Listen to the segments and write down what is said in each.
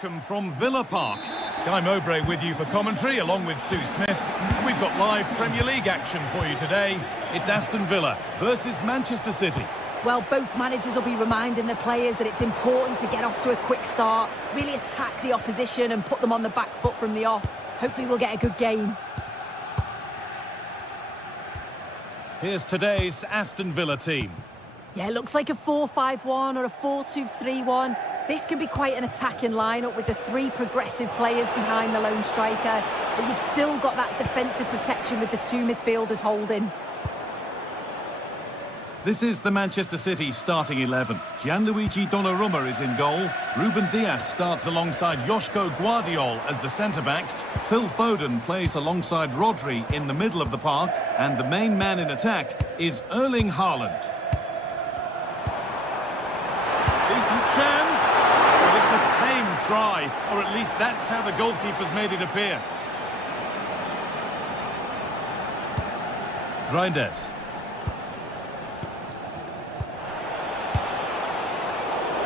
welcome from Villa Park. Guy Mowbray with you for commentary, along with Sue Smith. We've got live Premier League action for you today. It's Aston Villa versus Manchester City. Well, both managers will be reminding the players that it's important to get off to a quick start, really attack the opposition and put them on the back foot from the off. Hopefully we'll get a good game. Here's today's Aston Villa team. Yeah, it looks like a 4-5-1 or a 4-2-3-1. This can be quite an attacking lineup with the three progressive players behind the lone striker. But you've still got that defensive protection with the two midfielders holding. This is the Manchester City starting 11. Gianluigi Donnarumma is in goal. Ruben Dias starts alongside Joško Guardiol as the centre-backs. Phil Foden plays alongside Rodri in the middle of the park. And the main man in attack is Erling Haaland. Decent chance, but it's a tame try, or at least that's how the goalkeeper's made it appear. Reinders.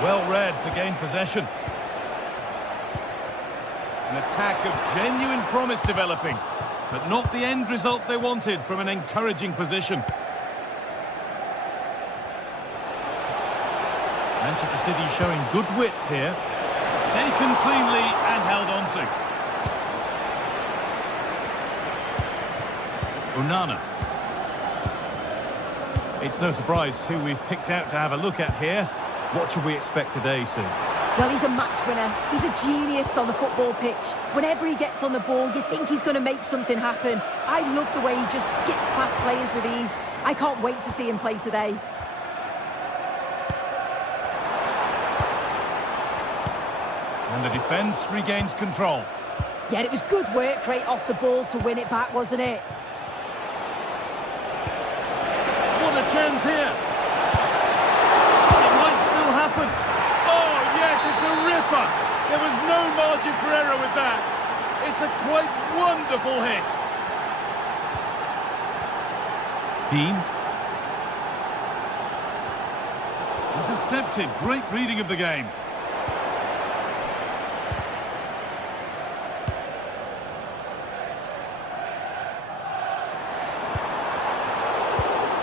Well read to gain possession. An attack of genuine promise developing, but not the end result they wanted from an encouraging position. Manchester City showing good width here. Taken cleanly and held on to. Onana. It's no surprise who we've picked out to have a look at here. What should we expect today, Sue? Well, he's a match winner. He's a genius on the football pitch. Whenever he gets on the ball, you think he's going to make something happen. I love the way he just skips past players with ease. I can't wait to see him play today. And the defence regains control. Yeah, it was good work right off the ball to win it back, wasn't it? What a chance here! It might still happen. Oh, yes, it's a ripper! There was no margin for error with that. It's a quite wonderful hit. Dean. Intercepted. Great reading of the game.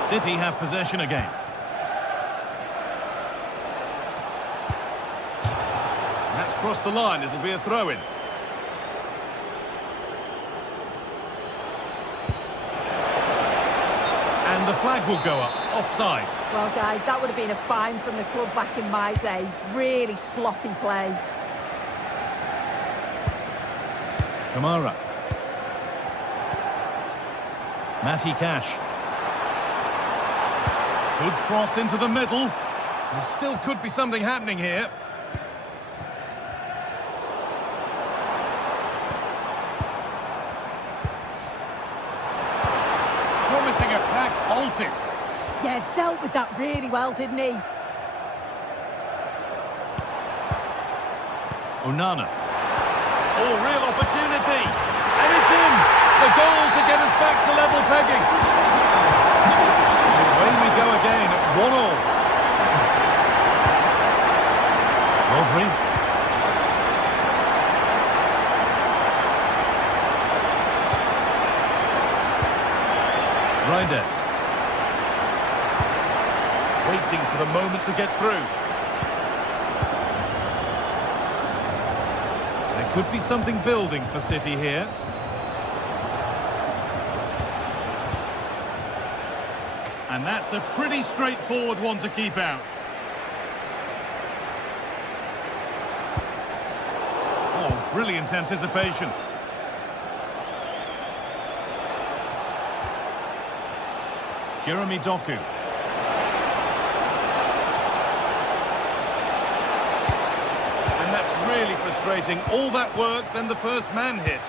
City have possession again. That's crossed the line. It'll be a throw-in. And the flag will go up. Offside. Well, guys, that would have been a fine from the club back in my day. Really sloppy play. Kamara. Matty Cash. Good cross into the middle. There still could be something happening here. Promising attack halted. Yeah, dealt with that really well, didn't he? Onana. Oh, real opportunity. And it's in. The goal to get us back to level pegging. Away we go again at 1-1. Rodri. Reinders. Waiting for the moment to get through. There could be something building for City here. And that's a pretty straightforward one to keep out. Oh, brilliant anticipation. Jeremy Doku. And that's really frustrating. All that work, then the first man hit.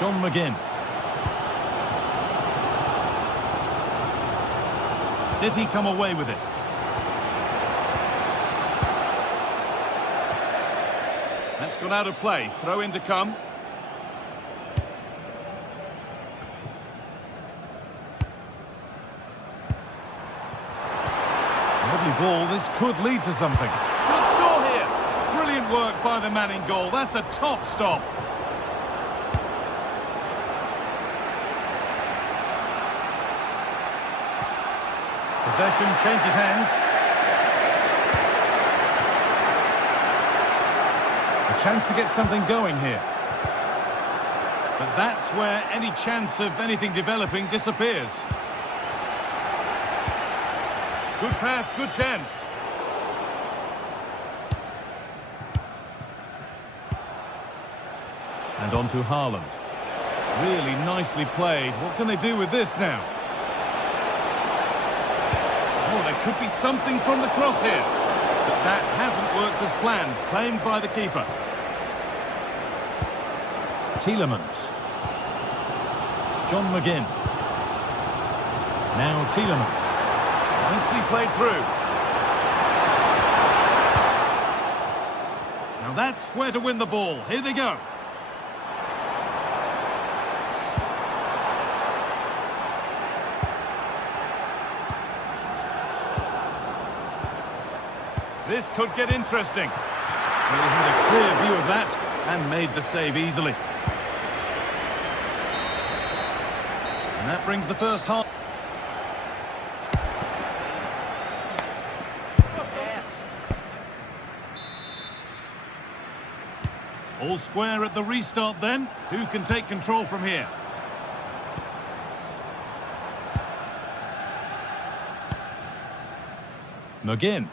John McGinn. City come away with it. That's gone out of play. Throw in to come. Lovely ball. This could lead to something. Should score here. Brilliant work by the man in goal. That's a top stop. Possession changes hands. A chance to get something going here. But that's where any chance of anything developing disappears. Good pass, good chance. And on to Haaland. Really nicely played. What can they do with this now? Oh, there could be something from the cross here. But that hasn't worked as planned. Claimed by the keeper. Tielemans. John McGinn. Now Tielemans. Nicely played through. Now that's where to win the ball. Here they go. This could get interesting. Well, he had a clear view of that and made the save easily. And that brings the first half. All square at the restart then. Who can take control from here? McGinn.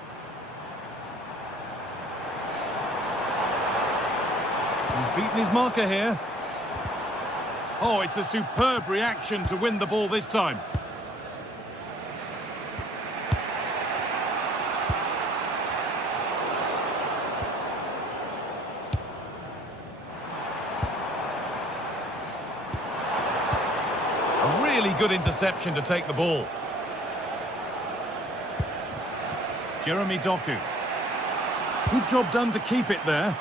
He's beaten his marker here. Oh, it's a superb reaction to win the ball this time. A really good interception to take the ball. Jeremy Doku. Good job done to keep it there.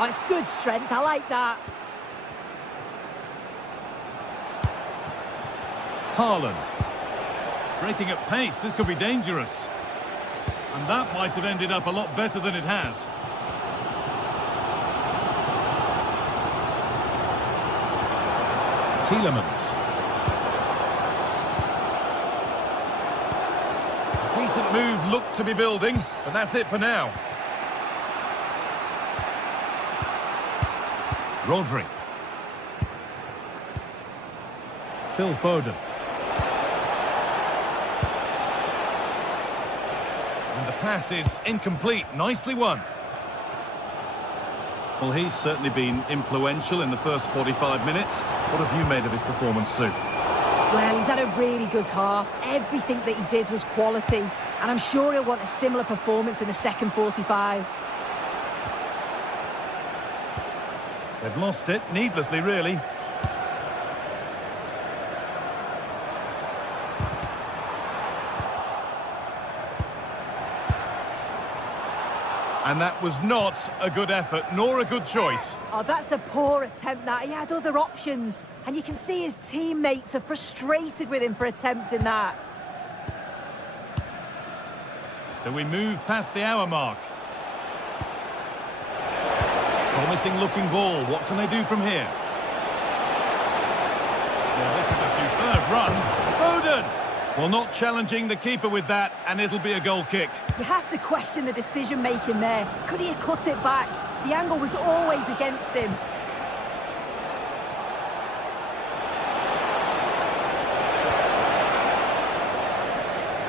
Oh, it's good strength. I like that. Haaland. Breaking at pace. This could be dangerous. And that might have ended up a lot better than it has. Tielemans. Decent move looked to be building, but that's it for now. Rodri. Phil Foden. And the pass is incomplete. Nicely won. Well, he's certainly been influential in the first 45 minutes. What have you made of his performance, Sue? Well, he's had a really good half. Everything that he did was quality. And I'm sure he'll want a similar performance in the second 45. They've lost it, needlessly, really. And that was not a good effort, nor a good choice. Oh, that's a poor attempt, that. He had other options. And you can see his teammates are frustrated with him for attempting that. So we move past the hour mark. Promising looking ball. What can they do from here? Well, this is a superb run. Foden! Well, not challenging the keeper with that, and it'll be a goal kick. You have to question the decision-making there. Could he have cut it back? The angle was always against him.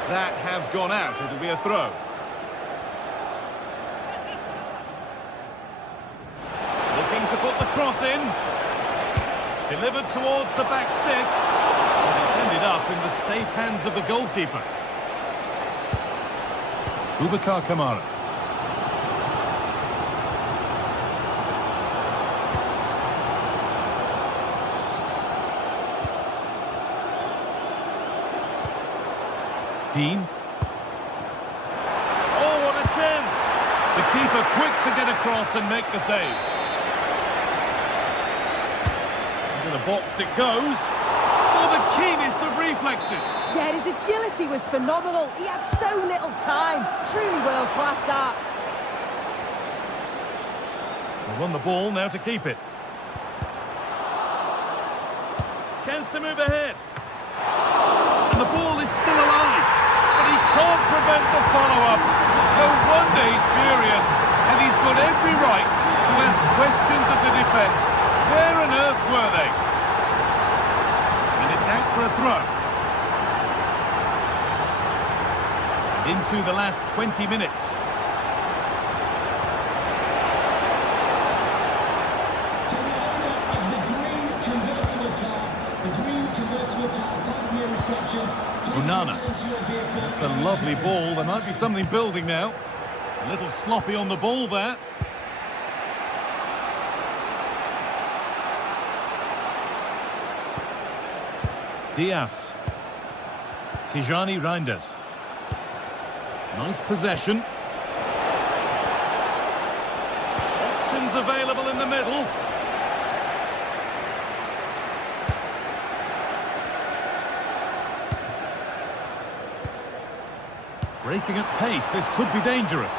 That has gone out. It'll be a throw. Looking to put the cross in. Delivered towards the back stick. But it's ended up in the safe hands of the goalkeeper. Boubacar Kamara. Dean. Oh, what a chance! The keeper quick to get across and make the save. Into the box it goes. Oh, the keenest of reflexes. Yeah, his agility was phenomenal. He had so little time. Truly world-class, that. Won the ball, now to keep it. Chance to move ahead. And the ball is still alive, but he can't prevent the follow-up. No wonder he's furious, and he's got every right to ask questions of the defence. Where on earth were they? And it's out for a throw. Into the last 20 minutes. Unana. That's a lovely ball. There might be something building now. A little sloppy on the ball there. Diaz. Tijani Reinders. Nice possession. Options available in the middle. Breaking at pace, this could be dangerous.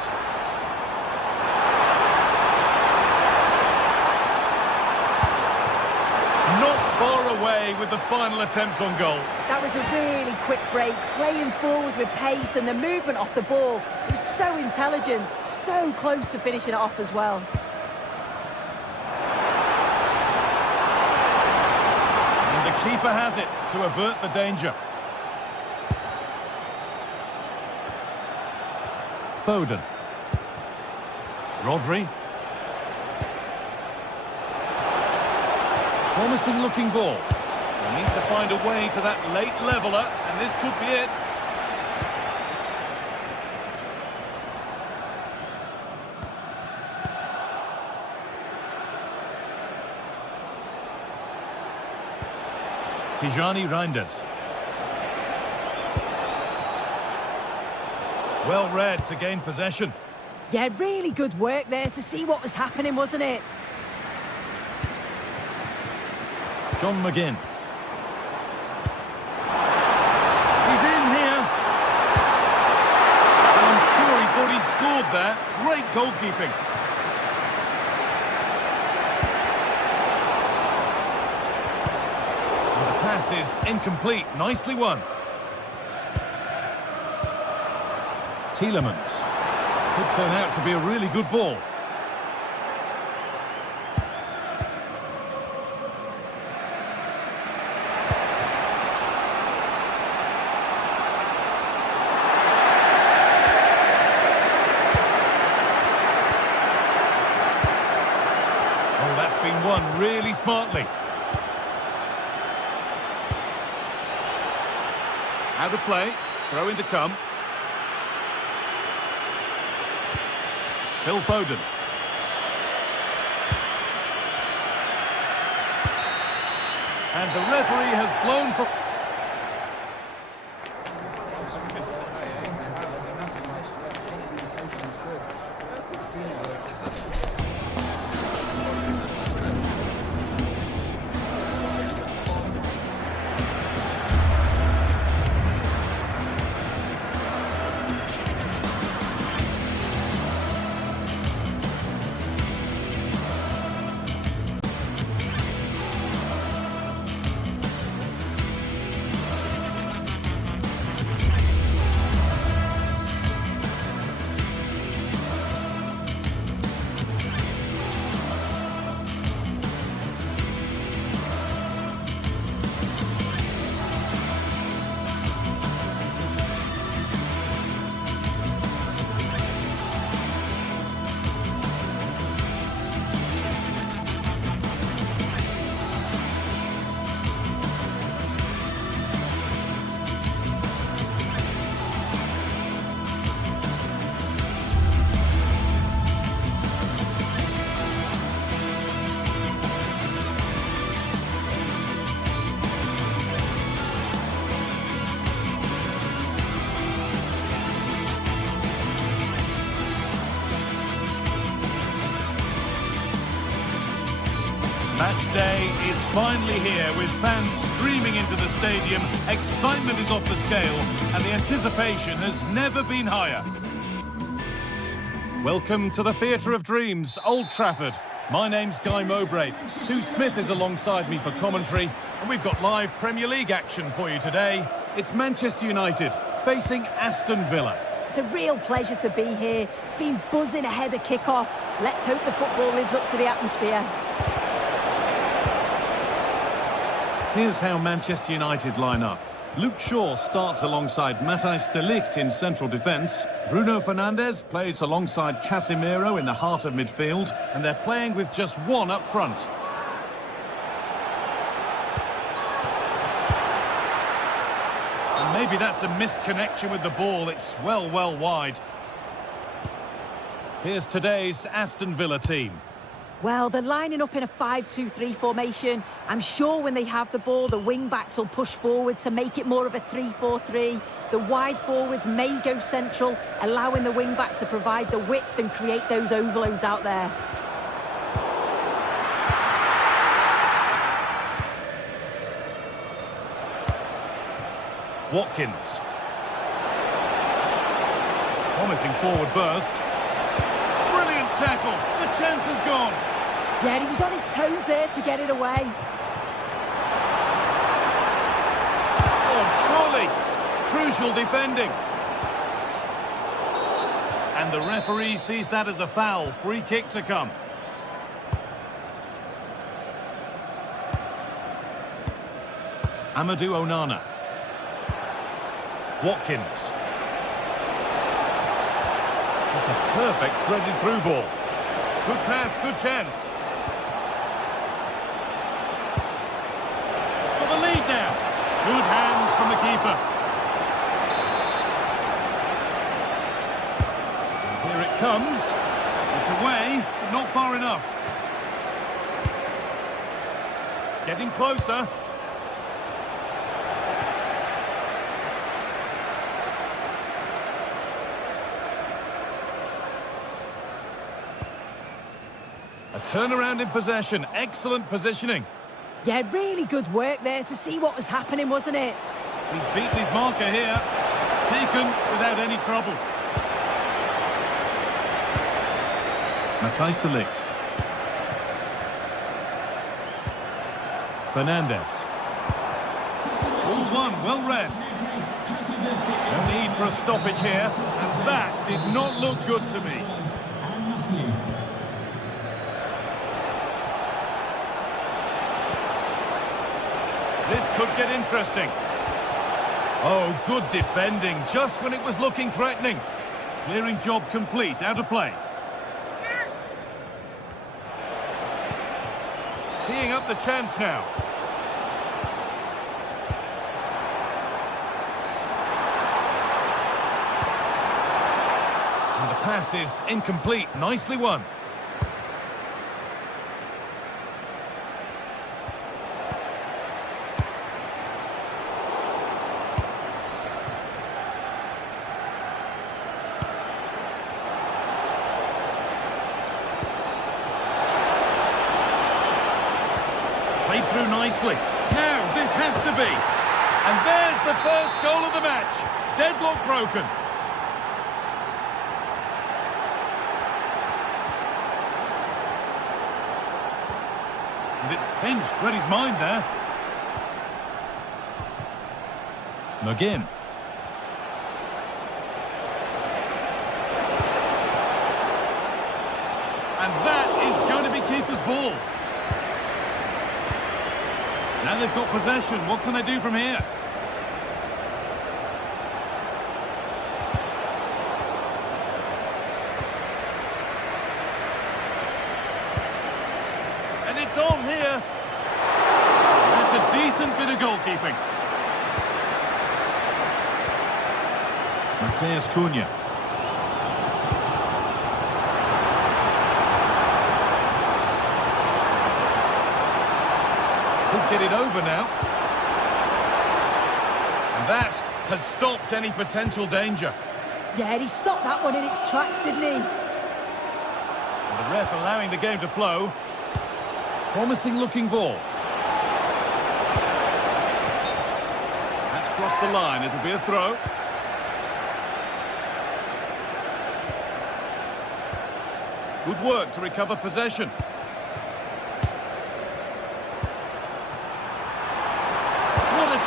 Not far away with the final attempt on goal. That was a really quick break, playing forward with pace, and the movement off the ball. It was so intelligent, so close to finishing it off as well. And the keeper has it to avert the danger. Foden. Rodri. Promising looking ball. They need to find a way to that late leveller, and this could be it. Tijani Reinders. Well read to gain possession. Yeah, really good work there to see what was happening, wasn't it? John McGinn. He's in here. And I'm sure he thought he'd scored there. Great goalkeeping. And the pass is incomplete. Nicely won. Tielemans. Could turn out to be a really good ball. Oh, that's been won really smartly. Out of play. Throw in to come. Phil Foden. And the referee has blown for... Match day is finally here with fans streaming into the stadium. Excitement is off the scale and the anticipation has never been higher. Welcome to the Theatre of Dreams, Old Trafford. My name's Guy Mowbray. Sue Smith is alongside me for commentary, and we've got live Premier League action for you today. It's Manchester United facing Aston Villa. It's a real pleasure to be here. It's been buzzing ahead of kick-off. Let's hope the football lives up to the atmosphere. Here's how Manchester United line up. Luke Shaw starts alongside Matthijs de Ligt in central defence. Bruno Fernandes plays alongside Casemiro in the heart of midfield, and they're playing with just one up front. And maybe that's a misconnection with the ball. It's well wide. Here's today's Aston Villa team. Well, they're lining up in a 5-2-3 formation. I'm sure when they have the ball, the wing-backs will push forward to make it more of a 3-4-3. The wide forwards may go central, allowing the wing-back to provide the width and create those overloads out there. Watkins. Promising forward burst. Brilliant tackle. The chance is gone. Yeah, he was on his toes there to get it away. Oh, surely. Crucial defending. And the referee sees that as a foul. Free kick to come. Amadou Onana. Watkins. That's a perfect threaded through ball. Good pass, good chance. For the lead now. Good hands from the keeper. And here it comes. It's away, but not far enough. Getting closer. A turnaround in possession. Excellent positioning. Yeah, really good work there to see what was happening, wasn't it? He's beaten his marker here. Taken without any trouble. Matthijs de Ligt. Fernandes. All one, well read. No need for a stoppage here. And that did not look good to me. This could get interesting. Oh, good defending, just when it was looking threatening. Clearing job complete, out of play. Teeing up the chance now. And the pass is incomplete, nicely won. Played through nicely. Now, this has to be. And there's the first goal of the match. Deadlock broken. And it's pinched. Read his mind there. McGinn. And that is going to be keeper's ball. Now they've got possession. What can they do from here? And it's on here. That's a decent bit of goalkeeping. Matheus Cunha. Could get it over now. And that has stopped any potential danger. Yeah, he stopped that one in its tracks, didn't he? And the ref allowing the game to flow. Promising looking ball. That's crossed the line. It'll be a throw. Good work to recover possession.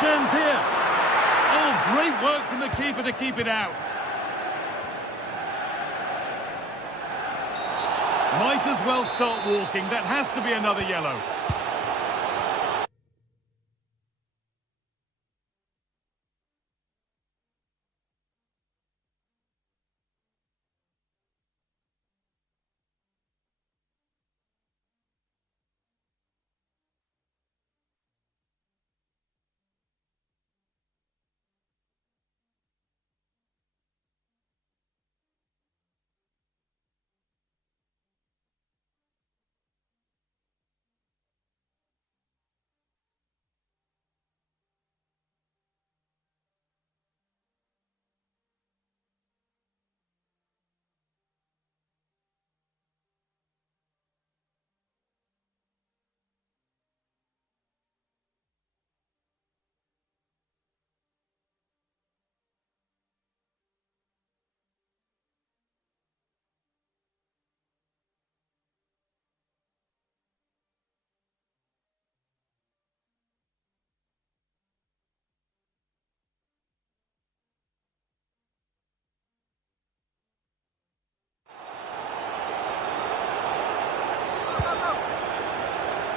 chance here. Oh, great work from the keeper to keep it out. Might as well start walking. That has to be another yellow.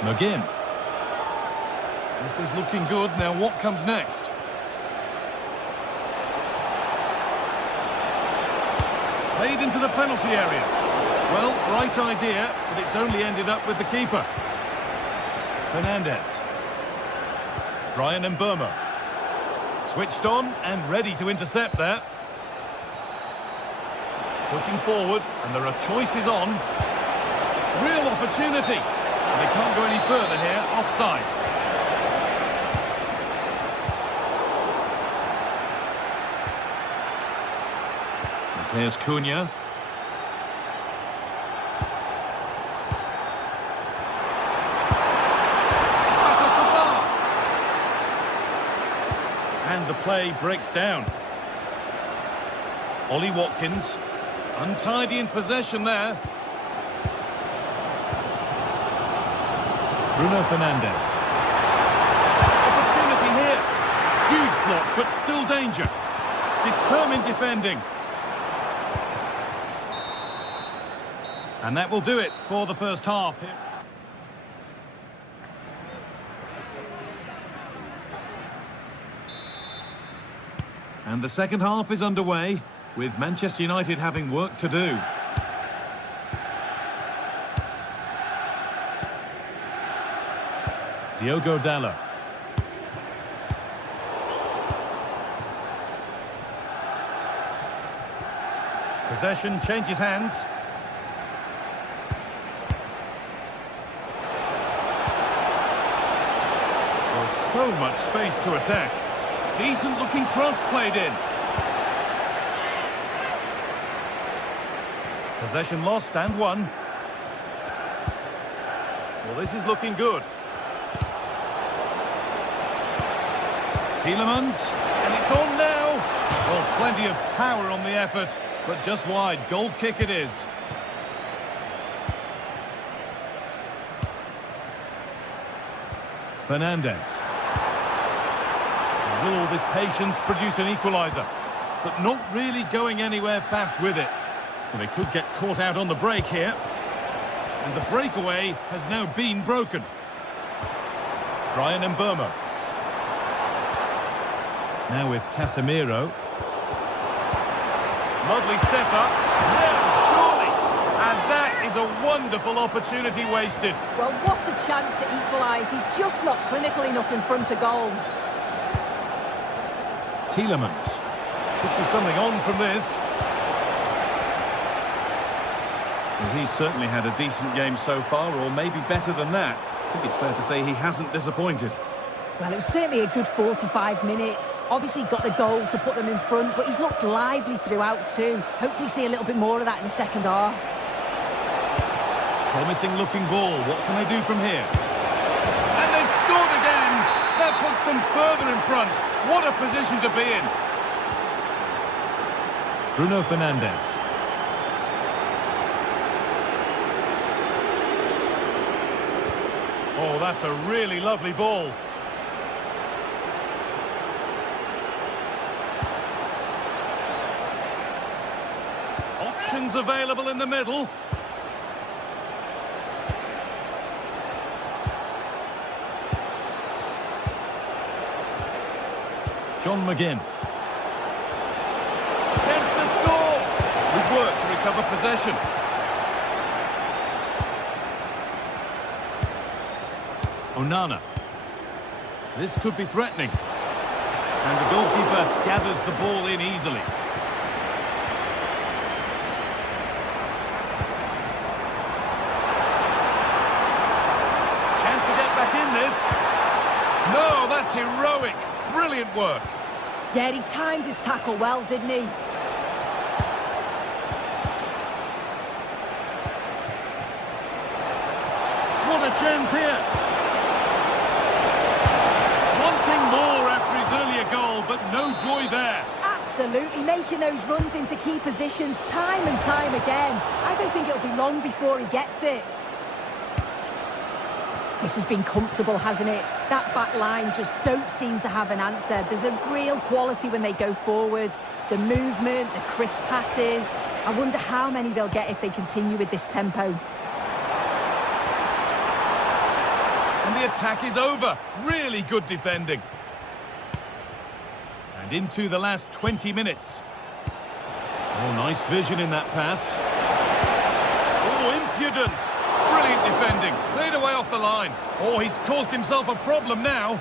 McGinn. This is looking good. Now what comes next? Played into the penalty area. Well, right idea, but it's only ended up with the keeper. Fernandez. Brian Mbeumo. Switched on and ready to intercept there. Pushing forward, and there are choices on. Real opportunity. They can't go any further here, offside. Mateus Cunha. And the play breaks down. Ollie Watkins. Untidy in possession there. Bruno Fernandes. Opportunity here. Huge block, but still danger. Determined defending. And that will do it for the first half. And the second half is underway, with Manchester United having work to do. Diogo Dalot. Possession changes hands. There's so much space to attack. Decent looking cross played in. Possession lost and won. Well, this is looking good. Tielemans, and it's on now. Well, plenty of power on the effort, but just wide. Goal kick it is. Fernandez. Will all this patience produce an equaliser? But not really going anywhere fast with it. Well, they could get caught out on the break here. And the breakaway has now been broken. Brian Mbeumo. Now with Casemiro. Lovely setup. Now, surely. And that is a wonderful opportunity wasted. Well, what a chance to equalise. He's just not clinical enough in front of goal. Tielemans. Could be something on from this. Well, he's certainly had a decent game so far, or maybe better than that. I think it's fair to say he hasn't disappointed. Well, it was certainly a good 45 minutes. Obviously got the goal to put them in front, but he's looked lively throughout too. Hopefully see a little bit more of that in the second half. Promising looking ball. What can they do from here? And they've scored again! That puts them further in front. What a position to be in. Bruno Fernandes. Oh, that's a really lovely ball. Options available in the middle. John McGinn. Chance to score. Good work to recover possession. Onana. This could be threatening. And the goalkeeper gathers the ball in easily. Chance to get back in this. No, that's heroic. Brilliant work. Yeah, he timed his tackle well, didn't he? What a chance here. Wanting more after his earlier goal, but no joy there. Absolutely, making those runs into key positions time and time again. I don't think it'll be long before he gets it. This has been comfortable, hasn't it? That back line just don't seem to have an answer. There's a real quality when they go forward. The movement, the crisp passes. I wonder how many they'll get if they continue with this tempo. And the attack is over. Really good defending. And into the last 20 minutes. Oh, nice vision in that pass. Oh, impudence. Brilliant defending. Cleared away off the line. Oh, he's caused himself a problem now.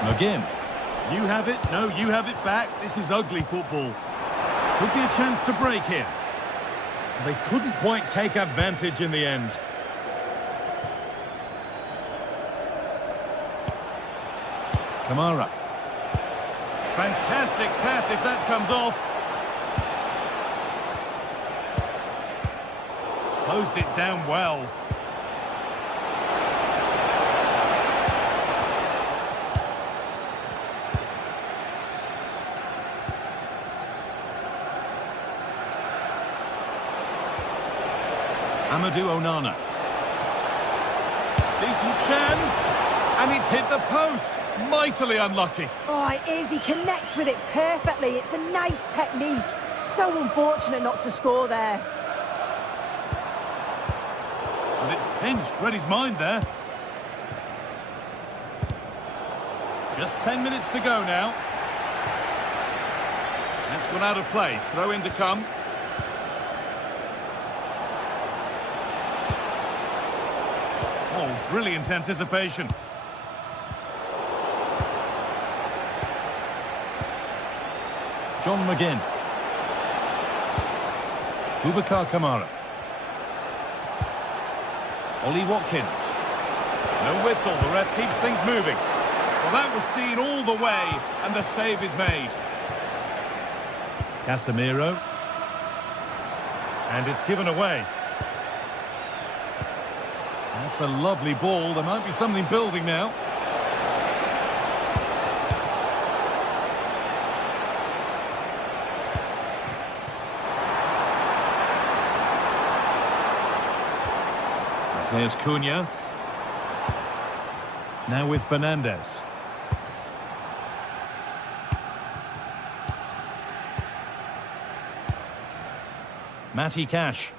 McGinn. You have it. No, you have it back. This is ugly football. Could be a chance to break here. They couldn't quite take advantage in the end. Kamara. Fantastic pass if that comes off. Closed it down well. Amadou Onana. Decent chance. And it's hit the post. Mightily unlucky. Oh, it is. He connects with it perfectly. It's a nice technique. So unfortunate not to score there. And it's pinched Reddy's mind there. Just 10 minutes to go now. That's gone out of play. Throw in to come. Oh, brilliant anticipation. John McGinn. Boubacar Kamara. Ollie Watkins. No whistle, the ref keeps things moving. Well, that was seen all the way, and the save is made. Casemiro. And it's given away. That's a lovely ball. There might be something building now. There's Cunha. Now with Fernandez. Matty Cash.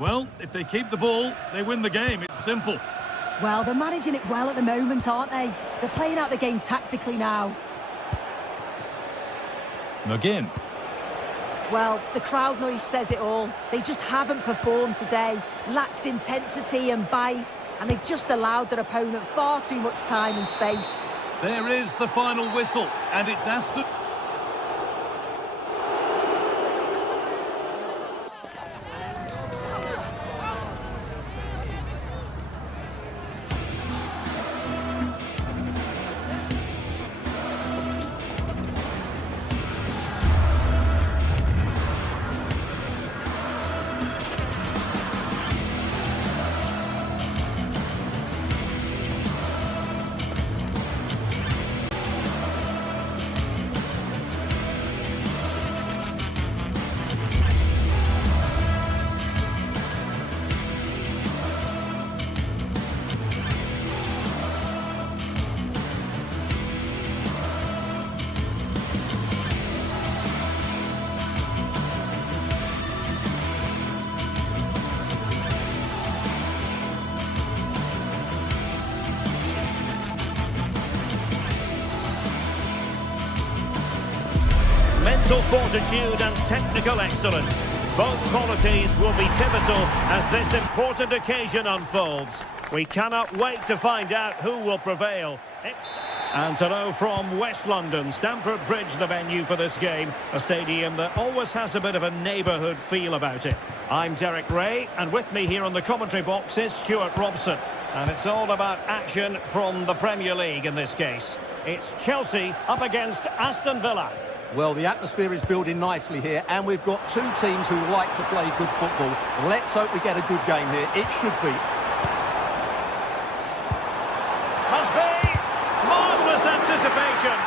Well, if they keep the ball, they win the game. It's simple. Well, they're managing it well at the moment, aren't they? They're playing out the game tactically now. McGinn. Well, the crowd noise says it all. They just haven't performed today. Lacked intensity and bite, and they've just allowed their opponent far too much time and space. There is the final whistle, and it's Aston. mental fortitude and technical excellence. Both qualities will be pivotal as this important occasion unfolds. We cannot wait to find out who will prevail. And hello from West London, Stamford Bridge, the venue for this game. A stadium that always has a bit of a neighbourhood feel about it. I'm Derek Ray, and with me here on the commentary box is Stuart Robson. And it's all about action from the Premier League in this case. It's Chelsea up against Aston Villa. Well, the atmosphere is building nicely here, and we've got two teams who like to play good football. Let's hope we get a good game here. It should be. Must be! Marvellous anticipation!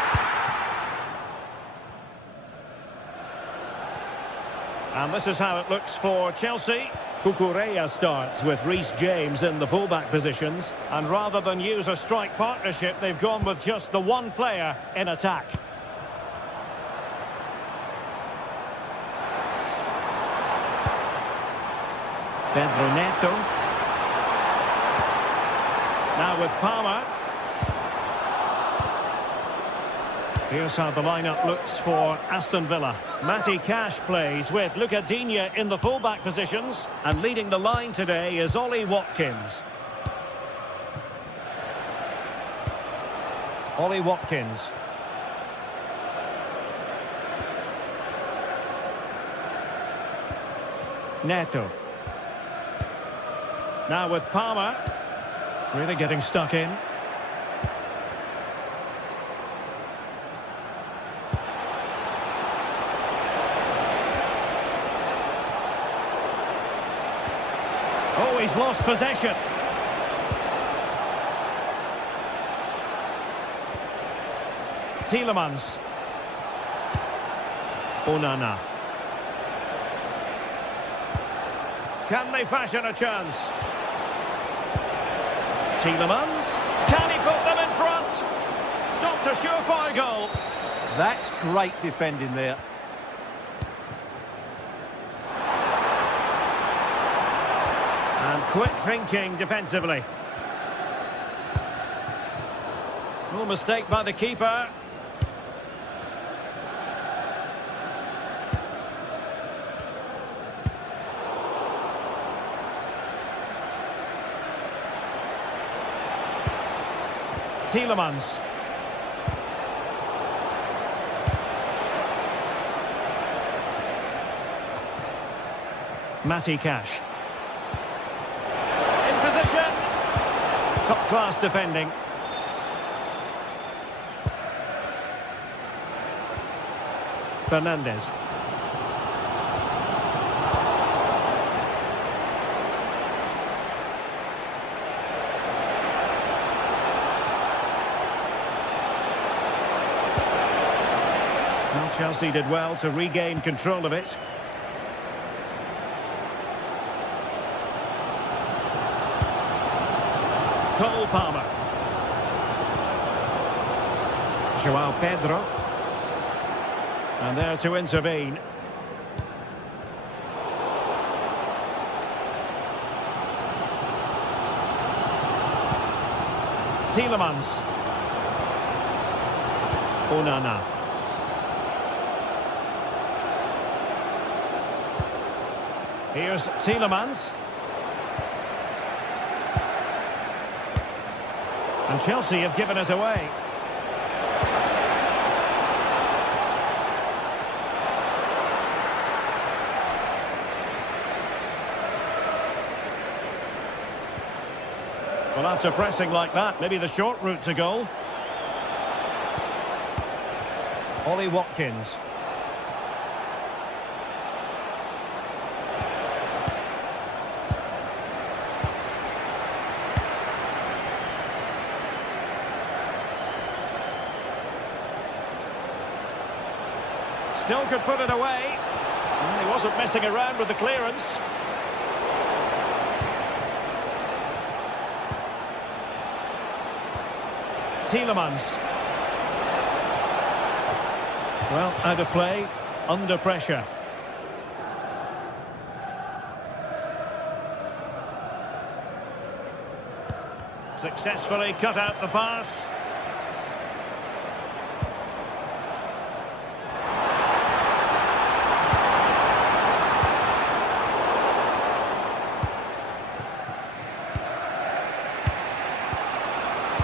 And this is how it looks for Chelsea. Cucurella starts with Reece James in the fullback positions. And rather than use a strike partnership, they've gone with just the one player in attack. Pedro Neto. Now with Palmer. Here's how the lineup looks for Aston Villa. Matty Cash plays with Luca Digne in the fullback positions. And leading the line today is Ollie Watkins. Ollie Watkins. Neto. Now with Palmer. Really getting stuck in. Oh, he's lost possession. Tielemans. Onana. Can they fashion a chance? Tielemans. Can he put them in front? Stopped a surefire goal. That's great defending there. And quick thinking defensively. No mistake by the keeper. Tielemans. Matty Cash. In position. Top class defending. Fernandes. Well, Chelsea did well to regain control of it. Cole Palmer. João Pedro. And there to intervene. Tielemans. Onana. Here's Tielemans. And Chelsea have given us away. Well, after pressing like that, maybe the short route to goal. Ollie Watkins. Still could put it away. And he wasn't messing around with the clearance. Tielemans. Well, out of play, under pressure. Successfully cut out the pass.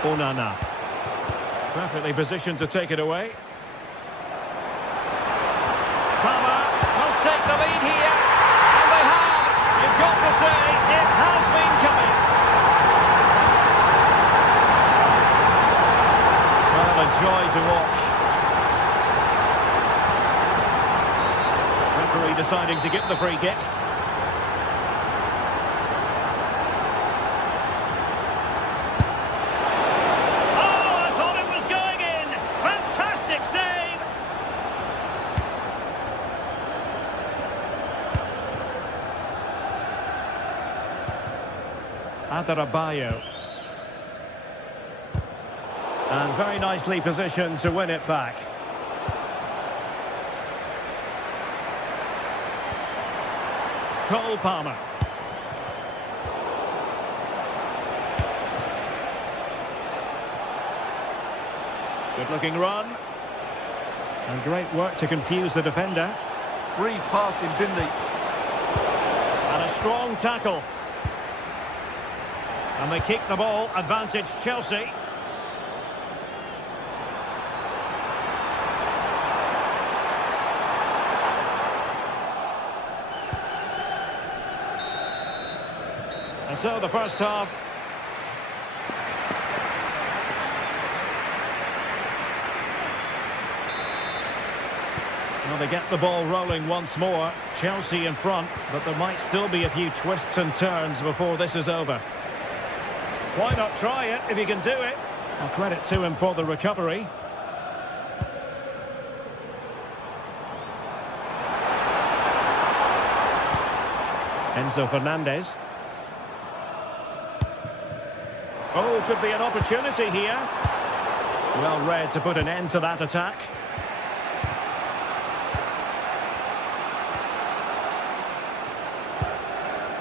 Onana. Perfectly positioned to take it away. Palmer must take the lead here. And they have. You've got to say, it has been coming. Well, a joy to watch. Referee deciding to give the free kick. Adarabayo. And very nicely positioned to win it back. Cole Palmer. Good looking run. And great work to confuse the defender. Breeze past him, didn't he? And a strong tackle. And they keep the ball, advantage Chelsea. And so the first half. Well, they get the ball rolling once more. Chelsea in front, but there might still be a few twists and turns before this is over. Why not try it if he can do it? I'll credit to him for the recovery. Enzo Fernandez. Oh, could be an opportunity here. Well read to put an end to that attack.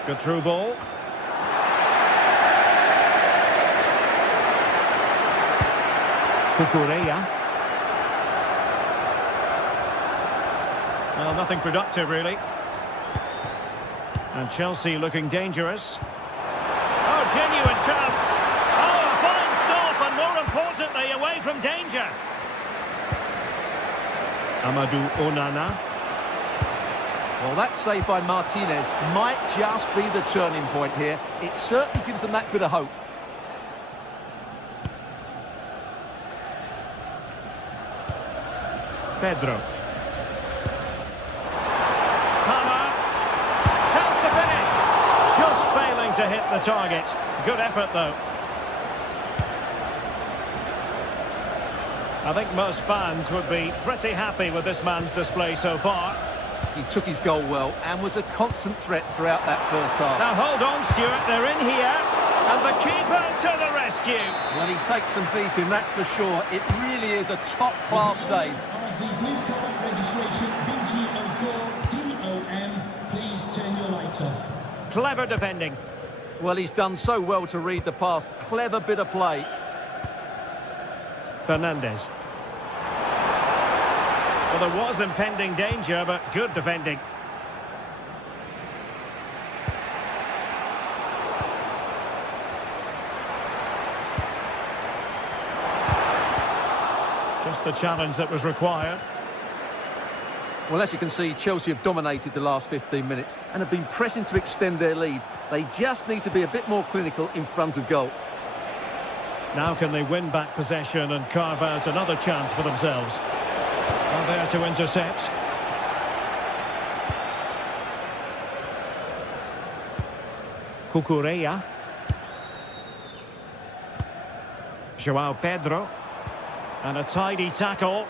Good through ball. Kukureya. Well, nothing productive, really. And Chelsea looking dangerous. Oh, genuine chance. Oh, a fine stop, and more importantly, away from danger. Amadou Onana. Well, that save by Martinez might just be the turning point here. It certainly gives them that bit of hope. Pedro. Palmer. Chance to finish. Just failing to hit the target. Good effort, though. I think most fans would be pretty happy with this man's display so far. He took his goal well and was a constant threat throughout that first half. Now hold on, Stuart, they're in here. And the keeper to the rescue. Well, he takes some beating, that's for sure. It really is a top-class save. The blue card registration BG04DOM. Please turn your lights off. Clever defending. Well, he's done so well to read the pass. Clever bit of play. Fernandez. Well, there was impending danger, but good defending. Just the challenge that was required. Well, as you can see, Chelsea have dominated the last 15 minutes and have been pressing to extend their lead. They just need to be a bit more clinical in front of goal. Now can they win back possession and carve out another chance for themselves? Well, there to intercept. Kukureya. Joao Pedro. And a tidy tackle.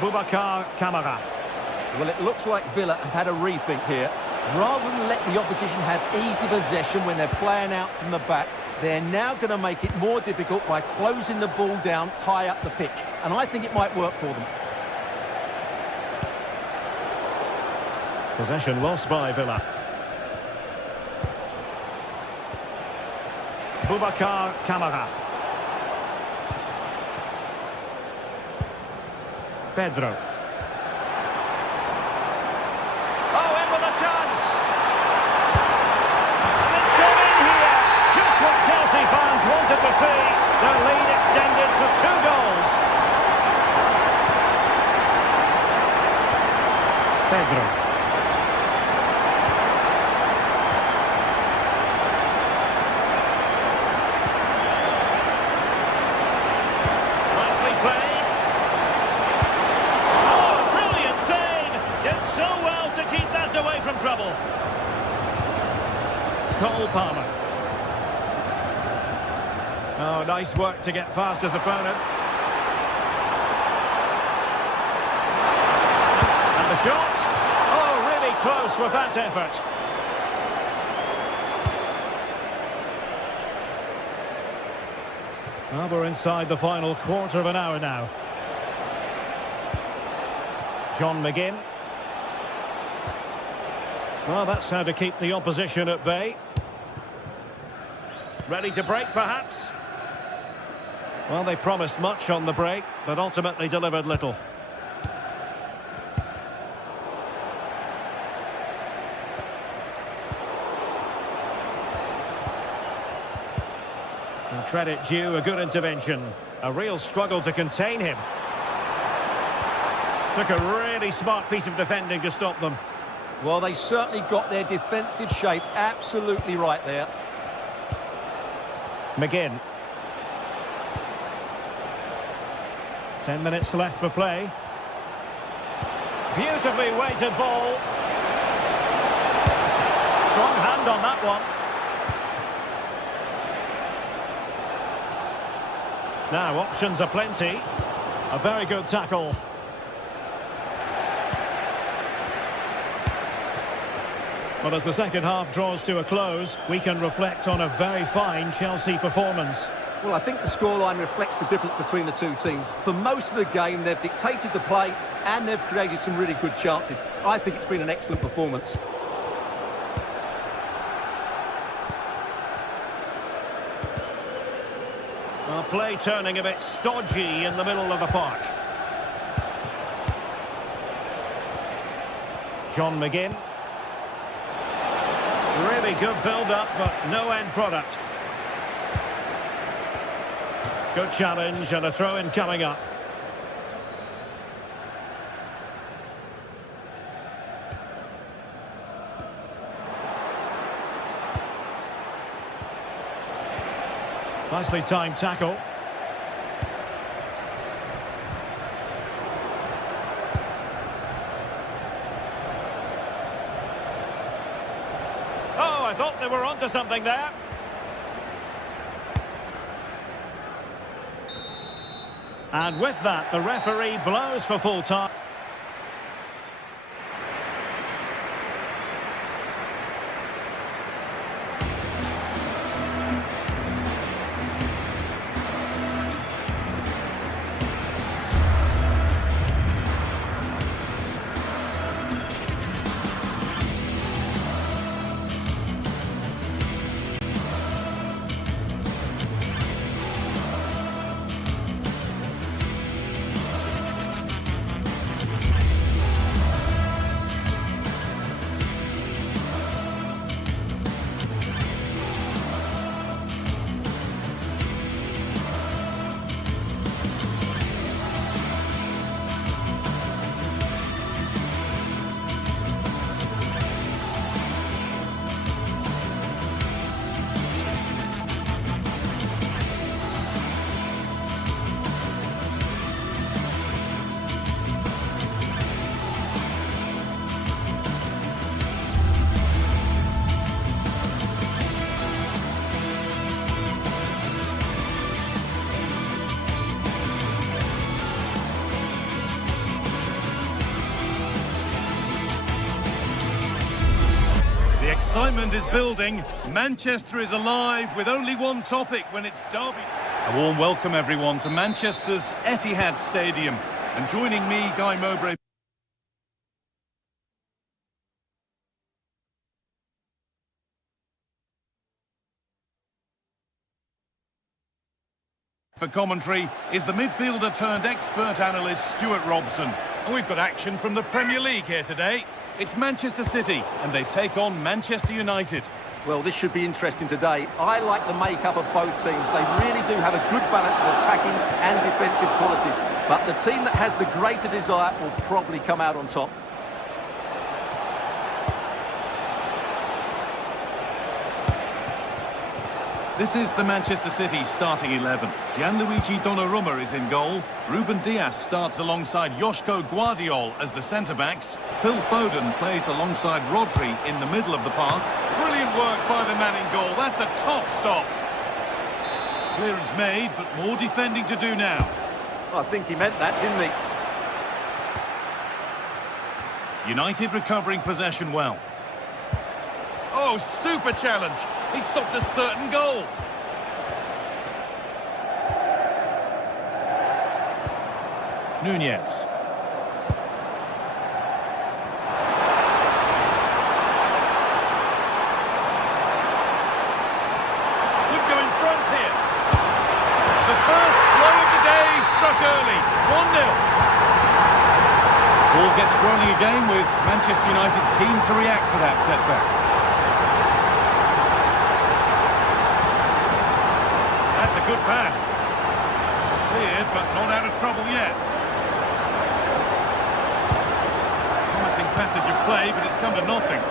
Boubacar Kamara. Well, it looks like Villa have had a rethink here. Rather than let the opposition have easy possession when they're playing out from the back, they're now going to make it more difficult by closing the ball down high up the pitch. And I think it might work for them. Possession lost by Villa. Boubacar Kamara. Pedro. Oh, in with a chance! see. Their lead extended to 2 goals. Pedro. Nicely played. Oh, brilliant save! Did so well to keep that away from trouble. Cole Palmer. Oh, nice work to get past his opponent. And the shot. Oh, really close with that effort. Well, we're inside the final quarter of an hour now. John McGinn. Well, that's how to keep the opposition at bay. Ready to break, perhaps? Well, they promised much on the break, but ultimately delivered little. And credit due, a good intervention. A real struggle to contain him. Took a really smart piece of defending to stop them. Well, they certainly got their defensive shape absolutely right there. McGinn. 10 minutes left for play. Beautifully weighted ball. Strong hand on that one. Now, options are plenty. A very good tackle. Well, as the second half draws to a close, we can reflect on a very fine Chelsea performance. Well, I think the scoreline reflects the difference between the two teams. For most of the game, they've dictated the play and they've created some really good chances. I think it's been an excellent performance. Well, play turning a bit stodgy in the middle of the park. John McGinn. Really good build-up, but no end product. Good challenge and a throw-in coming up. Nicely timed tackle. Oh, I thought they were onto something there. And with that, the referee blows for full time. Excitement is building. Manchester is alive with only one topic when it's derby. A warm welcome, everyone, to Manchester's Etihad Stadium. And joining me, Guy Mowbray. For commentary is the midfielder turned expert analyst Stuart Robson. And we've got action from the Premier League here today. It's Manchester City and they take on Manchester United. Well, this should be interesting today. I like the makeup of both teams. They really do have a good balance of attacking and defensive qualities. But the team that has the greater desire will probably come out on top. This is the Manchester City starting 11. Gianluigi Donnarumma is in goal. Ruben Dias starts alongside Joško Guardiol as the centre-backs. Phil Foden plays alongside Rodri in the middle of the park. Brilliant work by the man in goal. That's a top stop. Clearance made, but more defending to do now. I think he meant that, didn't he? United recovering possession well. Oh, super challenge. He stopped a certain goal. Nunez. Could go in front here. The first blow of the day struck early. 1-0. Ball gets rolling again with Manchester United keen to react to that setback. That's a good pass. Cleared, but not out of trouble yet. Promising passage of play, but it's come to nothing.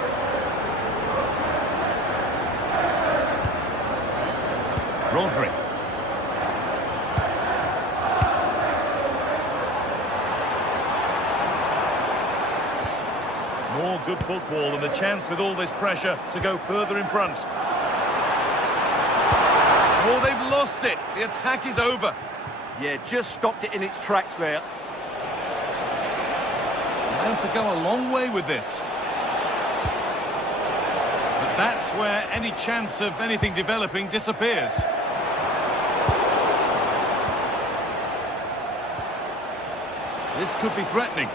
Rodri. More good football and the chance with all this pressure to go further in front. Oh, they've lost it. The attack is over. Yeah, just stopped it in its tracks there. Now to go a long way with this. But that's where any chance of anything developing disappears. This could be threatening.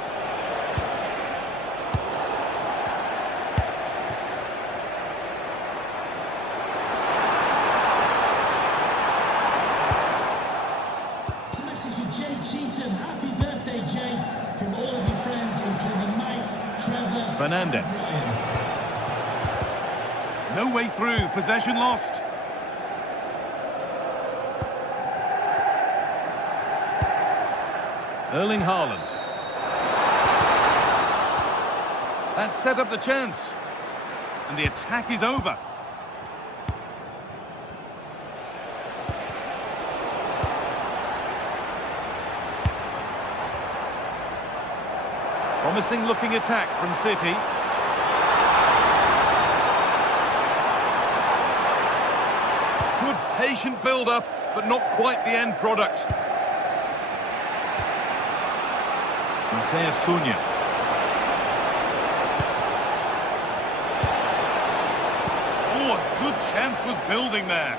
Happy birthday, Jay, from all of your friends, including Mike, Trevor, Fernandes. No way through, possession lost. Erling Haaland. That set up the chance. And the attack is over. Promising looking attack from City. Good patient build-up, but not quite the end product. Matheus Cunha. Oh, a good chance was building there.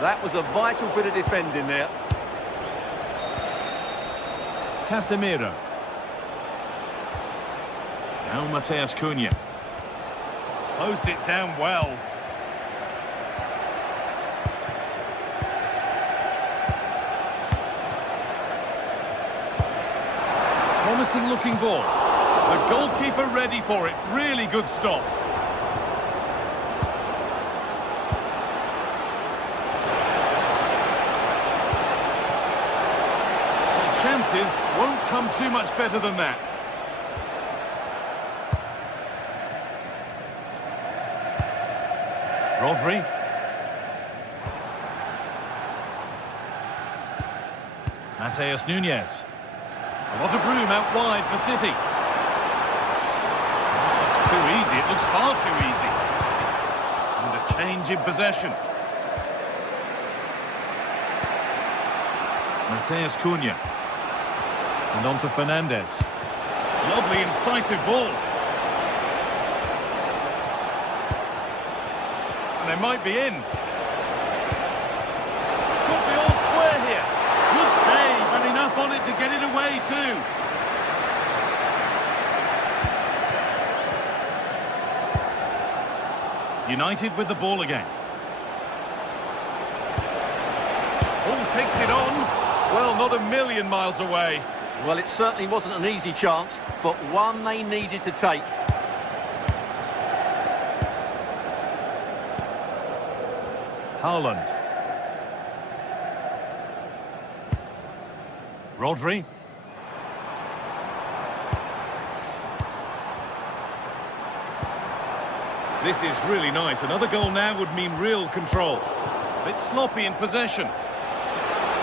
That was a vital bit of defending there. Casemiro. Now Matheus Cunha. Closed it down well. Promising looking ball. The goalkeeper ready for it. Really good stop. The chances won't come too much better than that. Rodri. Matheus Nunez. A lot of room out wide for City. This looks too easy. It looks far too easy. And a change in possession. Matheus Cunha. And on to Fernandes. Lovely incisive ball. And they might be in. Could be all square here. Good save, and enough on it to get it away too. United with the ball again. Oh, takes it on. Well, not a million miles away. Well, it certainly wasn't an easy chance, but one they needed to take. Haaland. Rodri. This is really nice. Another goal now would mean real control. A bit sloppy in possession.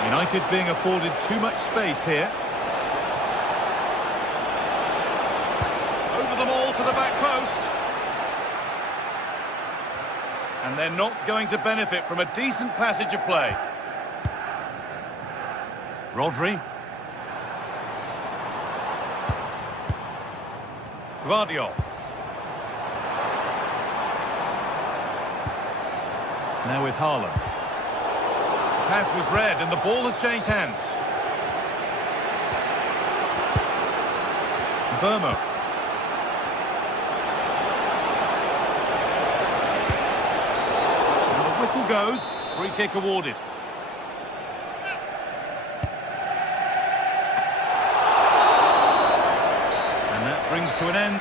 United being afforded too much space here. Over the ball to the back post. And they're not going to benefit from a decent passage of play. Rodri. Guardiola. Now with Haaland. Pass was read and the ball has changed hands. Burmo. And the whistle goes. Free kick awarded. And that brings to an end.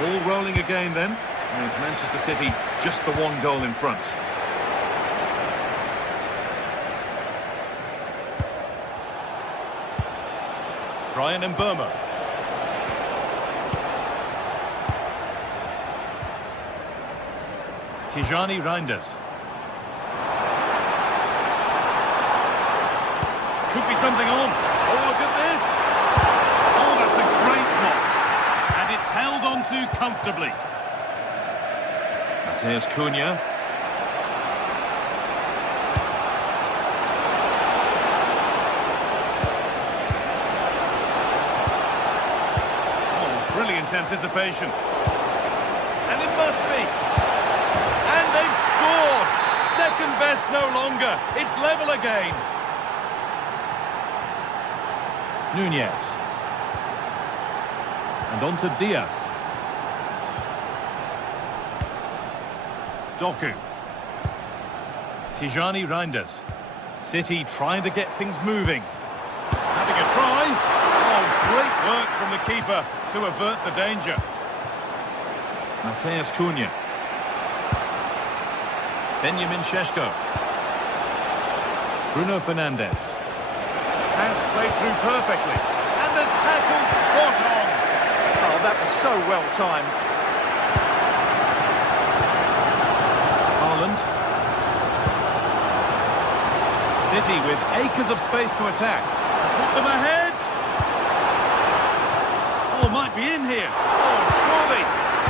All rolling again then, with Manchester City just the one goal in front. Brian Mbeumo. Tijani Reinders. Could be something on. Oh, look at this! Oh, that's a great block. And it's held on to comfortably. Matheus Cunha. Oh, brilliant anticipation. And it must be. And they've scored. Second best no longer. It's level again. Nunez. And on to Diaz. Doku. Tijani Reinders. City trying to get things moving. Having a try. Oh, great work from the keeper to avert the danger. Matheus Cunha. Benjamin Šeško. Bruno Fernandes. Pass played through perfectly. And the tackle spot on. Oh, that was so well timed. Haaland. City with acres of space to attack. Put them ahead. Oh, might be in here. Oh, surely.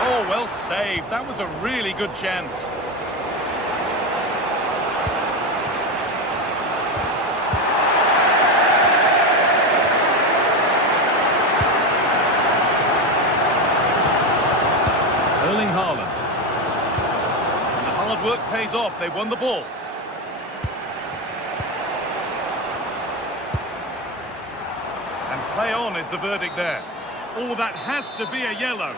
Oh, well saved. That was a really good chance. Haaland. And the hard work pays off. They won the ball. And play on is the verdict there. Oh, that has to be a yellow.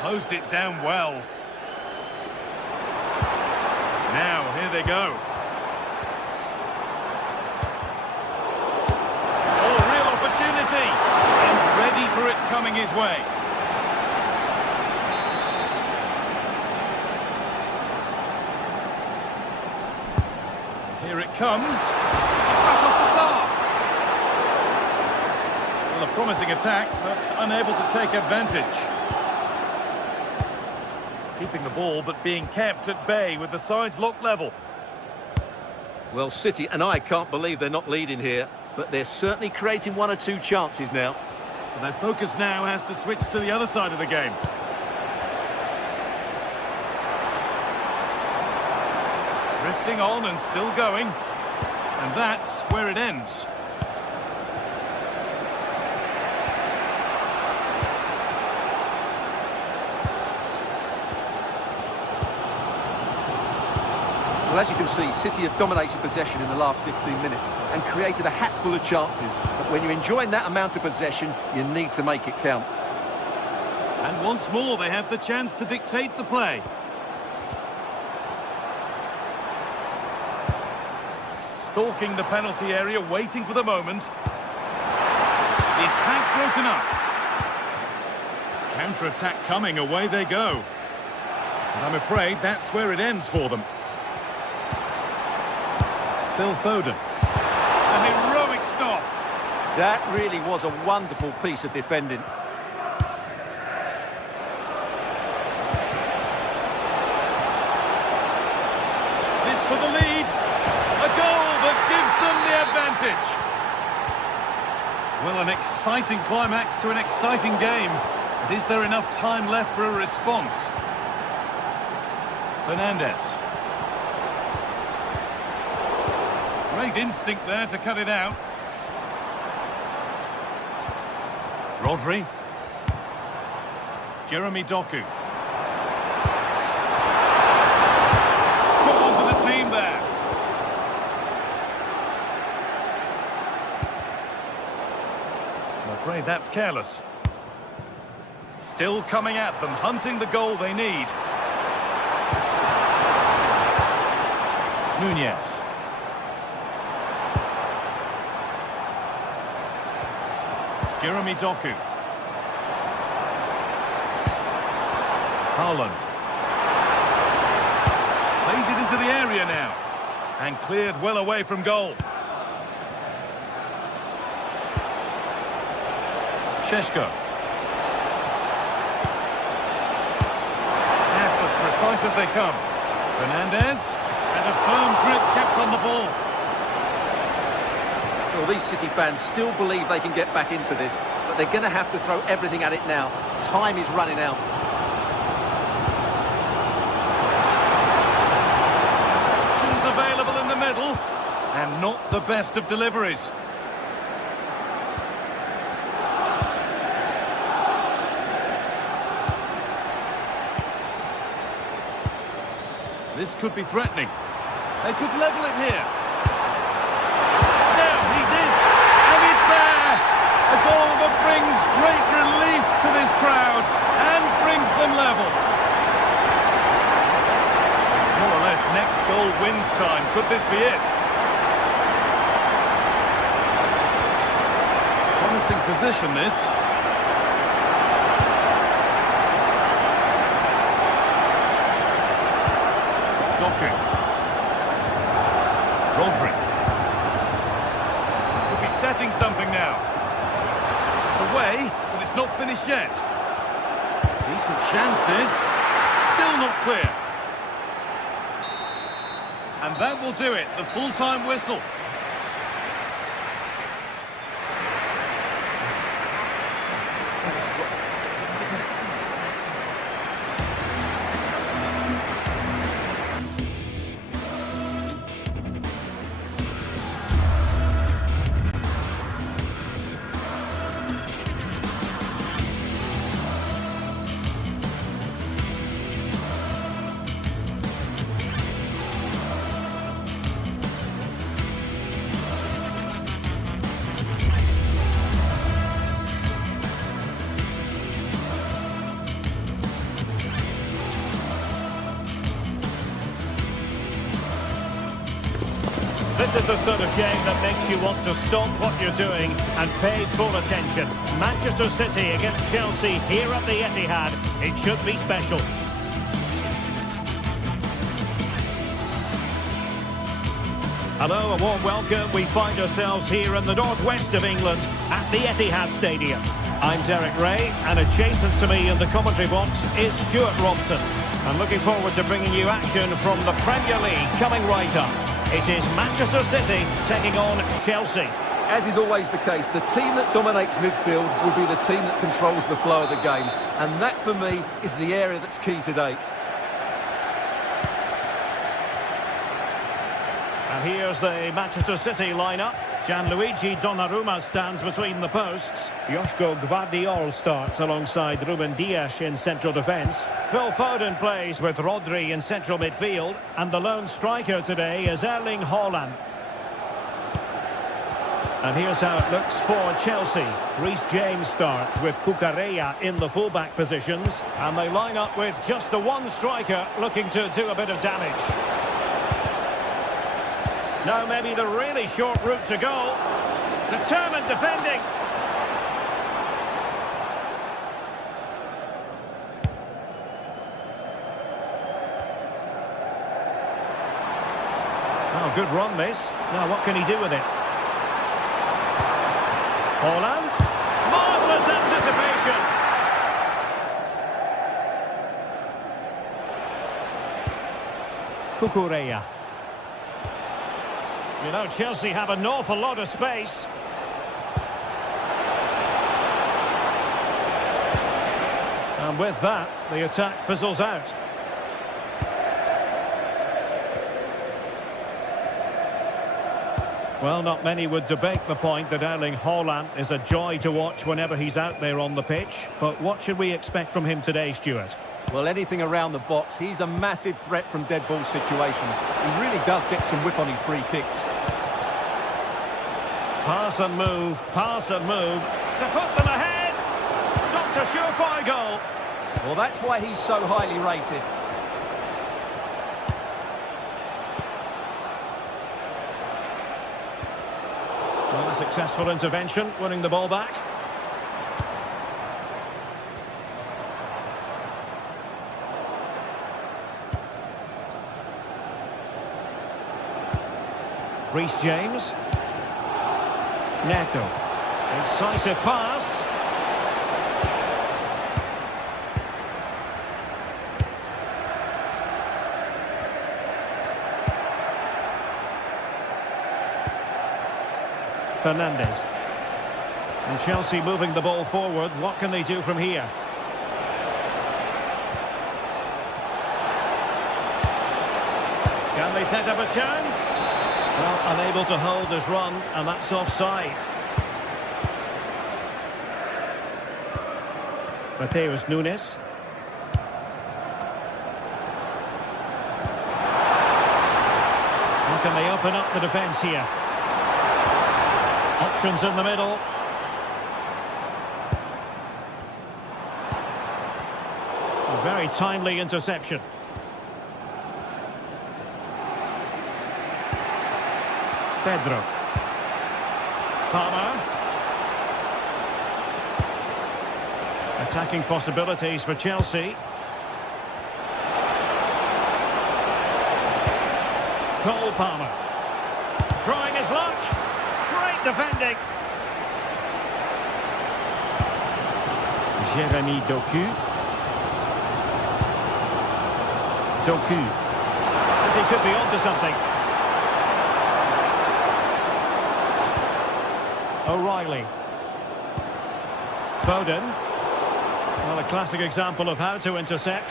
Closed it down well. Now, here they go. And ready for it coming his way. Here it comes. Back off the bar. Well, a promising attack, but unable to take advantage. Keeping the ball, but being kept at bay with the sides locked level. Well, City and I can't believe they're not leading here, but they're certainly creating one or two chances now. And their focus now has to switch to the other side of the game. Drifting on and still going. And that's where it ends. Well, as you can see, City have dominated possession in the last 15 minutes and created a hatful of chances. But when you're enjoying that amount of possession, you need to make it count. And once more, they have the chance to dictate the play. Stalking the penalty area, waiting for the moment. The attack broken up. Counter-attack coming, away they go. And I'm afraid that's where it ends for them. Phil Foden. A heroic stop. That really was a wonderful piece of defending. This for the lead. A goal that gives them the advantage. Well, an exciting climax to an exciting game. But is there enough time left for a response? Fernandez. Great instinct there to cut it out. Rodri. Jeremy Doku. Someone for the team there. I'm afraid that's careless. Still coming at them, hunting the goal they need. Nunez. Jeremy Doku. Haaland. Plays it into the area now. And cleared well away from goal. Šeško. Pass as precise as they come. Fernandez. And a firm grip kept on the ball. Well, these City fans still believe they can get back into this, but they're going to have to throw everything at it now. Time is running out. Options available in the middle, and not the best of deliveries. This could be threatening. They could level it here. Now he's in, and it's there! A goal that brings great relief to this crowd and brings them level. It's more or less next goal wins time. Could this be it? Promising position, this. Doku. Rodri. Could be setting something now. It's away, but it's not finished yet. Decent chance, this. Still not clear. And that will do it, the full-time whistle. This is the sort of game that makes you want to stop what you're doing and pay full attention. Manchester City against Chelsea here at the Etihad. It should be special. Hello, a warm welcome. We find ourselves here in the northwest of England at the Etihad Stadium. I'm Derek Ray, and adjacent to me in the commentary box is Stuart Robson. I'm looking forward to bringing you action from the Premier League coming right up. It is Manchester City taking on Chelsea. As is always the case, the team that dominates midfield will be the team that controls the flow of the game. And that, for me, is the area that's key today. And here's the Manchester City lineup. Gianluigi Donnarumma stands between the posts. Joško Gvardiol starts alongside Ruben Dias in central defence. Phil Foden plays with Rodri in central midfield. And the lone striker today is Erling Haaland. And here's how it looks for Chelsea. Reece James starts with Cucurella in the fullback positions. And they line up with just the one striker looking to do a bit of damage. Now maybe the really short route to goal. Determined defending. Oh, good run this. Now what can he do with it? Haaland. Marvellous anticipation. Cucurella. You know, Chelsea have an awful lot of space. And with that, the attack fizzles out. Well, not many would debate the point that Erling Haaland is a joy to watch whenever he's out there on the pitch. But what should we expect from him today, Stuart? Well, anything around the box. He's a massive threat from dead ball situations. He really does get some whip on his free kicks. Pass and move to put them ahead. Stopped a surefire goal. Well, that's why he's so highly rated. Well, a successful intervention, winning the ball back. Reece James. Neto. Incisive pass. Fernandes. And Chelsea moving the ball forward. What can they do from here? Can they set up a chance? Well, unable to hold his run, and that's offside. Mateus Nunes. How can they open up the defence here? Options in the middle. A very timely interception. Pedro. Palmer. Attacking possibilities for Chelsea. Cole Palmer. Trying his luck. Great defending. Jeremy Doku. He could be onto something. O'Reilly. Foden. Well, a classic example of how to intercept.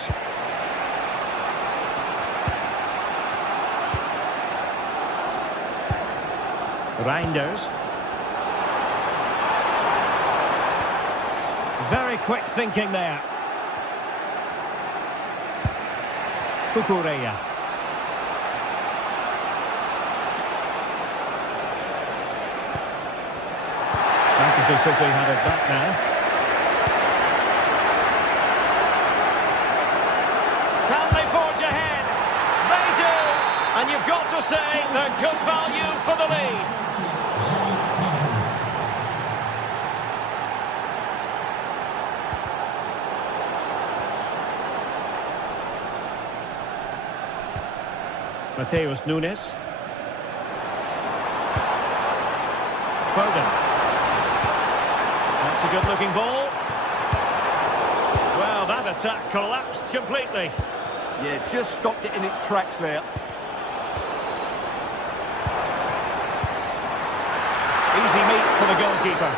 Reinders. Very quick thinking there. Cucurella. Manchester City had it back now. Can they forge ahead? They do! And you've got to say they're good value for the lead. Mateus Nunes. Foden. That's a good-looking ball. Well, that attack collapsed completely. Yeah, just stopped it in its tracks there. Easy meat for the goalkeeper.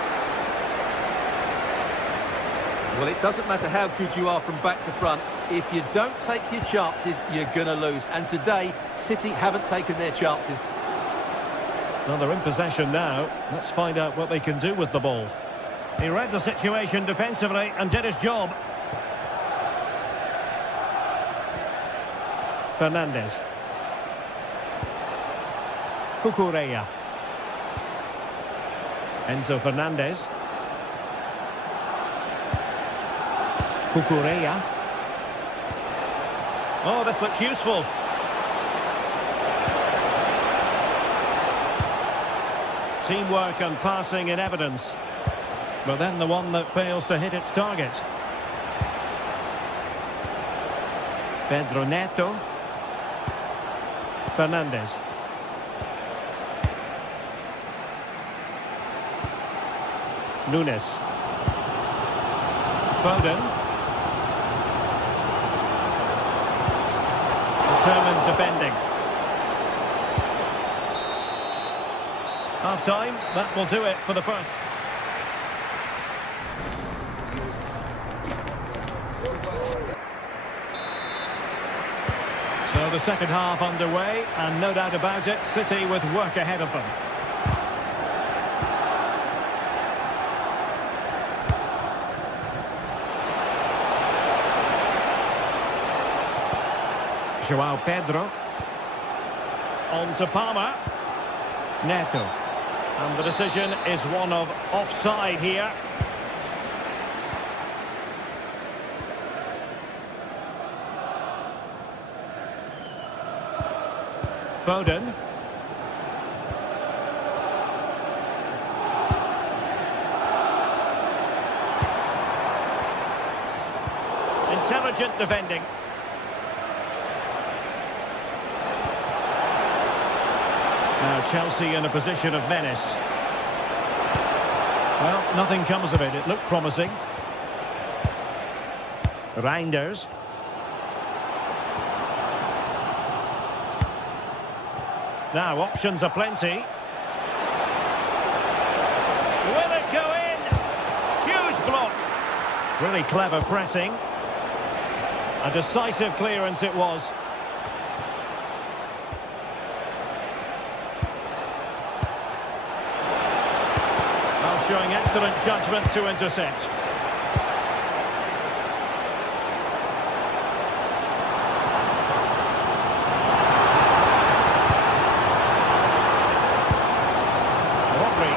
Well, it doesn't matter how good you are from back to front. If you don't take your chances, you're going to lose. And today, City haven't taken their chances. Well, they're in possession now. Let's find out what they can do with the ball. He read the situation defensively and did his job. Fernandes. Cucurella. Enzo Fernandez. Cucurella. Oh, this looks useful. Teamwork and passing in evidence. But then the one that fails to hit its target. Pedro Neto. Fernandez. Nunes. Foden. Determined defending. Half-time, that will do it for the first. So the second half underway, and no doubt about it, City with work ahead of them. João Pedro. On to Palmer. Neto. And the decision is one of offside here. Foden. Intelligent defending. Now Chelsea in a position of menace. Well, nothing comes of it. It looked promising. Reinders. Now options are plenty. Will it go in? Huge block. Really clever pressing. A decisive clearance it was. Showing excellent judgment to intercept. Rodri.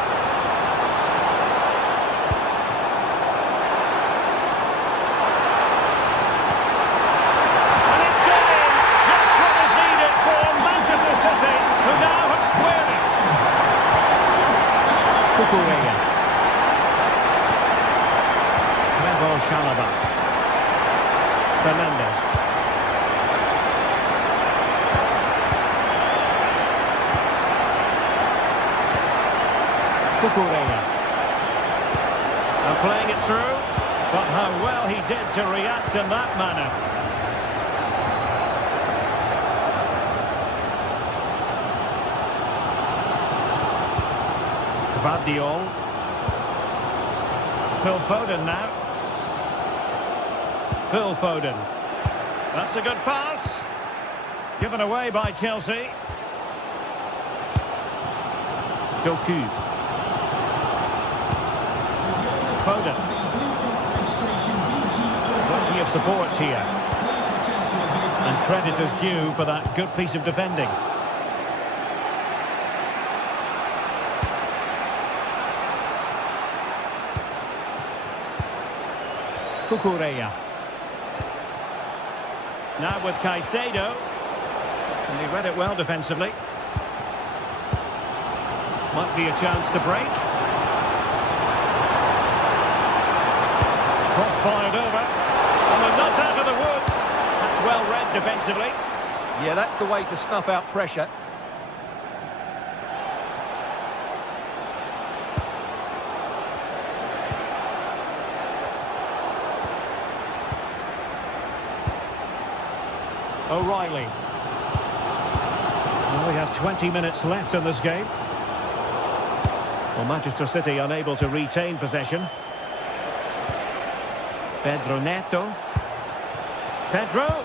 And it's gone in! Just what is needed for Manchester City, who now have squared it. Cucurella. Chalaba. Fernandez. Cucurella. And playing it through, but how well he did to react in that manner. Gvardiol. Phil Foden now. Phil Foden. That's a good pass. Given away by Chelsea. Doku. Foden. Plenty of support here. And credit is due for that good piece of defending. Cucurella. Now with Caicedo. And he read it well defensively. Might be a chance to break. Cross fired over. And they're not out of the woods. That's well read defensively. Yeah, that's the way to snuff out pressure. O'Reilly. Well, we have 20 minutes left in this game. Well, Manchester City unable to retain possession. Pedro Neto. Pedro.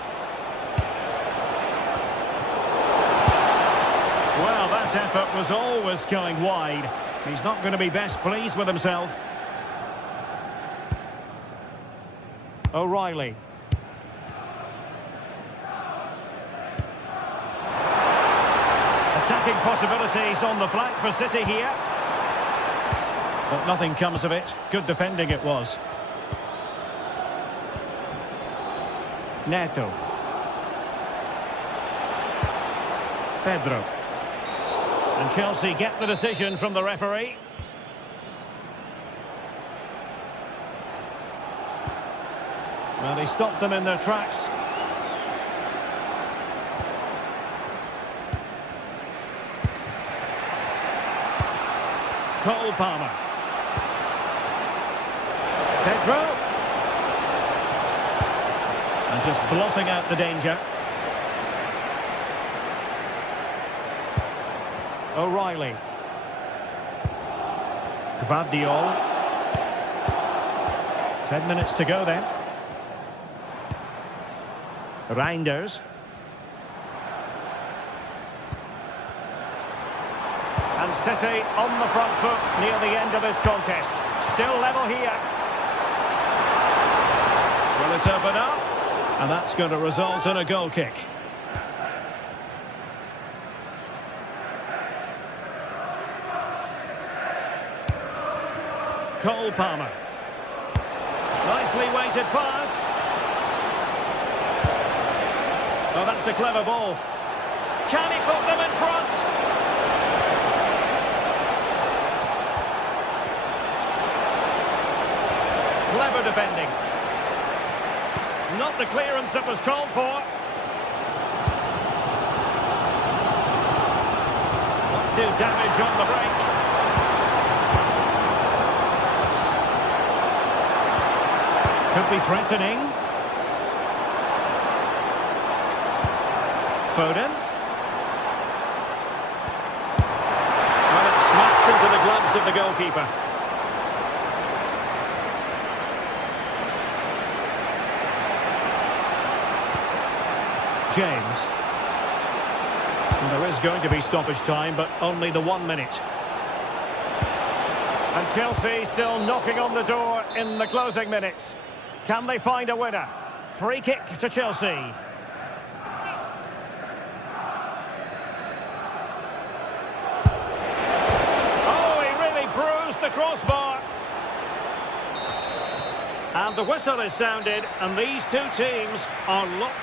Well, that effort was always going wide. He's not going to be best pleased with himself. O'Reilly. Attacking possibilities on the flank for City here. But nothing comes of it. Good defending it was. Neto. Pedro. And Chelsea get the decision from the referee. Well, he stopped them in their tracks. Cole Palmer. Pedro. And just blotting out the danger. O'Reilly. Gvardiol. 10 minutes to go then. Reinders. And City on the front foot near the end of this contest. Still level here. Will it open up? And that's going to result in a goal kick. Cole Palmer. Nicely weighted pass. Oh, that's a clever ball. Can he put them in front? Clever defending. Not the clearance that was called for. Not do damage on the break. Could be threatening. Foden. Well, it snaps into the gloves of the goalkeeper. James. And there is going to be stoppage time, but only the 1 minute. And Chelsea still knocking on the door in the closing minutes. Can they find a winner? Free kick to Chelsea. Oh, he really bruised the crossbar. And the whistle is sounded, and these two teams are locked.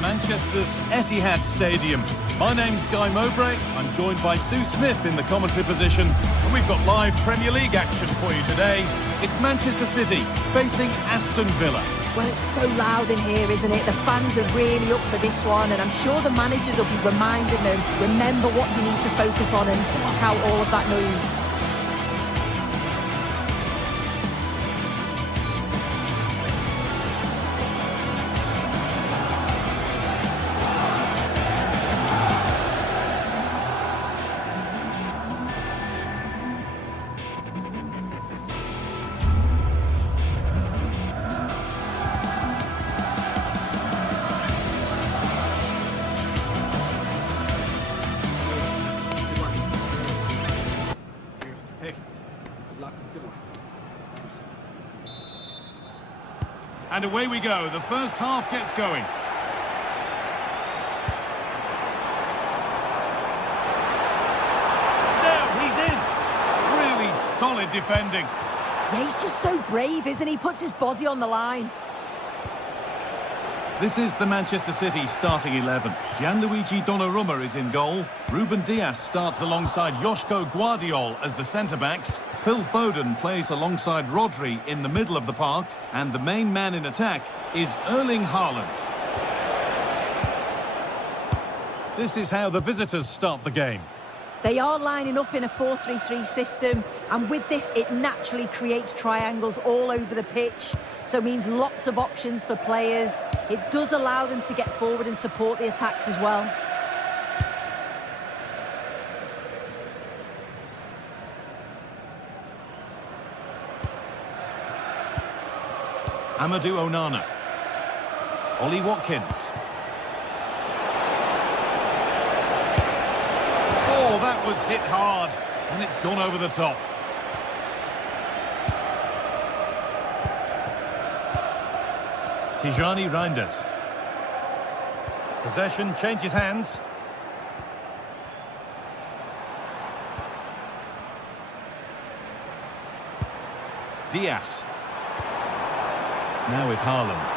Manchester's Etihad Stadium. My name's Guy Mowbray. I'm joined by Sue Smith in the commentary position, and we've got live Premier League action for you today. It's Manchester City facing Aston Villa. Well, it's so loud in here, isn't it? The fans are really up for this one, and I'm sure the managers will be reminding them, remember what you need to focus on and block out all of that noise. And away we go. The first half gets going. There, he's in. Really solid defending. Yeah, he's just so brave, isn't he? Puts his body on the line. This is the Manchester City starting 11. Gianluigi Donnarumma is in goal. Ruben Dias starts alongside Joško Gvardiol as the centre-backs. Phil Foden plays alongside Rodri in the middle of the park. And the main man in attack is Erling Haaland. This is how the visitors start the game. They are lining up in a 4-3-3 system, and with this, it naturally creates triangles all over the pitch, so it means lots of options for players. It does allow them to get forward and support the attacks as well. Amadou Onana. Ollie Watkins. Oh, that was hit hard, and it's gone over the top. Tijani Reinders. Possession changes hands. Diaz. Now with Haaland.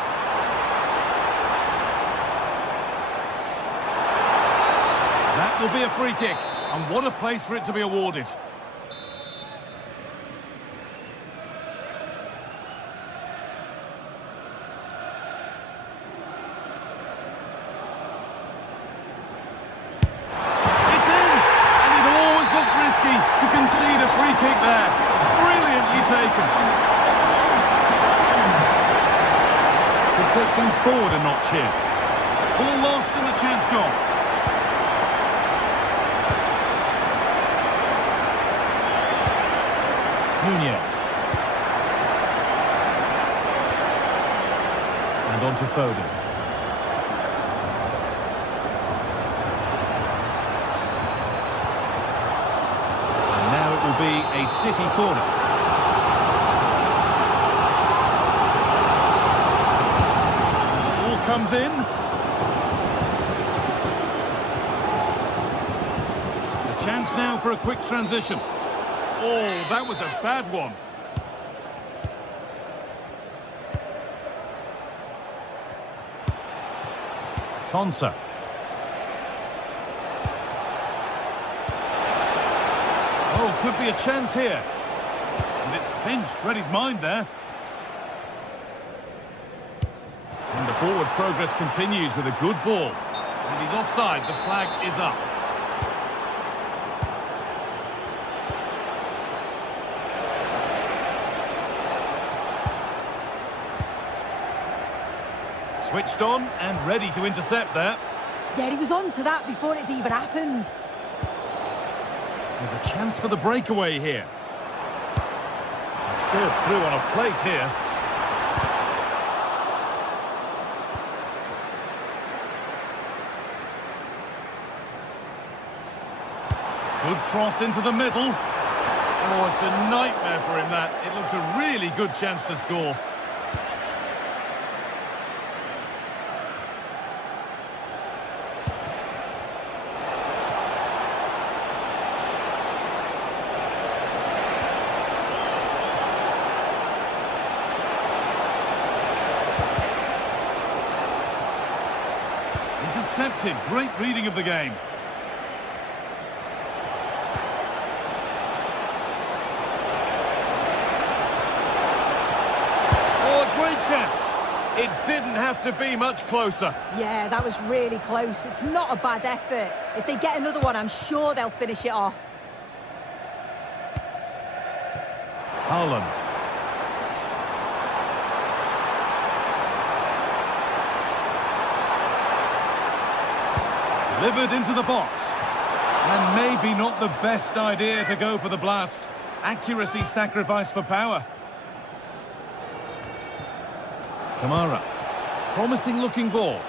That will be a free kick, and what a place for it to be awarded. It's in, and it always looked risky to concede a free kick there. Brilliantly taken. Could take things forward a notch here. Ball lost and the chance gone. Nunez. And on to Foden. And now it will be a City corner. Ball comes in. A chance now for a quick transition. Oh, that was a bad one. Konsa. Oh, could be a chance here. And it's pinched Reddy's mind there. And the forward progress continues with a good ball. And he's offside, the flag is up. Switched on and ready to intercept there. Yeah, he was on to that before it even happened. There's a chance for the breakaway here. Served through on a plate here. Good cross into the middle. Oh, it's a nightmare for him, that. It looked a really good chance to score. Intercepted. Great reading of the game. Oh, a great chance. It didn't have to be much closer. Yeah, that was really close. It's not a bad effort. If they get another one, I'm sure they'll finish it off. Haaland. Delivered into the box. And maybe not the best idea to go for the blast. Accuracy sacrificed for power. Kamara. Promising looking ball.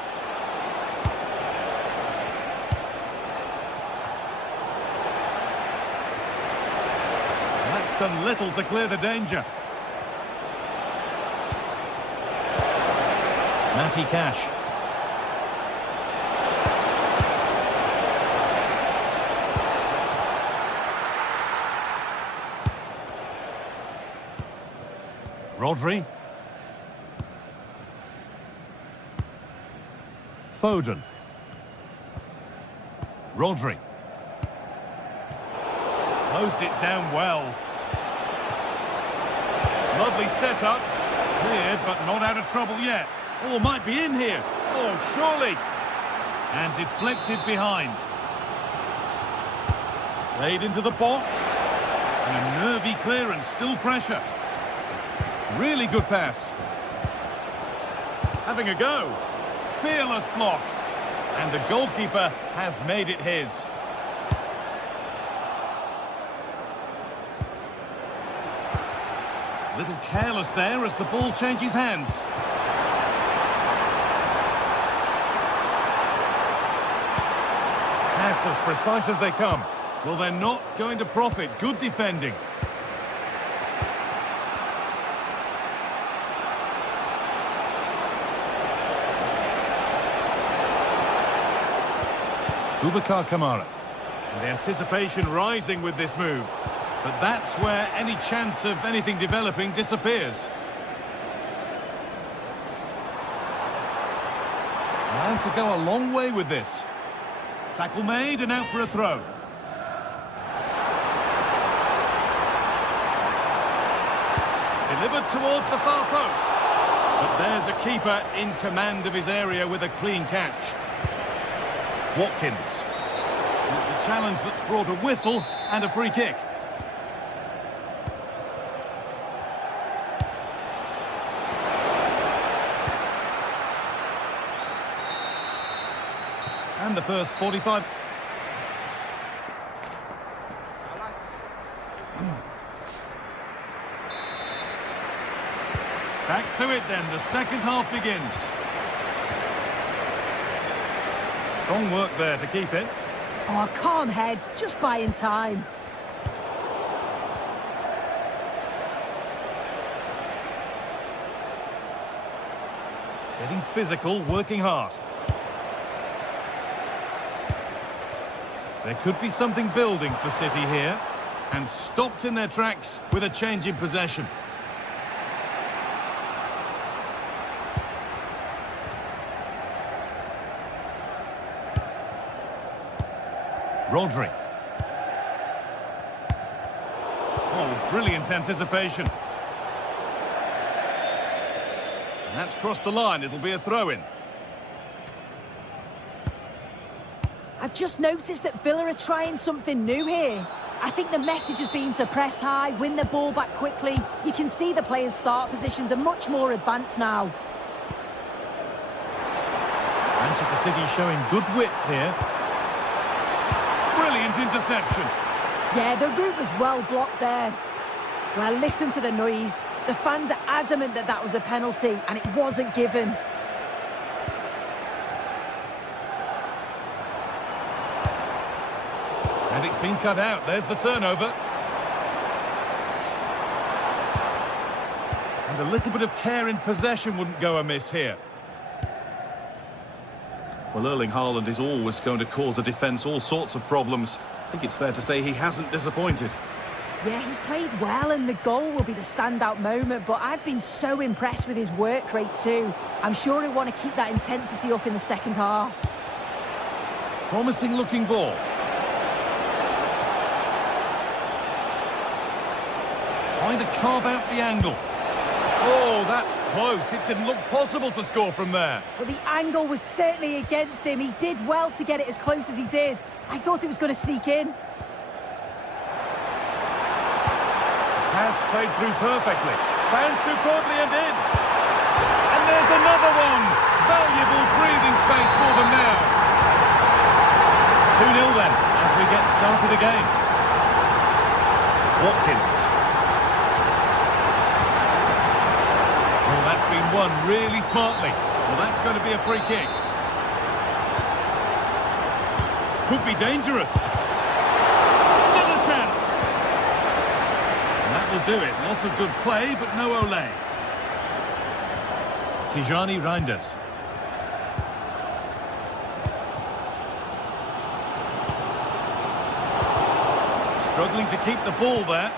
That's done little to clear the danger. Matty Cash. Rodri. Foden. Rodri. Closed it down well. Lovely setup. Cleared, but not out of trouble yet. Oh, might be in here. Oh, surely. And deflected behind. Played into the box. And a nervy clearance, still pressure. Really good pass. Having a go. Fearless block. And the goalkeeper has made it his. A little careless there as the ball changes hands. Pass as precise as they come. Well, they're not going to profit. Good defending. Boubacar Kamara. And the anticipation rising with this move. But that's where any chance of anything developing disappears. Now to go a long way with this. Tackle made and out for a throw. Delivered towards the far post. But there's a keeper in command of his area with a clean catch. Watkins. And it's a challenge that's brought a whistle and a free kick. And the first 45. Back to it then, the second half begins. Strong work there to keep it. Oh, calm head, just buying time. Getting physical, working hard. There could be something building for City here. And stopped in their tracks with a change in possession. Rodri. Oh, brilliant anticipation. And that's crossed the line. It'll be a throw-in. I've just noticed that Villa are trying something new here. I think the message has been to press high, win the ball back quickly. You can see the players' start positions are much more advanced now. Manchester City showing good width here. Brilliant interception. Yeah, the route was well blocked there. Well, listen to the noise. The fans are adamant that that was a penalty, and it wasn't given. And it's been cut out. There's the turnover. And a little bit of care in possession wouldn't go amiss here. Well, Erling Haaland is always going to cause a defence all sorts of problems. I think it's fair to say he hasn't disappointed. Yeah, he's played well, and the goal will be the standout moment, but I've been so impressed with his work rate too. I'm sure he'll want to keep that intensity up in the second half. Promising looking ball. Trying to carve out the angle. Oh, that's close. It didn't look possible to score from there. Well, the angle was certainly against him. He did well to get it as close as he did. I thought it was going to sneak in. Pass played through perfectly. Found superbly and in. And there's another one. Valuable breathing space for them now. 2-0 then, as we get started again. Watkins. Well, that's been won really smartly. Well, that's going to be a free kick. Could be dangerous. Still a chance. And that will do it. Lots of good play, but no Olé. Tijani Reinders. Struggling to keep the ball there.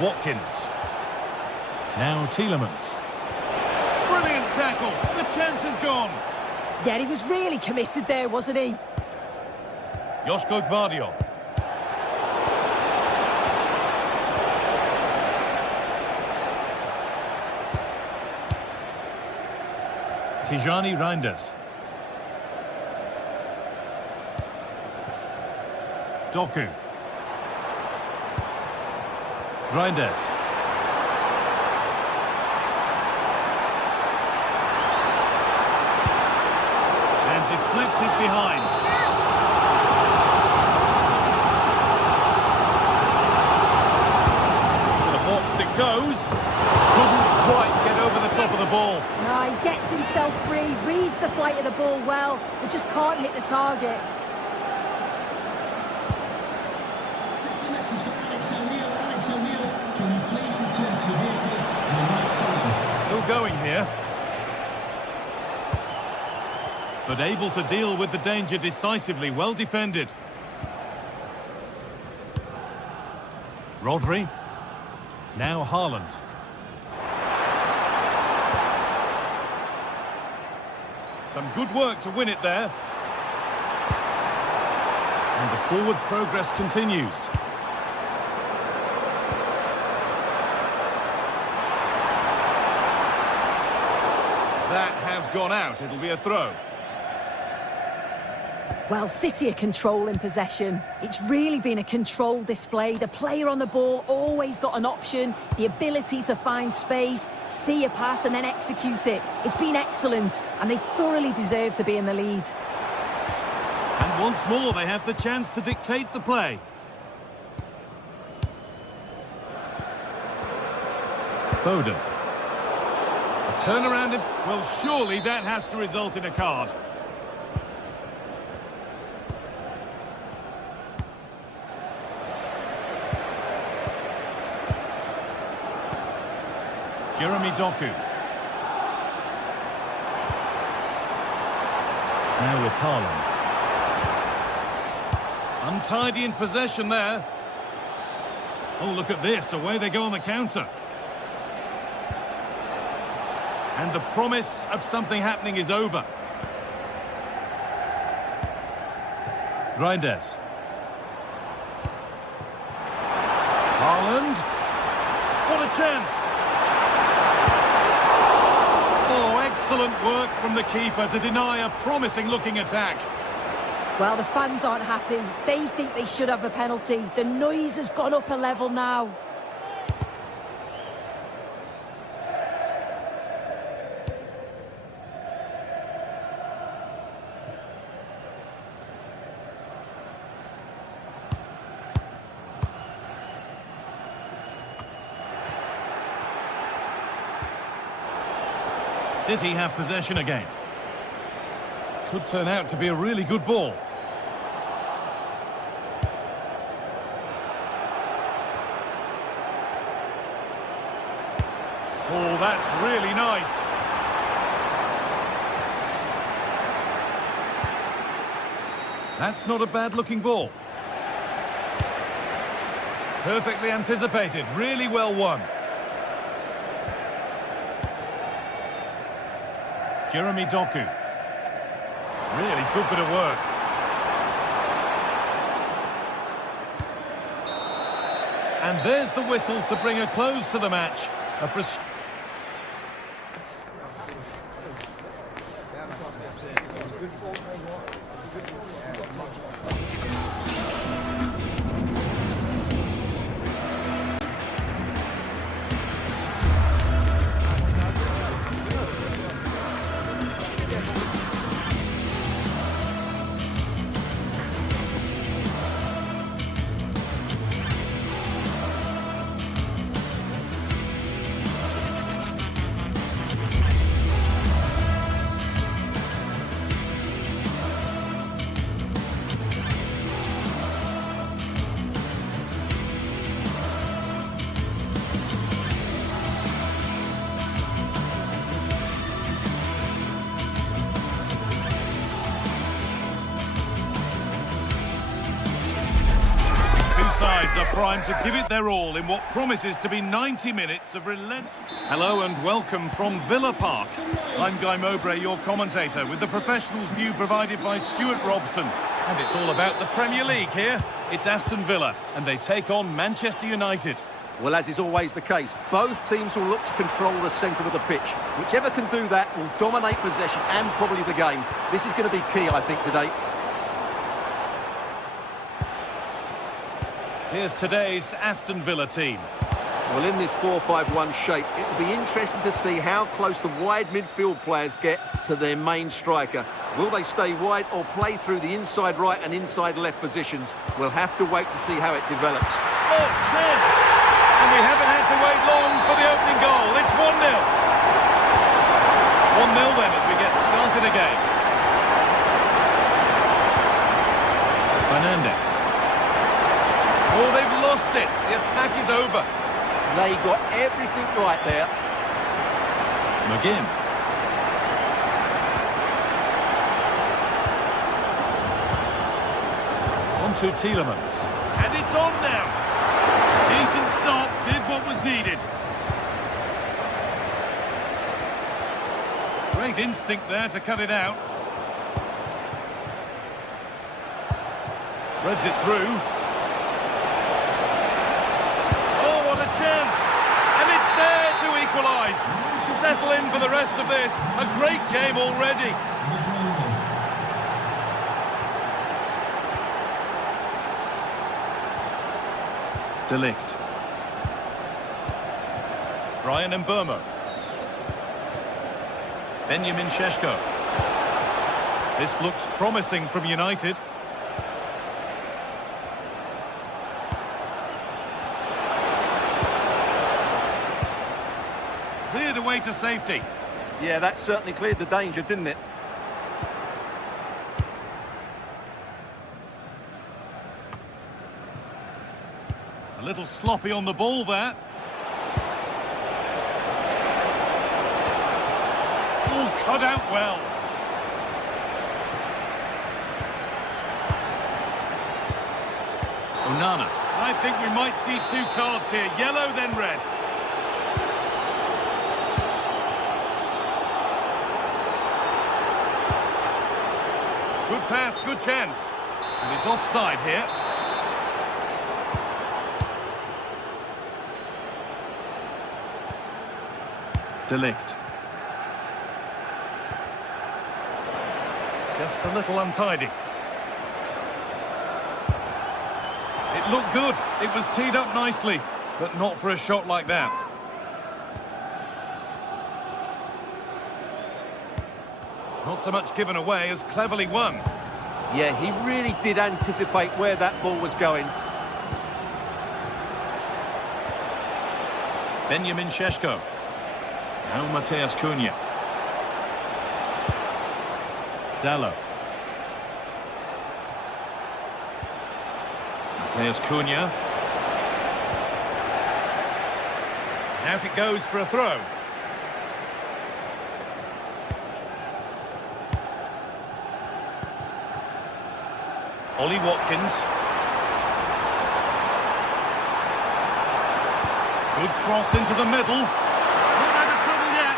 Watkins. Now Tielemans. Brilliant tackle. The chance is gone. Yeah, he was really committed there, wasn't he? Joško Gvardiol. Tijani Reinders. Doku. Reinders. And deflected behind. To the box it goes. Couldn't quite get over the top of the ball. No, he gets himself free, reads the flight of the ball well, but just can't hit the target. That's the message for Alex O'Neill. Alex O'Neill, can you please return to your vehicle in the right time? Still going here. But able to deal with the danger decisively, well defended. Rodri. Now Haaland. Some good work to win it there. And the forward progress continues. That has gone out. It'll be a throw. Well, City are controlling possession. It's really been a controlled display. The player on the ball always got an option, the ability to find space, see a pass and then execute it. It's been excellent, and they thoroughly deserve to be in the lead. And once more, they have the chance to dictate the play. Foden. A turnaround, well, surely that has to result in a card. Jeremy Doku. Now with Haaland. Untidy in possession there. Oh, look at this. Away they go on the counter. And the promise of something happening is over. Reinders. Haaland. What a chance. Oh, excellent work from the keeper to deny a promising-looking attack. Well, the fans aren't happy. They think they should have a penalty. The noise has gone up a level now. City have possession again. Could turn out to be a really good ball. Oh, that's really nice. That's not a bad-looking ball. Perfectly anticipated, really well won. Jeremy Doku. Really good bit of work. And there's the whistle to bring a close to the match. Sides are primed to give it their all in what promises to be 90 minutes of relentless... Hello and welcome from Villa Park. I'm Guy Mowbray, your commentator, with the professionals' view provided by Stuart Robson. And it's all about the Premier League here. It's Aston Villa, and they take on Manchester United. Well, as is always the case, both teams will look to control the centre of the pitch. Whichever can do that will dominate possession and probably the game. This is going to be key, I think, today. Here's today's Aston Villa team. Well, in this 4-5-1 shape, it'll be interesting to see how close the wide midfield players get to their main striker. Will they stay wide or play through the inside right and inside left positions? We'll have to wait to see how it develops. Oh, chance! And we haven't had to wait long for the opening goal. It's 1-0. 1-0 then as we get started again. Fernandez. Oh, they've lost it. The attack is over. They got everything right there. McGinn. On to Tielemans. And it's on now. Decent stop, did what was needed. Great instinct there to cut it out. Threads it through. Oh, what a chance! And it's there to equalise. Settle in for the rest of this. A great game already. De Ligt. Brian Mbeumo. Benjamin Šeško. This looks promising from United. Cleared away to safety. Yeah, that certainly cleared the danger, didn't it? A little sloppy on the ball there. Oh, cut out well. Onana. I think we might see 2 cards here. Yellow, then red. Good pass, good chance. And it's offside here. De Ligt. Just a little untidy. It looked good. It was teed up nicely, but not for a shot like that. Not so much given away as cleverly won. Yeah, he really did anticipate where that ball was going. Benjamin Šeško. Now Matheus Cunha. Dallo. Matheus Cunha. Out it goes for a throw. Ollie Watkins. Good cross into the middle. Not out of trouble yet.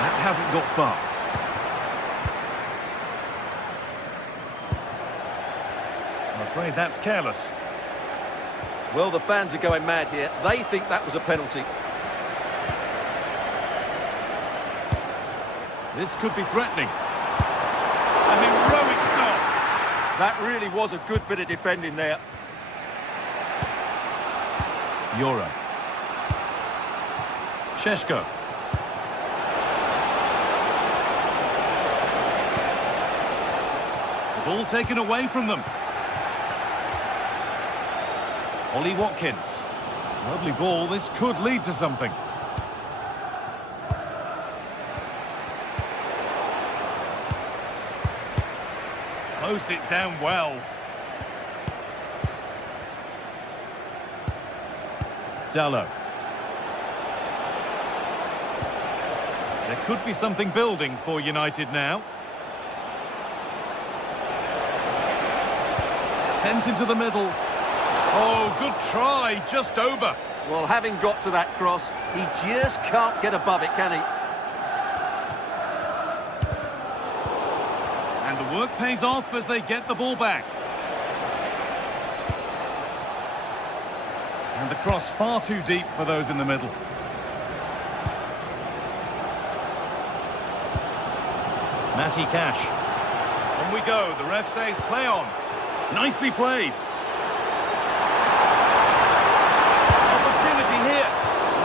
That hasn't got far. I'm afraid that's careless. Well, the fans are going mad here. They think that was a penalty. This could be threatening. A heroic stop. That really was a good bit of defending there. Euro. Šeško. The ball taken away from them. Ollie Watkins. Lovely ball. This could lead to something. Closed it down well. Dallo. There could be something building for United now. Sent into the middle. Oh, good try, just over. Well, having got to that cross, he just can't get above it, can he? And the work pays off as they get the ball back. And the cross far too deep for those in the middle. Matty Cash. On we go, the ref says play on. Nicely played.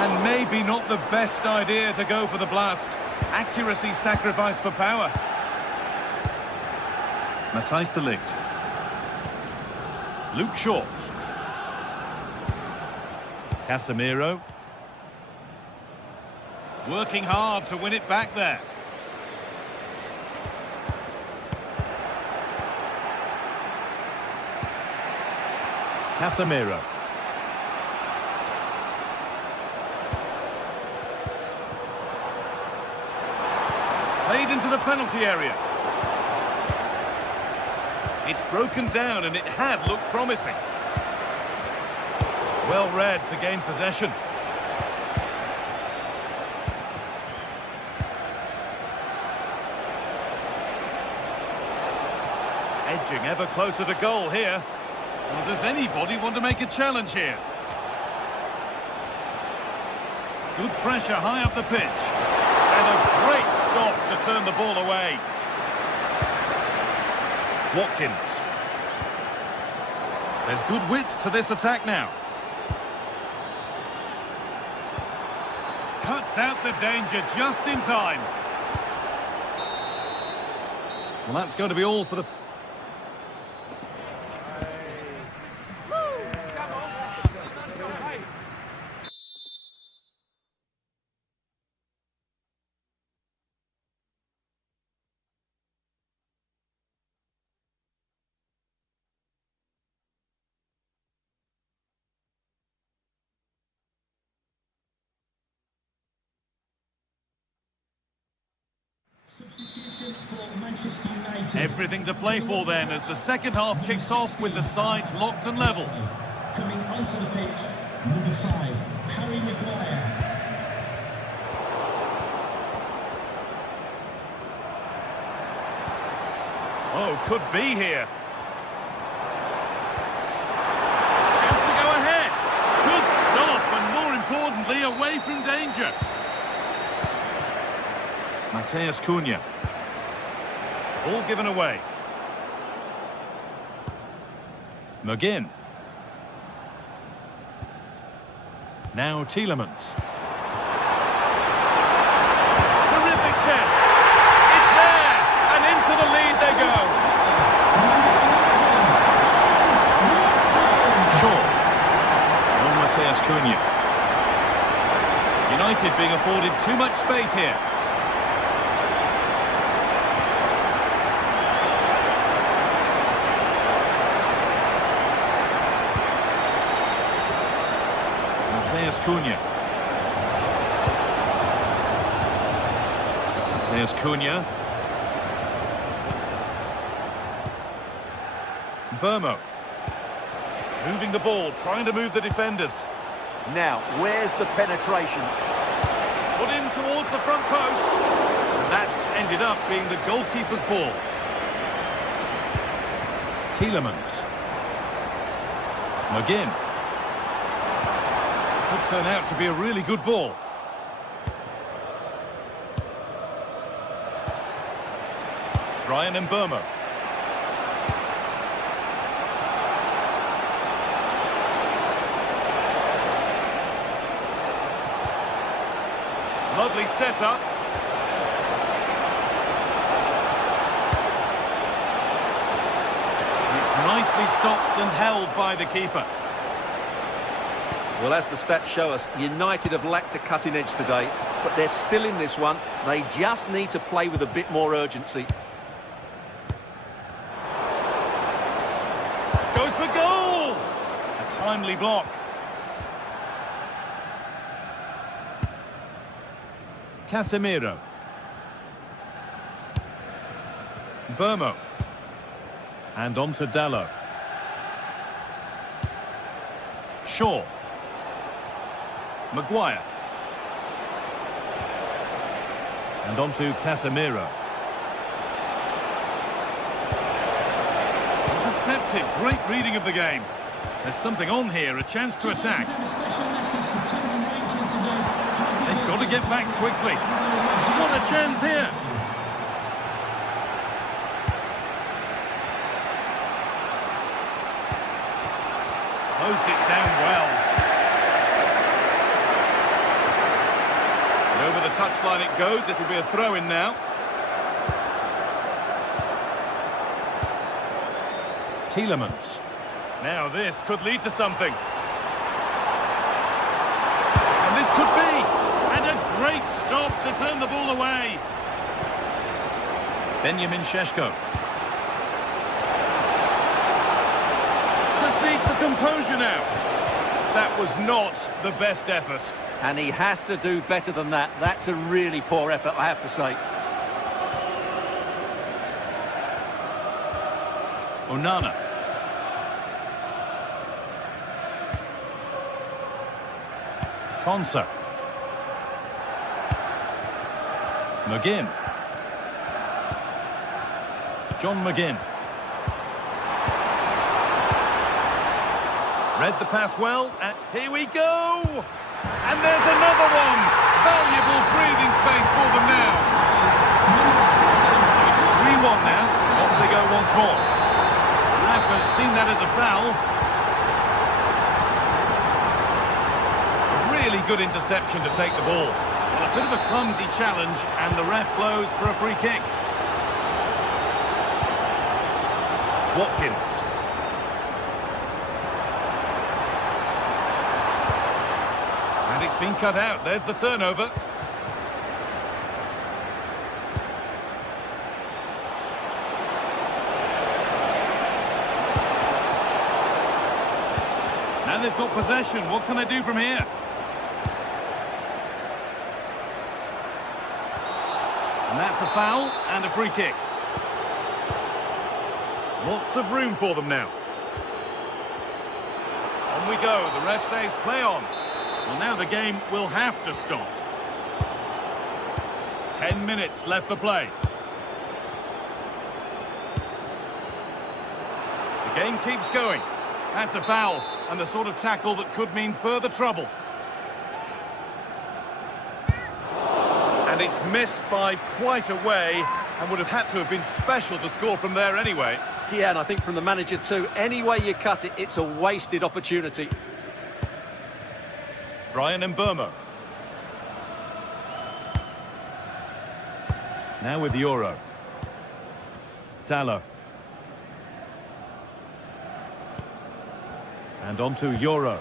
And maybe not the best idea to go for the blast. Accuracy sacrificed for power. Matthijs de Ligt. Luke Shaw. Casemiro. Working hard to win it back there. Casemiro. Played into the penalty area. It's broken down and it had looked promising. Well read to gain possession. Edging ever closer to goal here. Well, does anybody want to make a challenge here? Good pressure high up the pitch. And a great stop to turn the ball away. Watkins. There's good width to this attack now. Cuts out the danger just in time. Well, that's going to be all for the... Substitution for Manchester United. Everything to play for then as the second half kicks off with the sides locked and level. Coming onto the pitch, number 5, Harry Maguire. Oh, could be here. Chance to go ahead. Good stop and more importantly away from danger. Matheus Cunha. All given away. McGinn. Now Tielemans. Terrific chance. It's there. And into the lead they go. Shaw. On Matheus Cunha. United being afforded too much space here. Cunha. There's Cunha. Burmo. Moving the ball, trying to move the defenders. Now, where's the penetration? Put in towards the front post. And that's ended up being the goalkeeper's ball. Tielemans. McGinn. Could turn out to be a really good ball. Brian Mbeumo. Lovely setup. It's nicely stopped and held by the keeper. Well, as the stats show us, United have lacked a cutting edge today, but they're still in this one. They just need to play with a bit more urgency. Goes for goal! A timely block. Casemiro. Burmo. And on to Dalot. Shaw. Maguire. And on to Casemiro. Intercepted. Great reading of the game. There's something on here, a chance to attack. They've got to get back quickly. What a chance here. Closed it down well. touchline it goes. It'll be a throw-in now. Tielemans. Now this could lead to something. And this could be. And a great stop to turn the ball away. Benjamin Šeško. Just needs the composure now. That was not the best effort. And he has to do better than that. That's a really poor effort, I have to say. Onana. Konsa. McGinn. John McGinn. Read the pass well, and here we go! And there's another one! Valuable breathing space for them now. It's 3-1 now. Off they go once more. The ref has seen that as a foul. Really good interception to take the ball. Well, a bit of a clumsy challenge, and the ref blows for a free kick. Watkins. And it's been cut out. There's the turnover. Now they've got possession. What can they do from here? And that's a foul and a free kick. Lots of room for them now. On we go. The ref says play on. Well, now the game will have to stop. 10 minutes left for play. The game keeps going. That's a foul, and the sort of tackle that could mean further trouble. And it's missed by quite a way, and would have had to have been special to score from there anyway. Yeah, and I think from the manager too, any way you cut it, it's a wasted opportunity. Brian Mbeumo. Now with Euro. Dallo. And on to Euro.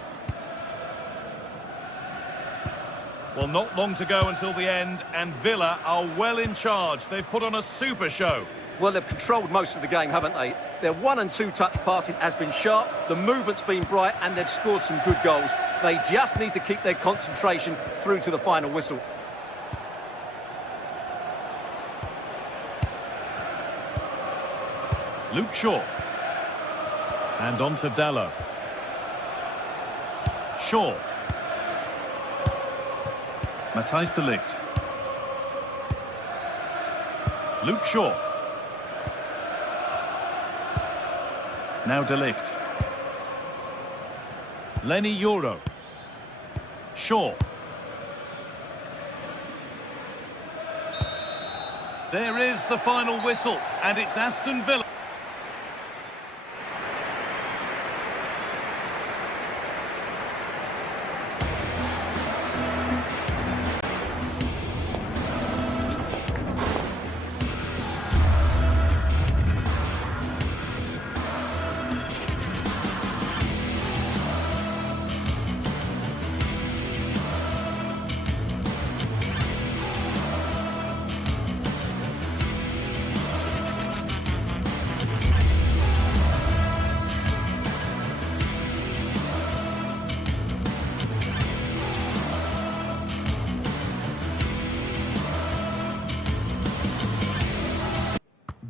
Well, not long to go until the end, and Villa are well in charge. They've put on a super show. Well, they've controlled most of the game, haven't they? Their 1- and 2-touch passing has been sharp, the movement's been bright, and they've scored some good goals. They just need to keep their concentration through to the final whistle. Luke Shaw. And on to Dallo. Shaw. Matthijs de Ligt. Luke Shaw. Now de Ligt. Lenny Euro. Shaw. There is the final whistle, and it's Aston Villa.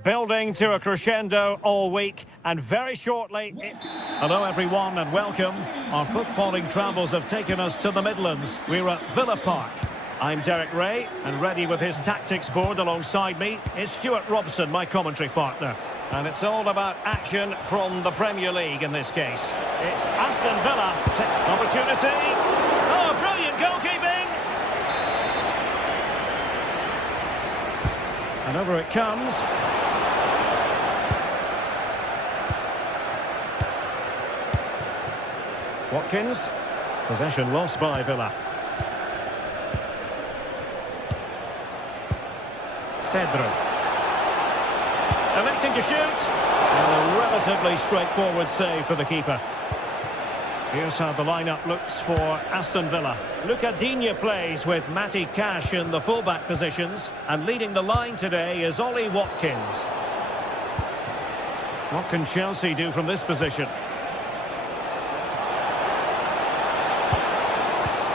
Building to a crescendo all week, and very shortly... Hello everyone and welcome. Our footballing travels have taken us to the Midlands. We're at Villa Park. I'm Derek Ray, and ready with his tactics board alongside me is Stuart Robson, my commentary partner. And it's all about action from the Premier League in this case. It's Aston Villa. Opportunity. Oh, brilliant goalkeeping! And over it comes. Watkins. Possession lost by Villa. Pedro. Electing to shoot. And a relatively straightforward save for the keeper. Here's how the lineup looks for Aston Villa. Luca Digne plays with Matty Cash in the fullback positions. And leading the line today is Ollie Watkins. What can Chelsea do from this position?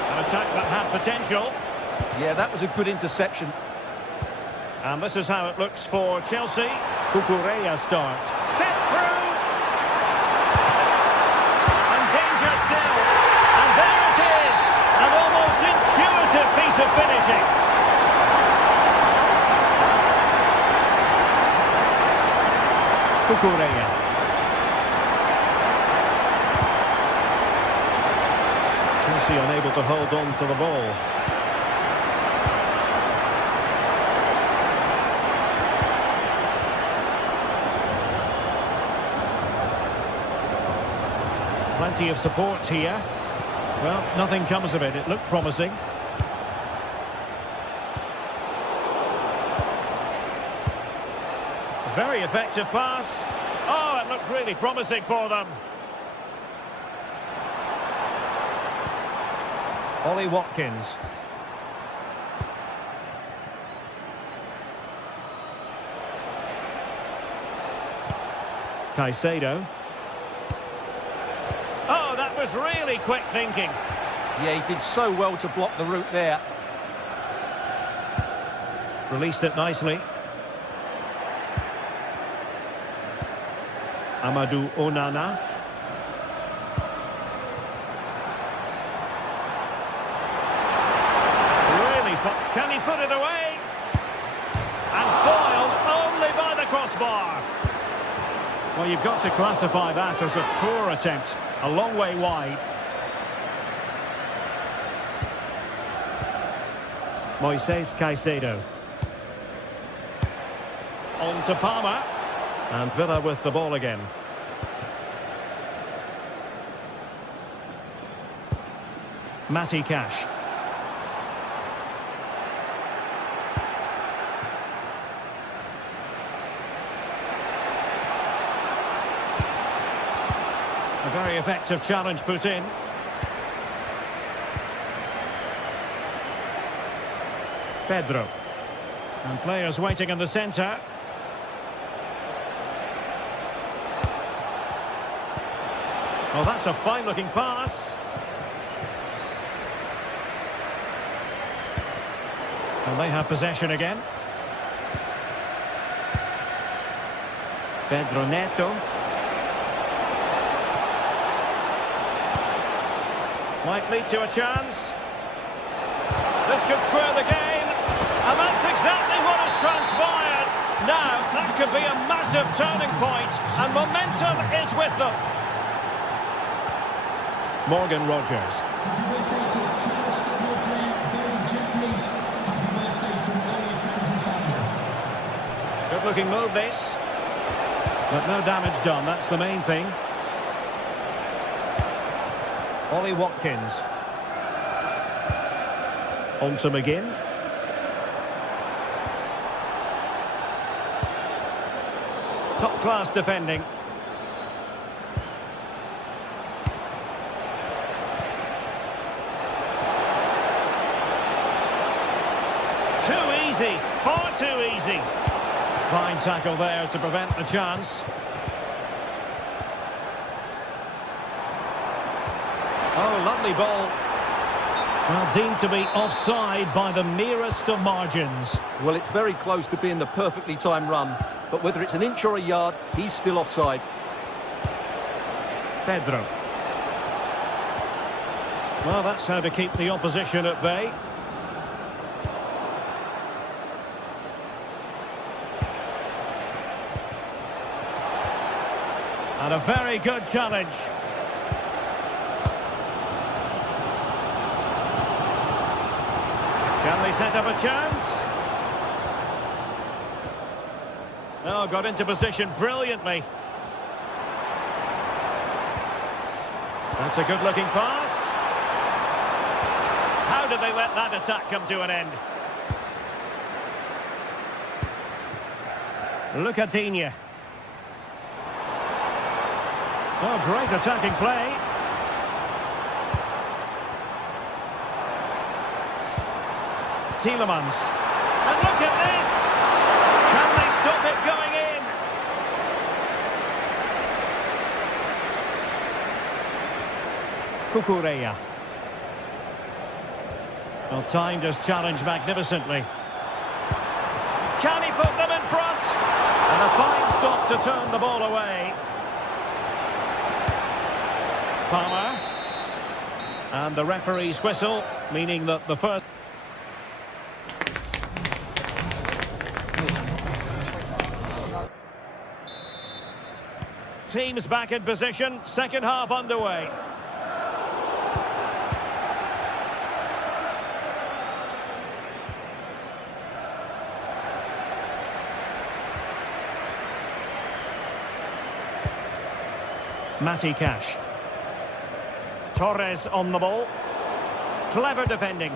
An attack that had potential. Yeah, that was a good interception. And this is how it looks for Chelsea. Cucurella starts. Set through! And danger still. And there it is! An almost intuitive piece of finishing. Cucurella. Chelsea unable to hold on to the ball. Plenty of support here. Well, nothing comes of it. It looked promising. Very effective pass. Oh, it looked really promising for them. Ollie Watkins. Caicedo. Oh, that was really quick thinking. Yeah, he did so well to block the route there. Released it nicely. Amadou Onana. Really, can he put it away? And foiled only by the crossbar. Well, you've got to classify that as a poor attempt. A long way wide. Moises Caicedo. On to Palmer. And Villa with the ball again. Matty Cash. A very effective challenge put in. Pedro. And players waiting in the centre. Oh, that's a fine-looking pass. And they have possession again. Pedro Neto. Might lead to a chance. This could square the game. And that's exactly what has transpired. Now, that could be a massive turning point. And momentum is with them. Morgan Rogers. Happy birthday to the proudest football player, Barry Jeffries. Happy birthday from all your friends and family. Good looking move this. But no damage done, that's the main thing. Ollie Watkins. On to McGinn. Top class defending. Far too easy. Fine tackle there to prevent the chance. Oh, lovely ball. Well, deemed to be offside by the merest of margins. Well, it's very close to being the perfectly timed run, but whether it's an inch or a yard, he's still offside. Pedro. Well, that's how to keep the opposition at bay. And a very good challenge. Can they set up a chance? Oh, got into position brilliantly. That's a good-looking pass. How did they let that attack come to an end? Look at Digne. Oh, great attacking play. Tielemans. And look at this! Can they stop it going in? Cucurella. Well, timed his challenge magnificently. Can he put them in front? And a fine stop to turn the ball away. Palmer. And the referee's whistle, meaning that the first... Teams back in position, second half underway. Matty Cash. Torres on the ball. Clever defending.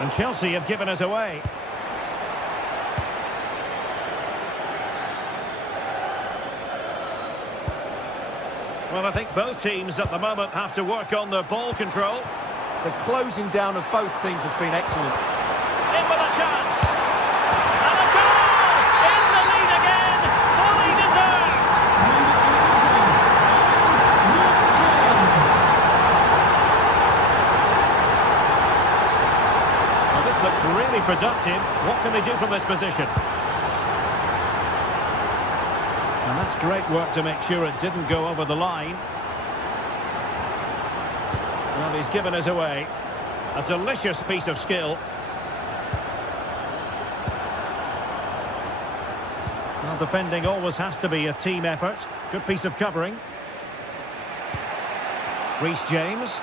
And Chelsea have given us away. Well, I think both teams at the moment have to work on their ball control. The closing down of both teams has been excellent. In with a chance. And a goal! In the lead again! Fully deserved! Well, this looks really productive. What can they do from this position? And that's great work to make sure it didn't go over the line. Well, he's given us away. A delicious piece of skill. Well, defending always has to be a team effort. Good piece of covering. Reece James.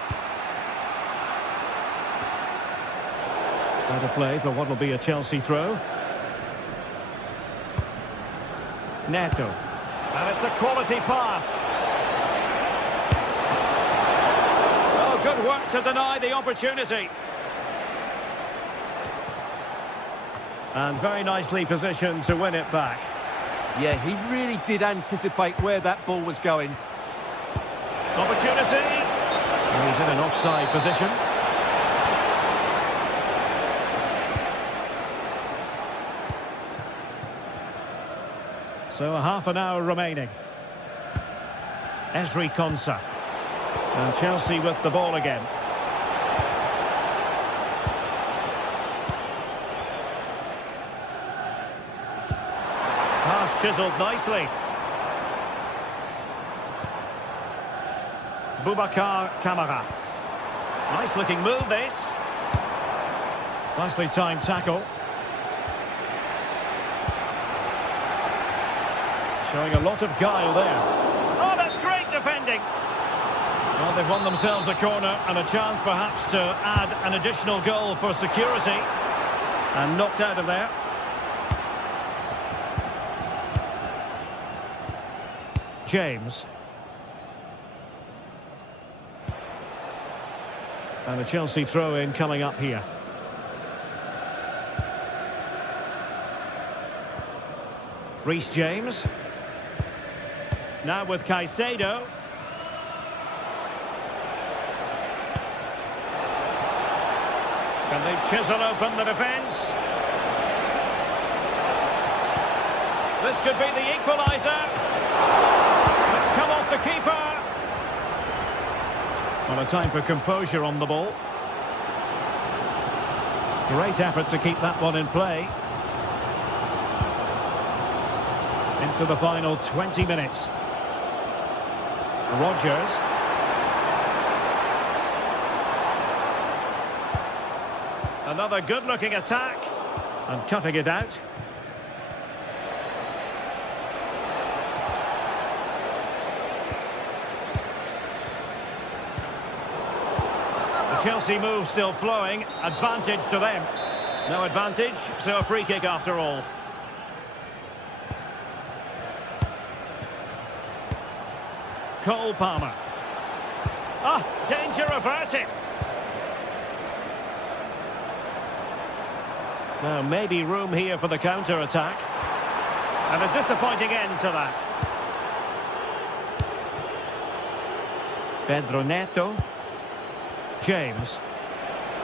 Better play for what will be a Chelsea throw. Neto. And it's a quality pass. Oh, good work to deny the opportunity. And very nicely positioned to win it back. Yeah, he really did anticipate where that ball was going. Opportunity. And he's in an offside position. So a half an hour remaining. Ezri Konsa. And Chelsea with the ball again. Pass chiselled nicely. Boubacar Kamara. Nice looking move this. Nicely timed tackle. Showing a lot of guile there. Oh, that's great defending. Well, they've won themselves a corner and a chance perhaps to add an additional goal for security. And knocked out of there. James. And a Chelsea throw-in coming up here. Reece James. Now with Caicedo. Can they chisel open the defence? This could be the equaliser. It's come off the keeper. Well, a time for composure on the ball. Great effort to keep that one in play. Into the final 20 minutes. Rodgers. Another good-looking attack. And cutting it out. The Chelsea move still flowing. Advantage to them. No advantage, so a free kick after all. Cole Palmer. Ah, danger averted. Now, maybe room here for the counter-attack. And a disappointing end to that. Pedro Neto. James.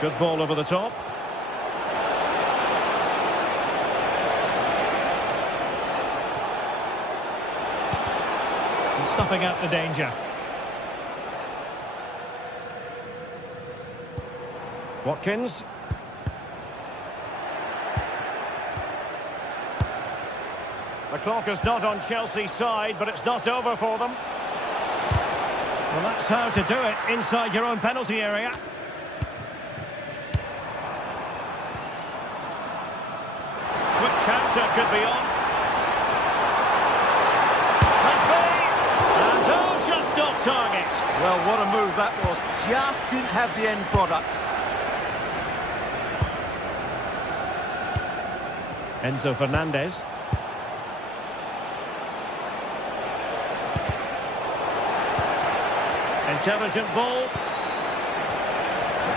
Good ball over the top. And snuffing out the danger. Watkins. The clock is not on Chelsea's side, but it's not over for them. Well, that's how to do it inside your own penalty area. Quick counter could be on. Has been! And oh, just off target. Well, what a move that was. Just didn't have the end product. Enzo Fernandez. Intelligent ball.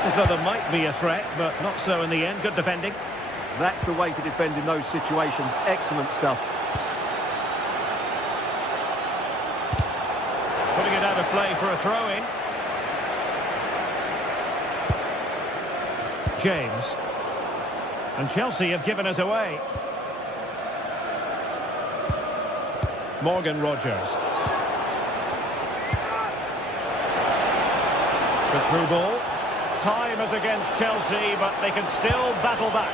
As though there might be a threat, but not so in the end. Good defending. That's the way to defend in those situations. Excellent stuff. Putting it out of play for a throw-in. James. And Chelsea have given us away. Morgan Rogers. Good through ball. Time is against Chelsea, but they can still battle back.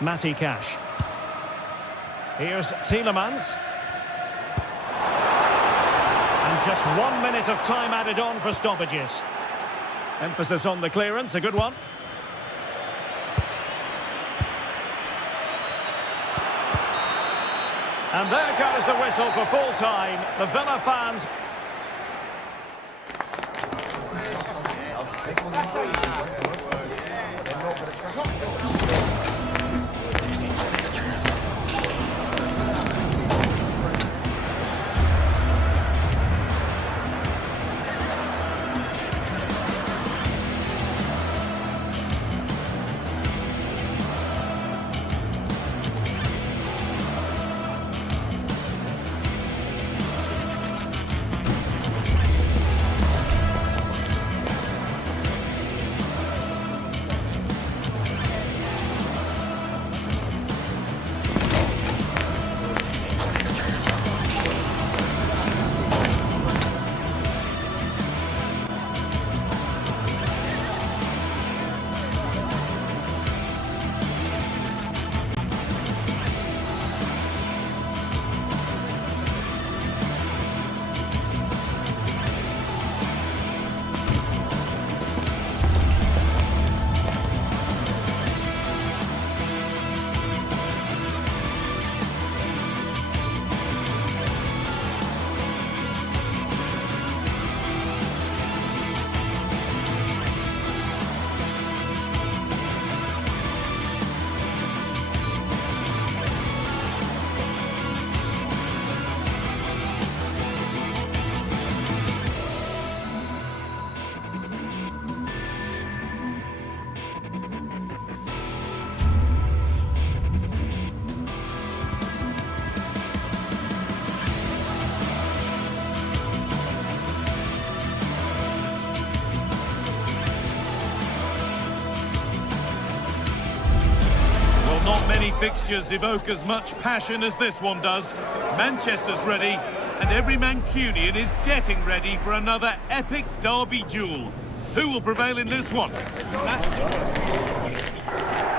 Matty Cash. Here's Tielemans. And just 1 minute of time added on for stoppages. Emphasis on the clearance, a good one. And there goes the whistle for full time. The Villa fans. Not many fixtures evoke as much passion as this one does. Manchester's ready, and every Mancunian is getting ready for another epic derby duel. Who will prevail in this one?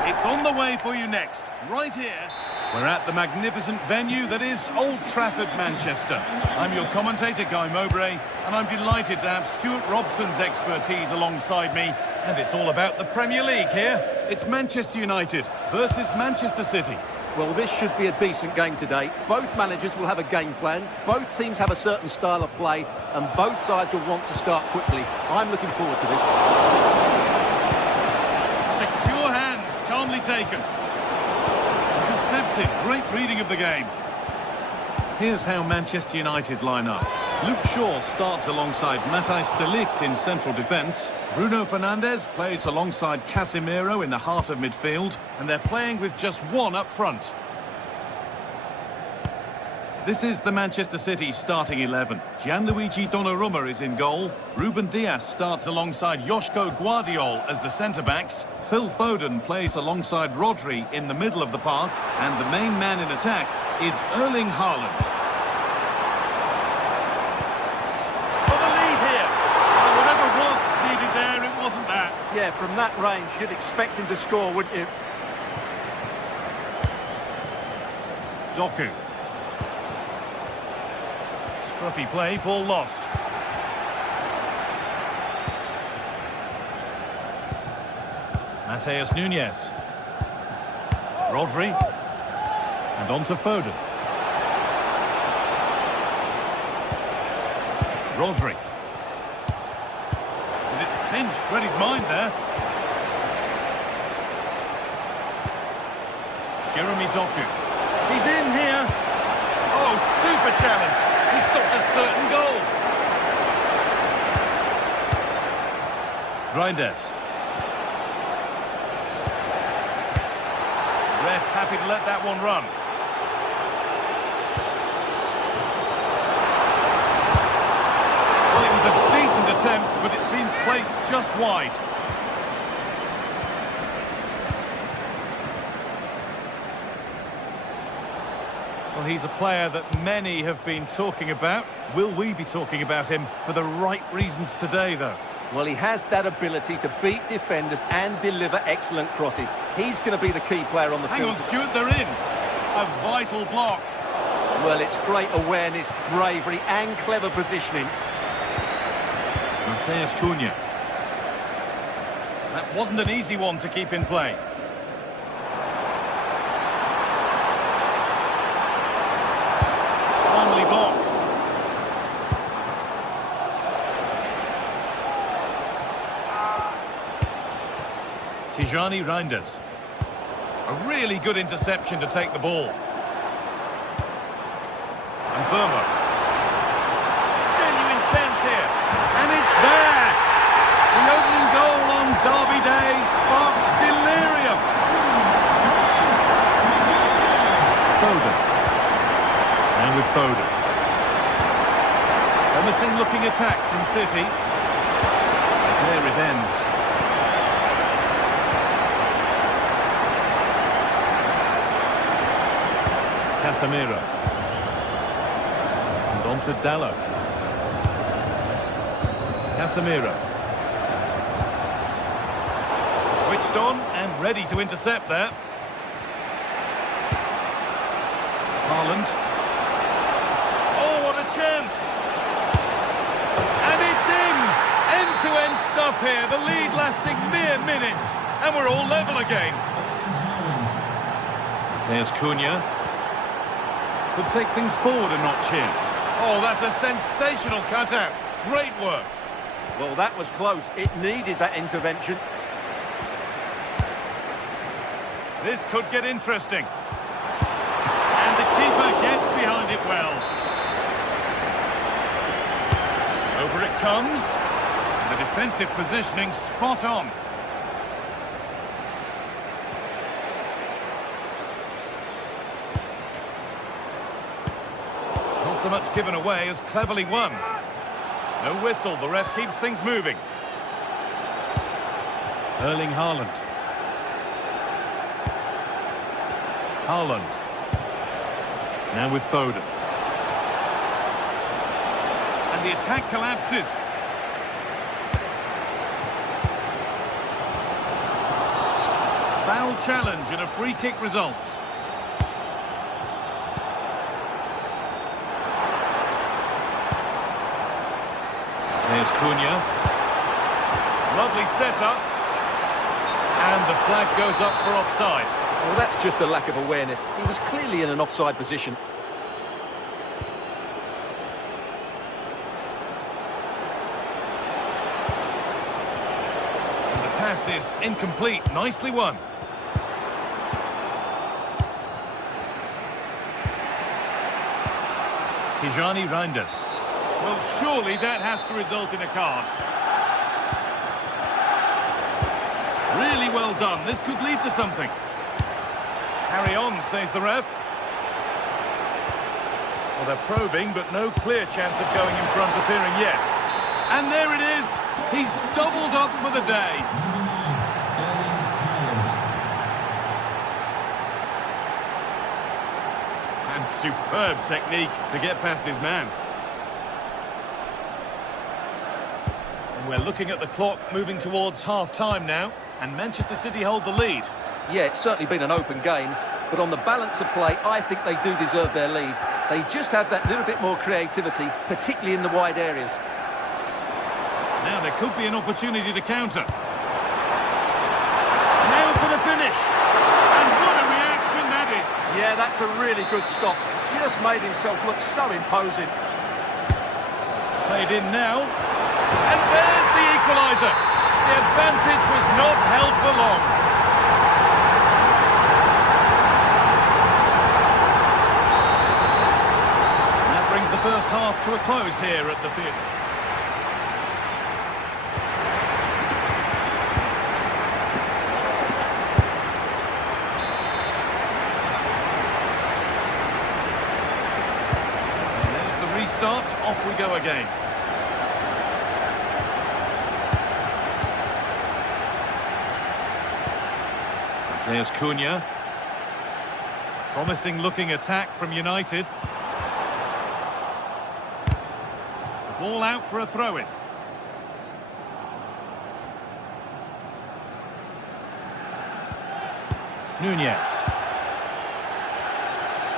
It's on the way for you next, right here. We're at the magnificent venue that is Old Trafford, Manchester. I'm your commentator, Guy Mowbray, and I'm delighted to have Stuart Robson's expertise alongside me. And it's all about the Premier League here. It's Manchester United versus Manchester City. Well, this should be a decent game today. Both managers will have a game plan. Both teams have a certain style of play, and both sides will want to start quickly. I'm looking forward to this. taken. Intercepted. Great reading of the game. Here's how Manchester United line up. Luke Shaw starts alongside Matthijs de Ligt in central defence. Bruno Fernandes plays alongside Casemiro in the heart of midfield, and they're playing with just one up front. This is the Manchester City starting 11. Gianluigi Donnarumma is in goal. Ruben Dias starts alongside Joško Guardiol as the centre-backs. Phil Foden plays alongside Rodri in the middle of the park. And the main man in attack is Erling Haaland. For the lead here. Whatever was needed there, it wasn't that. Yeah, from that range, you'd expect him to score, wouldn't you? Doku. Scruffy play, ball lost. Matheus Nunes. Rodri. And on to Foden. Rodri. And it's pinched, read his mind there. Jeremy Doku. He's in here. Oh, super challenge. He stopped a certain goal. Reinders. Ref happy to let that one run. Well, it was a decent attempt, but it's been placed just wide. Well, he's a player that many have been talking about. Will we be talking about him for the right reasons today, though? Well, he has that ability to beat defenders and deliver excellent crosses. He's going to be the key player on the field. Hang on, Stuart, they're in. A vital block. Well, it's great awareness, bravery and clever positioning. Matheus Cunha. That wasn't an easy one to keep in play. Finally blocked. Tijani Reinders. A really good interception to take the ball. And Burma. Genuine chance here. And it's there! The opening goal on Derby Day sparks delirium. Foden. And with Foden. Promising looking attack from City. And there it ends. Casemiro. And on to Dalot. Casemiro. Switched on and ready to intercept there. Haaland. Oh, what a chance! And it's in! End-to-end stuff here. The lead lasting mere minutes. And we're all level again. There's Cunha. Could take things forward a notch here. Oh, that's a sensational cutout. Great work. Well, that was close. It needed that intervention. This could get interesting. And the keeper gets behind it well. Over it comes. The defensive positioning spot on. Not so much given away as cleverly won. No whistle, the ref keeps things moving. Erling Haaland. Haaland. Now with Foden. And the attack collapses. Foul challenge and a free kick results. There's Cunha. Lovely setup. And the flag goes up for offside. Well, that's just a lack of awareness. He was clearly in an offside position. And the pass is incomplete. Nicely won. Tijani Reinders. Well, surely that has to result in a card. Really well done. This could lead to something. Carry on, says the ref. Well, they're probing, but no clear chance of going in front appearing yet. And there it is. He's doubled up for the day. And superb technique to get past his man. And we're looking at the clock moving towards half-time now. And Manchester City hold the lead. Yeah, it's certainly been an open game, but on the balance of play, I think they do deserve their lead. They just have that little bit more creativity, particularly in the wide areas. Now there could be an opportunity to counter. Now for the finish. And what a reaction that is. Yeah, that's a really good stop. Just made himself look so imposing. It's played in now. And there's the equaliser. The advantage was not held for long. That brings the first half to a close here at the theatre. And there's the restart. Off we go again. There's Cunha. Promising looking attack from United. The ball out for a throw-in. Nunez.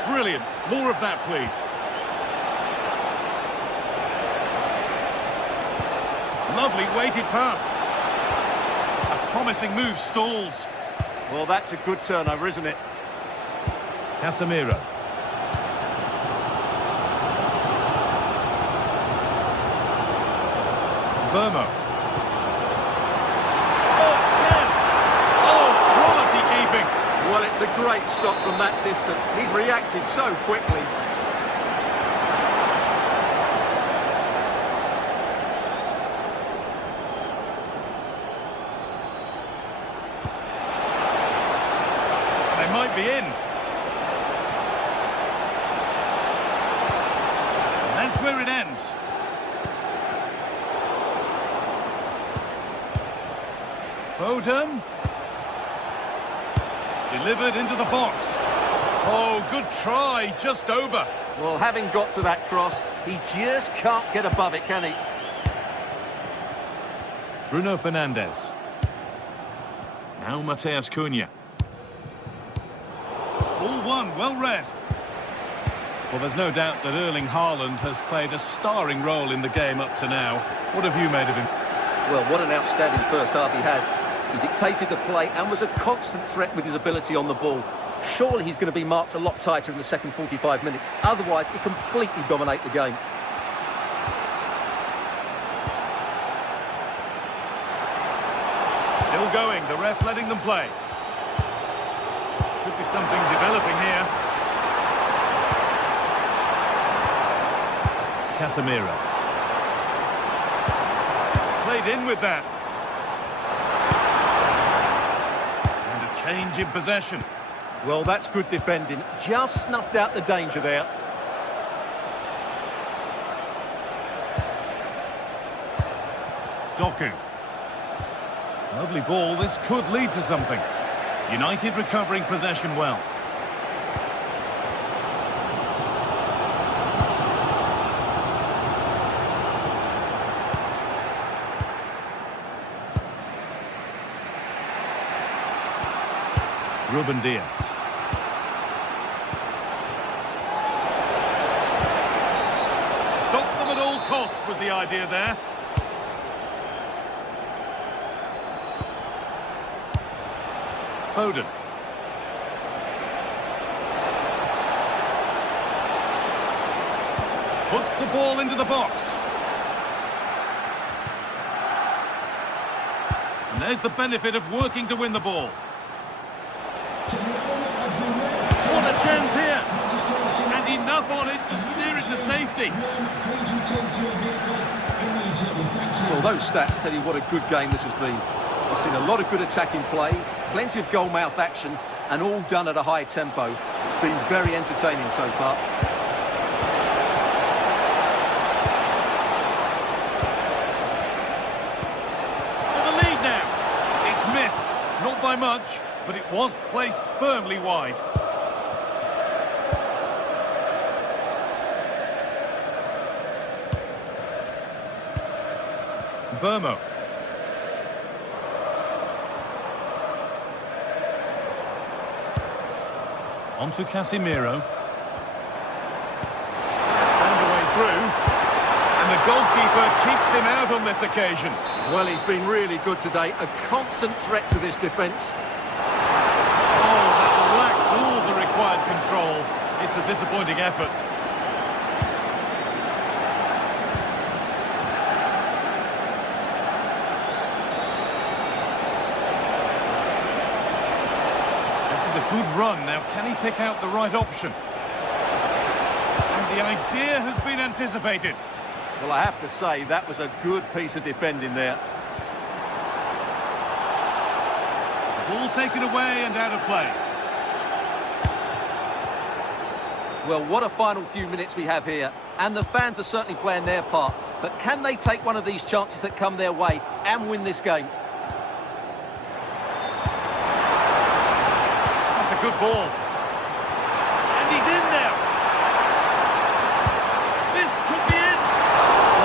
Brilliant. More of that, please. Lovely weighted pass. A promising move stalls. Well, that's a good turnover, isn't it? Casemiro. Vermo. Oh, chance! Oh, quality keeping. Well, it's a great stop from that distance. He's reacted so quickly. Might be in. And that's where it ends. Foden. Delivered into the box. Oh, good try, just over. Well, having got to that cross, he just can't get above it, can he? Bruno Fernandes. Now Mateus Cunha. All one, well read. Well, there's no doubt that Erling Haaland has played a starring role in the game up to now. What have you made of him? Well, what an outstanding first half he had. He dictated the play and was a constant threat with his ability on the ball. Surely he's going to be marked a lot tighter in the second 45 minutes. Otherwise, he completely dominate the game. Still going, the ref letting them play. Could be something developing here. Casemiro. Played in with that. And a change in possession. Well, that's good defending. Just snuffed out the danger there. Doku. Lovely ball, this could lead to something. United recovering possession well. Ruben Dias. Stop them at all costs was the idea there. Foden. Puts the ball into the box. And there's the benefit of working to win the ball. What a chance here. And enough on it to steer it to safety. Please return to your vehicle immediately. Thank you. Well, those stats tell you what a good game this has been. I've seen a lot of good attacking play, plenty of goal-mouth action, and all done at a high tempo. It's been very entertaining so far. For the lead now. It's missed, not by much, but it was placed firmly wide. Burmo. On to Casemiro. Found a way through. And the goalkeeper keeps him out on this occasion. Well, he's been really good today. A constant threat to this defence. Oh, that lacked all the required control. It's a disappointing effort. Good run. Now, can he pick out the right option? And the idea has been anticipated. Well, I have to say, that was a good piece of defending there. Ball taken away and out of play. Well, what a final few minutes we have here. And the fans are certainly playing their part. But can they take one of these chances that come their way and win this game? Good ball. And he's in now. This could be it.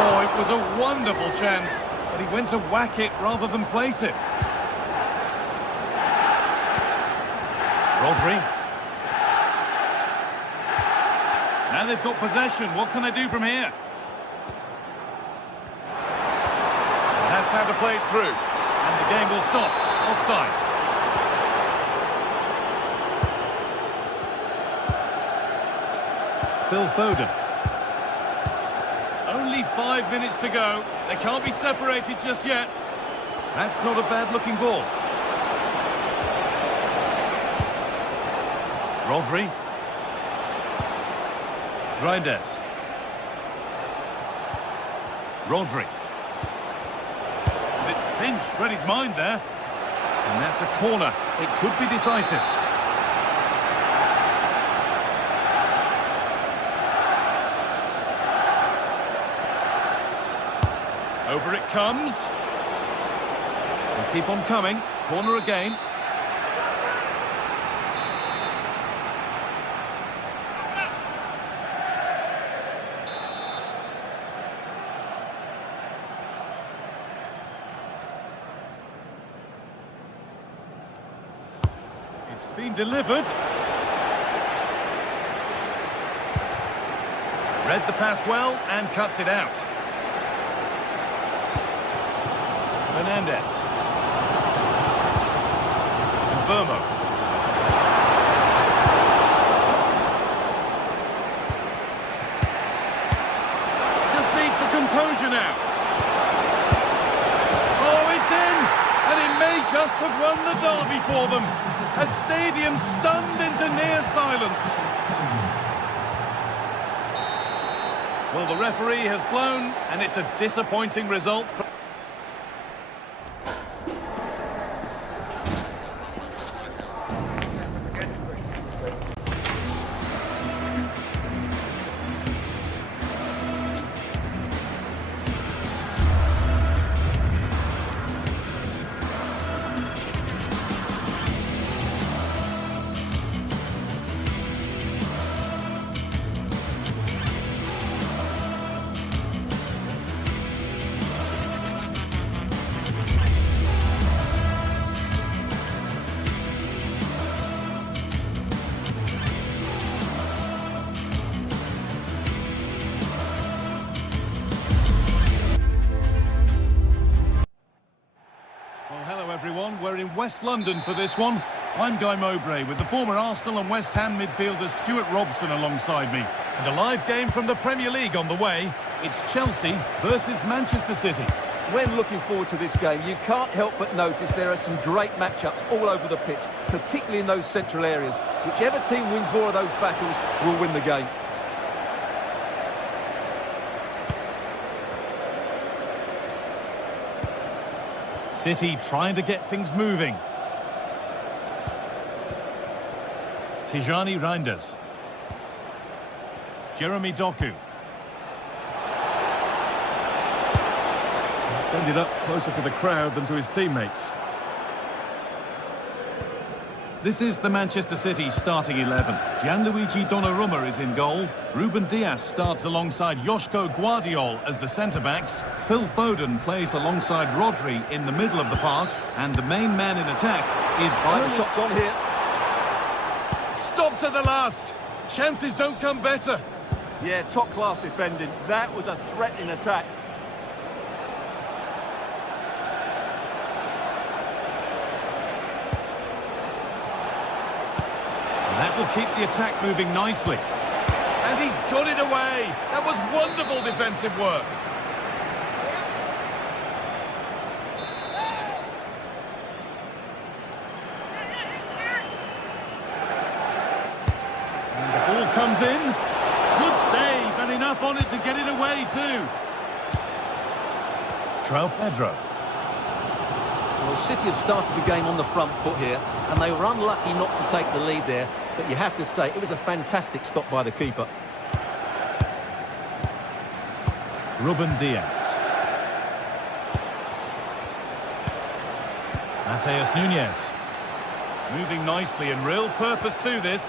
Oh, it was a wonderful chance, but he went to whack it rather than place it. Rodri. Now they've got possession. What can they do from here? That's how to play it through. And the game will stop. Offside. Phil Foden. Only 5 minutes to go. They can't be separated just yet. That's not a bad-looking ball. Rodri. Reinders. Rodri. And it's pinched, read his mind there. And that's a corner. It could be decisive. Over it comes. They keep on coming. Corner again. It's been delivered. Read the pass well and cuts it out. Fernandez. And Burmo. Just needs the composure now. Oh, it's in! And it may just have won the derby for them. A stadium stunned into near silence. Well, the referee has blown, and it's a disappointing result. Everyone, we're in West London for this one. I'm Guy Mowbray with the former Arsenal and West Ham midfielder Stuart Robson alongside me. And a live game from the Premier League on the way. It's Chelsea versus Manchester City. When looking forward to this game, you can't help but notice there are some great matchups all over the pitch, particularly in those central areas. Whichever team wins more of those battles will win the game. City trying to get things moving. Tijani Reinders. Jeremy Doku. It's ended up closer to the crowd than to his teammates. This is the Manchester City starting 11. Gianluigi Donnarumma is in goal. Ruben Dias starts alongside Joško Guardiol as the centre-backs. Phil Foden plays alongside Rodri in the middle of the park. And the main man in attack is... The shot's on here. Stop to the last. Chances don't come better. Yeah, top-class defending. That was a threatening attack. That will keep the attack moving nicely. And he's got it away. That was wonderful defensive work. And the ball comes in. Good save, and enough on it to get it away too. João Pedro. Well, City have started the game on the front foot here, and they were unlucky not to take the lead there. But you have to say, it was a fantastic stop by the keeper. Ruben Dias. Mateus Nunes. Moving nicely and real purpose to this.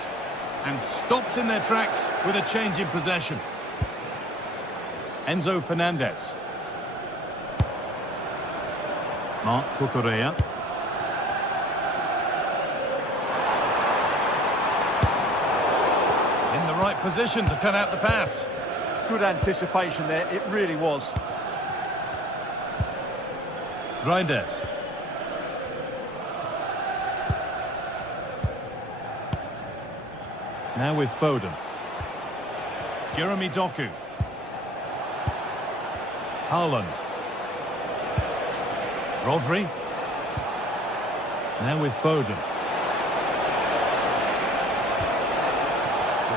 And stopped in their tracks with a change in possession. Enzo Fernandez. Marc Cucurella. In the right position to cut out the pass. Good anticipation there, it really was. Reinders. Now with Foden. Jeremy Doku. Haaland. Rodri. Now with Foden.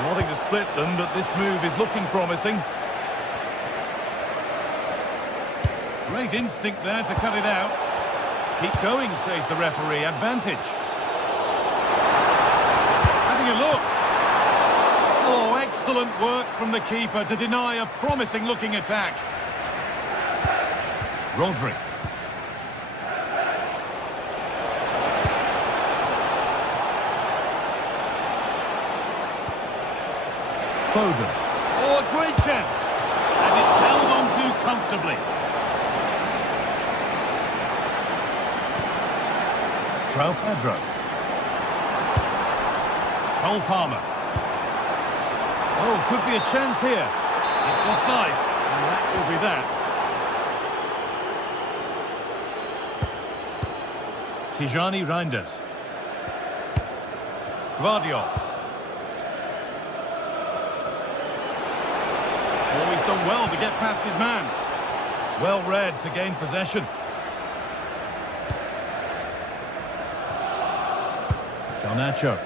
Wanting to split them, but this move is looking promising. Great instinct there to cut it out. Keep going, says the referee. Advantage. Having a look. Oh, excellent work from the keeper to deny a promising-looking attack. Rodri. Foden. Oh, a great chance. And it's held on to comfortably. João Pedro. Cole Palmer. Oh, could be a chance here. It's offside. And that will be that. Tijani Reinders. Guardiol. Oh, he's done well to get past his man. Well read to gain possession. Garnacho.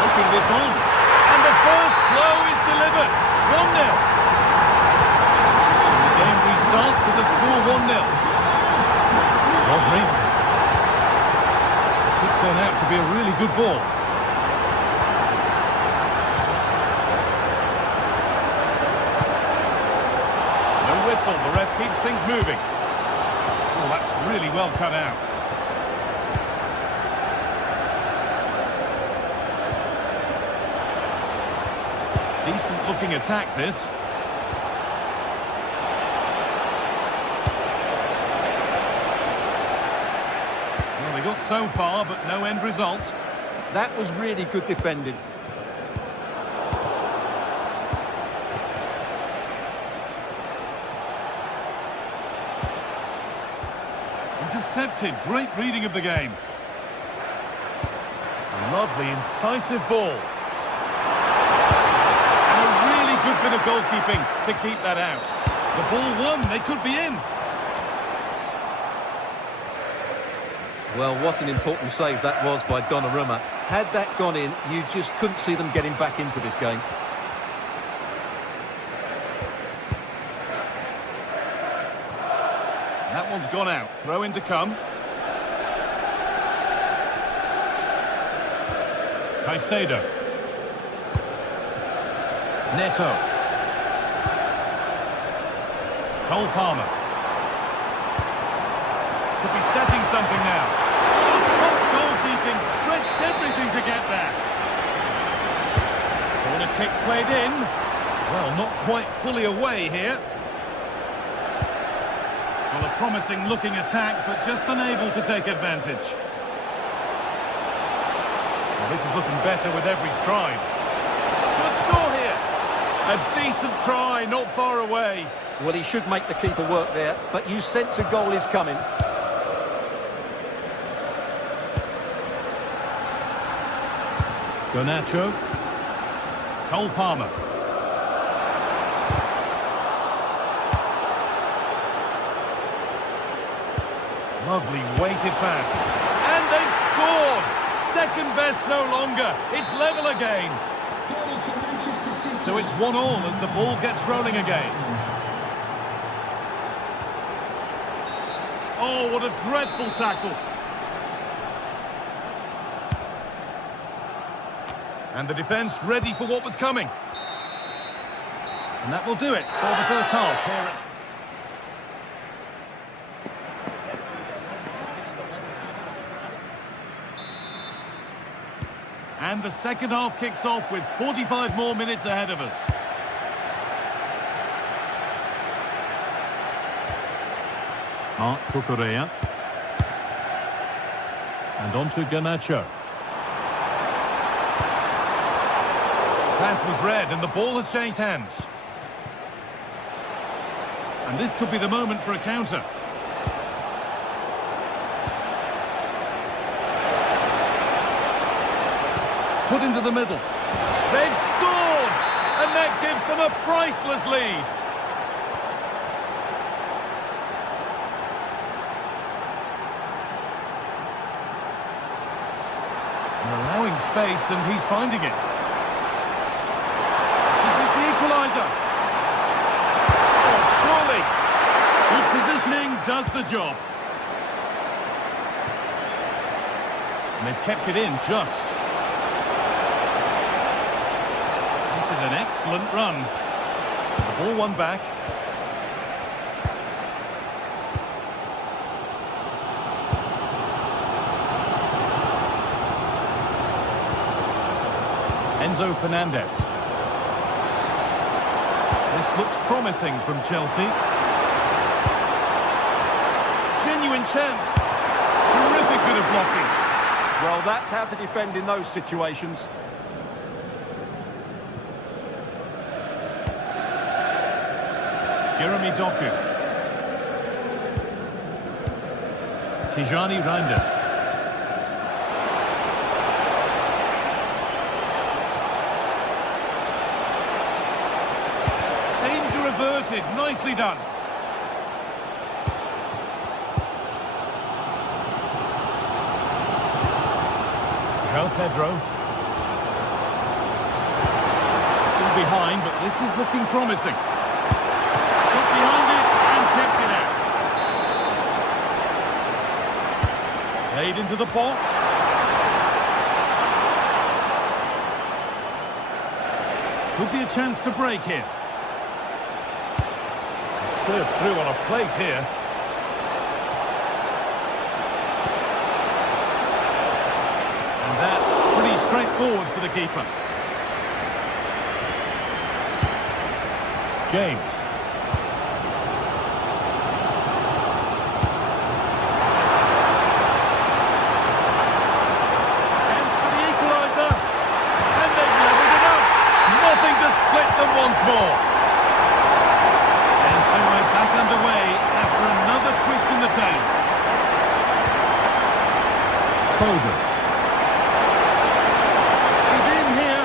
Taking this on. And the first blow is delivered. 1-0. The game restarts with the score 1-0. Rodri. Could turn out to be a really good ball. No whistle, the ref keeps things moving. Oh, that's really well cut out. Decent looking attack, this. Well, they got so far, but no end result. That was really good defending. Intercepted, great reading of the game. A lovely, incisive ball. And a really good bit of goalkeeping to keep that out. The ball won, they could be in. Well, what an important save that was by Donnarumma. Had that gone in, you just couldn't see them getting back into this game. That one's gone out. Throw in to come. Caicedo. Neto. Cole Palmer. Could be setting something now. Top goalkeeping, stretched everything to get there. Corner kick played in. Well, not quite fully away here. Well, a promising looking attack, but just unable to take advantage. Well, this is looking better with every stride. Should score here. A decent try, not far away. Well, he should make the keeper work there, but you sense a goal is coming. Garnacho. Cole Palmer. Lovely weighted pass. And they've scored! Second best no longer. It's level again. Goal for Manchester City. So it's 1-1 as the ball gets rolling again. Oh, what a dreadful tackle. And the defence ready for what was coming. And that will do it for the first half here at... And the second half kicks off with 45 more minutes ahead of us. Marc Cucurella. And on to Garnacho. Pass was read and the ball has changed hands. And this could be the moment for a counter. Put into the middle. They've scored! And that gives them a priceless lead. They're allowing space and he's finding it. Is this the equaliser? Oh, surely. Good positioning does the job. And they've kept it in just. An excellent run. The ball won back. Enzo Fernandez. This looks promising from Chelsea. Genuine chance. Terrific bit of blocking. Well, that's how to defend in those situations. Jeremy Doku. Tijani Reinders. Danger averted. Nicely done. João Pedro. Still behind, but this is looking promising. Behind it and kept it out. Played into the box. Could be a chance to break here. Served through on a plate here. And that's pretty straightforward for the keeper. James. Once more. And so we're back underway after another twist in the tail. Foden. He's in here.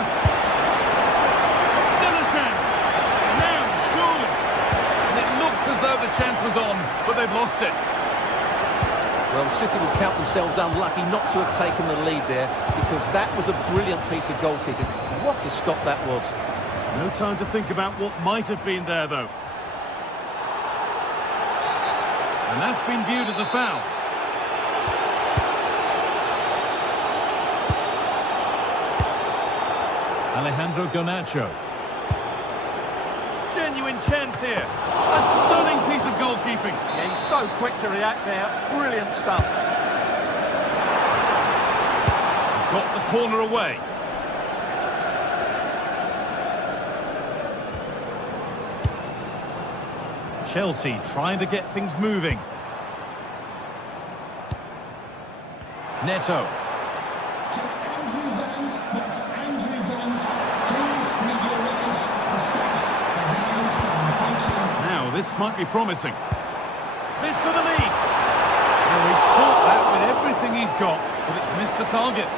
Still a chance. Now, surely. And it looked as though the chance was on, but they've lost it. Well, City will count themselves unlucky not to have taken the lead there, because that was a brilliant piece of goalkeeping. What a stop that was. No time to think about what might have been there, though. And that's been viewed as a foul. Alejandro Garnacho. Genuine chance here. A stunning piece of goalkeeping. Yeah, he's so quick to react there. Brilliant stuff. Got the corner away. Chelsea trying to get things moving. Neto. Andrew Vance, that's Andrew Vance. Please meet your wife. The steps are down stand. Thank you. Now, this might be promising. This for the lead. Well, he caught that with everything he's got, but it's missed the target.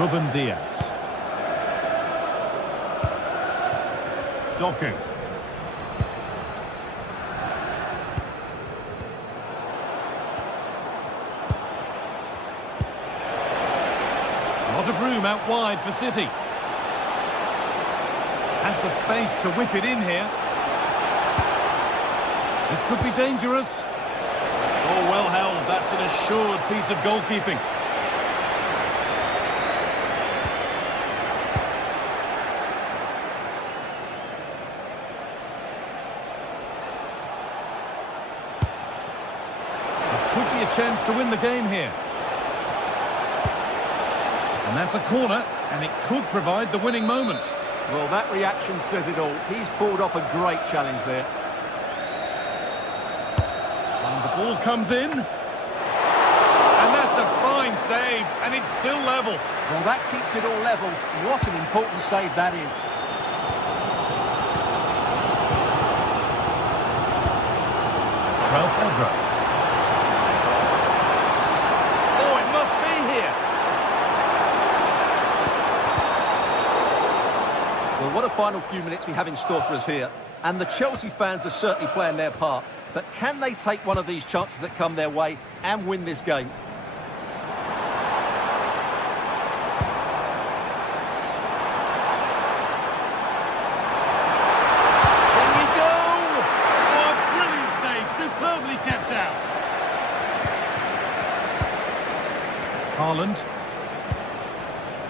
Ruben Diaz. Doku. A lot of room out wide for City. Has the space to whip it in here. This could be dangerous. Oh, well held. That's an assured piece of goalkeeping. Could be a chance to win the game here. And that's a corner, and it could provide the winning moment. Well, that reaction says it all. He's pulled off a great challenge there. And the ball comes in. And that's a fine save, and it's still level. Well, that keeps it all level. What an important save that is. João Pedro. Well, what a final few minutes we have in store for us here. And the Chelsea fans are certainly playing their part. But can they take one of these chances that come their way and win this game? Here we go! Oh, a brilliant save, superbly kept out. Haaland.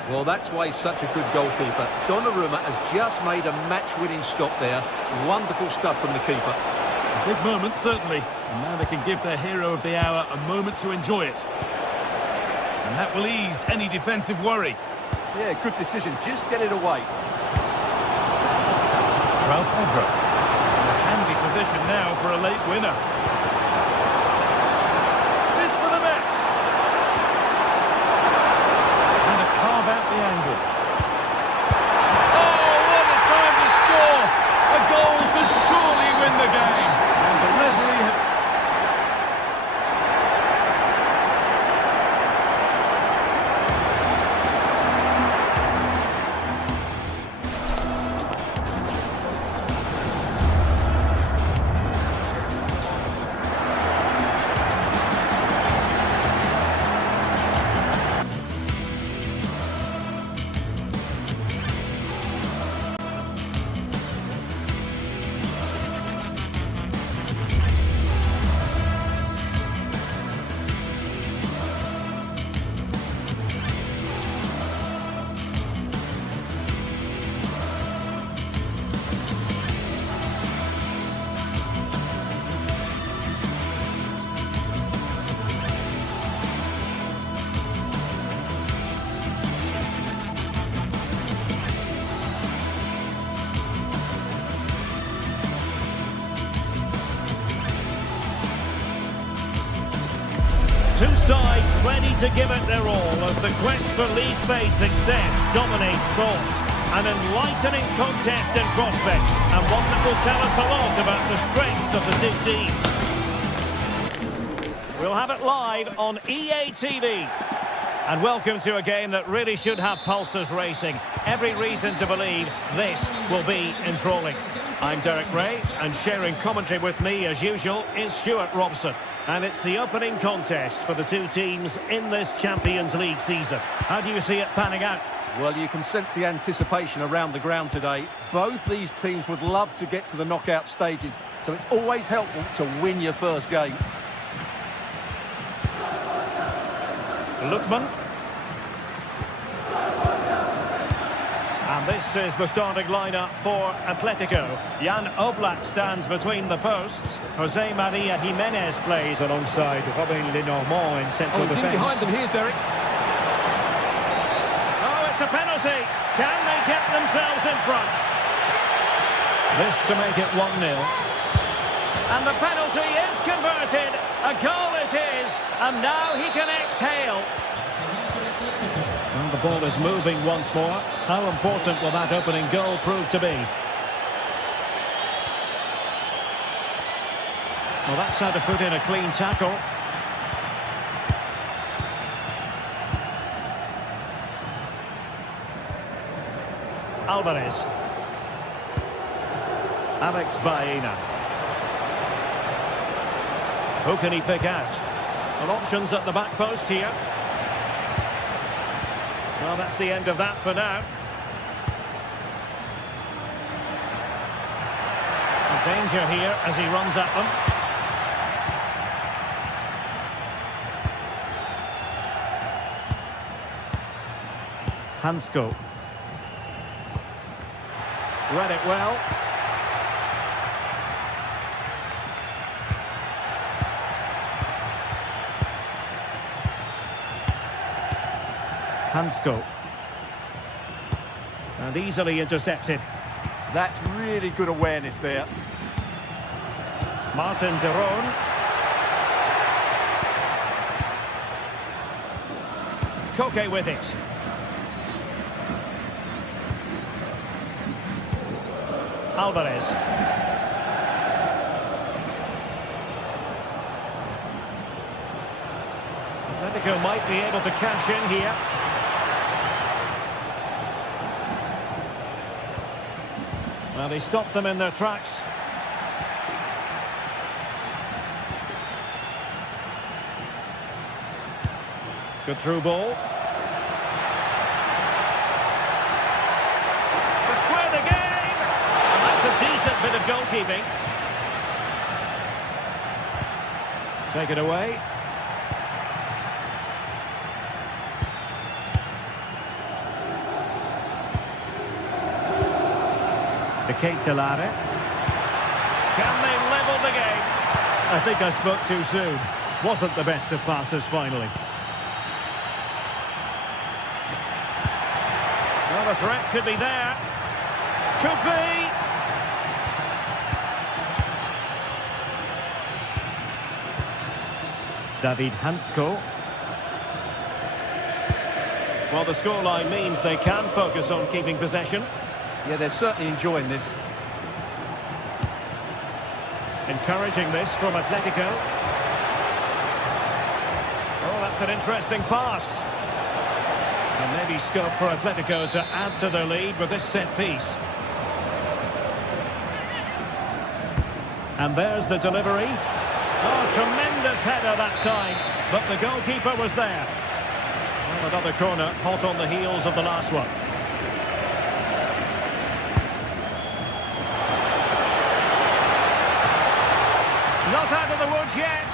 Well, that's why he's such a good goalkeeper. Donnarumma has just made a match-winning stop there. Wonderful stuff from the keeper. A big moment, certainly. And now they can give their hero of the hour a moment to enjoy it. And that will ease any defensive worry. Yeah, good decision. Just get it away. João Pedro. In a handy position now for a late winner. This for the match. And a carve out the angle. Oh, what a time to score! A goal to surely win the game. And the referee had... Two sides ready to give it their all as the quest for League phase success dominates thoughts. An enlightening contest in prospect, and one that will tell us a lot about the strengths of the two teams. We'll have it live on EA TV. And welcome to a game that really should have pulses racing. Every reason to believe this will be enthralling. I'm Derek Ray, and sharing commentary with me, as usual, is Stuart Robson. And it's the opening contest for the two teams in this Champions League season. How do you see it panning out? Well, you can sense the anticipation around the ground today. Both these teams would love to get to the knockout stages, so it's always helpful to win your first game. Lookman. And this is the starting lineup for Atletico. Jan Oblak stands between the posts. Jose Maria Jimenez plays alongside Robin Lenormand in central He's in defence. behind them here, Derek. Oh, it's a penalty. Can they get themselves in front? This to make it 1-0. And the penalty is converted. A goal it is. And now he can exhale. And the ball is moving once more. How important will that opening goal prove to be? Well, that's how to put in a clean tackle. Alvarez. Alex Baena. Who can he pick out? Well, options at the back post here. Well, that's the end of that for now. Danger here as he runs at them. Hansko. Read it well. Hansko. And easily intercepted. That's really good awareness there. Martin de Roon. Koke with it. Alvarez. Atletico might be able to cash in here. Well, he stopped them in their tracks. Good through ball. To square the game! And that's a decent bit of goalkeeping. Take it away. The Kate Delare. Can they level the game? I think I spoke too soon. Wasn't the best of passes finally. Well, the threat could be there. Could be. David Hansko. Well, the scoreline means they can focus on keeping possession. Yeah, they're certainly enjoying this. Encouraging this from Atletico. Oh, that's an interesting pass. And maybe scope for Atletico to add to their lead with this set piece. And there's the delivery. Oh, tremendous header that time. But the goalkeeper was there. Well, another corner, hot on the heels of the last one. Not out of the woods yet.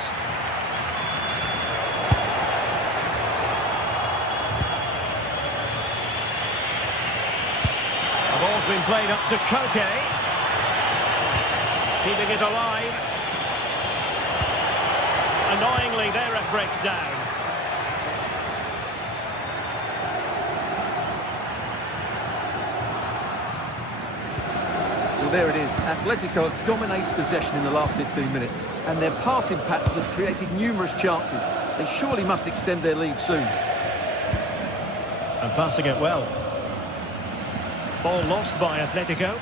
The ball's been played up to Koke. Keeping it alive. Annoyingly, there it breaks down. Well, there it is. Atletico have dominated possession in the last 15 minutes, and their passing patterns have created numerous chances. They surely must extend their lead soon. And passing it well. Ball lost by Atletico.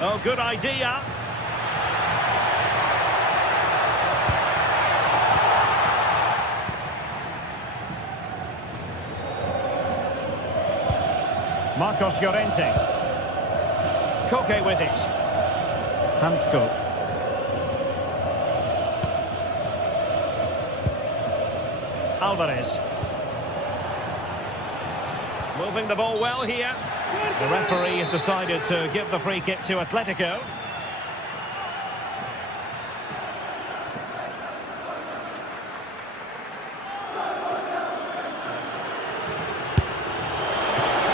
Oh, good idea. Marcos Llorente. Koke with it. Hansko. Alvarez. Moving the ball well here. The referee has decided to give the free kick to Atletico.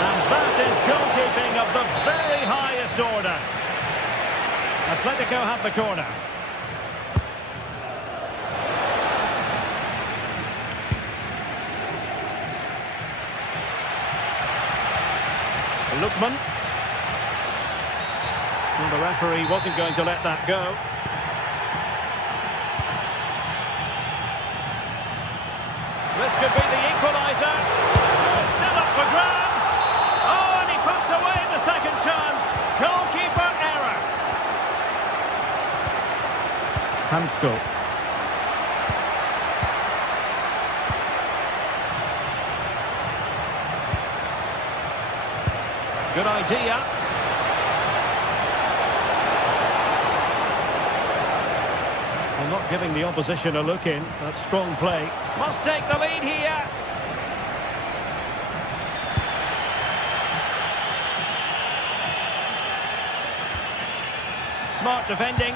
And that is goalkeeping of the very highest order. Atletico have the corner. Lookman. Well, the referee wasn't going to let that go. This could be the equaliser. Still up for grabs. Oh, and he puts away the second chance. Goalkeeper error. Hansko. Good idea. Well, not giving the opposition a look in. That's strong play. Must take the lead here. Smart defending.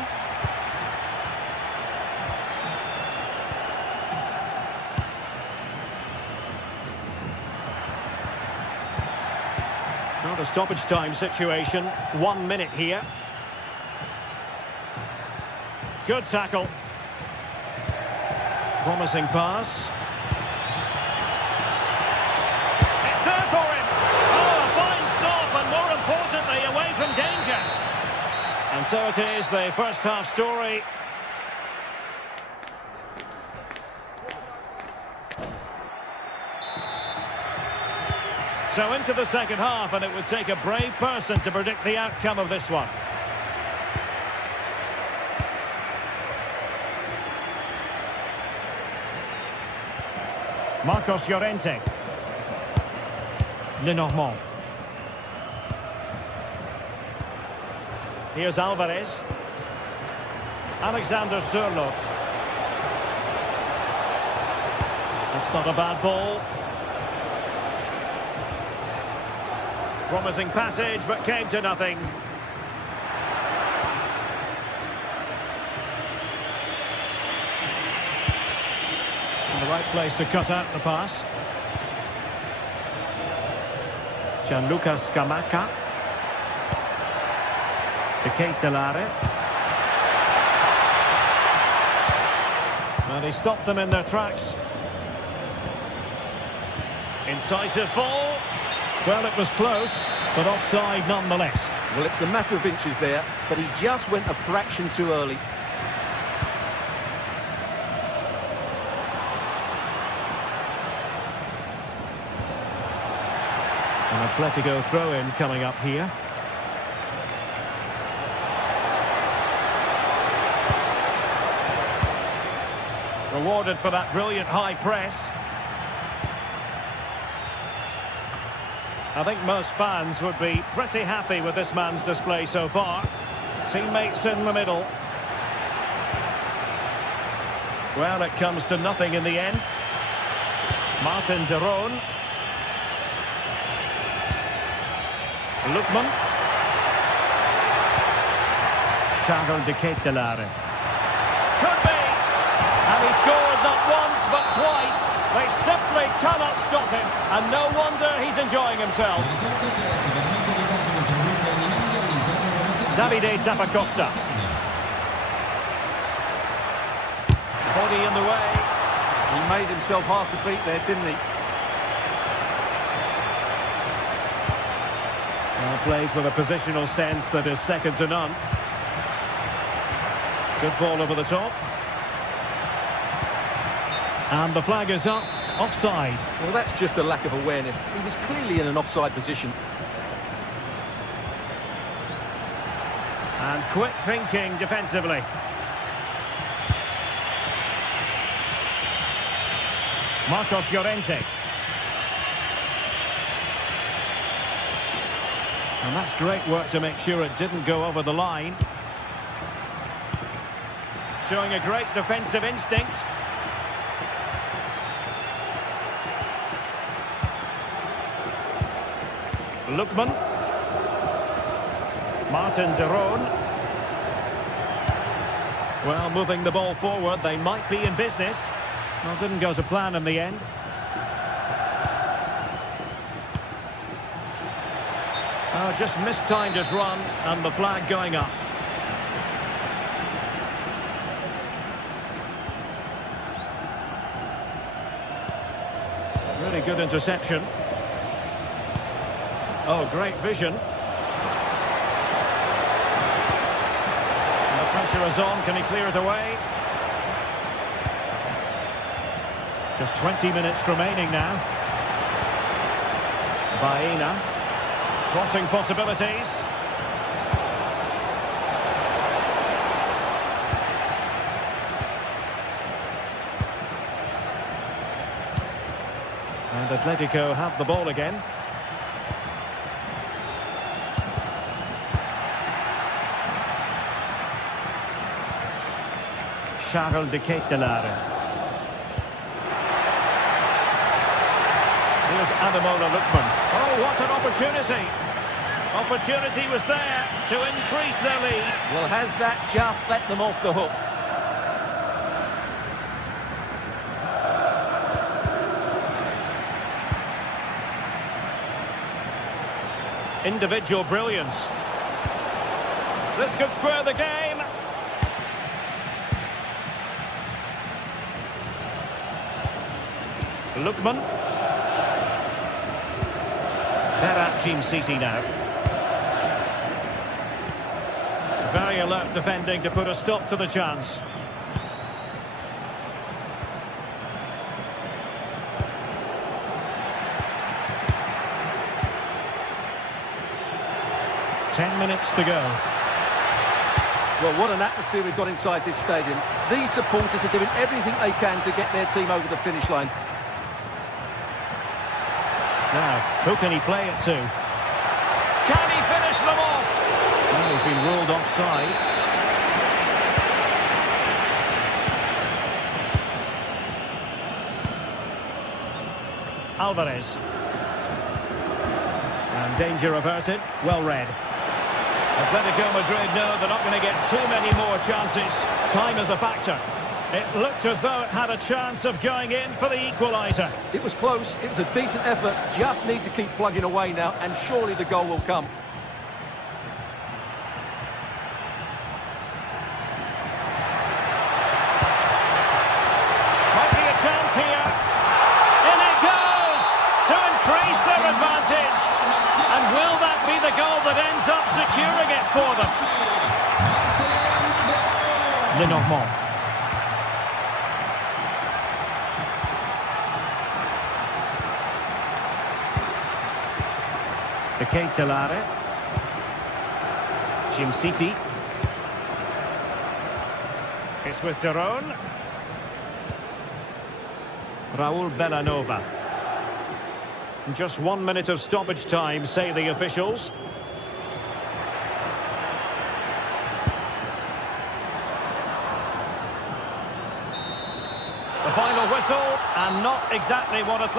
Not a stoppage time situation. 1 minute here. Good tackle. Promising pass. It's there for him. Oh, a fine stop, and more importantly, away from danger. And so it is, the first half story. So into the second half, and it would take a brave person to predict the outcome of this one. Marcos Llorente. Lenormand. Here's Alvarez. Alexander Sørloth. That's not a bad ball. Promising passage, but came to nothing. In the right place to cut out the pass. Gianluca Scamacca. Ketelare. And he stopped them in their tracks. Incisive ball. Well, it was close, but offside nonetheless. Well, it's a matter of inches there, but he just went a fraction too early. An Atletico throw-in coming up here. Rewarded for that brilliant high press. I think most fans would be pretty happy with this man's display so far. Teammates in the middle. Well, it comes to nothing in the end. Martin de Roon. Lookman. Charles de Ketelare. Could be! And he scored not once but twice. They simply cannot stop him, and no wonder he's enjoying himself. Davide Zappacosta. Body in the way. He made himself hard to beat there, didn't he? Plays with a positional sense that is second to none. Good ball over the top. And the flag is up. Offside. Well, that's just a lack of awareness. He was clearly in an offside position. And quick thinking defensively. Marcos Llorente. And that's great work to make sure it didn't go over the line. Showing a great defensive instinct. Lookman. Martin de Roon. Well, moving the ball forward, they might be in business. Well, didn't go to plan in the end. Oh, just mistimed his run, and the flag going up. Really good interception. Oh, great vision. And the pressure is on. Can he clear it away? Just 20 minutes remaining now. Baena. Crossing possibilities. And Atletico have the ball again. Charles de Ketelaere. Here's Ademola Lookman. Oh, what an opportunity! Opportunity was there to increase their lead. Well, has that just let them off the hook? Individual brilliance. This could square the game. Lookman. Berat Jim City now. Very alert defending to put a stop to the chance. Minutes to go. Well, what an atmosphere we've got inside this stadium. These supporters are doing everything they can to get their team over the finish line. Now, who can he play it to? Can he finish them off? Well, he's been ruled offside. Alvarez. And danger averted. Well read. Atletico Madrid know they're not going to get too many more chances. Time is a factor. It looked as though it had a chance of going in for the equaliser. It was close, it was a decent effort, just need to keep plugging away now, and surely the goal will come. Might be a chance here. In it goes to increase their advantage. And will that be the goal that ends up securing it for them? Lenormand. De Ketelaere. Jim City. It's with de Roon. Raul Bellanova. Just 1 minute of stoppage time, say the officials. The final whistle, and not exactly what it...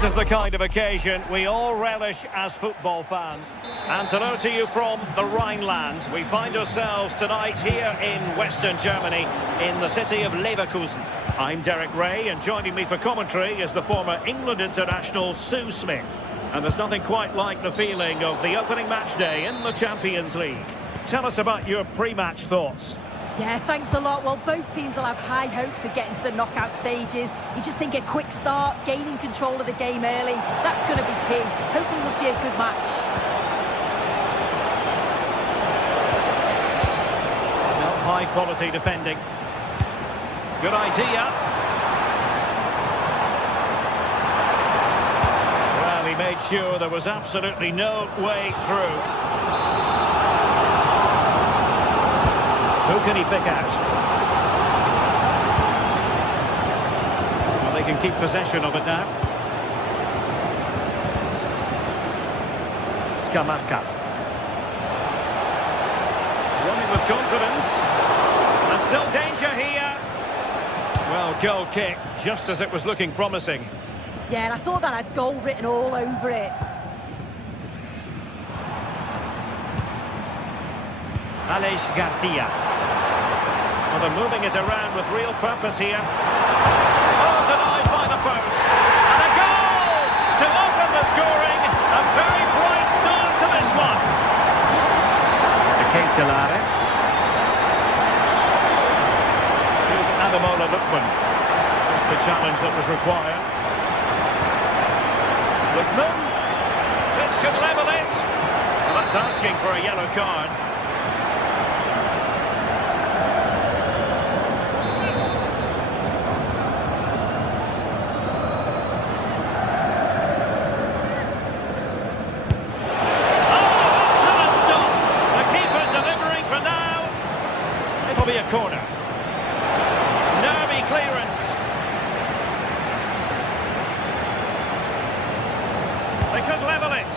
This is the kind of occasion we all relish as football fans. And hello to you from the Rhineland. We find ourselves tonight here in Western Germany, in the city of Leverkusen. I'm Derek Ray, and joining me for commentary is the former England international Sue Smith. And there's nothing quite like the feeling of the opening match day in the Champions League. Tell us about your pre-match thoughts. Yeah, thanks a lot. Well, both teams will have high hopes of getting to the knockout stages. You just think a quick start, gaining control of the game early, that's going to be key. Hopefully we'll see a good match. Now, high quality defending. Good idea. Well, he made sure there was absolutely no way through. Who can he pick out? Well, they can keep possession of it now. Scamacca. Running with confidence. And still danger here. Well, goal kick, just as it was looking promising. Yeah, and I thought that had goal written all over it. Alex Garcia. Well, they're moving it around with real purpose here. Oh, denied by the post. And a goal to open the scoring. A very bright start to this one. The Cape Delare. Here's Ademola Lookman. That's the challenge that was required. Lookman. This could level it. Well, that's asking for a yellow card. A corner. Nervy clearance. They could level it.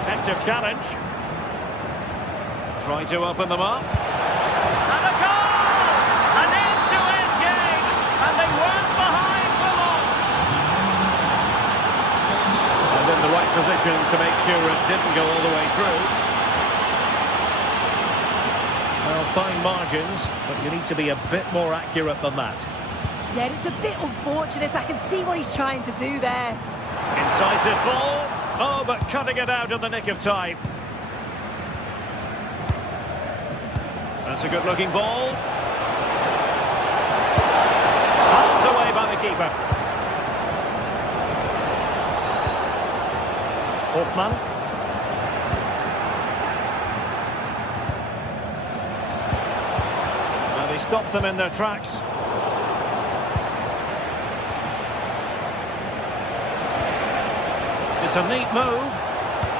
Effective challenge. Trying to open them up. And a goal! An end-to-end game, and they weren't behind for long. And in the right position to make sure it didn't go all the way through. Well, fine margins, but you need to be a bit more accurate than that. Yeah, it's a bit unfortunate. I can see what he's trying to do there. Incisive ball. Oh, but cutting it out in the nick of time. That's a good-looking ball. Halved away by the keeper. Hoffman. Well, he stopped them in their tracks. It's a neat move.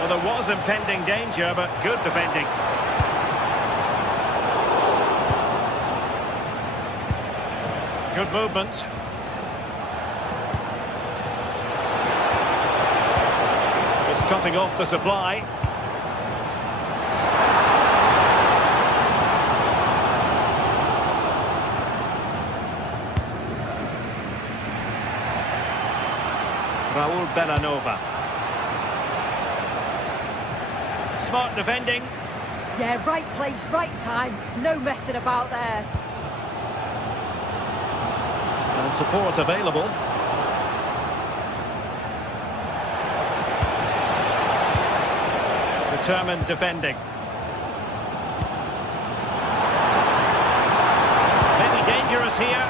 Well, there was impending danger, but good defending. Good movement. Cutting off the supply. Raul Bellanova. Smart defending. Yeah, right place, right time. No messing about there. And support available. Determined defending. Maybe dangerous here.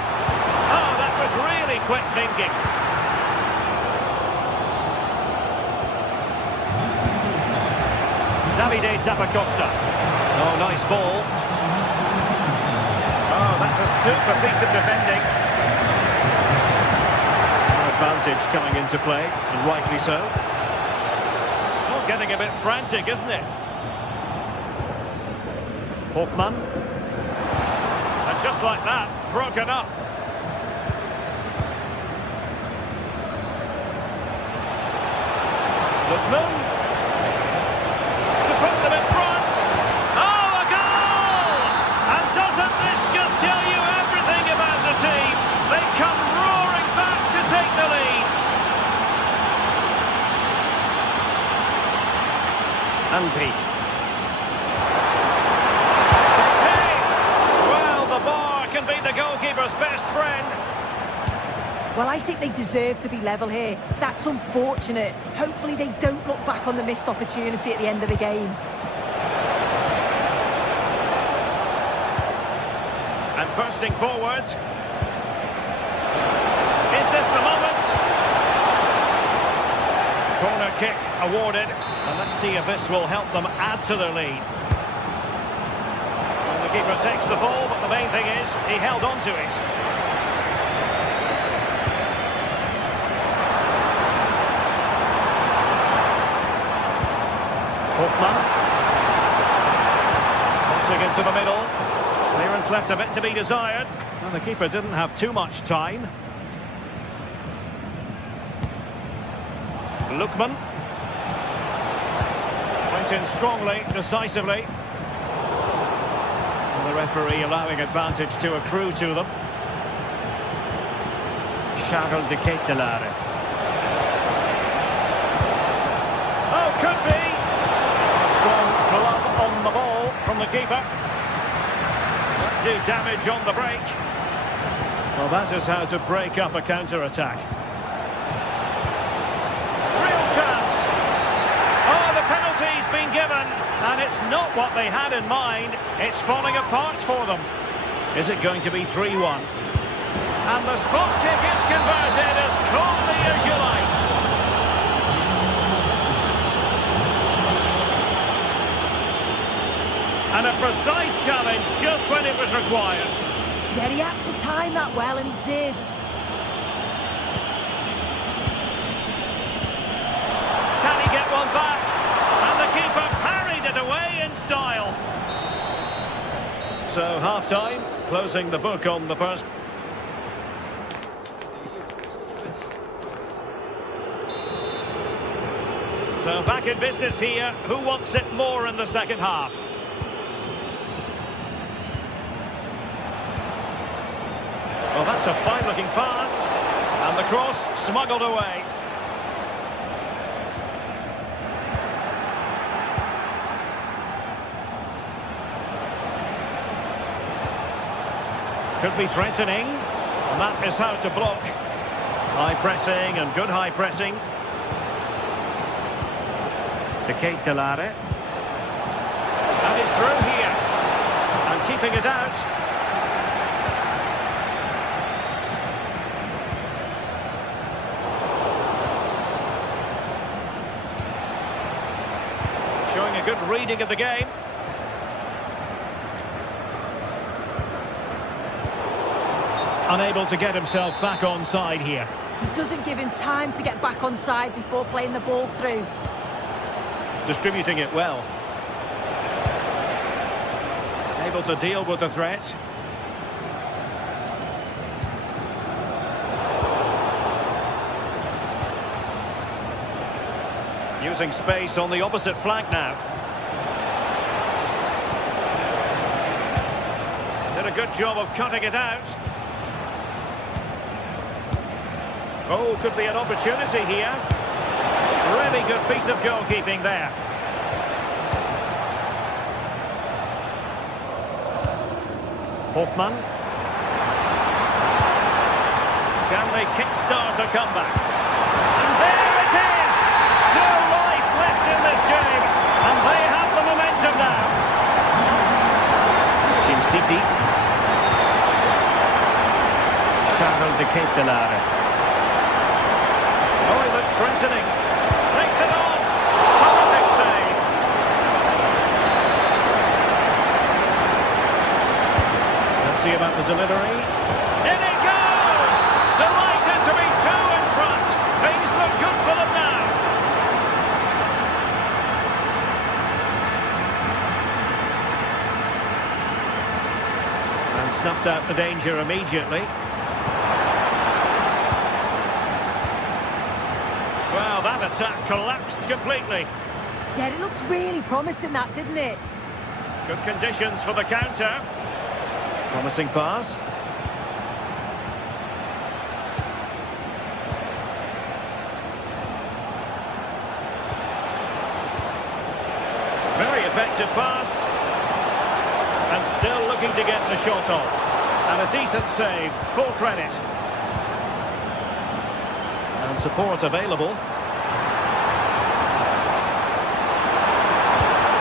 Oh, that was really quick thinking. Davide Zappacosta. Oh, nice ball. Oh, that's a super piece of defending. Advantage coming into play, and rightly so. Getting a bit frantic, isn't it? Hoffman. And just like that, broken up. Lookman. To put them in front. Oh, a goal! And doesn't this just tell you everything Well, I think they deserve to be level here. That's unfortunate. Hopefully they don't look back on the missed opportunity at the end of the game. And bursting forward. Is this the moment? Corner kick awarded. And let's see if this will help them add to their lead. Well, the keeper takes the ball, but the main thing is he held on to it. Hoffman. Crossing into the middle. Clearance left a bit to be desired. And the keeper didn't have too much time. Lookman. Went in strongly, decisively. And the referee allowing advantage to accrue to them. Charles de Ketelaere. Oh, could be! Strong glove on the ball from the keeper. Do damage on the break. Well, that is how to break up a counter-attack. Real chance. Oh, the penalty's been given, and it's not what they had in mind. It's falling apart for them. Is it going to be 3-1? And the spot kick is converted as calmly as you like. And a precise challenge just when it was required. Yeah, he had to time that well, and he did. Can he get one back? And the keeper parried it away in style. So, half-time, closing the book on the first. So, back in business here. Who wants it more in the second half? Well, that's a fine-looking pass. And the cross smuggled away. Could be threatening. And that is how to block. High pressing and good high pressing. De Ketelaere. And it's through here. And keeping it out. Showing a good reading of the game. Unable to get himself back on side here. He doesn't give him time to get back on side before playing the ball through. Distributing it well. Able to deal with the threat. Using space on the opposite flank now. Did a good job of cutting it out. Oh, could be an opportunity here. Really good piece of goalkeeping there. Hoffman. Can they kickstart a comeback? And there it is! Still life left in this game. And they have the momentum now. Team City. Charles de Ketelaere. Oh, he looks threatening. Takes it on. Terrific save. Let's see about the delivery. In it goes! Delighted to be two in front. Things look good for them now. And snuffed out the danger immediately. Well, that attack collapsed completely. Yeah, it looked really promising, that, didn't it? Good conditions for the counter. Promising pass. Very effective pass. And still looking to get the shot off. And a decent save, full credit. Support available.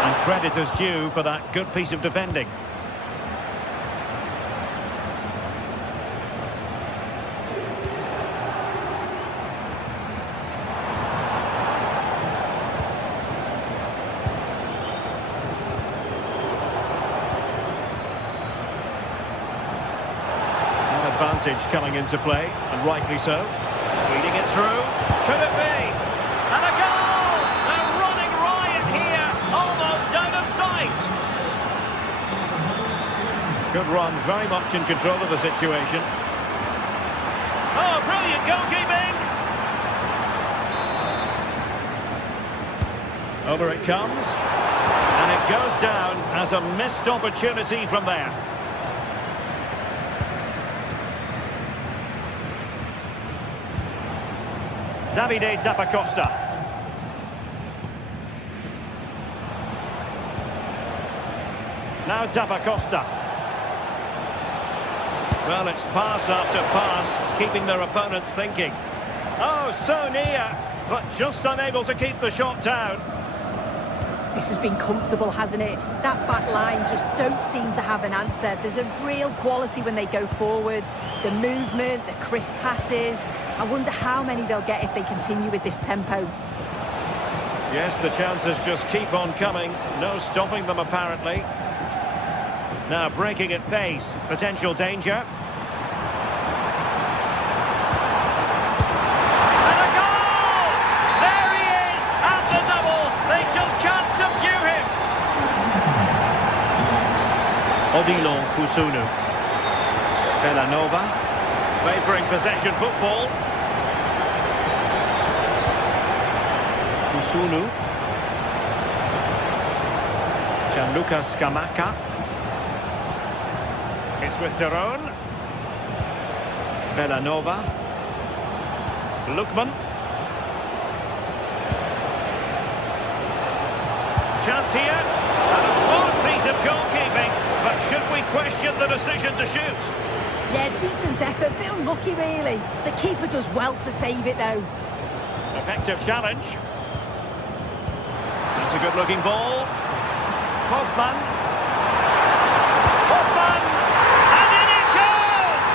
And credit is due for that good piece of defending. Advantage coming into play, and rightly so. Feeding it through. Could it be? And a goal! A running riot here, almost out of sight. Good run, very much in control of the situation. Oh, brilliant goalkeeping! Over it comes, and it goes down as a missed opportunity from there. Davide Zappacosta. Now Zappacosta. Well, it's pass after pass, keeping their opponents thinking. Oh, so near, but just unable to keep the shot down. This has been comfortable, hasn't it? That back line just don't seem to have an answer. There's a real quality when they go forward. The movement, the crisp passes. I wonder how many they'll get if they continue with this tempo. Yes, the chances just keep on coming. No stopping them, apparently. Now breaking at pace. Potential danger. And a goal! There he is at the double. They just can't subdue him. Odilon Kusunu. Bellanova. Favouring possession football. Kusunu. Gianluca Scamacca. It's with Daron. Bellanova. Lookman. Chance here. And a smart piece of goalkeeping. But should we question the decision to shoot? Yeah, decent effort, bit unlucky really. The keeper does well to save it though. Effective challenge. That's a good-looking ball. Hofmann. Hofmann! And in it goes!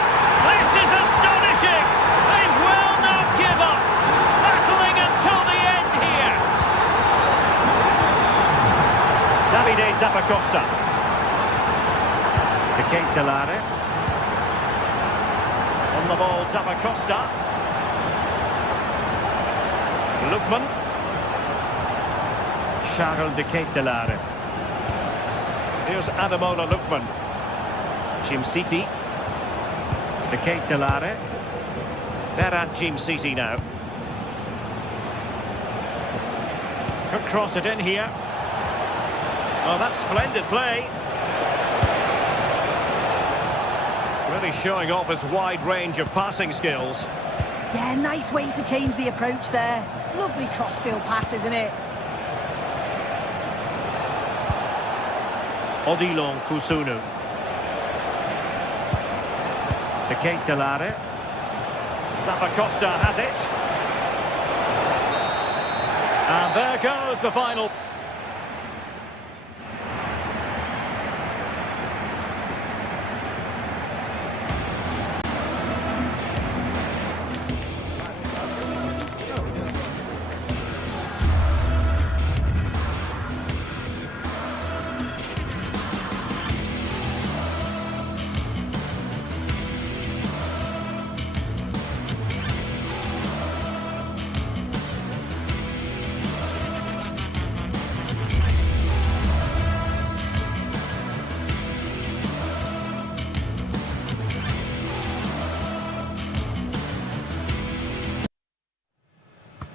This is astonishing! They will not give up! Battling until the end here! Davide Zappacosta. Ketelare. On the ball, Zappacosta. Lookman. Charles de Ketelare. Here's Ademola Lookman. Jim City. De Ketelare. Berat Jim City now. Could cross it in here. Oh, that's splendid play. Really showing off his wide range of passing skills. Yeah, nice way to change the approach there. Lovely crossfield pass, isn't it? Odilon Kusunu. De Ketelare. Zappacosta has it. And there goes the final.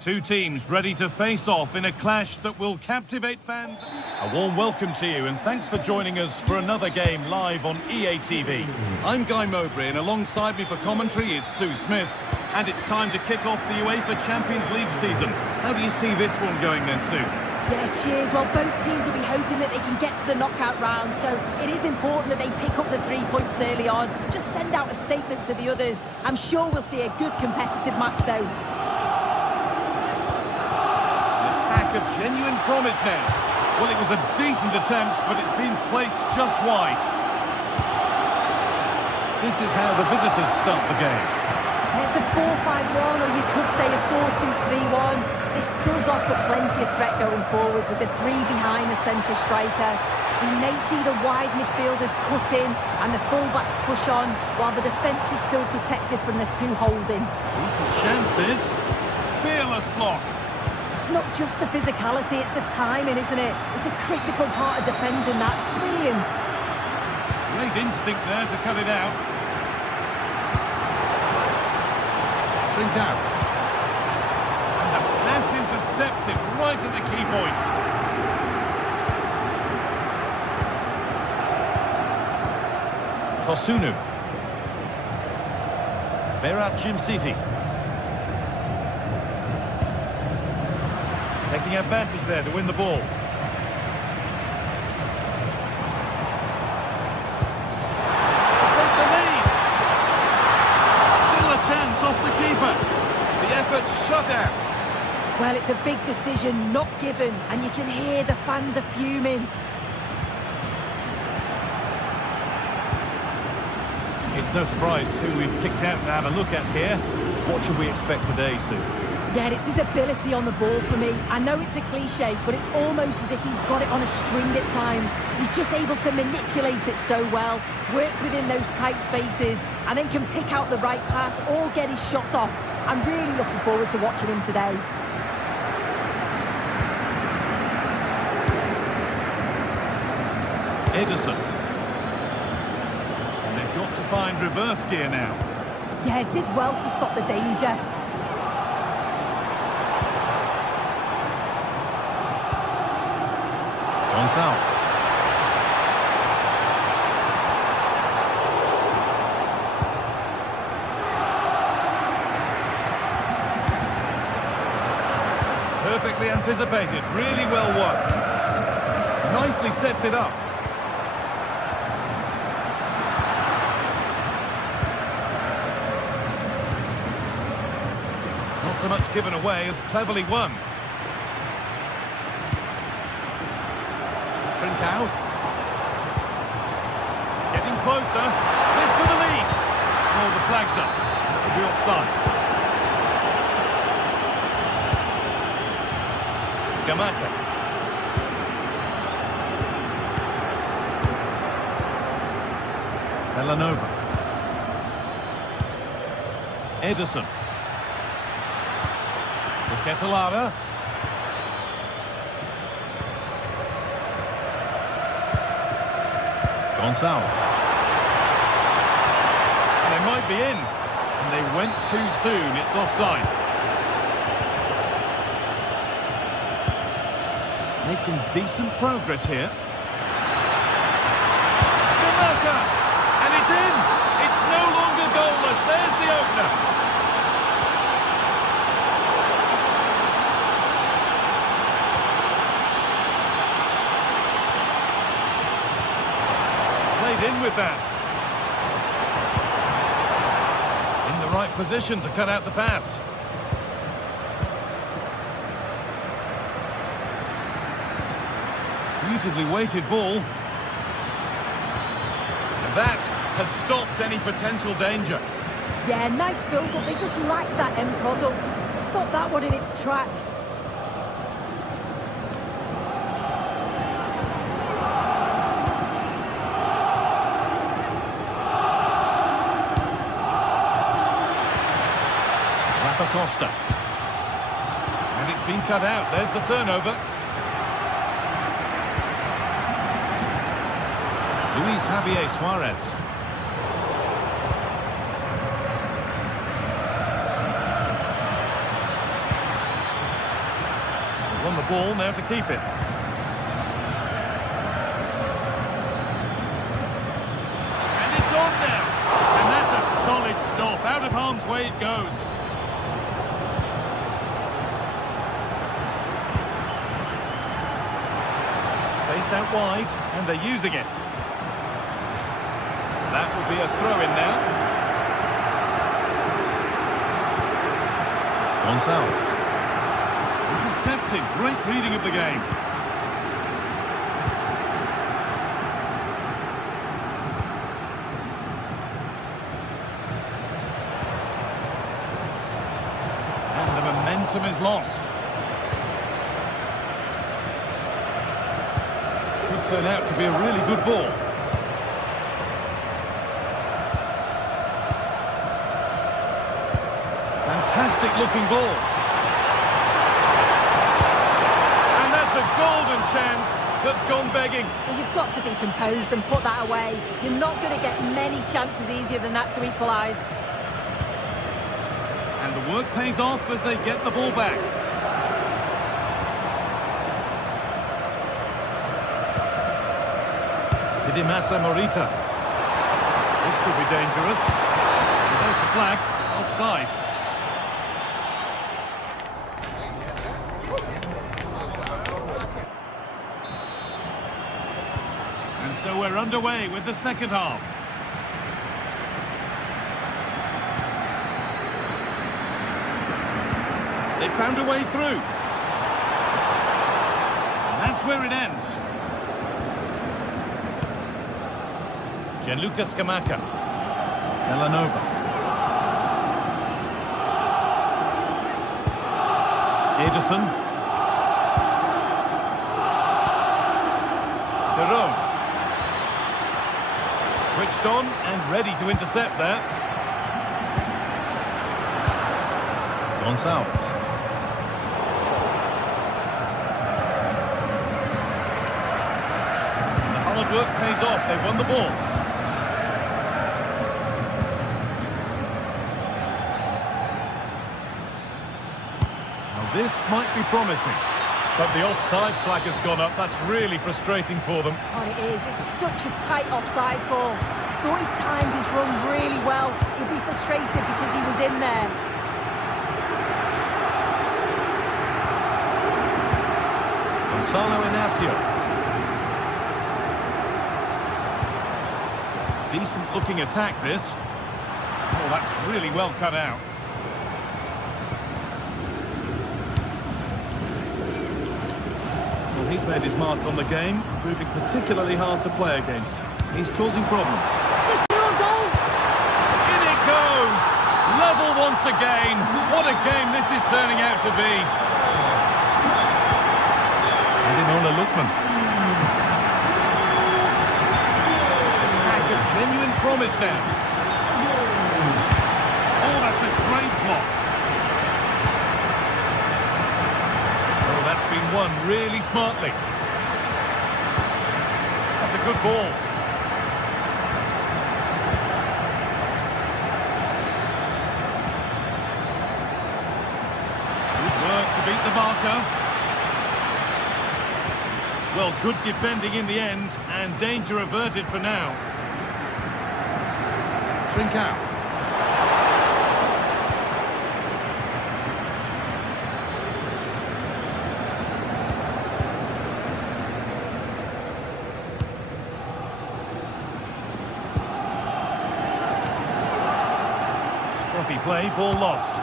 Two teams ready to face off in a clash that will captivate fans. A warm welcome to you and thanks for joining us for another game live on EA TV. I'm Guy Mowbray and alongside me for commentary is Sue Smith. And it's time to kick off the UEFA Champions League season. How do you see this one going then, Sue? Yeah, cheers. Well, both teams will be hoping that they can get to the knockout round, so it is important that they pick up the 3 points early on. Just send out a statement to the others. I'm sure we'll see a good competitive match though. of genuine promise now. Well, it was a decent attempt, but it's been placed just wide. This is how the visitors start the game. It's a 4-5-1, or you could say a 4-2-3-1. This does offer plenty of threat going forward with the three behind the central striker. We may see the wide midfielders cut in and the fullbacks push on, while the defence is still protected from the two holding. Decent chance, this. Fearless block. It's not just the physicality, it's the timing, isn't it? It's a critical part of defending that. Brilliant. Great instinct there to cut it out. Trincao. And the pass intercepted right at the key point. Kosunu. Berat Jimsiti. Taking advantage there to win the ball. To take the lead. Still a chance off the keeper. The effort shut out. Well, it's a big decision, not given, and you can hear the fans are fuming. It's no surprise who we've picked out to have a look at here. What should we expect today, Sue? Yeah, it's his ability on the ball for me. I know it's a cliche, but it's almost as if he's got it on a string at times. He's just able to manipulate it so well, work within those tight spaces, and then can pick out the right pass or get his shot off. I'm really looking forward to watching him today. Edison. And they've got to find reverse gear now. Yeah, did well to stop the danger. Gonçalves. Perfectly anticipated, really well won. Nicely sets it up. Not so much given away as cleverly won. Trincao. Getting closer. This for the lead. Oh, the flag's up. That will be offside. Scamacca. Villanova. Edison. Ketelada. Gonçalves. They might be in. And they went too soon. It's offside. Making decent progress here. Scamacca! And it's in! It's no longer goalless. There's the opener. In with that. In the right position to cut out the pass. Beautifully weighted ball. And that has stopped any potential danger. Yeah, nice build-up. They just lack that end product. Stop that one in its tracks. Costa. And it's been cut out. There's the turnover. Luis Javier Suarez. Won the ball, now to keep it. And it's on now. And that's a solid stop. Out of harm's way it goes. Out wide, and they're using it. That will be a throw-in now. Gonçalves. intercepted. Great reading of the game. And the momentum is lost. Could turn out to be a really good ball. Fantastic looking ball. And that's a golden chance that's gone begging. Well, you've got to be composed and put that away. You're not going to get many chances easier than that to equalise. And the work pays off as they get the ball back. Hidimasa Morita. This could be dangerous. There's the flag. Offside. And so we're underway with the second half. They found a way through. And that's where it ends. Gianluca Scamacca. Villanova. Ederson. Perron. Switched on and ready to intercept there. Gonçalves. The hard work pays off. They won the ball. This might be promising, but the offside flag has gone up. That's really frustrating for them. Oh, it is. It's such a tight offside call. I thought he timed his run really well. He'll be frustrated because he was in there. Gonzalo Inacio. Decent looking attack, this. Oh, that's really well cut out. He's made his mark on the game, proving particularly hard to play against. He's causing problems. Goal! In it goes! Level once again. What a game this is turning out to be. Adinola Lookman. Attack of genuine promise now. Oh, that's a great block. That's been won really smartly. That's a good ball. Good work to beat the marker. Well, good defending in the end, and danger averted for now. Trincao. Play, ball lost.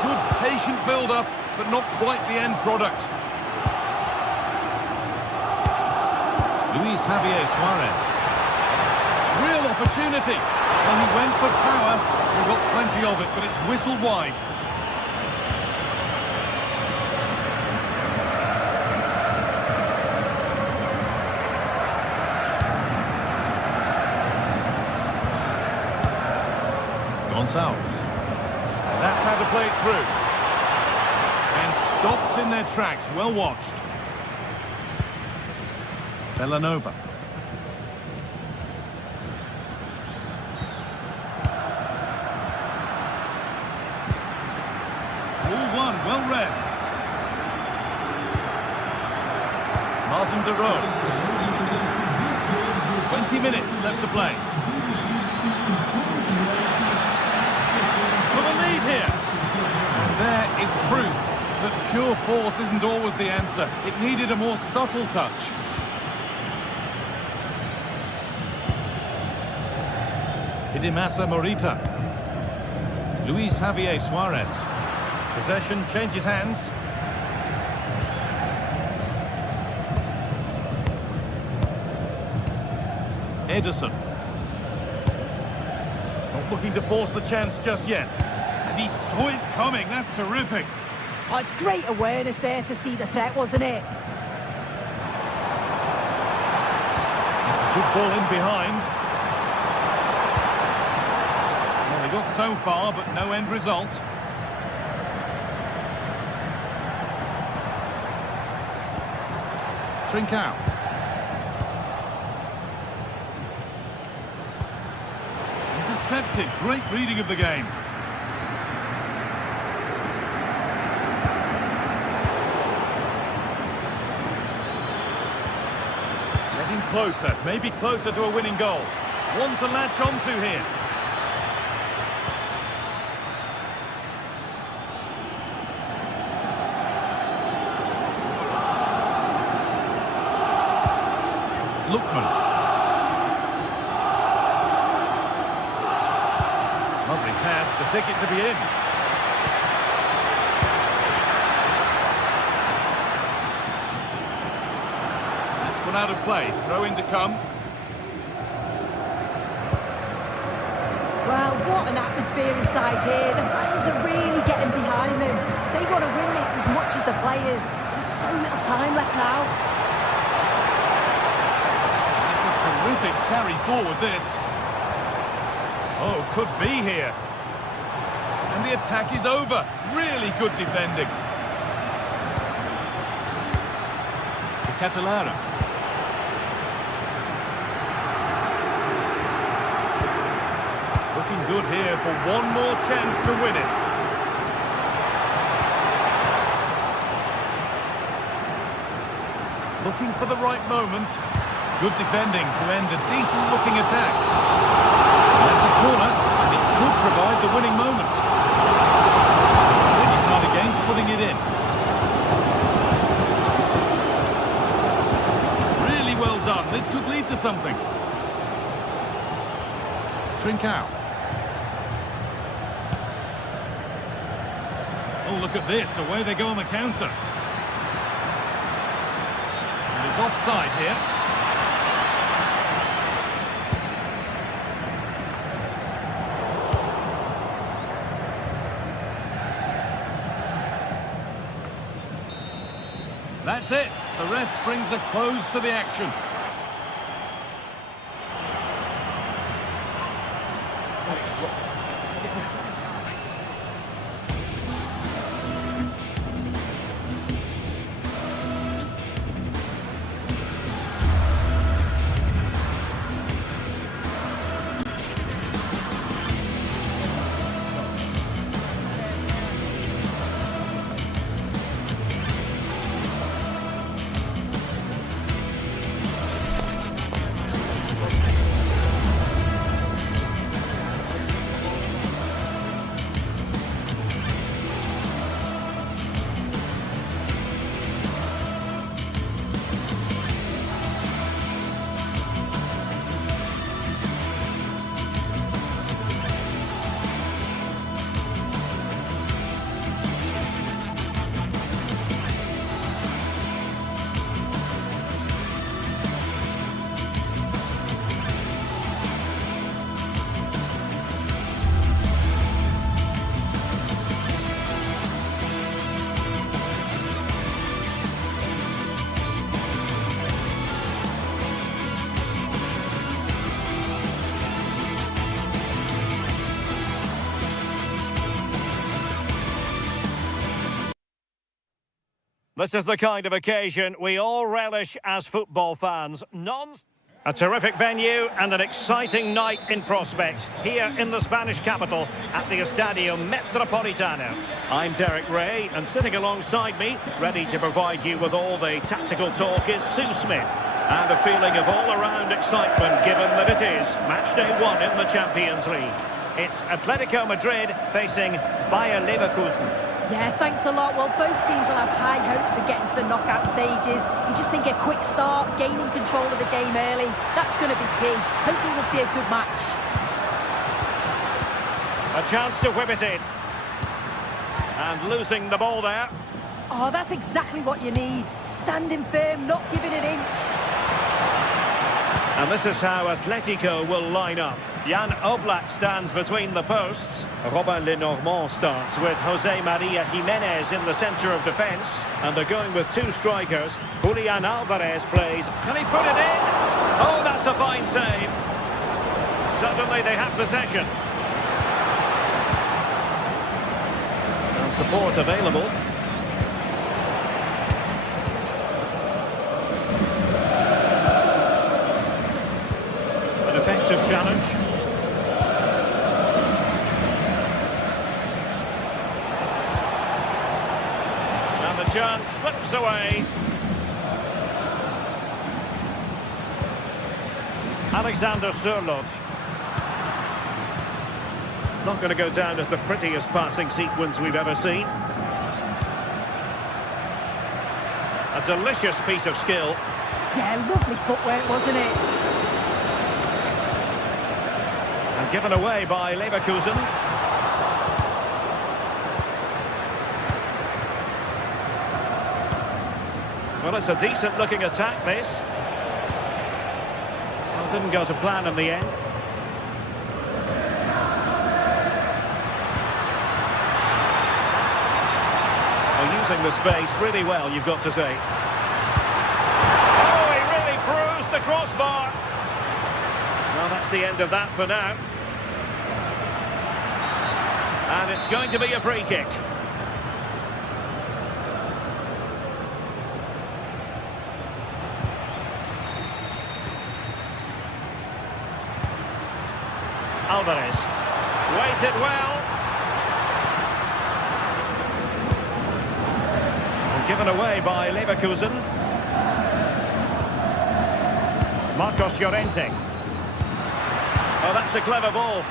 Good patient build-up, but not quite the end product. Luis Javier Suarez. Real opportunity. Well, he went for power. He got plenty of it, but it's whistled wide. Gonçalves. That's how to play it through. And stopped in their tracks. Well watched. Villanova. All one, well read. Martin de Roon. 20 minutes left to play. For the lead here. And there is proof that pure force isn't always the answer. It needed a more subtle touch. Hidimasa Morita. Luis Javier Suarez. Possession changes hands. Ederson. Not looking to force the chance just yet. And he saw it coming. That's terrific. Oh, it's great awareness there to see the threat, wasn't it? That's a good ball in behind. Well, they got so far, but no end result. Trincao. Intercepted. Great reading of the game. Getting closer, maybe closer to a winning goal. One to latch onto here. Lookman. Lovely pass, the ticket to be in. That's gone out of play, throw in to come. Well, what an atmosphere inside here. The fans are really getting behind them. They want to win this as much as the players. There's so little time left now. Terrific carry forward this. Oh, could be here. And the attack is over. Really good defending. Catalara. Looking good here for one more chance to win it. Looking for the right moment. Good defending to end a decent-looking attack. That's a corner, and it could provide the winning moment. Really hard against putting it in. Really well done. This could lead to something. Trincao. Oh, look at this. Away they go on the counter. And it's offside here. That's it. The ref brings a close to the action. This is the kind of occasion we all relish as football fans. A terrific venue and an exciting night in prospect here in the Spanish capital at the Estadio Metropolitano. I'm Derek Ray, and sitting alongside me, ready to provide you with all the tactical talk, is Sue Smith. And a feeling of all-around excitement given that it is match day 1 in the Champions League. It's Atletico Madrid facing Bayer Leverkusen. Yeah, thanks a lot. Well, both teams will have high hopes of getting to the knockout stages. You just think a quick start, gaining control of the game early, that's going to be key. Hopefully we'll see a good match. A chance to whip it in. And losing the ball there. Oh, that's exactly what you need. Standing firm, not giving an inch. And this is how Atletico will line up. Jan Oblak stands between the posts. Robin Lenormand starts with Jose Maria Jimenez in the centre of defence. And they're going with two strikers. Julian Alvarez plays. Can he put it in? Oh, that's a fine save. Suddenly they have possession. And support available. An effective challenge. And the chance slips away. Alexander Sørloth. It's not going to go down as the prettiest passing sequence we've ever seen. A delicious piece of skill. Yeah, lovely footwork, wasn't it? And given away by Leverkusen. Well, it's a decent-looking attack, this. Well, didn't go to plan in the end. Well, using the space really well, you've got to say. Oh, he really bruised the crossbar. Well, that's the end of that for now. And it's going to be a free kick. Alvarez waited well. And given away by Leverkusen. Marcos Llorente. Oh, that's a clever ball.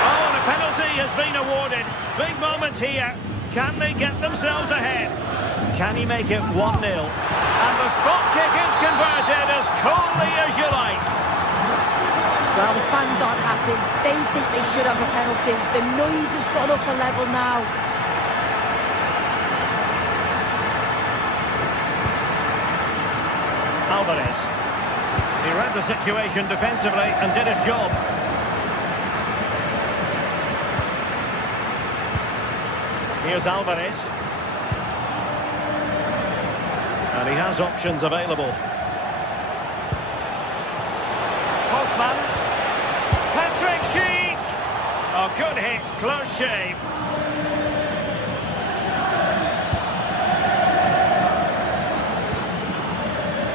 Oh, and a penalty has been awarded. Big moment here. Can they get themselves ahead? Can he make it 1-0? And the spot kick is converted as coolly as you like. Well, the fans aren't happy. They think they should have a penalty. The noise has gone up a level now. Alvarez. He read the situation defensively and did his job. Here's Alvarez. And he has options available. Hoffman. Patrick Schick. Oh, good hit. Close shave.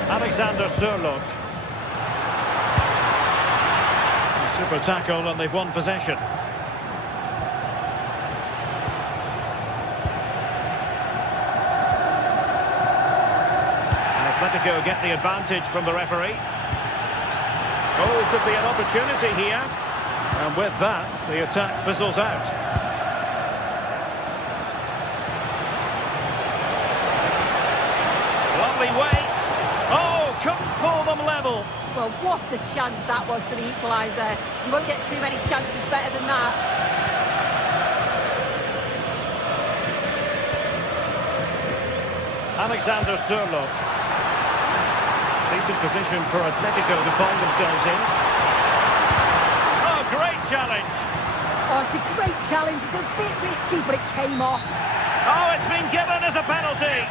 Alexander Sørloth. Super tackle and they've won possession. And Atletico get the advantage from the referee. Oh, could be an opportunity here. And with that, the attack fizzles out. Lovely weight. Oh, couldn't pull them level. Well, what a chance that was for the equaliser. You won't get too many chances better than that. Alexander Sørloth. Decent position for Atletico to find themselves in. Oh, great challenge. Oh, it's a great challenge. It's a bit risky, but it came off. Oh, it's been given as a penalty.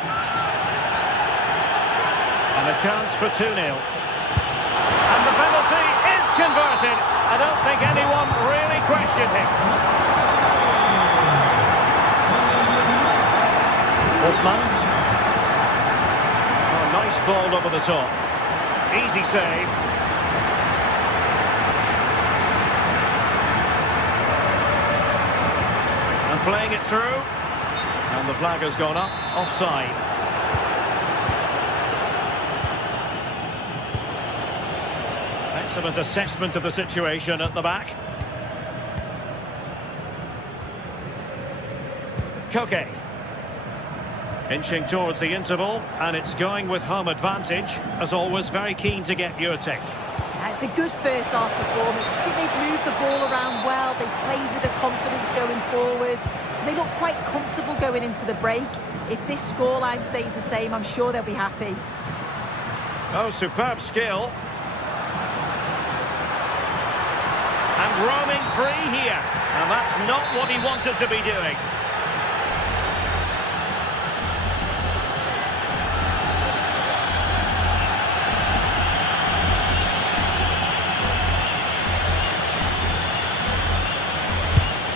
And a chance for 2-0. And the penalty is converted. I don't think anyone really questioned him. Hoffman. Oh, nice ball over the top. Easy save. And playing it through. And the flag has gone up. Offside. Excellent assessment of the situation at the back. Koke. Inching towards the interval, and it's going with home advantage. As always, very keen to get your take. Yeah, it's a good first half performance. I think they've moved the ball around well. They played with the confidence going forward. They look quite comfortable going into the break. If this scoreline stays the same, I'm sure they'll be happy. Oh, superb skill. And roaming free here. And that's not what he wanted to be doing.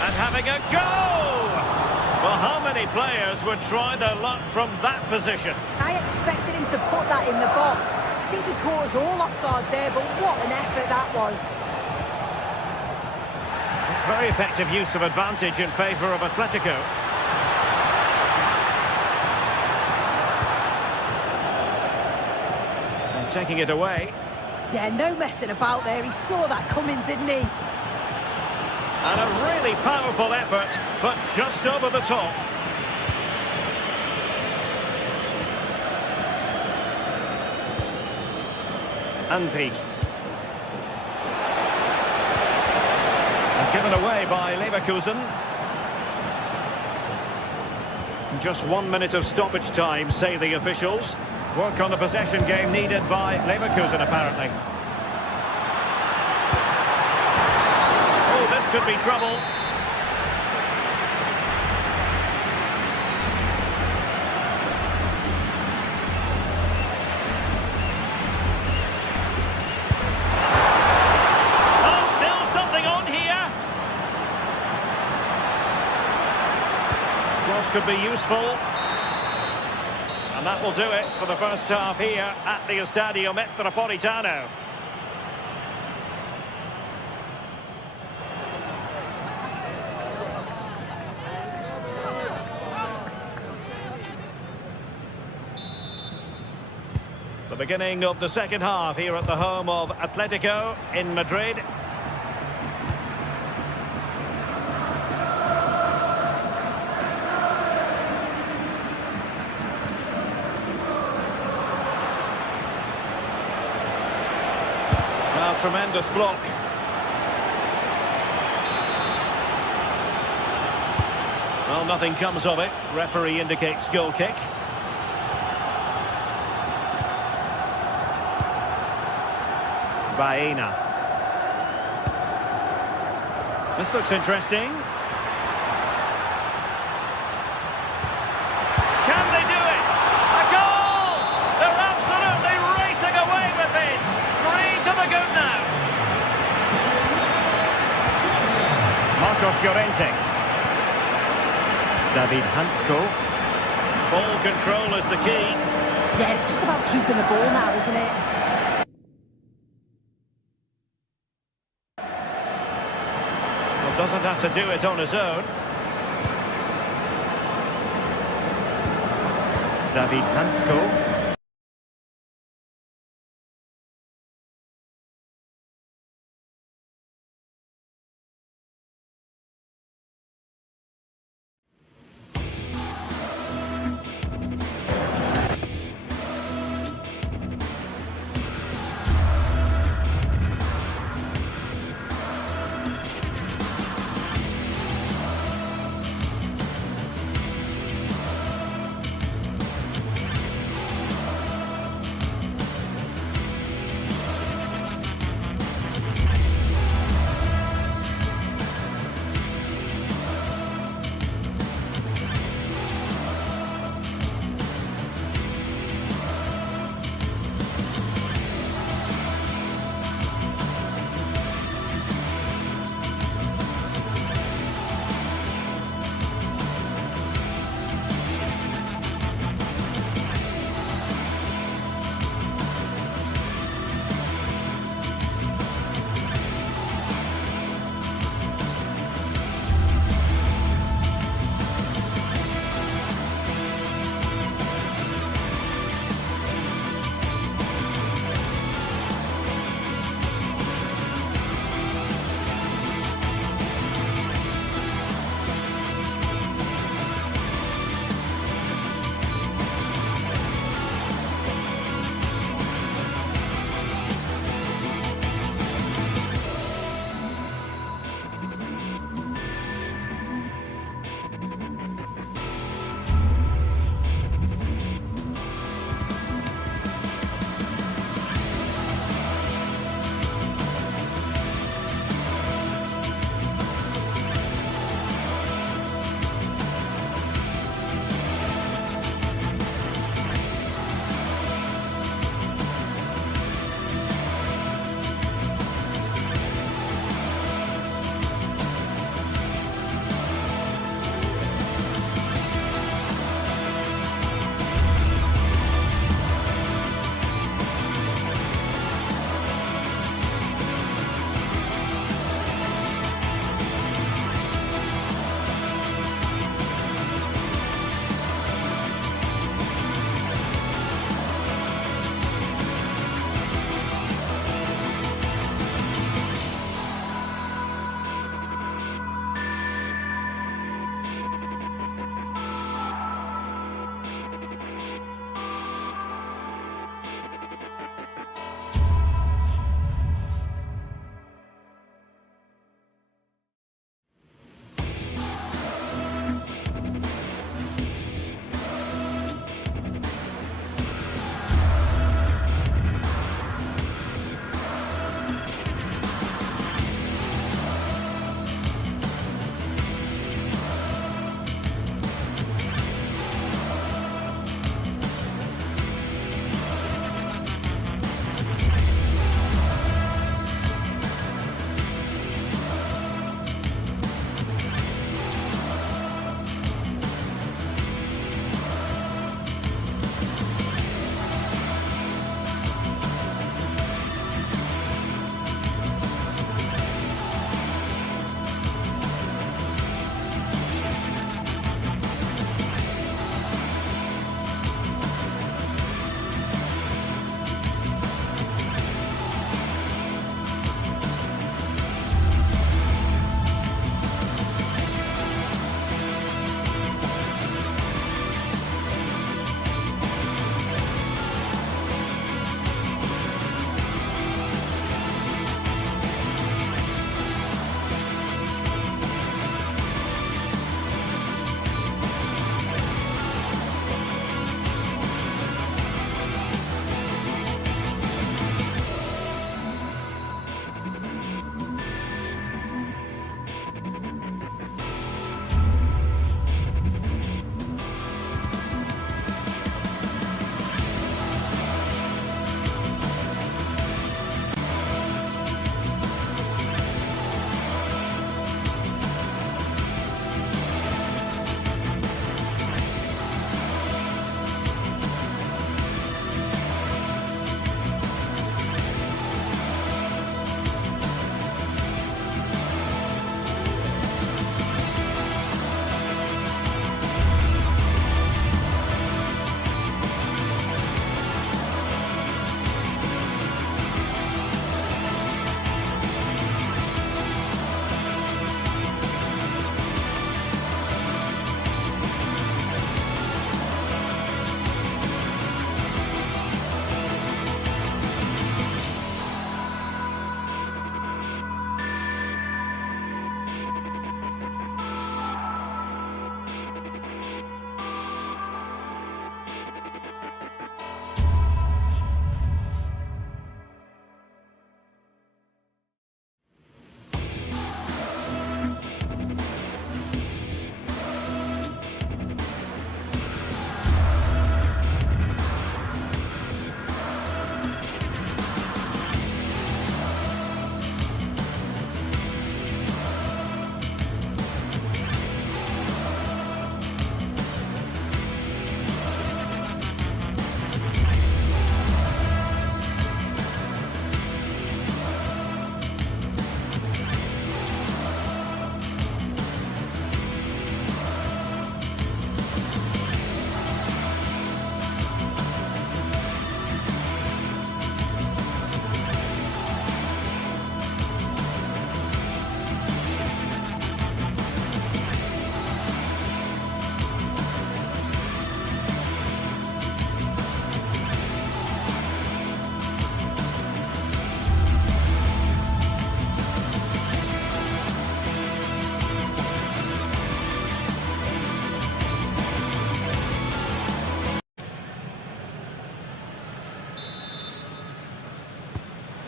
And having a go! Well, how many players would try their luck from that position? I expected him to put that in the box. I think he caught us all off guard there, but what an effort that was. It's very effective use of advantage in favour of Atletico. And taking it away. Yeah, no messing about there. He saw that coming, didn't he? And a really powerful effort, but just over the top. Andri. And given away by Leverkusen. Just 1 minute of stoppage time, say the officials. Work on the possession game needed by Leverkusen, apparently. This could be trouble. Oh, still something on here. Cross could be useful. And that will do it for the first half here at the Estadio Metropolitano. The beginning of the second half here at the home of Atletico in Madrid. Well, tremendous block. Well, nothing comes of it. Referee indicates goal kick. Baena. This looks interesting. Can they do it? A goal! They're absolutely racing away with this. 3 to the good now. Marcos Llorente. David Hansko. Ball control is the key. Yeah, it's just about keeping the ball now, isn't it? Doesn't have to do it on his own. David Hansko.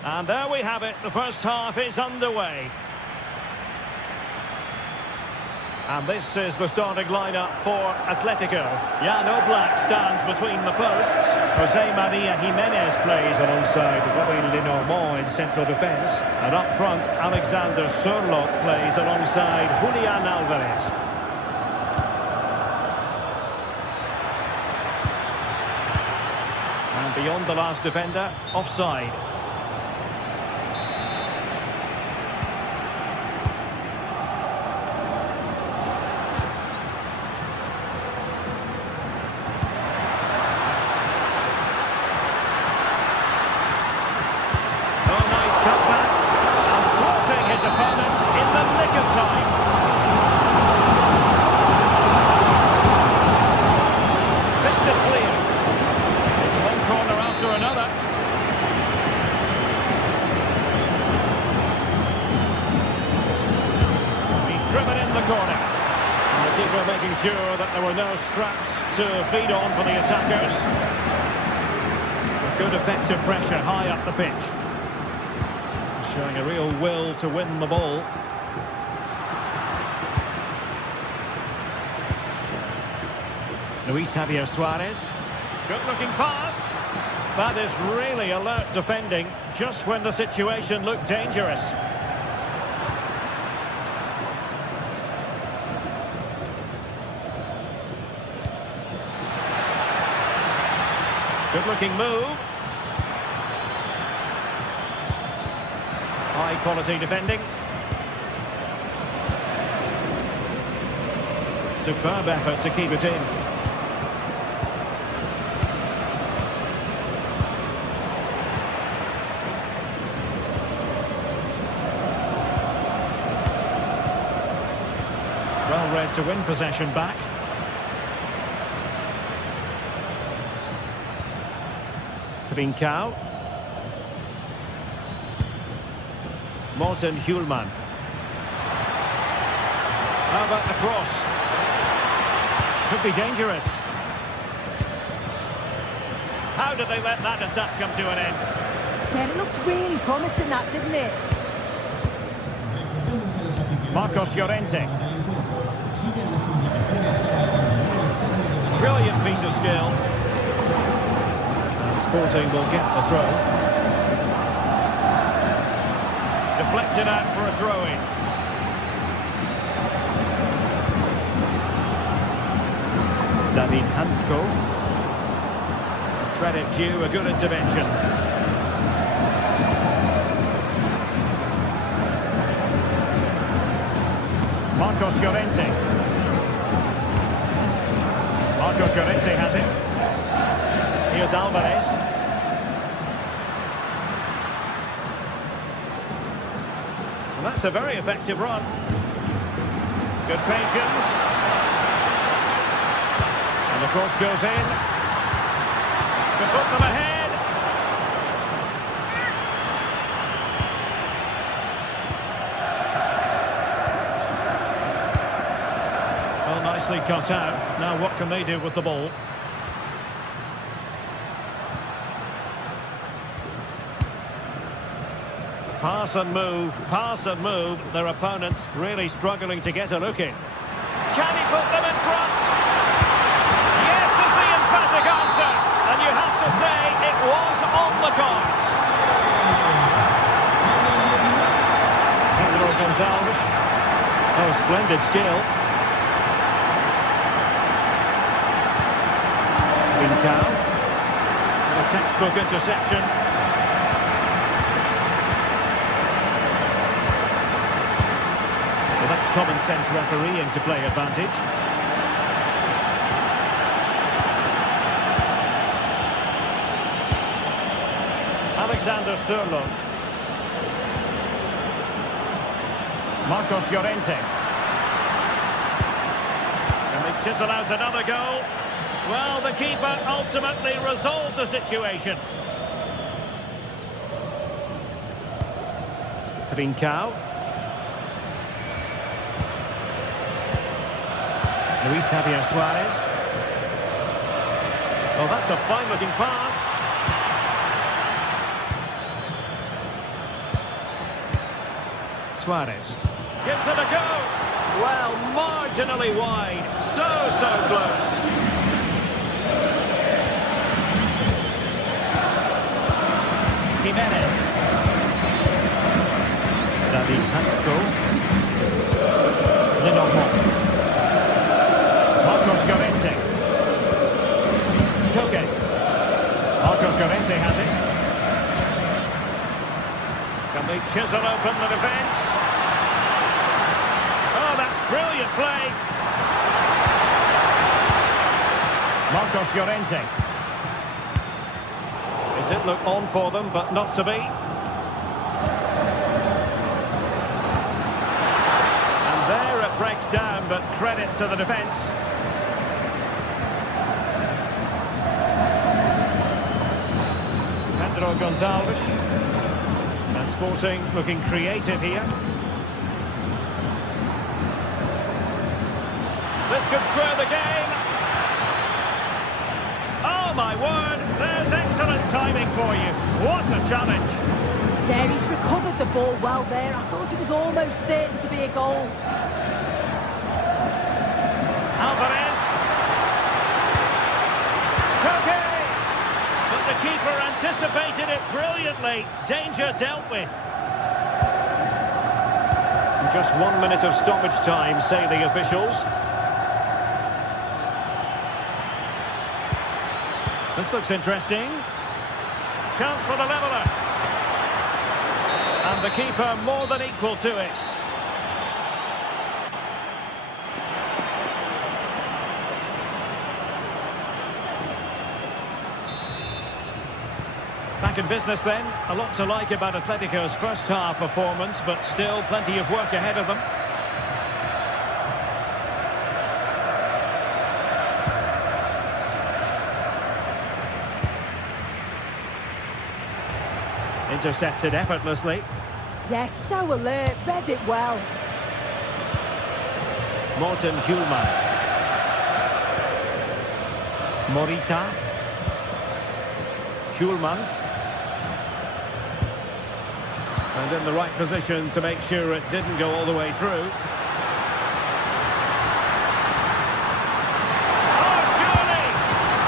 And there we have it. The first half is underway. And this is the starting lineup for Atletico. Jan Oblak stands between the posts. Jose Maria Jimenez plays alongside Robin Lenormand in central defence. And up front, Alexander Sørloth plays alongside Julian Alvarez. And beyond the last defender, offside. Making sure that there were no scraps to feed on for the attackers. Good effective pressure high up the pitch. Showing a real will to win the ball. Luis Javier Suarez. Good looking pass. That is really alert defending just when the situation looked dangerous. Good-looking move. High-quality defending. Superb effort to keep it in. Well read to win possession back. Trincao. Morten Hjulman. How about the cross? Could be dangerous. How did they let that attack come to an end? Yeah, it looked really promising, that, didn't it? Marcos Llorente. Brilliant piece of skill. Sporting will get the throw. Deflected out for a throw-in. David Hansko. Credit due, a good intervention. Marcos Llorente. Marcos Llorente has it. Here's Alvarez. And that's a very effective run. Good patience. And the cross goes in. To put them ahead. Well, nicely cut out. Now what can they do with the ball? Pass and move. Their opponents really struggling to get a look in. Can he put them in front? Yes is the emphatic answer. And you have to say it was on the cards. Pedro Gonzalez. Oh, splendid skill. Trincao. A textbook interception. That's common sense refereeing to play advantage. Alexander Sørloth. Marcos Llorente. And they chisel out another goal. Well, the keeper ultimately resolved the situation. Trincao. Luis Javier Suarez. Oh, that's a fine-looking pass. Suarez. Gives it a go. Well, marginally wide. So close. Jimenez. David Hansko. Lenormand. Marcos Llorente. Koke. Marcos Llorente has it. Can they chisel open the defence? Oh, that's brilliant play. Marcos Llorente. It did look on for them, but not to be. And there it breaks down, but credit to the defence. Pedro Gonçalves. And Sporting looking creative here. This could square the game. Oh my word, there's excellent timing for you. What a challenge. Yeah, he's recovered the ball well there. I thought it was almost certain to be a goal. Alvarez. Koke. But the keeper anticipated it brilliantly. Danger dealt with. Just 1 minute of stoppage time, say the officials. This looks interesting. Chance for the leveller. And the keeper more than equal to it. Back in business then. A lot to like about Atletico's first half performance, but still plenty of work ahead of them. Intercepted effortlessly. Yes, so alert, read it well. Morten Hjulmand. Morita. Hjulmand. And in the right position to make sure it didn't go all the way through. Oh, surely!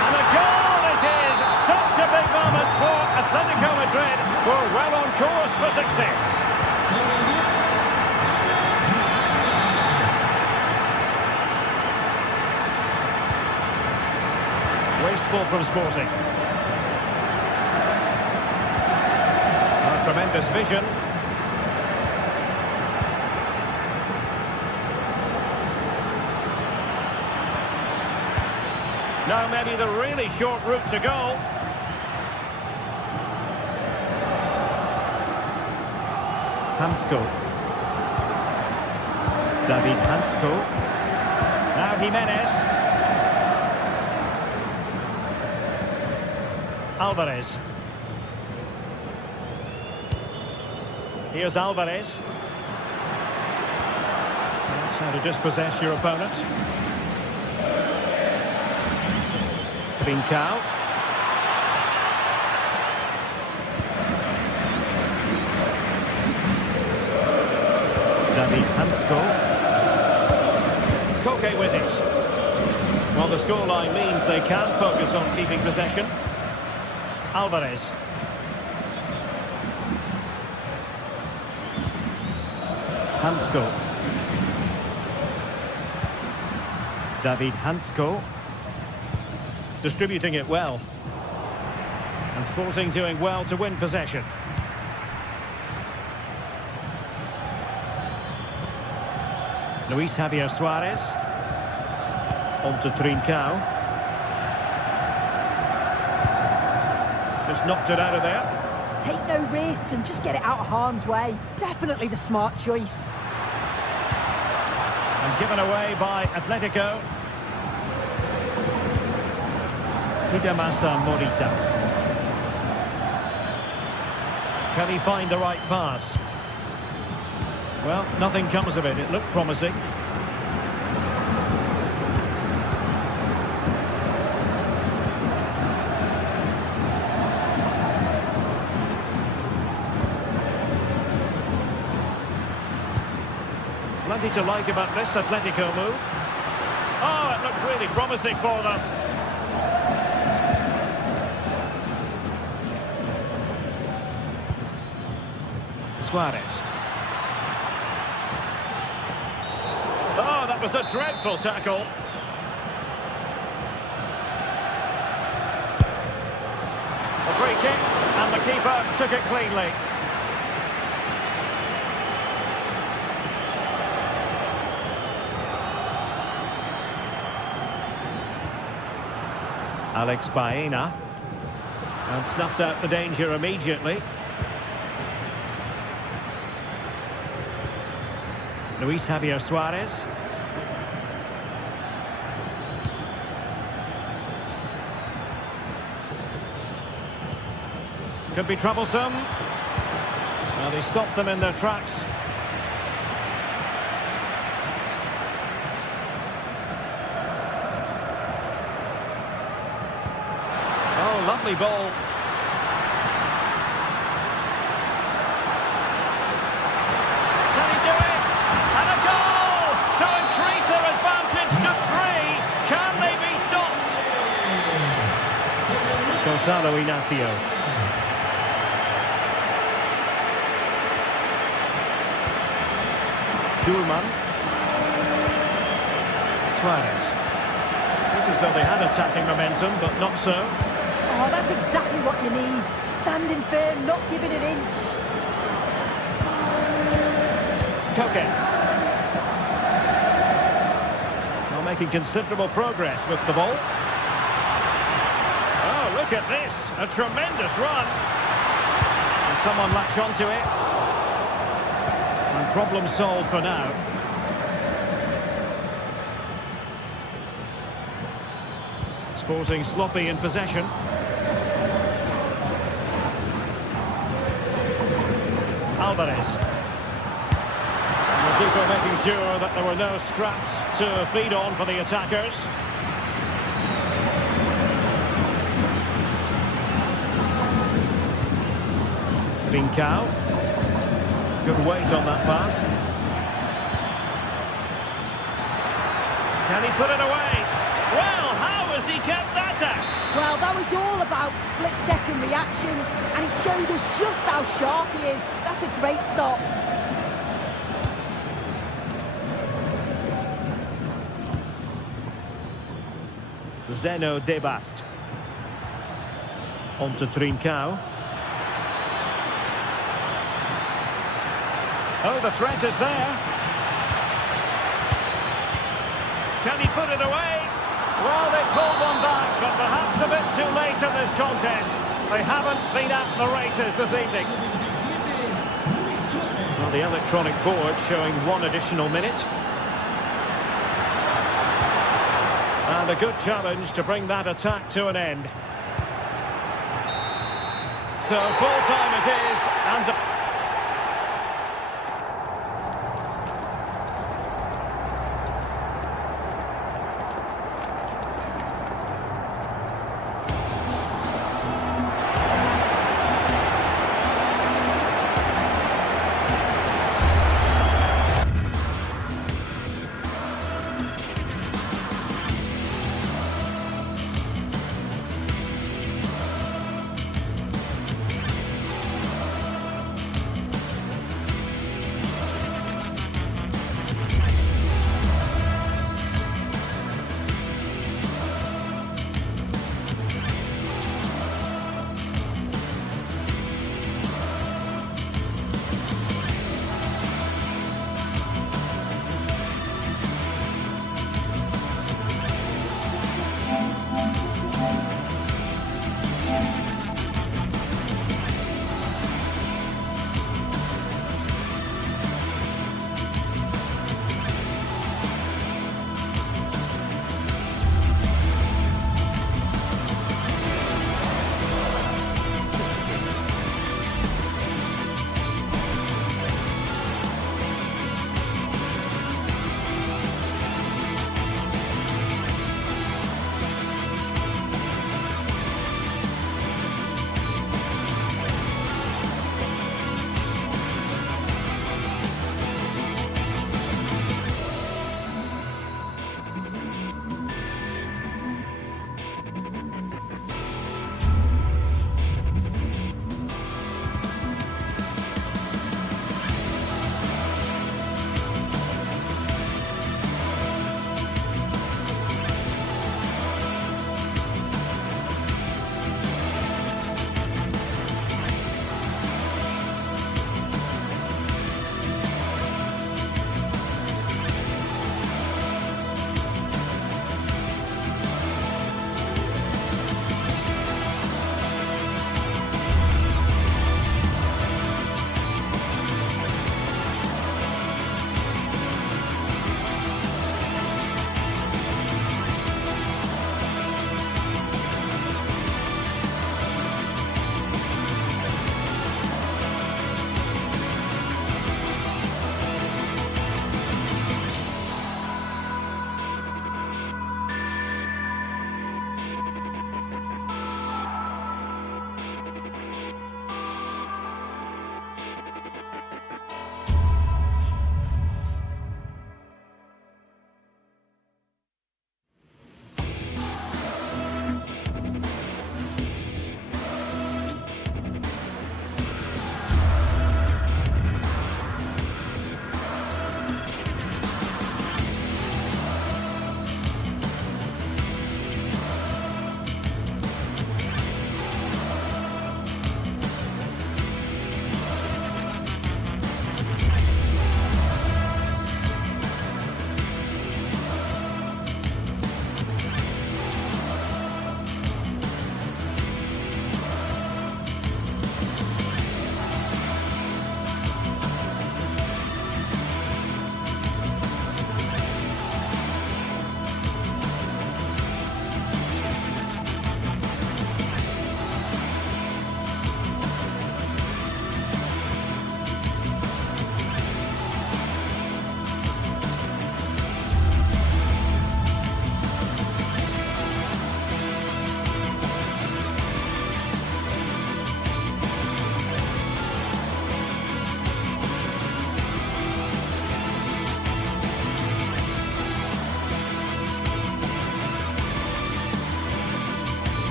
And a goal it is! Such a big moment for Atletico Madrid. We're well on course for success. Wasteful from Sporting. Tremendous vision. Now maybe the really short route to goal. Hansko. David Hansko. Now Jimenez. Alvarez. Here's Alvarez. That's how to dispossess your opponent. Trincao. David Hansko. Koke with it. Well, the scoreline means they can focus on keeping possession. Alvarez. Hansko. David Hansko. Distributing it well. And Sporting doing well to win possession. Luis Javier Suarez. On to Trincao. Just knocked it out of there. Take no risk and just get it out of harm's way. Definitely the smart choice. And given away by Atletico. Hidemasa Morita. Can he find the right pass? Well, nothing comes of it. It looked promising. Plenty to like about this Atletico move. Oh, it looked really promising for them. Suarez. Oh, that was a dreadful tackle. A free kick, and the keeper took it cleanly. Alex Baena. And snuffed out the danger immediately. Luis Javier Suarez. Could be troublesome. Well, they stopped them in their tracks. Oh, lovely ball. Can he do it? And a goal to increase their advantage to 3. Can they be stopped? Gonzalo Inacio. Schulman. Suarez. Looked as though they had attacking momentum, but not so. Oh, that's exactly what you need. Standing firm, not giving an inch. Koke. Well, making considerable progress with the ball. Oh, look at this. A tremendous run. And someone latch onto it. And problem solved for now. Sporting sloppy in possession. Alvarez. And the keeper making sure that there were no scraps to feed on for the attackers. Trincao. Good weight on that pass. Can he put it away? Well, how has he kept that out? Well, that was all about split-second reactions, and he showed us just how sharp he is. That's a great stop. Zeno Debast. On to Trincao. Oh, the threat is there. Can he put it away? Well, they pulled one back, but perhaps a bit too late in this contest. They haven't been at the races this evening. Well, the electronic board showing 1 additional minute. And a good challenge to bring that attack to an end. So full time it is, and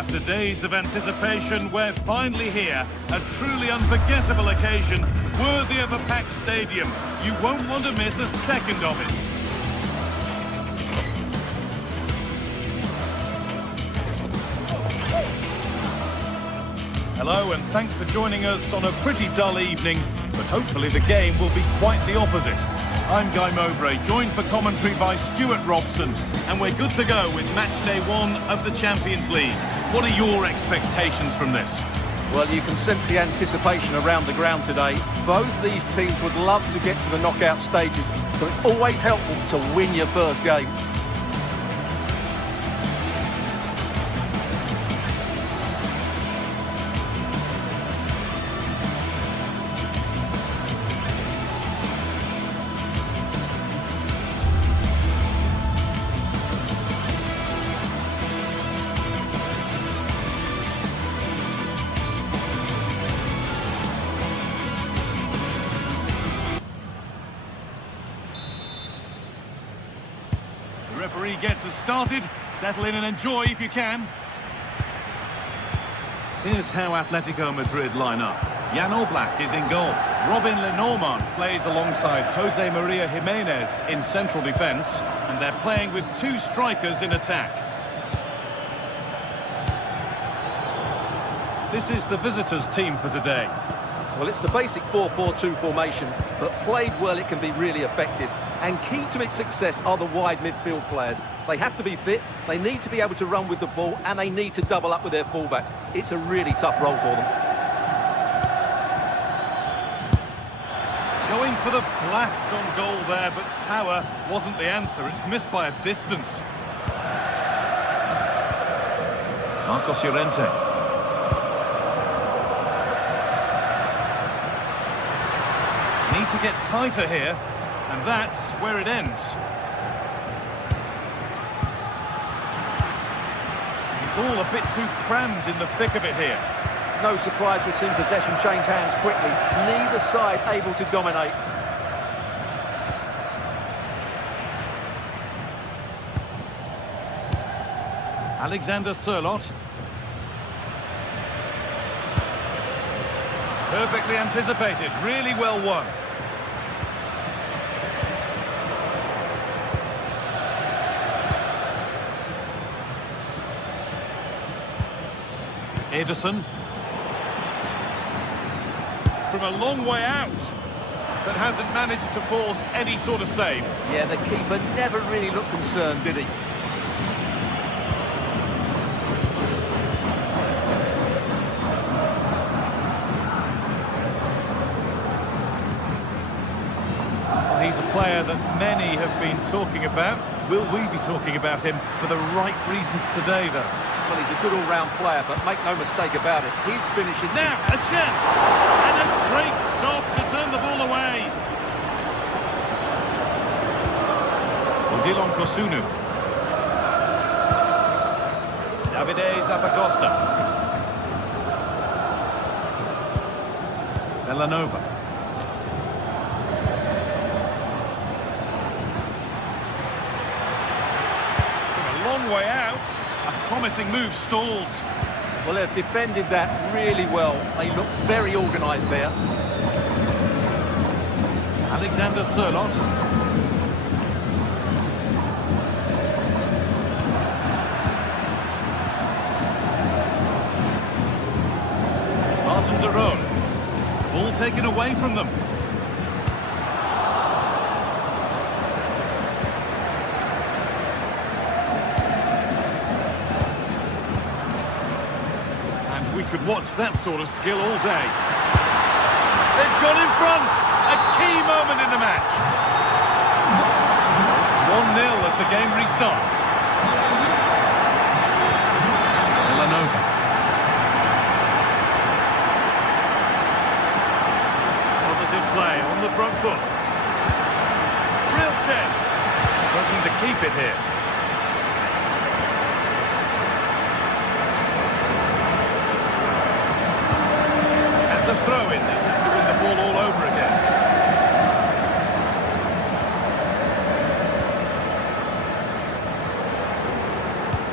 After days of anticipation, we're finally here. A truly unforgettable occasion, worthy of a packed stadium. You won't want to miss a second of it. Hello and thanks for joining us on a pretty dull evening, but hopefully the game will be quite the opposite. I'm Guy Mowbray, joined for commentary by Stuart Robson, and we're good to go with match day 1 of the Champions League. What are your expectations from this? Well, you can sense the anticipation around the ground today. Both these teams would love to get to the knockout stages, so it's always helpful to win your first game. The referee gets us started. Settle in and enjoy if you can. Here's how Atletico Madrid line up. Jan Oblak is in goal. Robin Lenormand plays alongside Jose Maria Jimenez in central defence. And they're playing with 2 strikers in attack. This is the visitors' team for today. Well, it's the basic 4-4-2 formation, but played well it can be really effective. And key to its success are the wide midfield players. They have to be fit, they need to be able to run with the ball, and they need to double up with their fullbacks. It's a really tough role for them. Going for the blast on goal there, but power wasn't the answer. It's missed by a distance. Marcos Llorente. Need to get tighter here, and that's where it ends. It's all a bit too crammed in the thick of it here. No surprise we've seen possession change hands quickly. Neither side able to dominate. Alexander Sørloth. Perfectly anticipated, really well won. Ederson. From a long way out, but hasn't managed to force any sort of save. Yeah, the keeper never really looked concerned, did he? He's a player that many have been talking about. Will we be talking about him for the right reasons today, though? Well, he's a good all-round player, but make no mistake about it, he's finishing... Now, a chance! And a great stop to turn the ball away. Odilon Kosunu. Davide Zappacosta. Villanova. Long way out. A promising move stalls. Well, they've defended that really well. They look very organised there. Alexander Sørloth. Martin de Roon. Ball taken away from them. We could watch that sort of skill all day. They've gone in front! A key moment in the match. It's 1-0 as the game restarts. Villanova. Positive play on the front foot. Real chance. Struggling to keep it here. A throw-in, they have to win the ball all over again.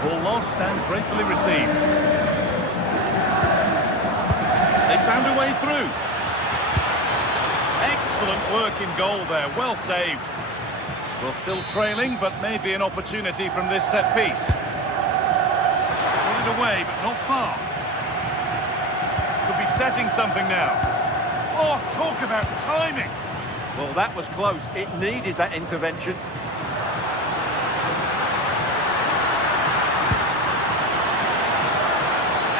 Ball lost and gratefully received. They found a way through. Excellent work in goal there, well saved. Well, still trailing, but maybe an opportunity from this set piece. Put it away, but not far. Could be setting something now. Oh, talk about timing. Well, that was close. It needed that intervention.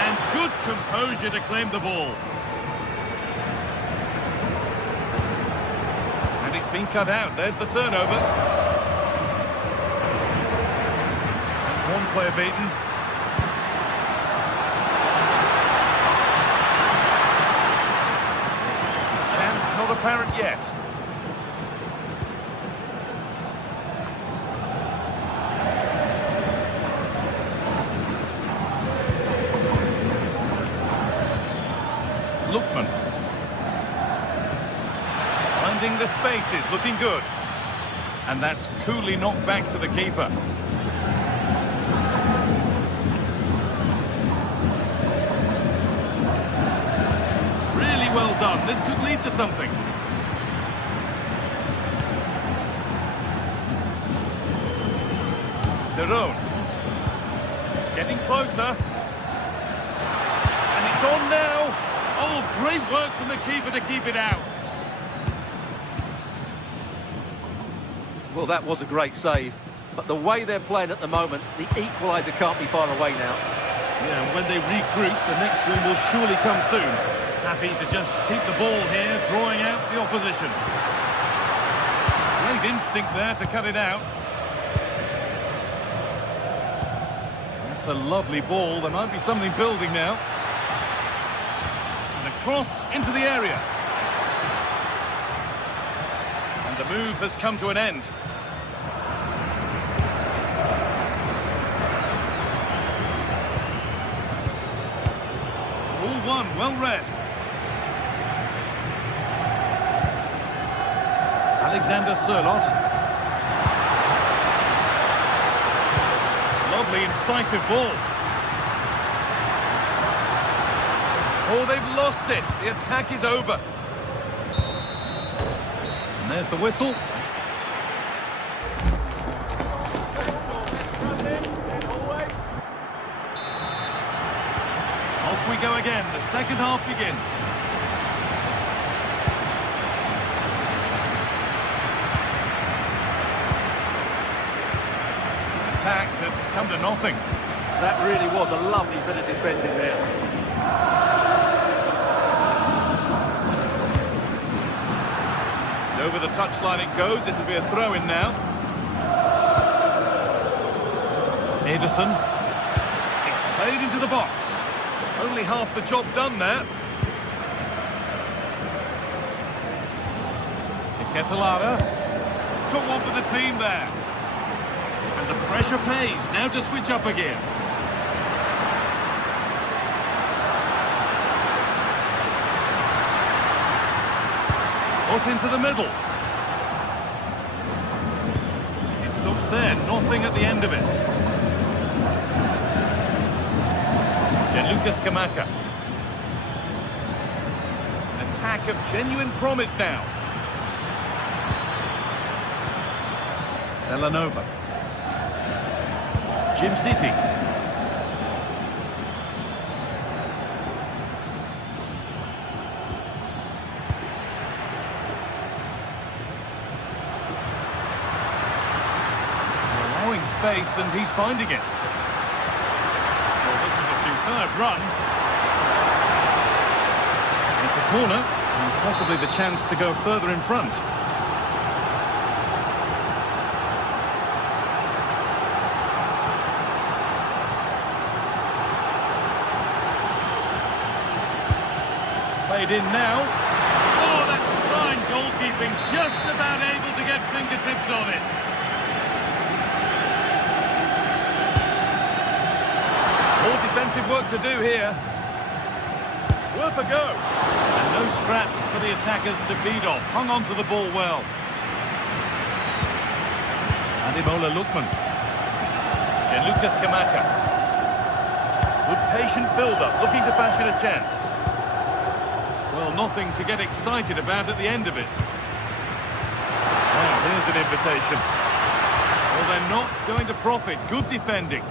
And good composure to claim the ball. And it's been cut out. There's the turnover. That's one player beaten. Chance not apparent yet. Lookman. Finding the spaces, looking good. And that's coolly knocked back to the keeper. Really well done. This could lead to something. Derone. Getting closer. And it's on now. Oh, great work from the keeper to keep it out. Well, that was a great save. But the way they're playing at the moment, the equaliser can't be far away now. Yeah, and when they regroup, the next one will surely come soon. Happy to just keep the ball here, drawing out the opposition. Great instinct there to cut it out. That's a lovely ball. There might be something building now. And a cross into the area. And the move has come to an end. All one, well read. Alexander Sørloth. Lovely, incisive ball. Oh, they've lost it. The attack is over. And there's the whistle. Off we go again. The second half begins. Attack that's come to nothing. That really was a lovely bit of defending there. Over the touchline it goes. It'll be a throw-in now. Ederson. It's played into the box. Only half the job done there. Ketelara. Took one for the team there. And the pressure pays. Now to switch up again. Put into the middle. It stops there. Nothing at the end of it. Lucas Kamaka. An attack of genuine promise now. Villanova. Jim City. Allowing space and he's finding it. Superb run. It's a corner and possibly the chance to go further in front. It's played in now. Oh, that's fine goalkeeping, just about able to get fingertips on it. More defensive work to do here. Worth a go. And no scraps for the attackers to beat off. Hung on to the ball well. Ademola Lookman. Lucas Scamacca. Good patient build-up, looking to fashion a chance. Well, nothing to get excited about at the end of it. Now, here's an invitation. Well, they're not going to profit. Good defending.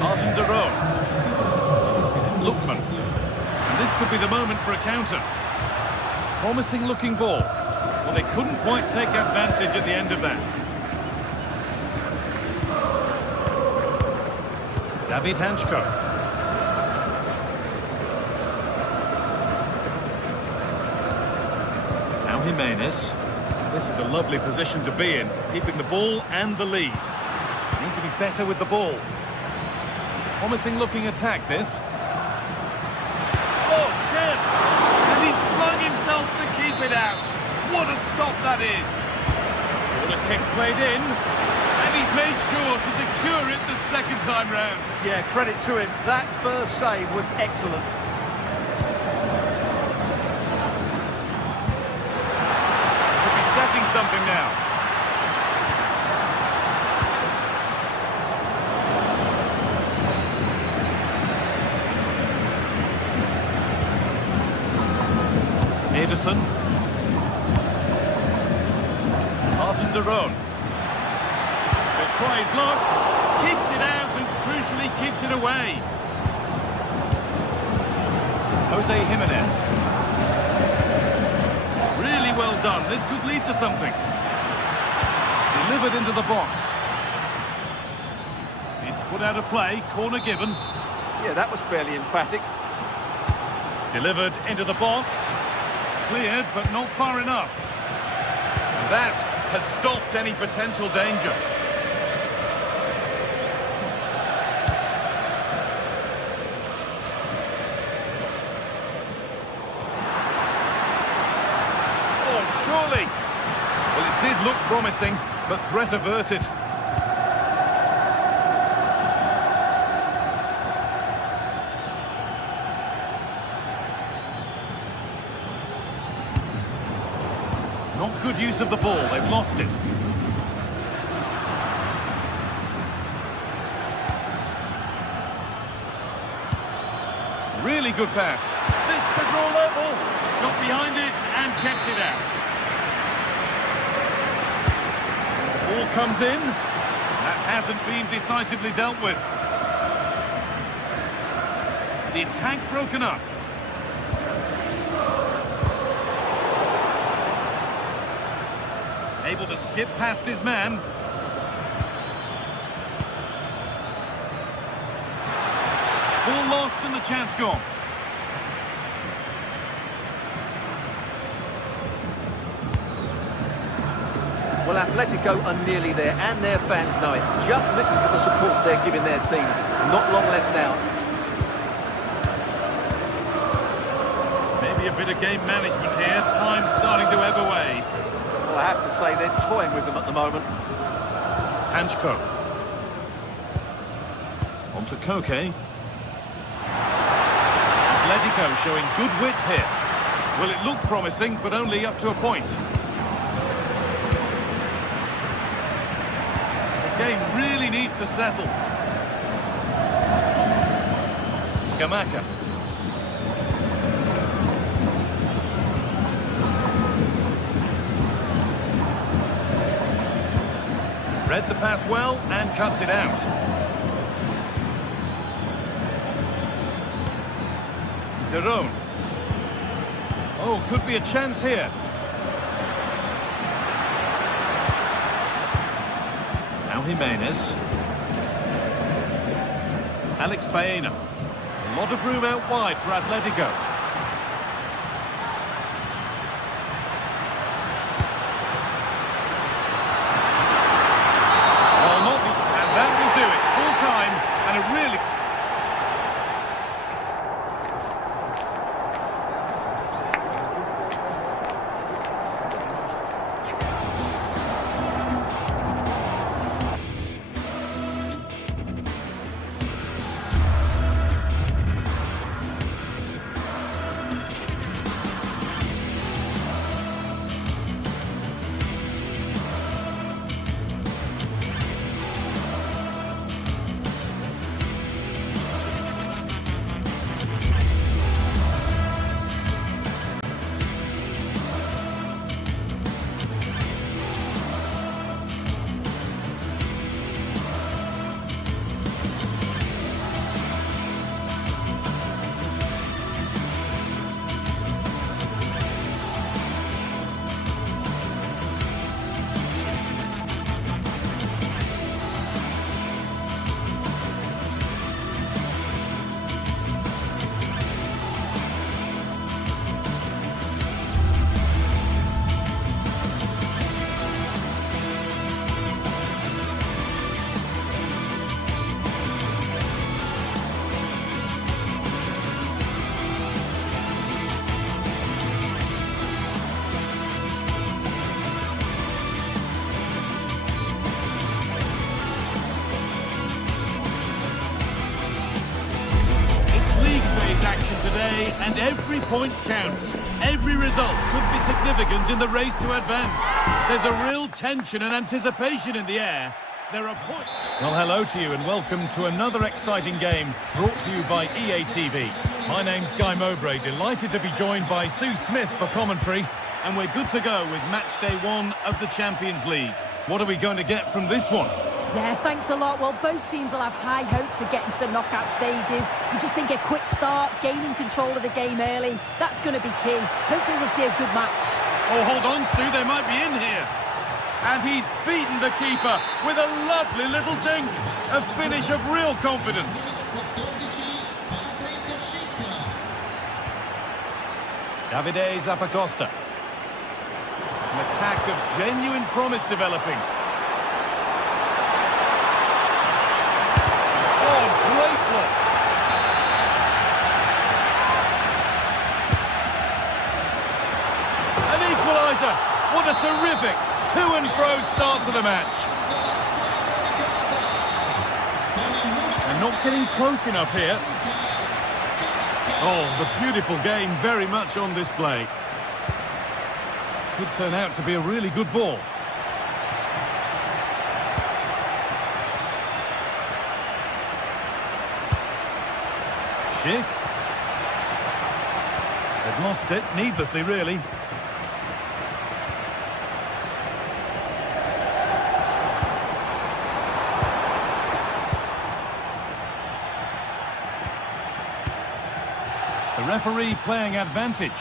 Martin de Roon. Lookman. And this could be the moment for a counter. Promising looking ball. Well, they couldn't quite take advantage at the end of that. David Hanchko. Now Jimenez. This is a lovely position to be in, keeping the ball and the lead. Need to be better with the ball. Promising looking attack, this. Oh, chance! And he's flung himself to keep it out. What a stop that is. Well, a kick played in, and he's made sure to secure it the second time round. Yeah, credit to him. That first save was excellent. Could be setting something now. Ederson. Martin de Roon. He'll try his luck. Keeps it out and crucially keeps it away. Jose Jimenez. Really well done. This could lead to something. Delivered into the box. It's put out of play. Corner given. Yeah, that was fairly emphatic. Delivered into the box. Cleared, but not far enough. And that has stopped any potential danger. Oh, surely. Well, it did look promising, but threat averted. Not good use of the ball, they've lost it. Really good pass. This to draw level. Got behind it and kept it out. Ball comes in. That hasn't been decisively dealt with. The attack broken up. Able to skip past his man. Ball lost and the chance gone. Well, Atletico are nearly there, and their fans know it. Just listen to the support they're giving their team. Not long left now. Maybe a bit of game management here. Time starting to ebb away. Well, I have to say they're toying with them at the moment. Hanchko. On to Koke. Atletico showing good width here. Well, it looked promising, but only up to a point. The game really needs to settle. Scamacca. Read the pass well and cuts it out. De Roon. Oh, could be a chance here. Now Jimenez. Alex Baena. A lot of room out wide for Atletico. day and every point counts. Every result could be significant in the race to advance. There's a real tension and anticipation in the air. There are points. Well, hello to you and welcome to another exciting game brought to you by EA TV. My name's Guy Mowbray, delighted to be joined by Sue Smith for commentary, and we're good to go with match day 1 of the Champions League. What are we going to get from this one? Yeah, thanks a lot. Well, both teams will have high hopes of getting to the knockout stages. You just think a quick start, gaining control of the game early, that's going to be key. Hopefully we'll see a good match. Oh, hold on, Sue, they might be in here. And he's beaten the keeper with a lovely little dink. A finish of real confidence. Davide Zappacosta. An attack of genuine promise developing. Oh, great block. An equaliser. What a terrific to-and-fro start to the match. And not getting close enough here. Oh, the beautiful game very much on display. Could turn out to be a really good ball. Schick. They've lost it, needlessly really. The referee playing advantage.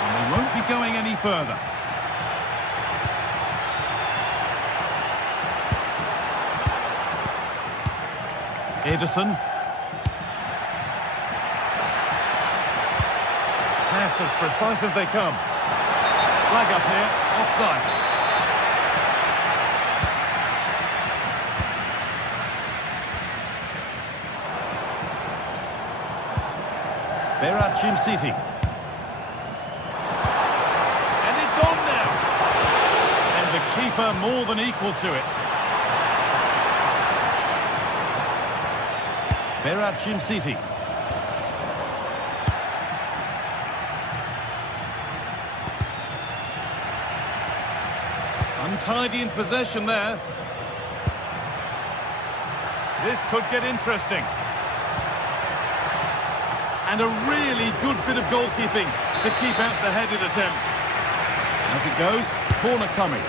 And they won't be going any further. Ederson. Pass as precise as they come. Flag up here, offside. City. And it's on now. And the keeper more than equal to it. City. Untidy in possession there. This could get interesting. And a really good bit of goalkeeping to keep out the headed attempt. As it goes, corner coming.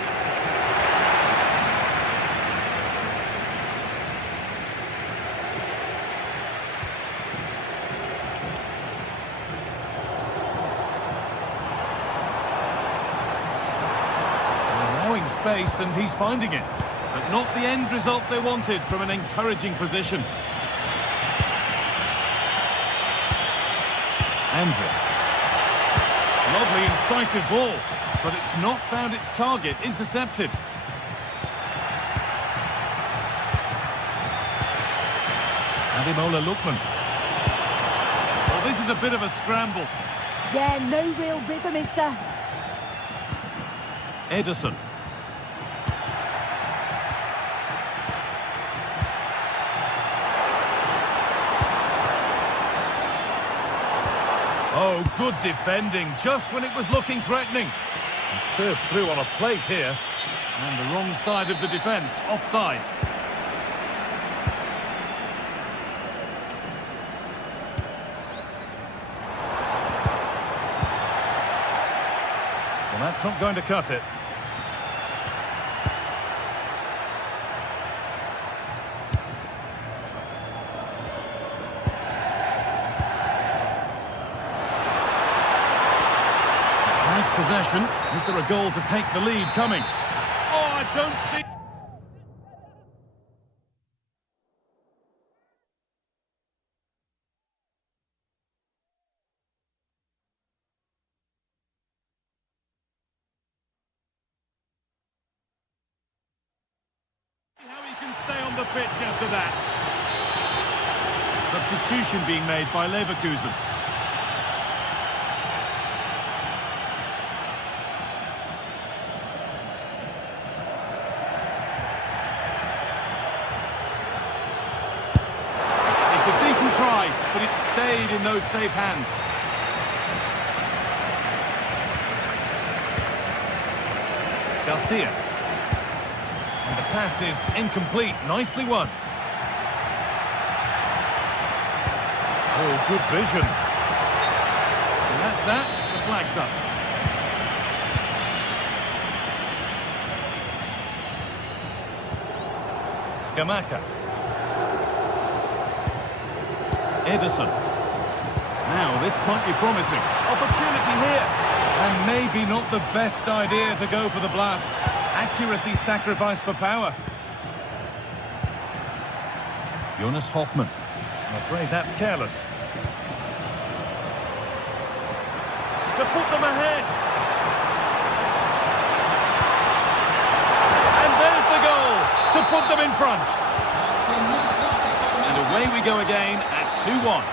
Allowing space and he's finding it. But not the end result they wanted from an encouraging position. Lovely incisive ball, but it's not found its target, intercepted. Ademola Lookman. Well, this is a bit of a scramble. Yeah, no real rhythm, is there? Ederson. Oh, good defending, just when it was looking threatening. And served through on a plate here. And the wrong side of the defence, offside. Well, that's not going to cut it. Possession. Is there a goal to take the lead coming? Oh, I don't see... How he can stay on the pitch after that. Substitution being made by Leverkusen. in those safe hands. Garcia. And the pass is incomplete. Nicely won. Oh, good vision. And that's that. The flag's up. Scamacca. Ederson. Now, this might be promising. Opportunity here. And maybe not the best idea to go for the blast. Accuracy sacrificed for power. Jonas Hoffmann. I'm afraid that's careless. To put them ahead. And there's the goal to put them in front. And away we go again at 2-1.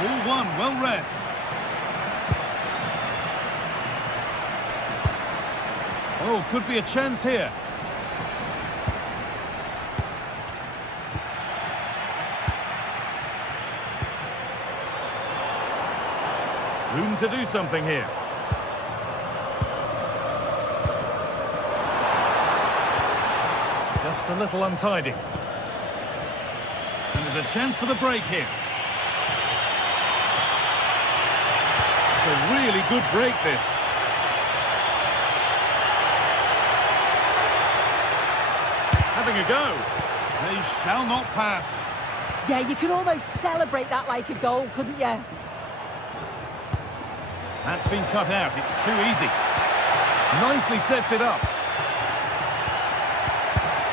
All one, well read. Oh, could be a chance here. Room to do something here. Just a little untidy. And there's a chance for the break here. It's a really good break, this. Having a go. They shall not pass. Yeah, you could almost celebrate that like a goal, couldn't you? That's been cut out. It's too easy. Nicely sets it up.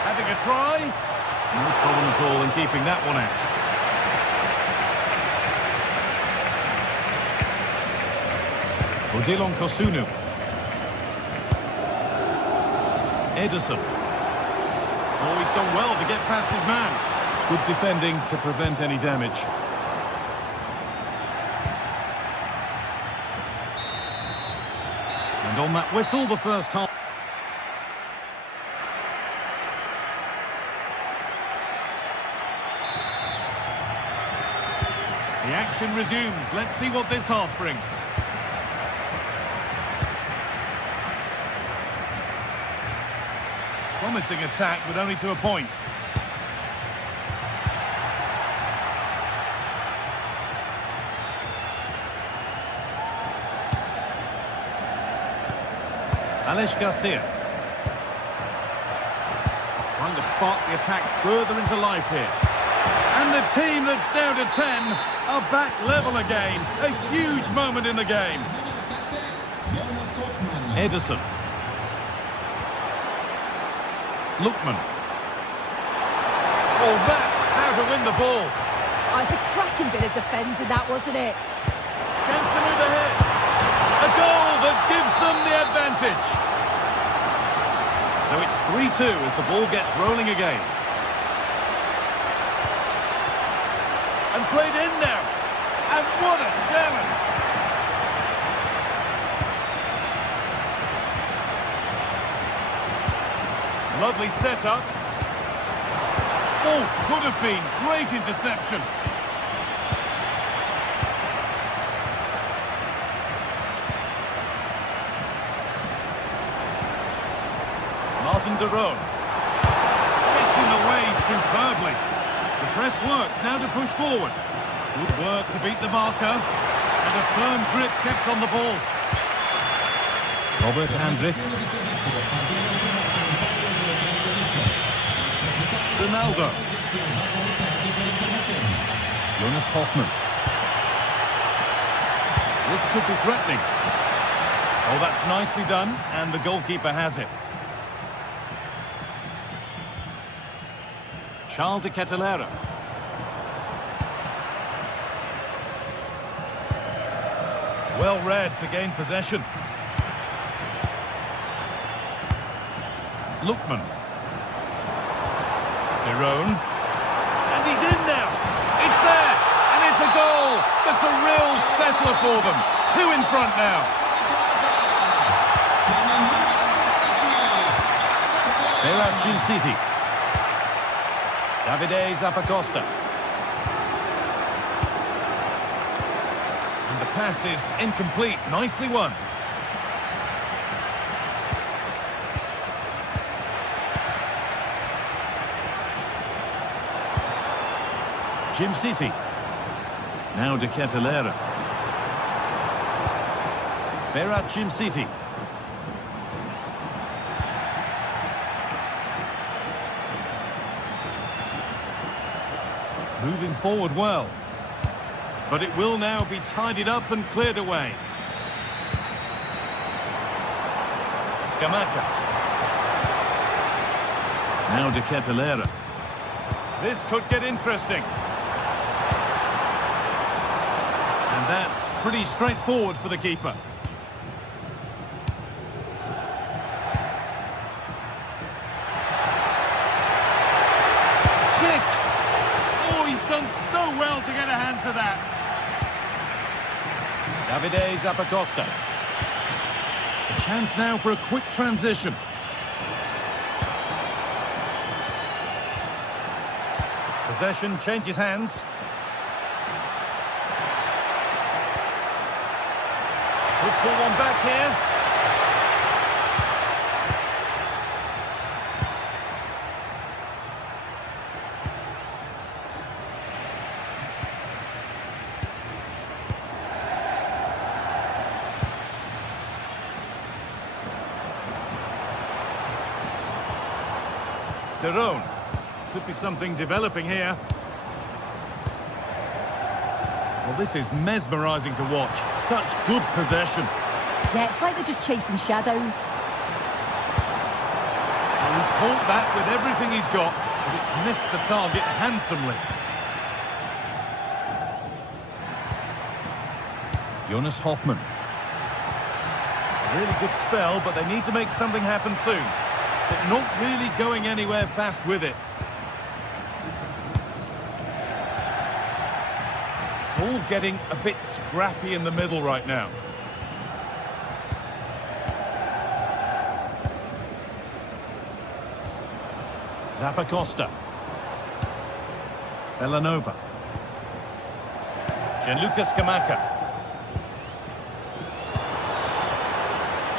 Having a try. No problem at all in keeping that one out. Odilon Kosunu. Ederson. Oh, he's done well to get past his man. Good defending to prevent any damage. And on that whistle, the first half. The action resumes. Let's see what this half brings. Promising attack, but only to a point. Alex Garcia. Trying to spark the attack further into life here. And the team that's down to 10 are back level again. A huge moment in the game. Ederson. Lookman. Oh, that's how to win the ball. Oh, it's a cracking bit of defending, that, wasn't it? Chance to move ahead. A goal that gives them the advantage. So it's 3-2 as the ball gets rolling again. And played in now. And what a challenge. Lovely setup. Oh, could have been. Great interception. Martin de Roon. Gets in the way superbly. The press works, now to push forward. Good work to beat the marker. And a firm grip kept on the ball. Robert Andrich. Ronaldo. Jonas Hoffmann. This could be threatening. Oh, that's nicely done, and the goalkeeper has it. Charles de Kettelera. Well read to gain possession. Lookman. De Roon. And he's in now. It's there. And it's a goal. That's a real settler for them. 2 in front now. Berat Jim City. Davide Zappacosta. And the pass is incomplete. Nicely won. Jim City. Now de Ketelera. Berat Jim City. Moving forward well. But it will now be tidied up and cleared away. Scamacca. Now de Ketelera. This could get interesting. And that's pretty straightforward for the keeper. Schick! Oh, he's done so well to get a hand to that. Davide Zappacosta. A chance now for a quick transition. Possession changes hands. Could pull one back here. Derone. Could be something developing here. Well, this is mesmerising to watch. Such good possession. Yeah, it's like they're just chasing shadows. And he caught that with everything he's got, but it's missed the target handsomely. Jonas Hoffmann. A really good spell, but they need to make something happen soon. But not really going anywhere fast with it. It's all getting a bit scrappy in the middle right now. Zappacosta. Bellanova. Gianluca Scamacca.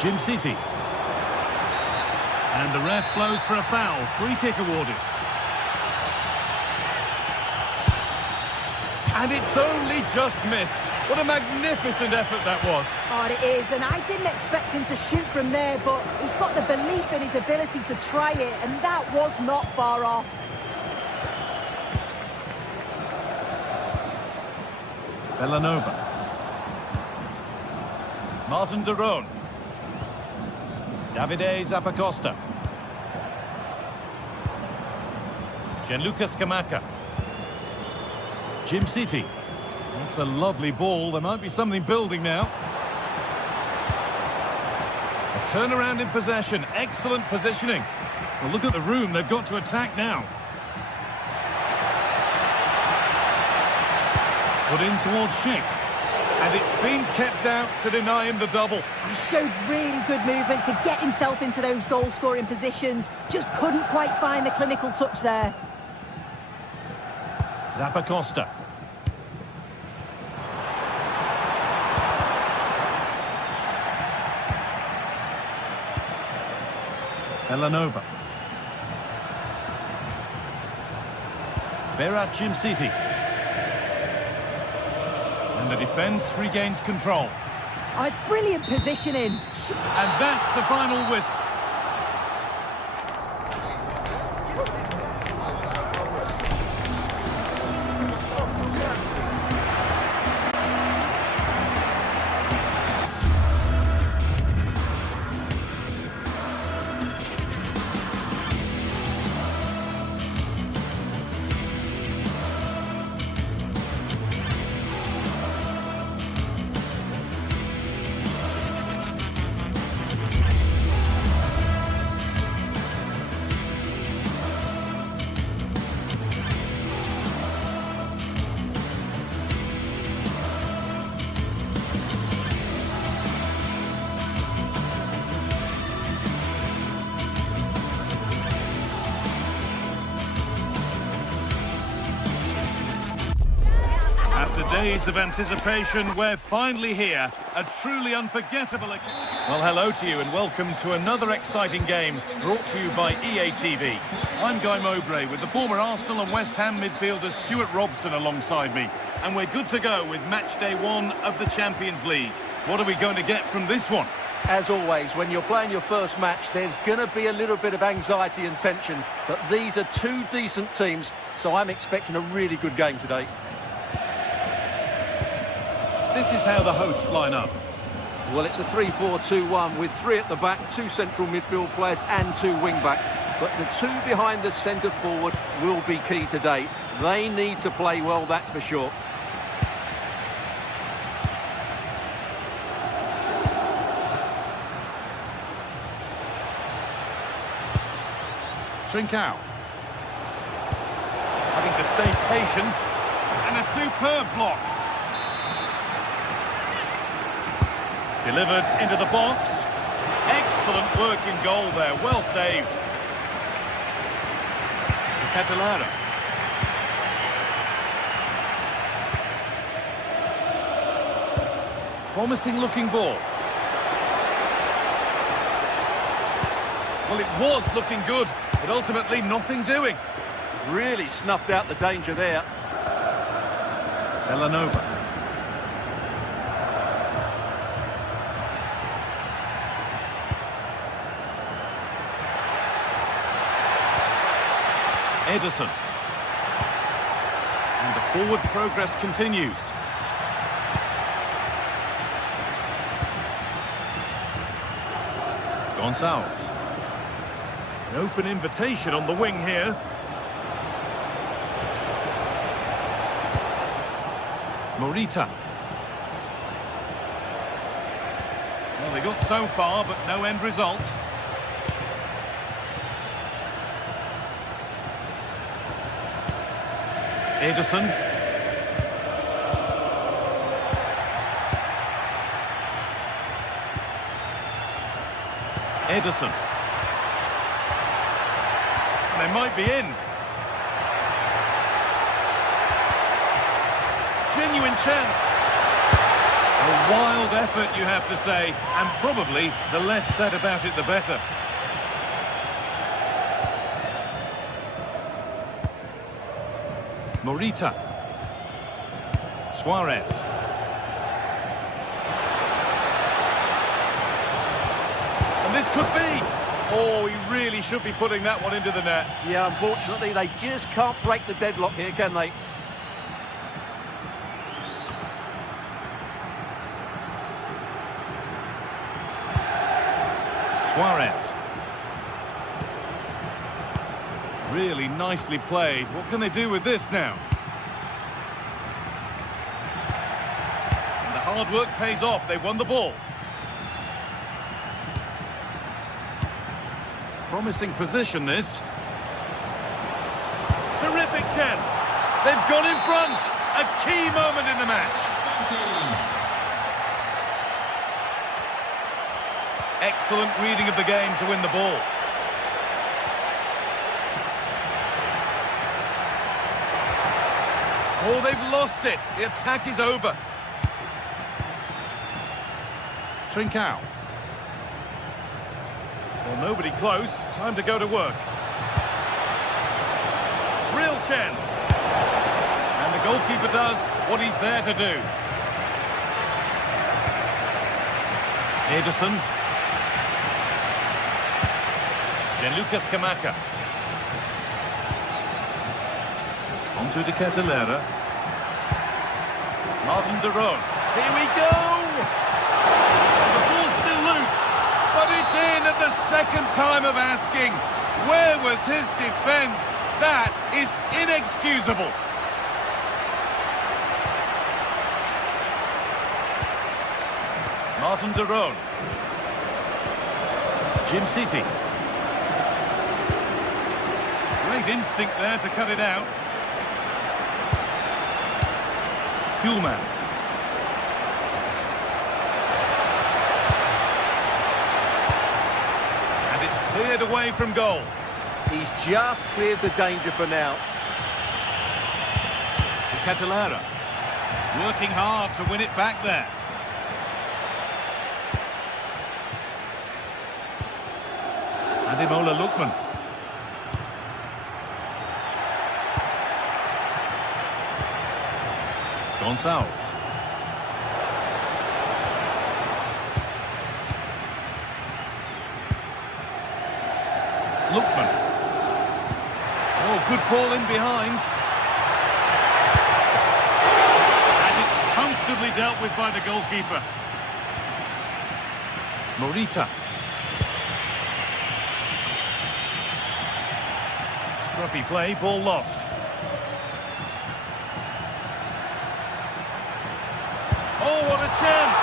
Jim City. And the ref blows for a foul. Free kick awarded. And it's only just missed. What a magnificent effort that was. Oh, it is, and I didn't expect him to shoot from there, but he's got the belief in his ability to try it, and that was not far off. Bellanova. Martin Derone. Davide Zappacosta. Gianluca Scamacca. Jim City. That's a lovely ball. There might be something building now. A turnaround in possession. Excellent positioning. Well, look at the room they've got to attack now. Put in towards Schick. And it's been kept out to deny him the double. He showed really good movement to get himself into those goal-scoring positions. Just couldn't quite find the clinical touch there. Zappacosta. Bellanova. Berat Jim City. And the defence regains control. Oh, it's brilliant positioning. And that's the final whistle. days of anticipation, we're finally here. A truly unforgettable occasion. Well, hello to you and welcome to another exciting game brought to you by EA TV. I'm Guy Mowbray with the former Arsenal and West Ham midfielder Stuart Robson alongside me. And we're good to go with match day 1 of the Champions League. What are we going to get from this one? As always, when you're playing your first match, there's going to be a little bit of anxiety and tension. But these are two decent teams, so I'm expecting a really good game today. This is how the hosts line up. Well, it's a 3-4-2-1 with 3 at the back, 2 central midfield players and 2 wing-backs. But the 2 behind the centre forward will be key today. They need to play well, that's for sure. Trincao. Having to stay patient. And a superb block. Delivered into the box. Excellent work in goal there. Well saved. Catalara. Promising looking ball. Well, it was looking good, but ultimately nothing doing. Really snuffed out the danger there. Villanova. Ederson. And the forward progress continues. Gonçalves. An open invitation on the wing here. Morita. Well, they got so far, but no end result. Ederson. Ederson. They might be in. Genuine chance. A wild effort, you have to say, and probably the less said about it, the better. Morita. Suarez. And this could be. Oh, he really should be putting that one into the net. Yeah, unfortunately, they just can't break the deadlock here, can they? Suarez. Really nicely played. What can they do with this now? And the hard work pays off. They won the ball. Promising position, this. Terrific chance. They've gone in front. A key moment in the match. Excellent reading of the game to win the ball. Oh, they've lost it. The attack is over. Trincao. Well, nobody close. Time to go to work. Real chance. And the goalkeeper does what he's there to do. Ederson. Gianluca Scamacca. Onto De Catalera. Martin de Roon. Here we go! The ball's still loose, but it's in at the second time of asking. Where was his defence? That is inexcusable. Martin de Roon. Jim City. Great instinct there to cut it out. Kuhlman. And it's cleared away from goal. He's just cleared the danger for now. Catalara. Working hard to win it back there. Ademola Lookman. Gonçalves. Lookman. Oh, good ball in behind. And it's comfortably dealt with by the goalkeeper. Morita. Scruffy play, ball lost. Oh, what a chance!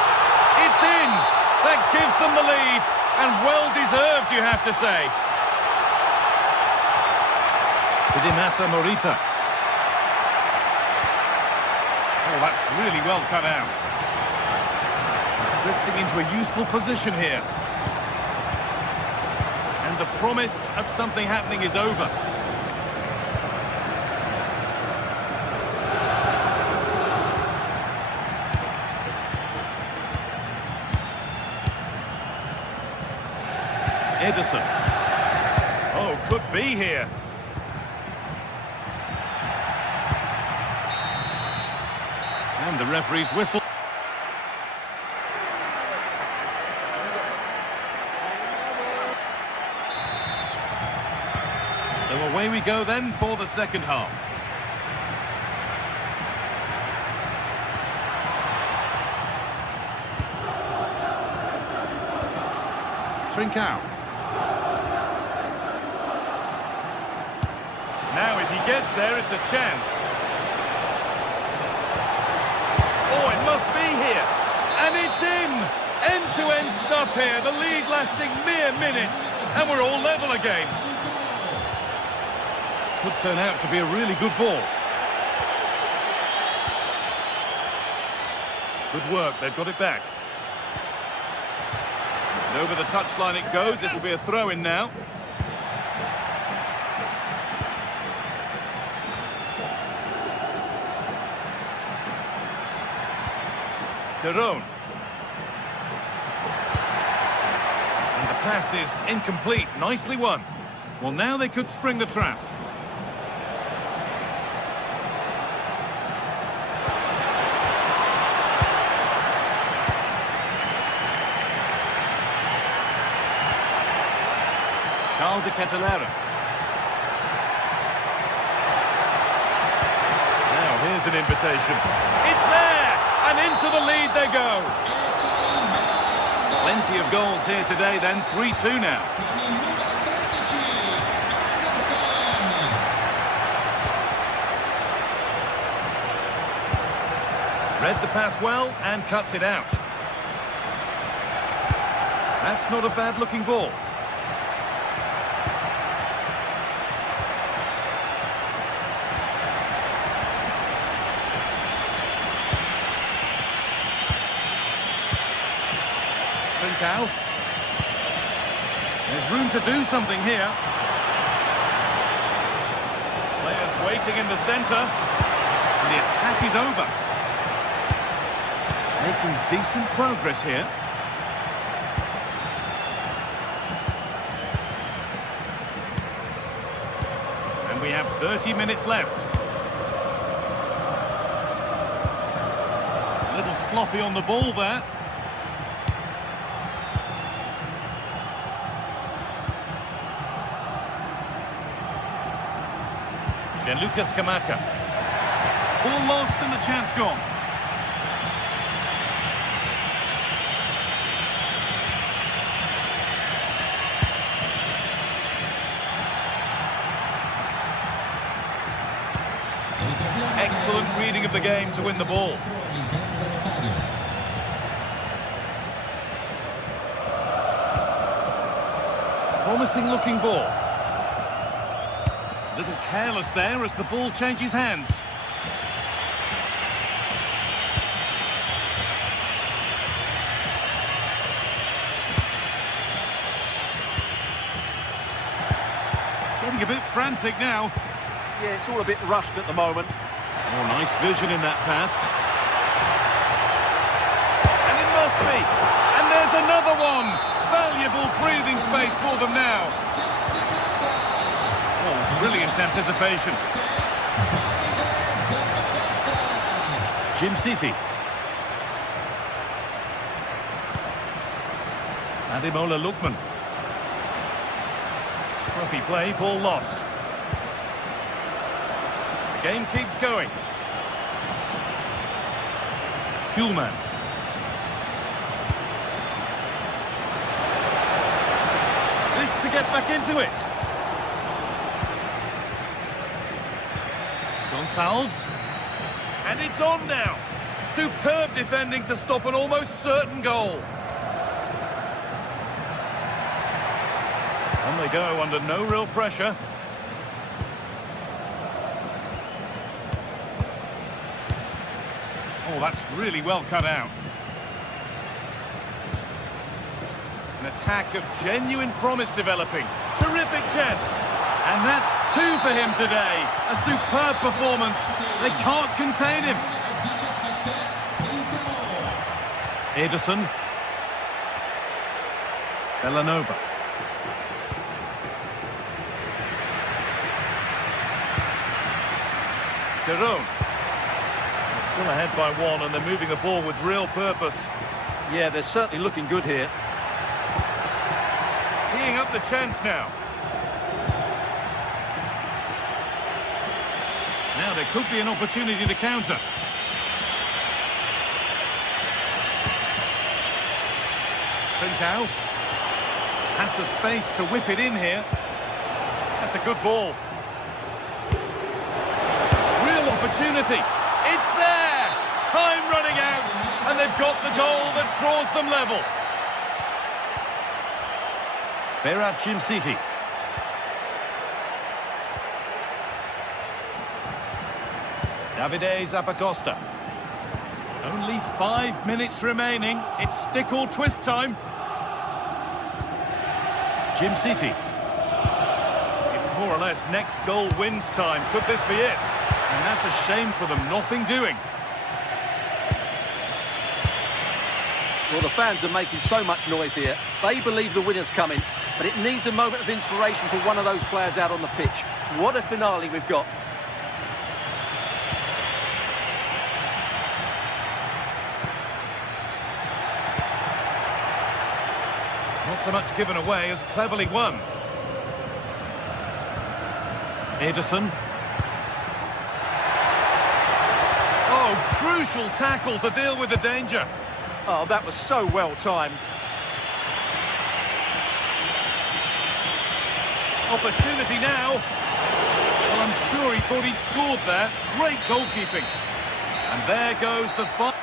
It's in! That gives them the lead, and well deserved, you have to say. Dimasa Morita. Oh, that's really well cut out. Drifting into a useful position here. And the promise of something happening is over. Ederson. Oh, could be here. And the referee's whistle. So away we go then for the second half. Trincao. Now if he gets there, it's a chance. Oh, it must be here. And it's in! End-to-end stuff here. The lead lasting mere minutes. And we're all level again. Could turn out to be a really good ball. Good work, they've got it back. And over the touchline it goes. It'll be a throw-in now. Derone. And the pass is incomplete. Nicely won. Well, now they could spring the trap. Charles de Ketelaere. Now here's an invitation. It's there! And into the lead they go. Plenty of goals here today then. 3-2 now. Read the pass well and cuts it out. That's not a bad looking ball. Trincao. There's room to do something here. Players waiting in the centre. And the attack is over. Making decent progress here. And we have 30 minutes left. A little sloppy on the ball there. Gianluca Scamacca. Ball lost and the chance gone. Excellent reading of the game to win the ball. Promising looking ball. A little careless there as the ball changes hands. Getting a bit frantic now. Yeah, it's all a bit rushed at the moment. Oh, nice vision in that pass. must be. And there's another one. Valuable breathing space for them now. Oh, brilliant anticipation. Jim City. Ademola Lookman. Scruffy play, ball lost. The game keeps going. Kuhlman. This to get back into it. Gonçalves. And it's on now. Superb defending to stop an almost certain goal. On they go under no real pressure. Oh, that's really well cut out. An attack of genuine promise developing. Terrific chance. And that's 2 for him today. A superb performance. They can't contain him. Ederson. Bellanova. Jerome. Still ahead by 1 and they're moving the ball with real purpose. Yeah, they're certainly looking good here. Teeing up the chance now. Now there could be an opportunity to counter. Trincao has the space to whip it in here. That's a good ball. Real opportunity. It's there! Time running out, and they've got the goal that draws them level. Berat Jim City. Davide Zappacosta. Only 5 minutes remaining. It's stick or twist time. Jim City. It's more or less next goal wins time. Could this be it? And that's a shame for them, nothing doing. Well, the fans are making so much noise here. They believe the winner's coming, but it needs a moment of inspiration for one of those players out on the pitch. What a finale we've got. Not so much given away as cleverly won. Ederson. Oh, crucial tackle to deal with the danger. Oh, that was so well timed. Opportunity now. Well, I'm sure he thought he'd scored there. Great goalkeeping. And there goes the fight.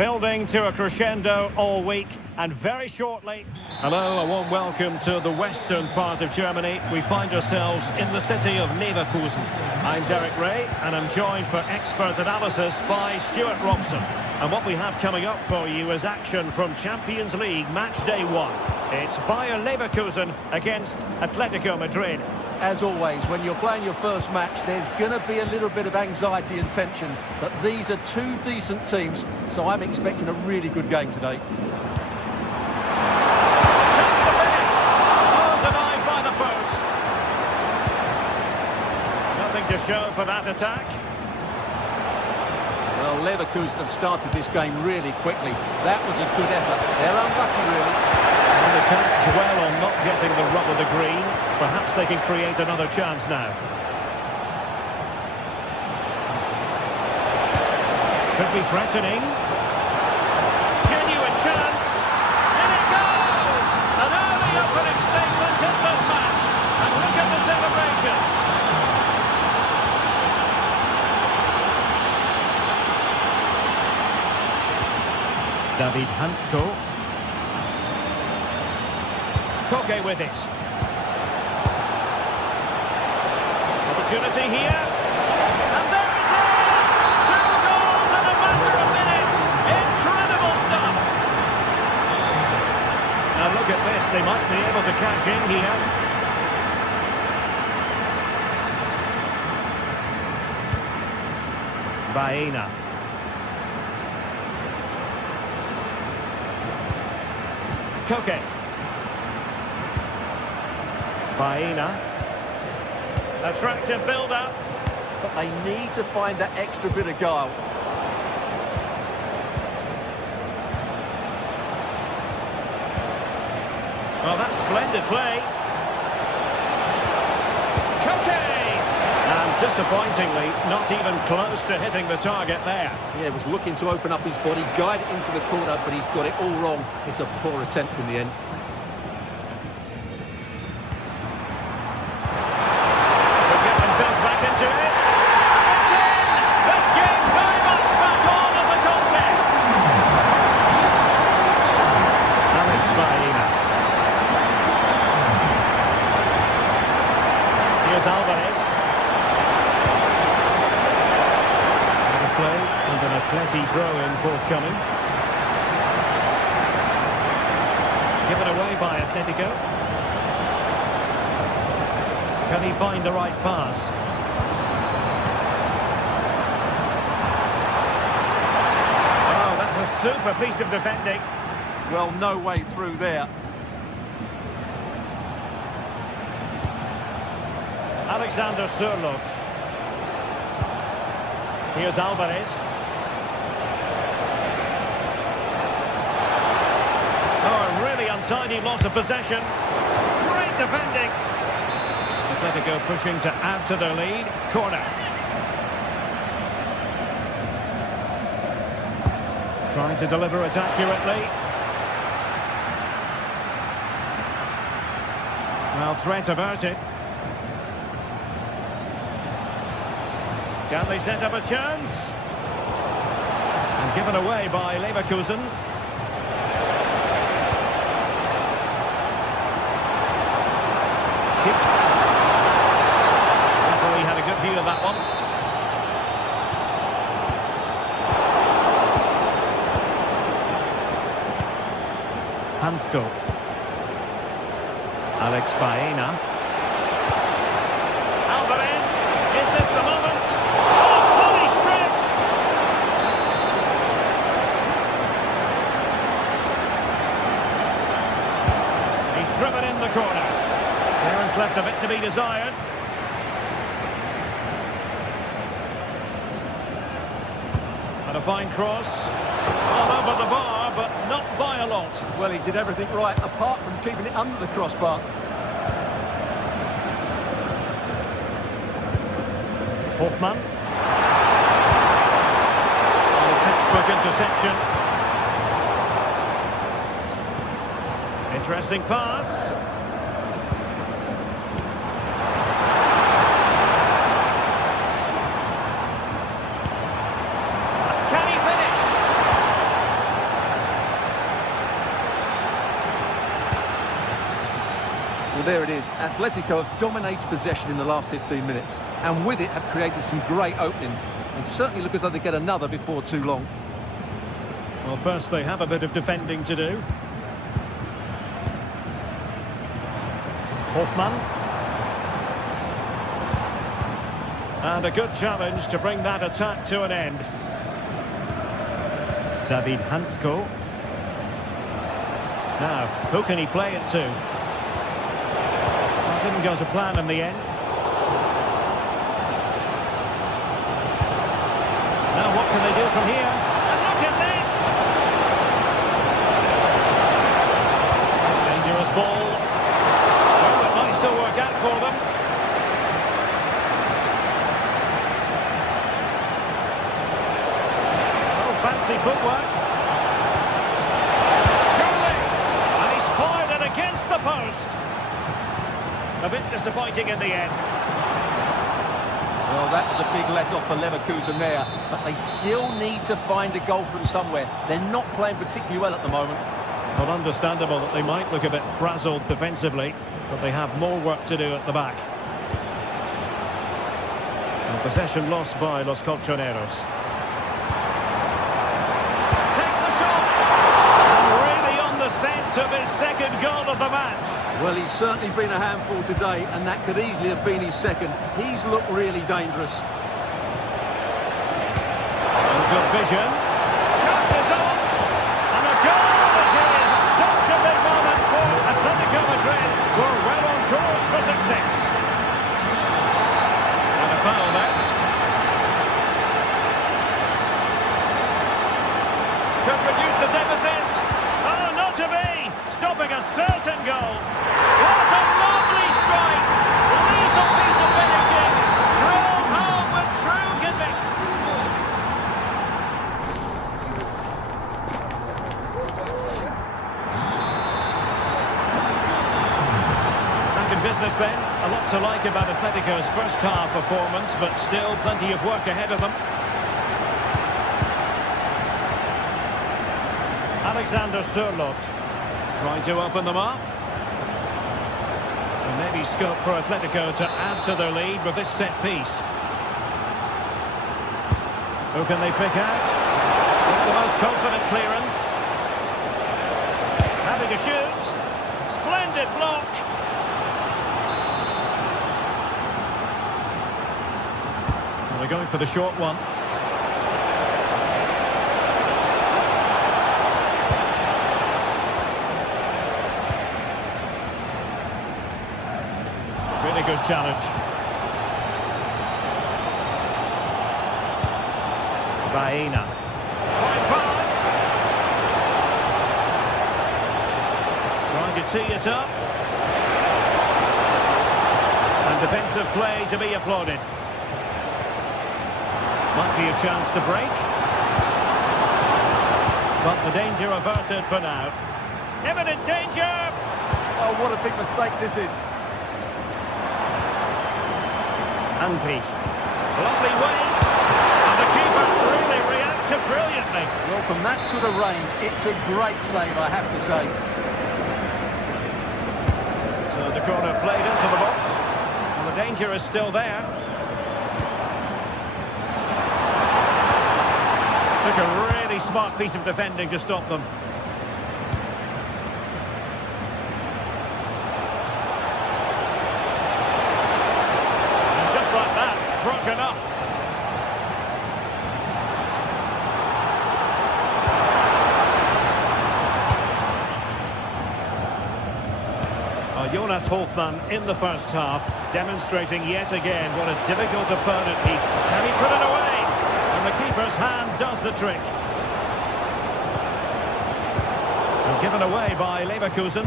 Building to a crescendo all week, and very shortly... Hello, a warm welcome to the western part of Germany. We find ourselves in the city of Leverkusen. I'm Derek Ray, and I'm joined for expert analysis by Stuart Robson. And what we have coming up for you is action from Champions League match day 1. It's Bayer Leverkusen against Atletico Madrid. As always, when you're playing your first match, there's going to be a little bit of anxiety and tension. But these are two decent teams, so I'm expecting a really good game today. Chance to finish. Oh, denied by the post. Nothing to show for that attack. Well, Leverkusen have started this game really quickly. That was a good effort. They're unlucky, really. And they can't dwell on not getting the rub of the green. Perhaps they can create another chance now. Could be threatening. Genuine chance. And it goes! An early opening statement in this match. And look at the celebrations. David Hansko. Koke with it. Opportunity here. And there it is! 2 goals in a matter of minutes. Incredible stuff. Now look at this. They might be able to cash in here. Baena. Koke. Baena. Attractive build-up. But they need to find that extra bit of guile. Well, that's splendid play. Koke! And disappointingly, not even close to hitting the target there. Yeah, was looking to open up his body, guide it into the corner, but he's got it all wrong. It's a poor attempt in the end. Could get themselves back into it. It's in! This game very much back on as a contest. Alex Baena. Here's Alvarez. Play and an Atleti throw-in forthcoming. Given away by Atletico. Can he find the right pass? Oh, that's a super piece of defending. Well, no way through there. Alexander Sørloth. Here's Alvarez. Oh, a really untidy loss of possession. Great defending. Atletico pushing to add to their lead. Corner. Trying to deliver it accurately. Well, threat averted. Can they set up a chance? And given away by Leverkusen. Ship. Referee had a good view of that one. Hansko. Alex Baena. Alvarez. Is this the moment? Oh, fully stretched. He's driven in the corner. Clearance left a bit to be desired. And a fine cross. All over the bar, but not by a lot. Well, he did everything right, apart from keeping it under the crossbar. Hoffman. And a textbook interception. Interesting pass. Can he finish? Well, there it is. Atletico have dominated possession in the last 15 minutes, and with it have created some great openings. And certainly look as though they get another before too long. Well, first they have a bit of defending to do. Hoffmann. And a good challenge to bring that attack to an end. David Hansko. Now, who can he play it to? Well, didn't go to plan in the end. Now, what can they do from here? And look at this! Dangerous ball. Well, it might still work out for them. Oh, fancy footwork. Surely! And he's fired it against the post. A bit disappointing in the end. Well, that was a big let-off for Leverkusen there, but they still need to find a goal from somewhere. They're not playing particularly well at the moment. Well, understandable that they might look a bit frazzled defensively, but they have more work to do at the back. And possession lost by Los Colchoneros. Takes the shot! And really on the scent of his second goal of the match. Well, he's certainly been a handful today, and that could easily have been his second. He's looked really dangerous. And good vision. Chance is on! And a goal it is! Such a big moment for Atletico Madrid. We're well on course for success. And a foul there. Could reduce the deficit. Oh, not to be! Stopping a certain goal. What a lovely strike! Lethal piece of finishing. Drove home with true conviction. Back in business then. A lot to like about Atletico's first half performance, but still plenty of work ahead of them. Alexander Sørloth trying to open them up. And maybe scope for Atletico to add to their lead with this set piece. Who can they pick out? Not the most confident clearance. Having a shoot. Splendid block. Well, they're going for the short one. Really good challenge. Baena. Wide pass. Trying to tee it up. And defensive play to be applauded. Might be a chance to break. But the danger averted for now. Imminent danger! Oh, what a big mistake this is. Anki. Lovely weight. And the keeper really reacted brilliantly. Well, from that sort of range, it's a great save, I have to say. So the corner played into the box. And the danger is still there. Took a really smart piece of defending to stop them. Broken up. Jonas Hoffmann in the first half, demonstrating yet again what a difficult opponent he can. He put it away, and the keeper's hand does the trick. And given away by Leverkusen.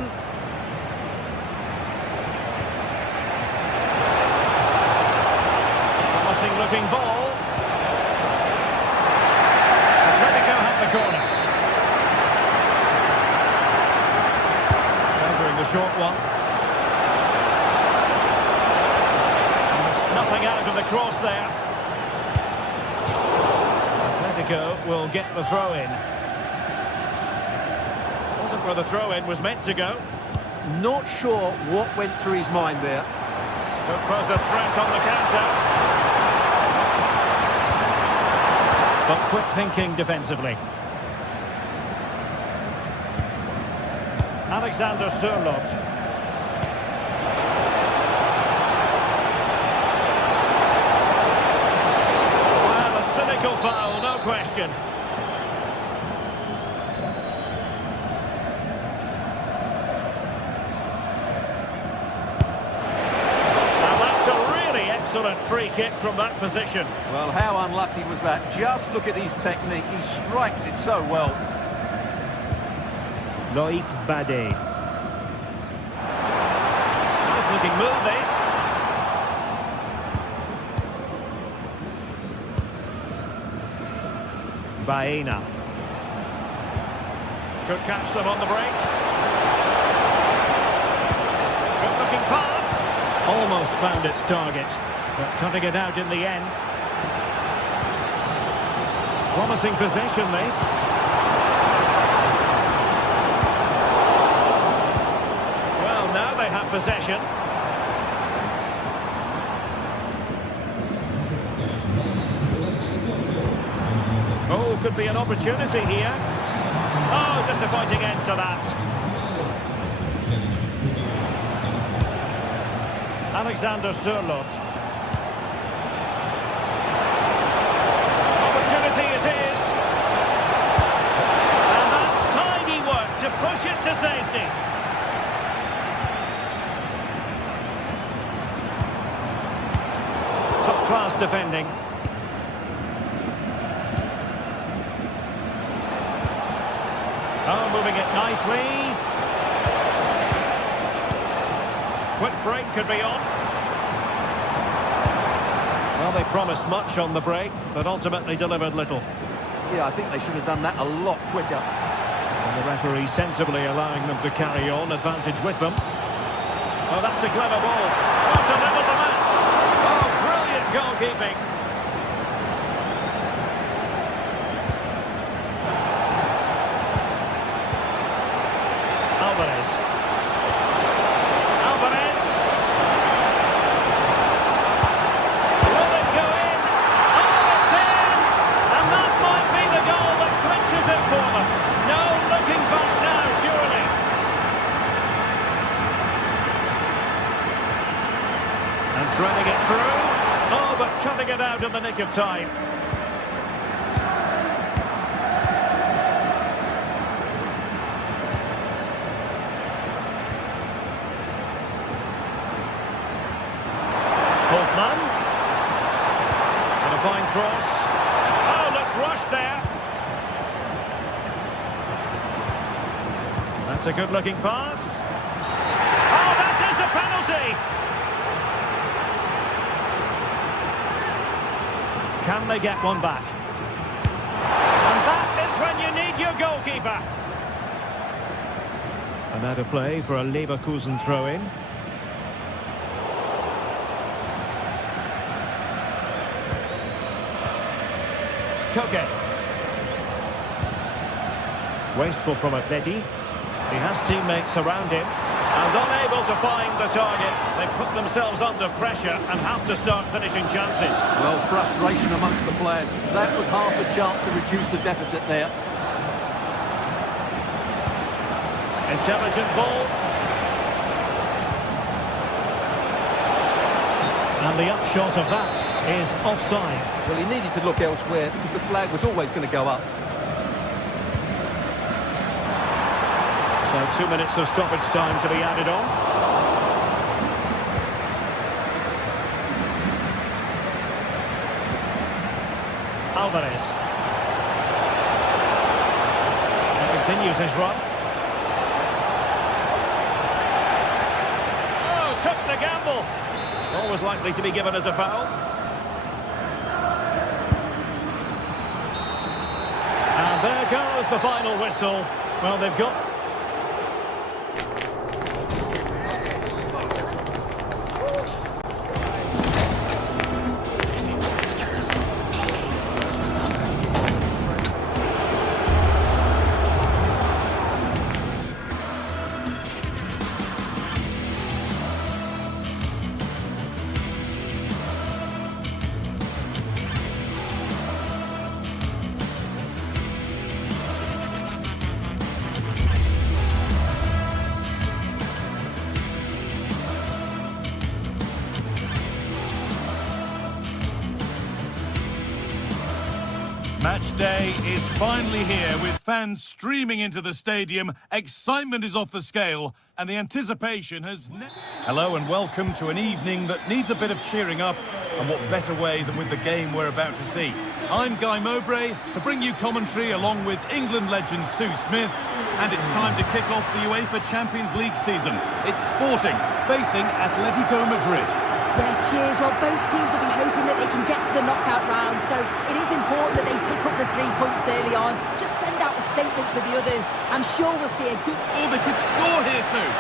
Looking ball. Atletico have the corner. Covering the short one. And snuffing out of the cross there. Atletico will get the throw in. Wasn't where the throw in was meant to go. Not sure what went through his mind there. Could pose a threat on the counter. But quick thinking defensively. Alexander Sørloth. Well, a cynical foul, no question. Excellent free kick from that position. Well, how unlucky was that? Just look at his technique. He strikes it so well. Loïc Badé. Nice looking move, this. Baena. Could catch them on the break. Good looking pass. Almost found its target, but cutting it out in the end. Promising possession, this. Well, now they have possession. Oh, could be an opportunity here. Oh, disappointing end to that. Alexander Sørloth. Opportunity it is. And that's tidy work to push it to safety. Top class defending. Oh, moving it nicely. Quick break could be on. Well, they promised much on the break, but ultimately delivered little. Yeah, I think they should have done that a lot quicker. And the referee sensibly allowing them to carry on, advantage with them. Oh, that's a clever ball. Oh, to level the match. Oh, brilliant goalkeeping. Alvarez. Threading it through. Oh, but cutting it out in the nick of time. Holtman. And a fine cross. Oh, looked rushed there. That's a good-looking pass. Oh, that is a penalty! Can they get one back? And that is when you need your goalkeeper. And out of play for a Leverkusen throw-in. Koke. Wasteful from Atleti. He has teammates around him. And unable to find the target, they put themselves under pressure and have to start finishing chances. Well, frustration amongst the players. That was half a chance to reduce the deficit there. Intelligent ball. And the upshot of that is offside. Well, he needed to look elsewhere because the flag was always going to go up. So 2 minutes of stoppage time to be added on. Alvarez. He continues his run. Oh, took the gamble. Always likely to be given as a foul. And there goes the final whistle. Well, they've got... Match day is finally here with fans streaming into the stadium. Excitement is off the scale and the anticipation has... Hello and welcome to an evening that needs a bit of cheering up, and what better way than with the game we're about to see. I'm Guy Mowbray to bring you commentary along with England legend Sue Smith, and it's time to kick off the UEFA Champions League season. It's Sporting facing Atletico Madrid. Yeah, cheers. Well, both teams will be hoping that they can get to the knockout round, so it is important that they pick up the 3 points early on. Just send out a statement to the others. I'm sure we'll see a good... Oh, they could score here, Sue.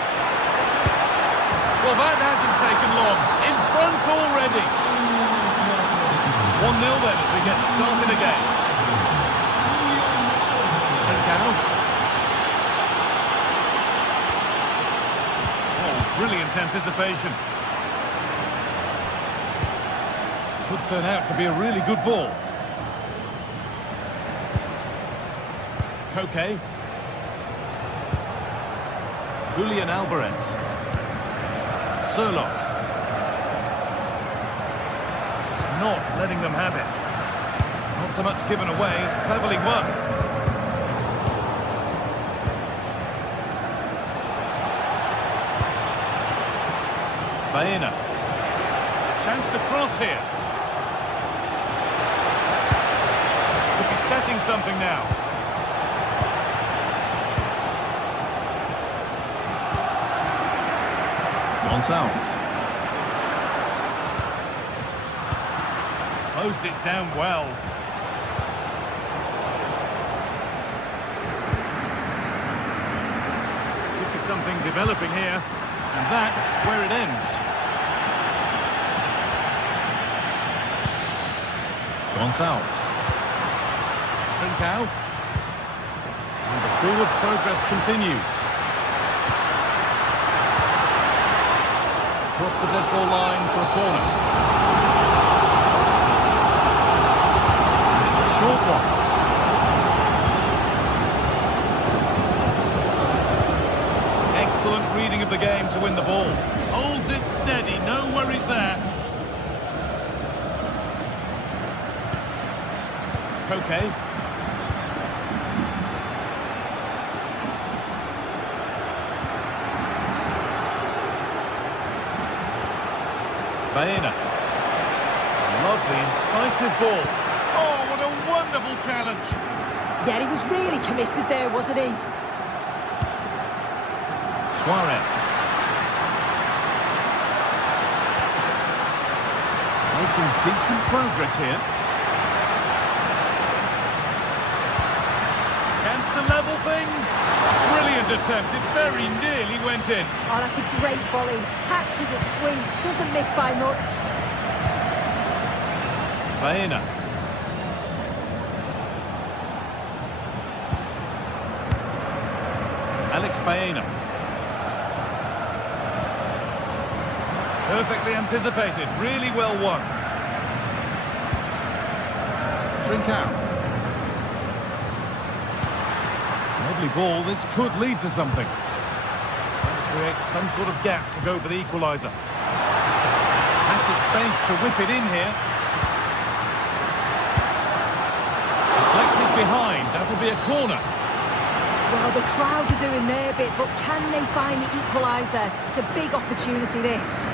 Well, that hasn't taken long. In front already. 1-0 then as we get started again. Trincao. Oh, brilliant anticipation. Could turn out to be a really good ball. Koke. Julian Alvarez. Surlot. Just not letting them have it. Not so much given away as cleverly won. Baena. Chance to cross here. Could be setting something now. Gonçalves. Closed it down well. Could be something developing here. And that's where it ends. Gonçalves. Trincao. And the forward progress continues. Across the dead ball line for a corner. It's a short one. Excellent reading of the game to win the ball. Holds it steady, no worries there. Koke. Baena. Lovely, incisive ball. Oh, what a wonderful challenge. Yeah, he was really committed there, wasn't he? Suarez. Making decent progress here. Chance to level things. Brilliant attempt. It very nearly went in. Oh, that's a great volley. Catches it sweet. Doesn't miss by much. Baena. Alex Baena. Perfectly anticipated. Really well won. Trincao. Lovely ball. This could lead to something. Create some sort of gap to go for the equaliser. Has the space to whip it in here. Deflected behind. That'll be a corner. Well, the crowd are doing their bit, but can they find the equaliser? It's a big opportunity, this.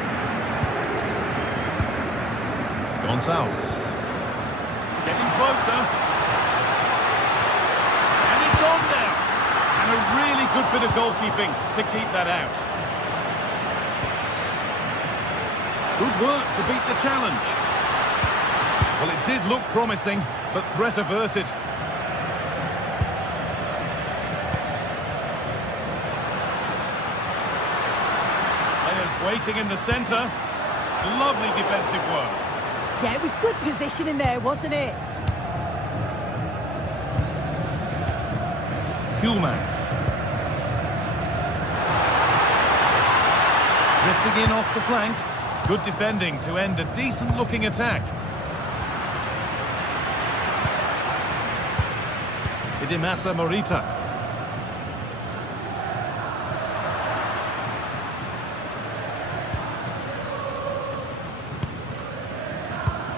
Gonçalves. Getting closer. And it's on now. And a really good bit of goalkeeping to keep that out. Good work to beat the challenge. Well, it did look promising, but threat averted. Players waiting in the centre. Lovely defensive work. Yeah, it was good positioning there, wasn't it? Kuhlmann. Drifting in off the flank. Good defending to end a decent-looking attack. Idimasa Morita.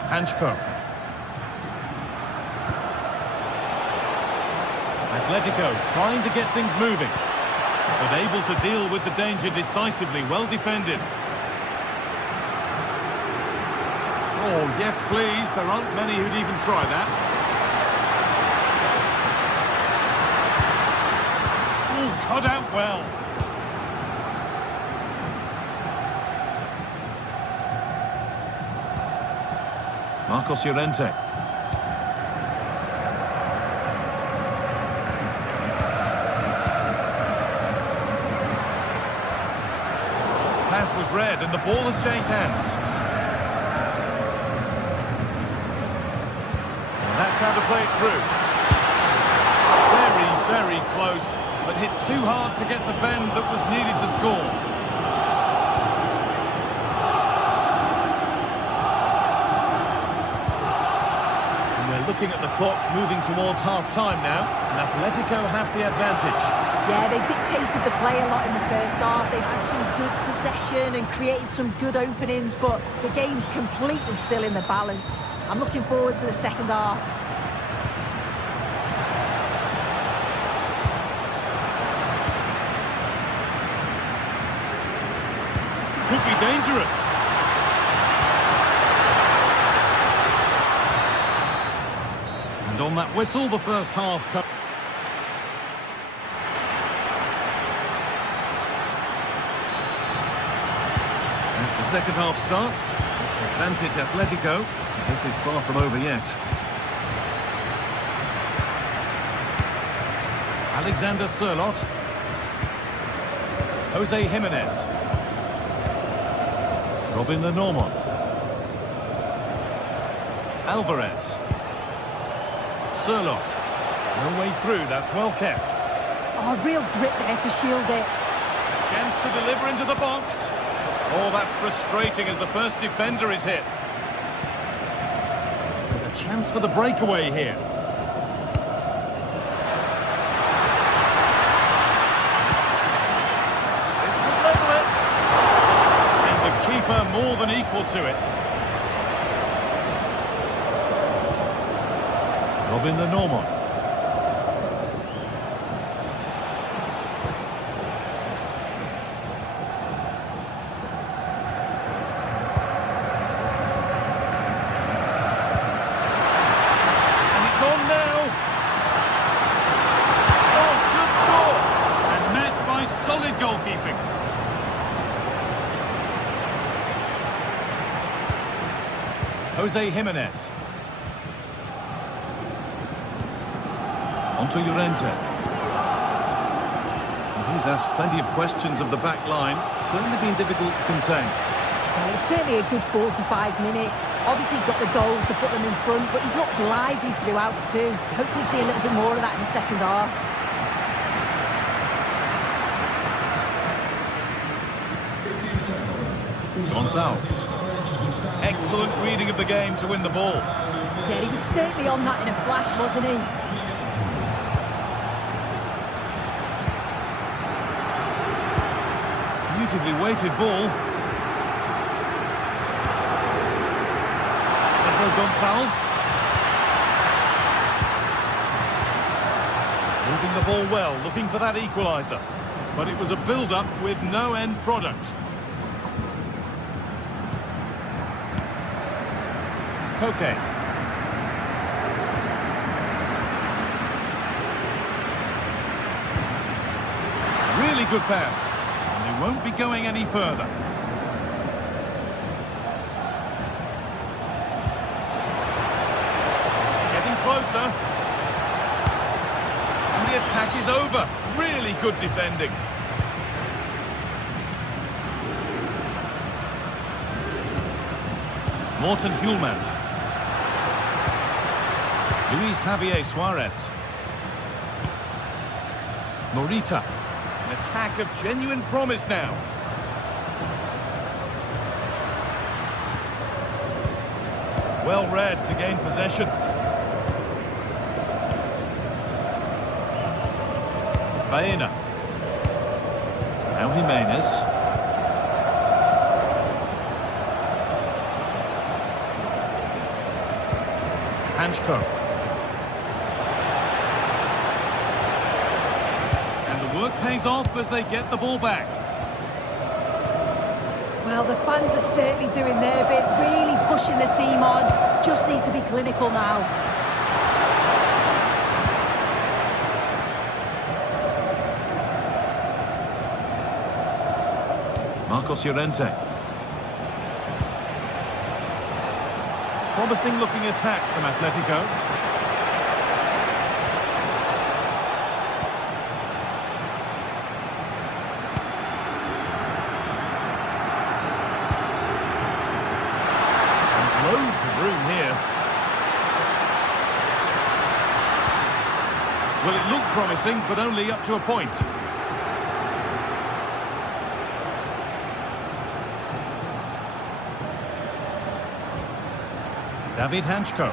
Hanchko. Atletico trying to get things moving, but able to deal with the danger decisively. Well defended. Oh, yes, please. There aren't many who'd even try that. Oh, cut out well. Marcos Llorente. Pass was read and the ball has changed hands. And that's how to play it through. Very, very close, but hit too hard to get the bend that was needed to score. Looking at the clock, moving towards half-time now, and Atletico have the advantage. Yeah, they've dictated the play a lot in the first half. They've had some good possession and created some good openings, but the game's completely still in the balance. I'm looking forward to the second half. Could be dangerous. On that whistle, the first half. As the second half starts, it's advantage Atletico. This is far from over yet. Alexander Sørloth. Jose Jimenez. Robin the Norman. Alvarez. Sørloth. No way through, that's well kept. Oh, real grip there to shield it. Chance to deliver into the box. Oh, that's frustrating as the first defender is hit. There's a chance for the breakaway here. This could level it. And the keeper more than equal to it. Robin the Norman. And it's on now. Oh, should score. And met by solid goalkeeping. Jose Jimenez. Onto Llorente. He's asked plenty of questions of the back line. Certainly been difficult to contain. Well, it was certainly a good 45 minutes. Obviously got the goal to put them in front, but he's looked lively throughout too. Hopefully see a little bit more of that in the second half. Gonçalves. Excellent reading of the game to win the ball. Yeah, he was certainly on that in a flash, wasn't he? Beautifully weighted ball. Pedro Gonçalves. Moving the ball well, looking for that equaliser. But it was a build-up with no end product. Koke. Really good pass. And they won't be going any further. Getting closer. And the attack is over. Really good defending. Morten Hjulmand. Luis Javier Suarez. Morita. An attack of genuine promise now. Well read to gain possession. Baena. Now Jimenez. Hanchko. pays off as they get the ball back. Well, the fans are certainly doing their bit, really pushing the team on. Just need to be clinical now. Marcos Llorente. Promising looking attack from Atletico. Loads of room here. Well, it looked promising, but only up to a point. David Hanchko.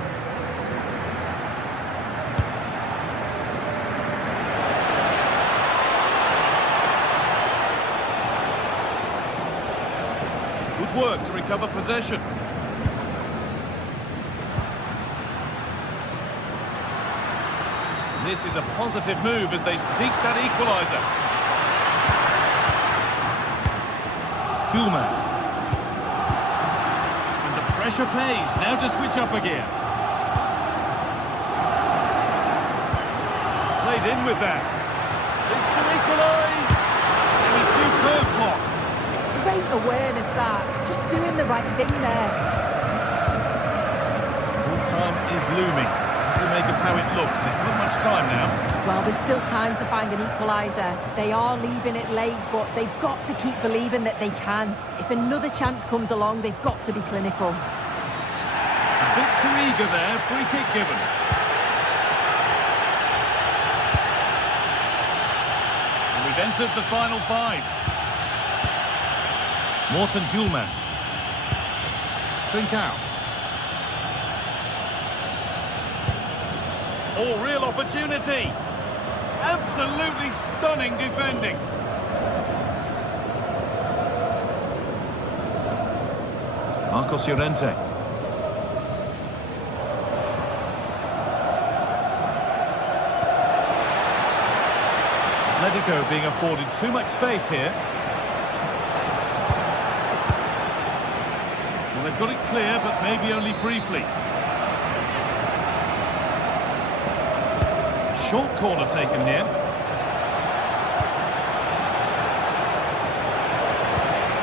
Good work to recover possession. This is a positive move as they seek that equaliser. Kuhlmann. And the pressure pays. Now to switch up again. Played in with that. It's to equalise. And a superb block. Great awareness that. Just doing the right thing there. Full time is looming. What do you make of how it looks? They haven't much time now. Well, there's still time to find an equaliser. They are leaving it late, but they've got to keep believing that they can. If another chance comes along, they've got to be clinical. A bit too eager there. Free kick given. And we've entered the final five. Morten Hjulmand. Trincao. Oh, real opportunity. Absolutely stunning defending. Marcos Llorente. Atletico being afforded too much space here. Well, they've got it clear, but maybe only briefly. Short corner taken here.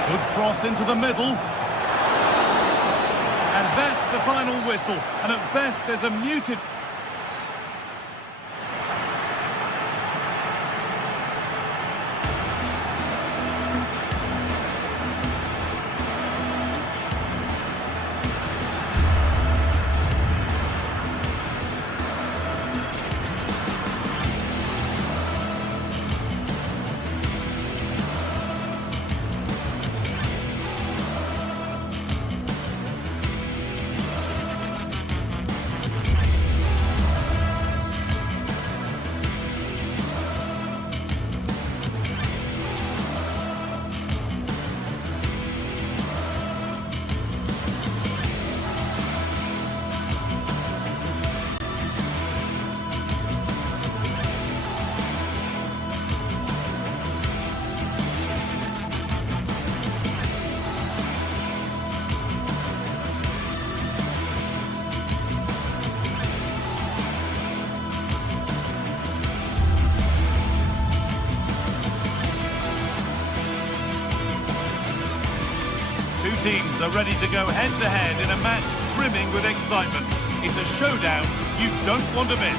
Good cross into the middle. And that's the final whistle. And at best, there's a muted... Two teams are ready to go head-to-head in a match brimming with excitement. It's a showdown you don't want to miss.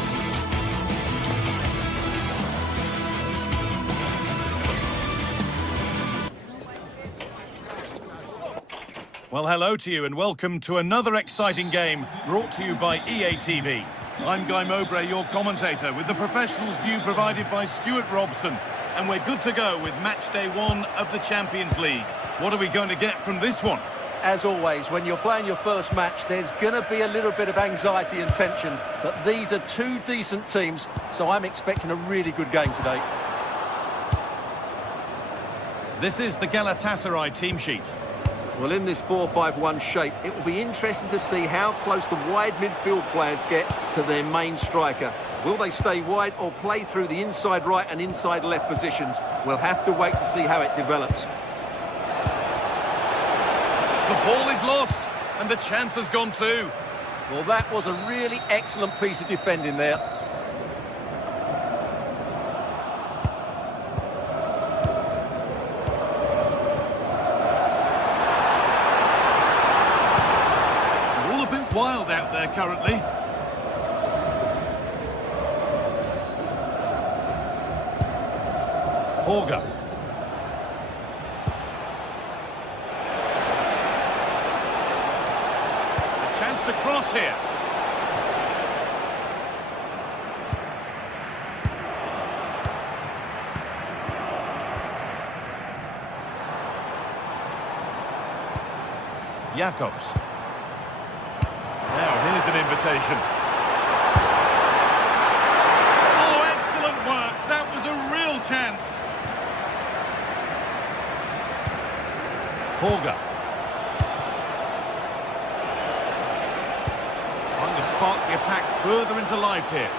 Well, hello to you and welcome to another exciting game brought to you by EA TV. I'm Guy Mowbray, your commentator, with the professionals' view provided by Stuart Robson. And we're good to go with match day one of the Champions League. What are we going to get from this one? As always, when you're playing your first match, there's going to be a little bit of anxiety and tension. But these are two decent teams, so I'm expecting a really good game today. This is the Galatasaray team sheet. Well, in this 4-5-1 shape, it will be interesting to see how close the wide midfield players get to their main striker. Will they stay wide or play through the inside right and inside left positions? We'll have to wait to see how it develops. The ball is lost, and the chance has gone too. Well, that was a really excellent piece of defending there. All a bit wild out there currently. Horga. A chance to cross here. Jacobs. Now here's an invitation. Oh, excellent work. That was a real chance. Horga. Trying to spark the attack further into life here.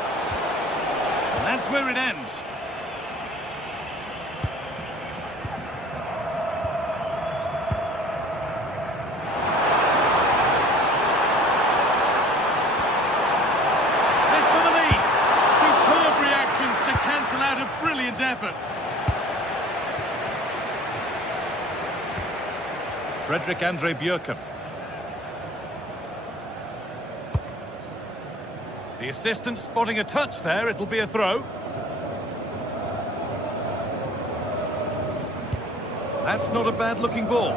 And that's where it ends. This for the lead. Superb reactions to cancel out a brilliant effort. Frederick Andre Björken. The assistant spotting a touch there, it'll be a throw. That's not a bad looking ball.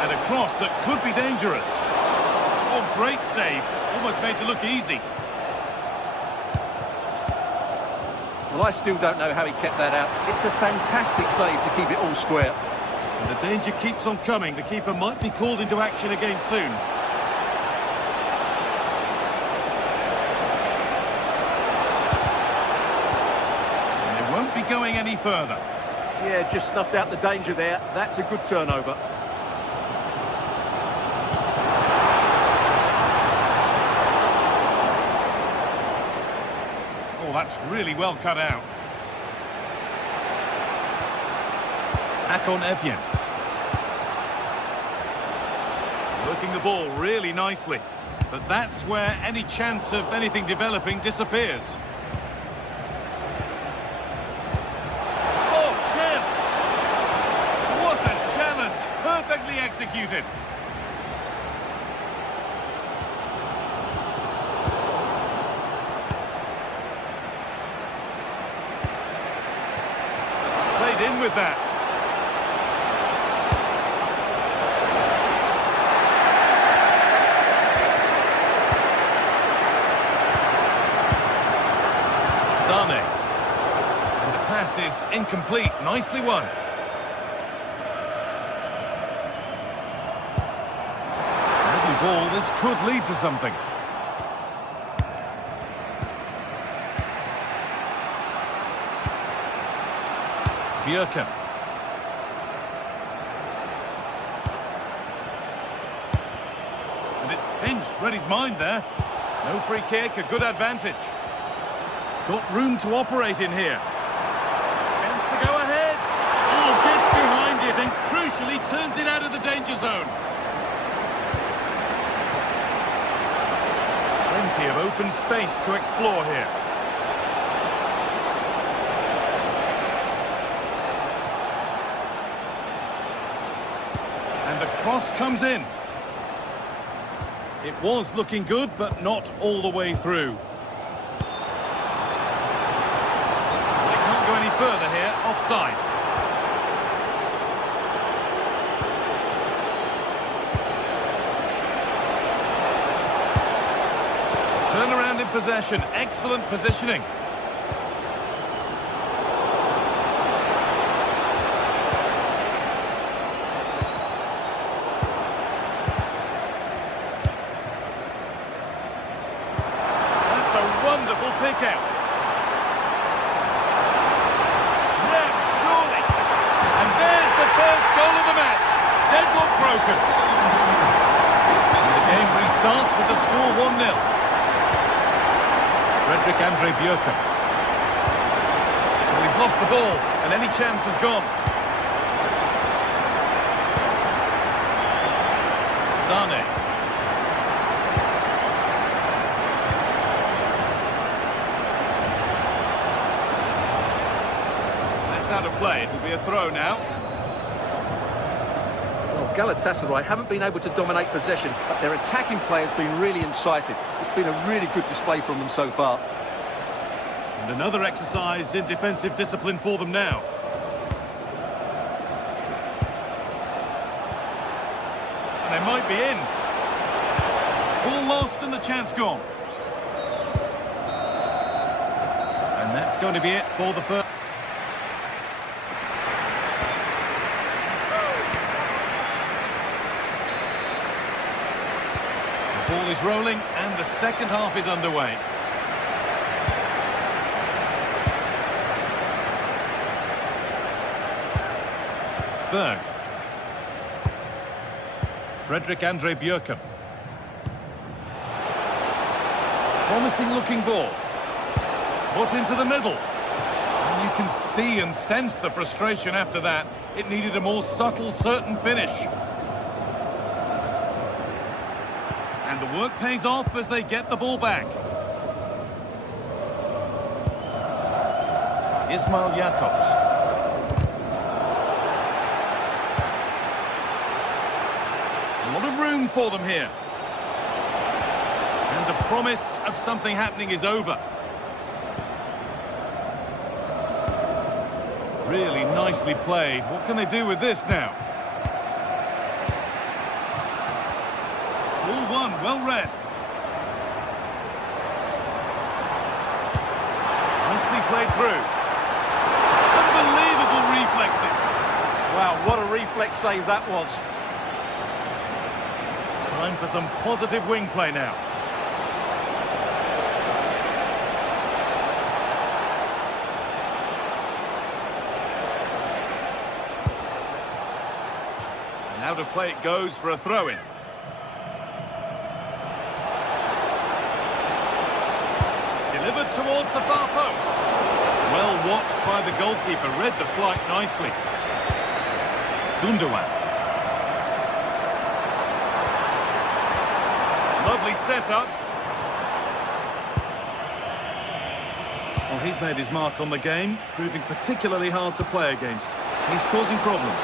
And a cross that could be dangerous. Oh, great save. Almost made to look easy. Well, I still don't know how he kept that out. It's a fantastic save to keep it all square. And the danger keeps on coming. The keeper might be called into action again soon. And they won't be going any further. Yeah, just snuffed out the danger there. That's a good turnover. Oh, that's really well cut out. Akon Evjen. Working the ball really nicely. But that's where any chance of anything developing disappears. Oh, chance! What a challenge! Perfectly executed. Played in with that. Sane. And the pass is incomplete. Nicely won. Lovely ball. This could lead to something. Björken. And it's pinched. Read his mind there. No free kick, a good advantage. Got room to operate in here. Chance to go ahead. Oh, gets behind it and crucially turns it out of the danger zone. Plenty of open space to explore here. And the cross comes in. It was looking good, but not all the way through. They can't go any further here, offside. Turnaround in possession, excellent positioning. Wonderful pick out. Yeah, surely. And there's the first goal of the match. Deadlock broken. And the game restarts with the score 1-0. Frederick Andre Björken. Well, he's lost the ball, and any chance has gone. Zane. That's out of play. It'll be a throw now. Well, Galatasaray haven't been able to dominate possession, but their attacking play has been really incisive. It's been a really good display from them so far. And another exercise in defensive discipline for them now. And they might be in. Ball lost and the chance gone. And that's going to be it for the first. The ball is rolling and the second half is underway. Berg. Frederick Andre Björken. Promising looking ball. Put into the middle. And you can see and sense the frustration after that. It needed a more subtle, certain finish. And the work pays off as they get the ball back. Ismail Jakobs. A lot of room for them here. And the promise of something happening is over. Really nicely played. What can they do with this now? Ball one, well read. Nicely played through. Unbelievable reflexes. Wow, what a reflex save that was. Time for some positive wing play now. And out of play it goes for a throw-in. Delivered towards the far post. Well watched by the goalkeeper, read the flight nicely. Gundogan. Lovely setup. Well, he's made his mark on the game, proving particularly hard to play against. He's causing problems.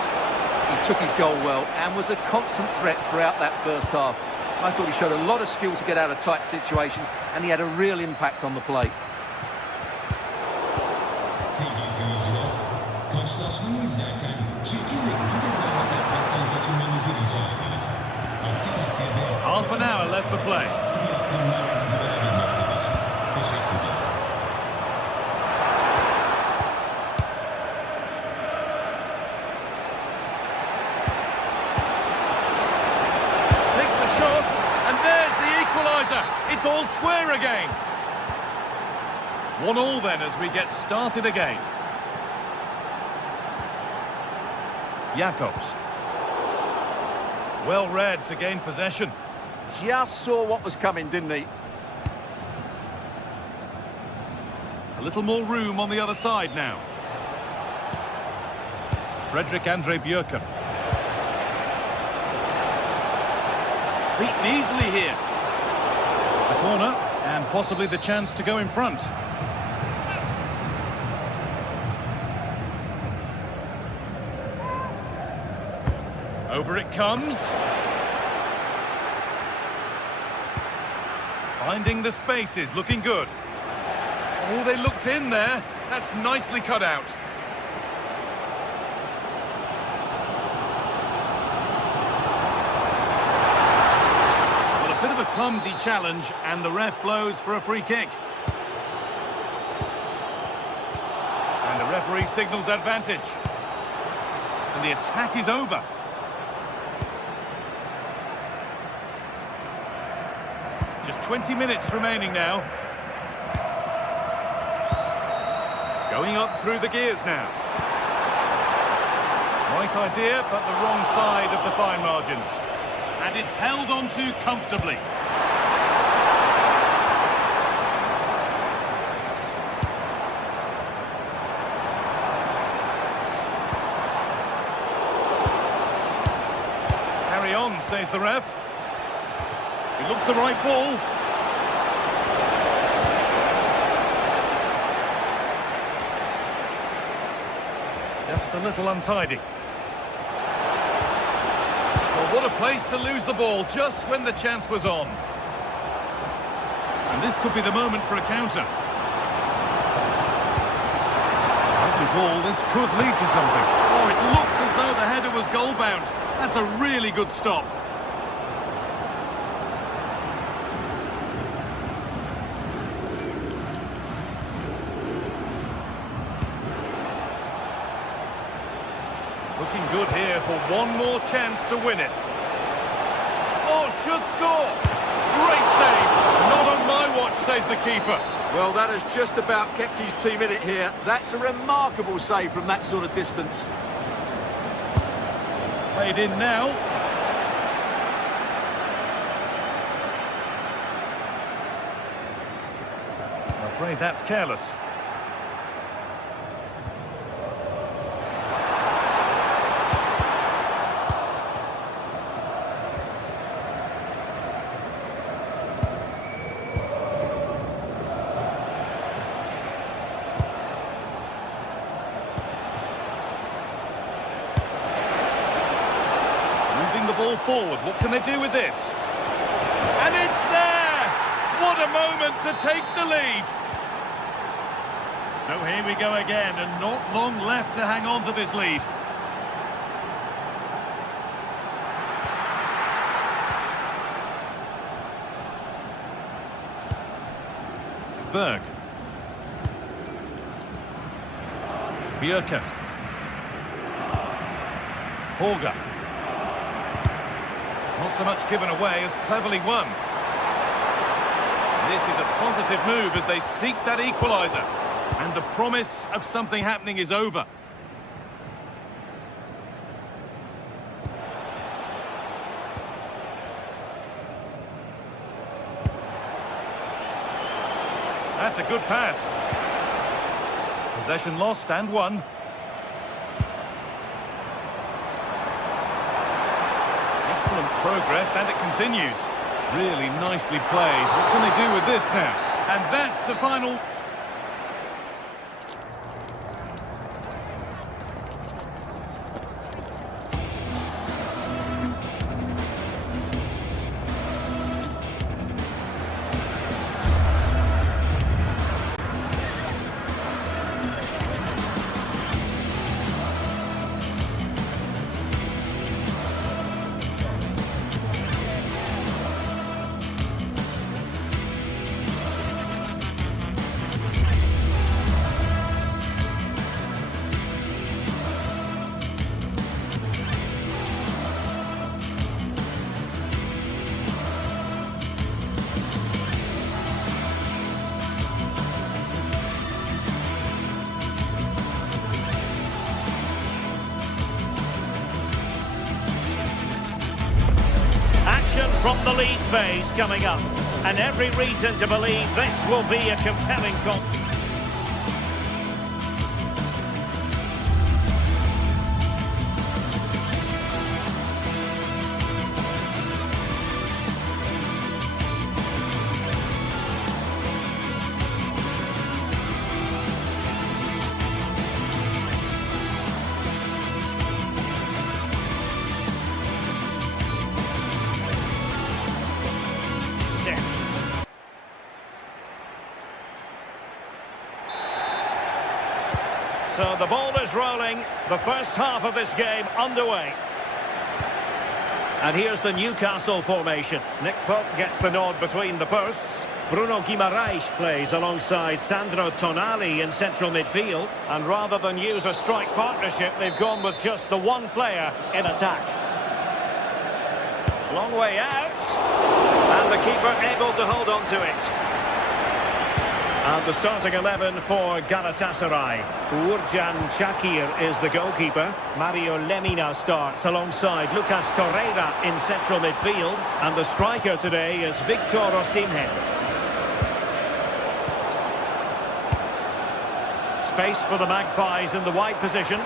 He took his goal well and was a constant threat throughout that first half. I thought he showed a lot of skill to get out of tight situations, and he had a real impact on the play. Sevgili seyirciler, karşılaşmayı izlerken çirkin ve bir detaylı yapmaktan kaçınmanızı rica ederiz. Aksi takdirde Half an hour left for play. yaptırımlar uygulanabilmektedir. Teşekkürler. Takes the shot, and there's the equaliser. It's all square again. 1-1 then as we get started again. Jakobs. Well read to gain possession. Just saw what was coming, didn't he? A little more room on the other side now. Frederick Andre Björken. Beaten easily here. It's a corner and possibly the chance to go in front. Over it comes. Finding the spaces, looking good. Oh, they looked in there. That's nicely cut out. Well, a bit of a clumsy challenge, and the ref blows for a free kick. And the referee signals advantage. And the attack is over. Just 20 minutes remaining now. Going up through the gears now. Right idea, but the wrong side of the fine margins. And it's held on to comfortably. says the ref. It looks the right ball. Just a little untidy. Well, what a place to lose the ball just when the chance was on. And this could be the moment for a counter. Lovely ball, this could lead to something. Oh, it looked as though the header was goal-bound. That's a really good stop. Looking good here for one more chance to win it. Oh, should score! Great save! Not on my watch, says the keeper. Well, that has just about kept his team in it here. That's a remarkable save from that sort of distance. It's played in now. I'm afraid that's careless. The ball forward. What can they do with this? And it's there! What a moment to take the lead! So here we go again, and not long left to hang on to this lead. Berg. Bjerke. Holger. Not so much given away as cleverly won. This is a positive move as they seek that equaliser. And the promise of something happening is over. That's a good pass. Possession lost and won. Excellent progress, and it continues. Really nicely played. What can they do with this now? And that's the final. From the league phase coming up, and every reason to believe this will be a compelling competition. So the ball is rolling, the first half of this game underway. And here's the Newcastle formation. Nick Pope gets the nod between the posts. Bruno Guimaraes plays alongside Sandro Tonali in central midfield. And rather than use a strike partnership, they've gone with just the one player in attack. Long way out. And the keeper able to hold on to it. And the starting 11 for Galatasaray. Uğurcan Çakır is the goalkeeper. Mario Lemina starts alongside Lucas Torreira in central midfield. And the striker today is Victor Osimhen. Space for the Magpies in the wide position.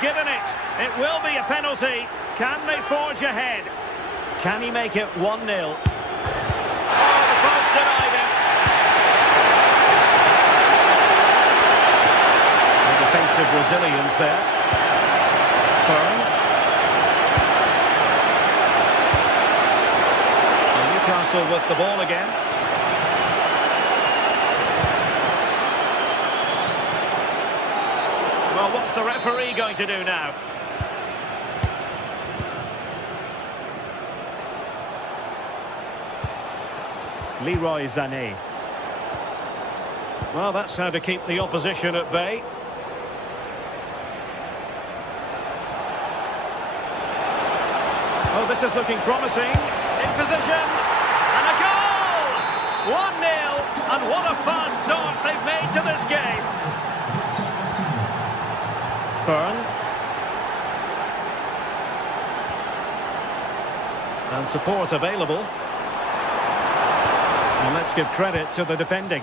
given it. It will be a penalty. Can they forge ahead? Can he make it 1-0? Oh, the post denied him. The defensive resilience there. Byrne. And Newcastle with the ball again. Well, what's the referee going to do now? Leroy Sané. Well, that's how to keep the opposition at bay. Oh, this is looking promising. In position. And a goal! 1-0. And what a fast start they've made to this game. Byrne. And support available. And let's give credit to the defending.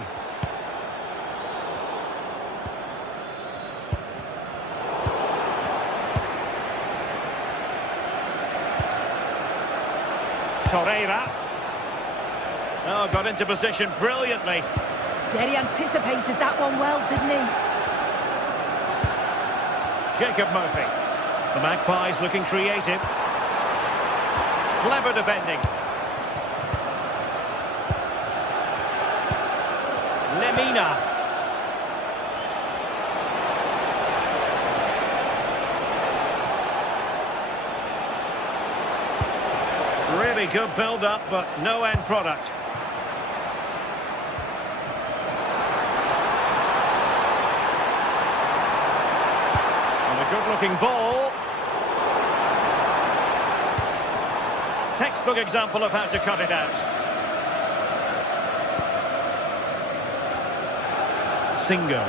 Torreira. Oh, got into position brilliantly. Yeah, he anticipated that one well, didn't he? Jacob Murphy. The Magpies looking creative. Clever defending. Lemina. Really good build-up, but no end product. And a good-looking ball. Textbook example of how to cut it out. Singo.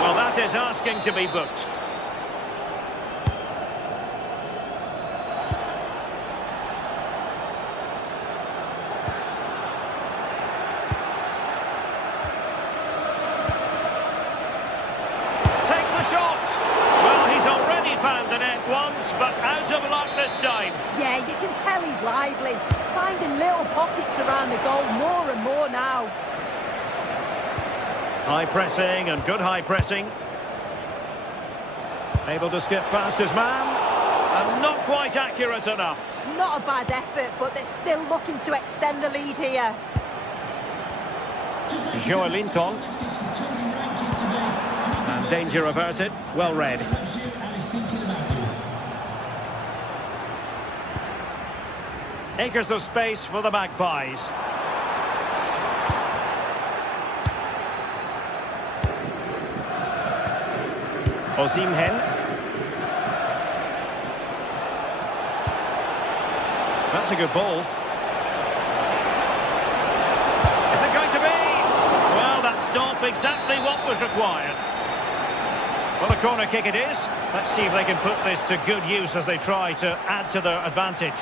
Well, that is asking to be booked. Takes the shot. Well, he's already found the net once, but out of luck this time. Yeah, you can tell he's lively. He's finding little pockets around the goal more and more now. High pressing and good high pressing. Able to skip past his man. And not quite accurate enough. It's not a bad effort, but they're still looking to extend the lead here. Joelinton. And danger averted. Well read. Acres of space for the Magpies. Osimhen. That's a good ball. Is it going to be? Well, that stop exactly what was required. Well, a corner kick it is. Let's see if they can put this to good use as they try to add to their advantage.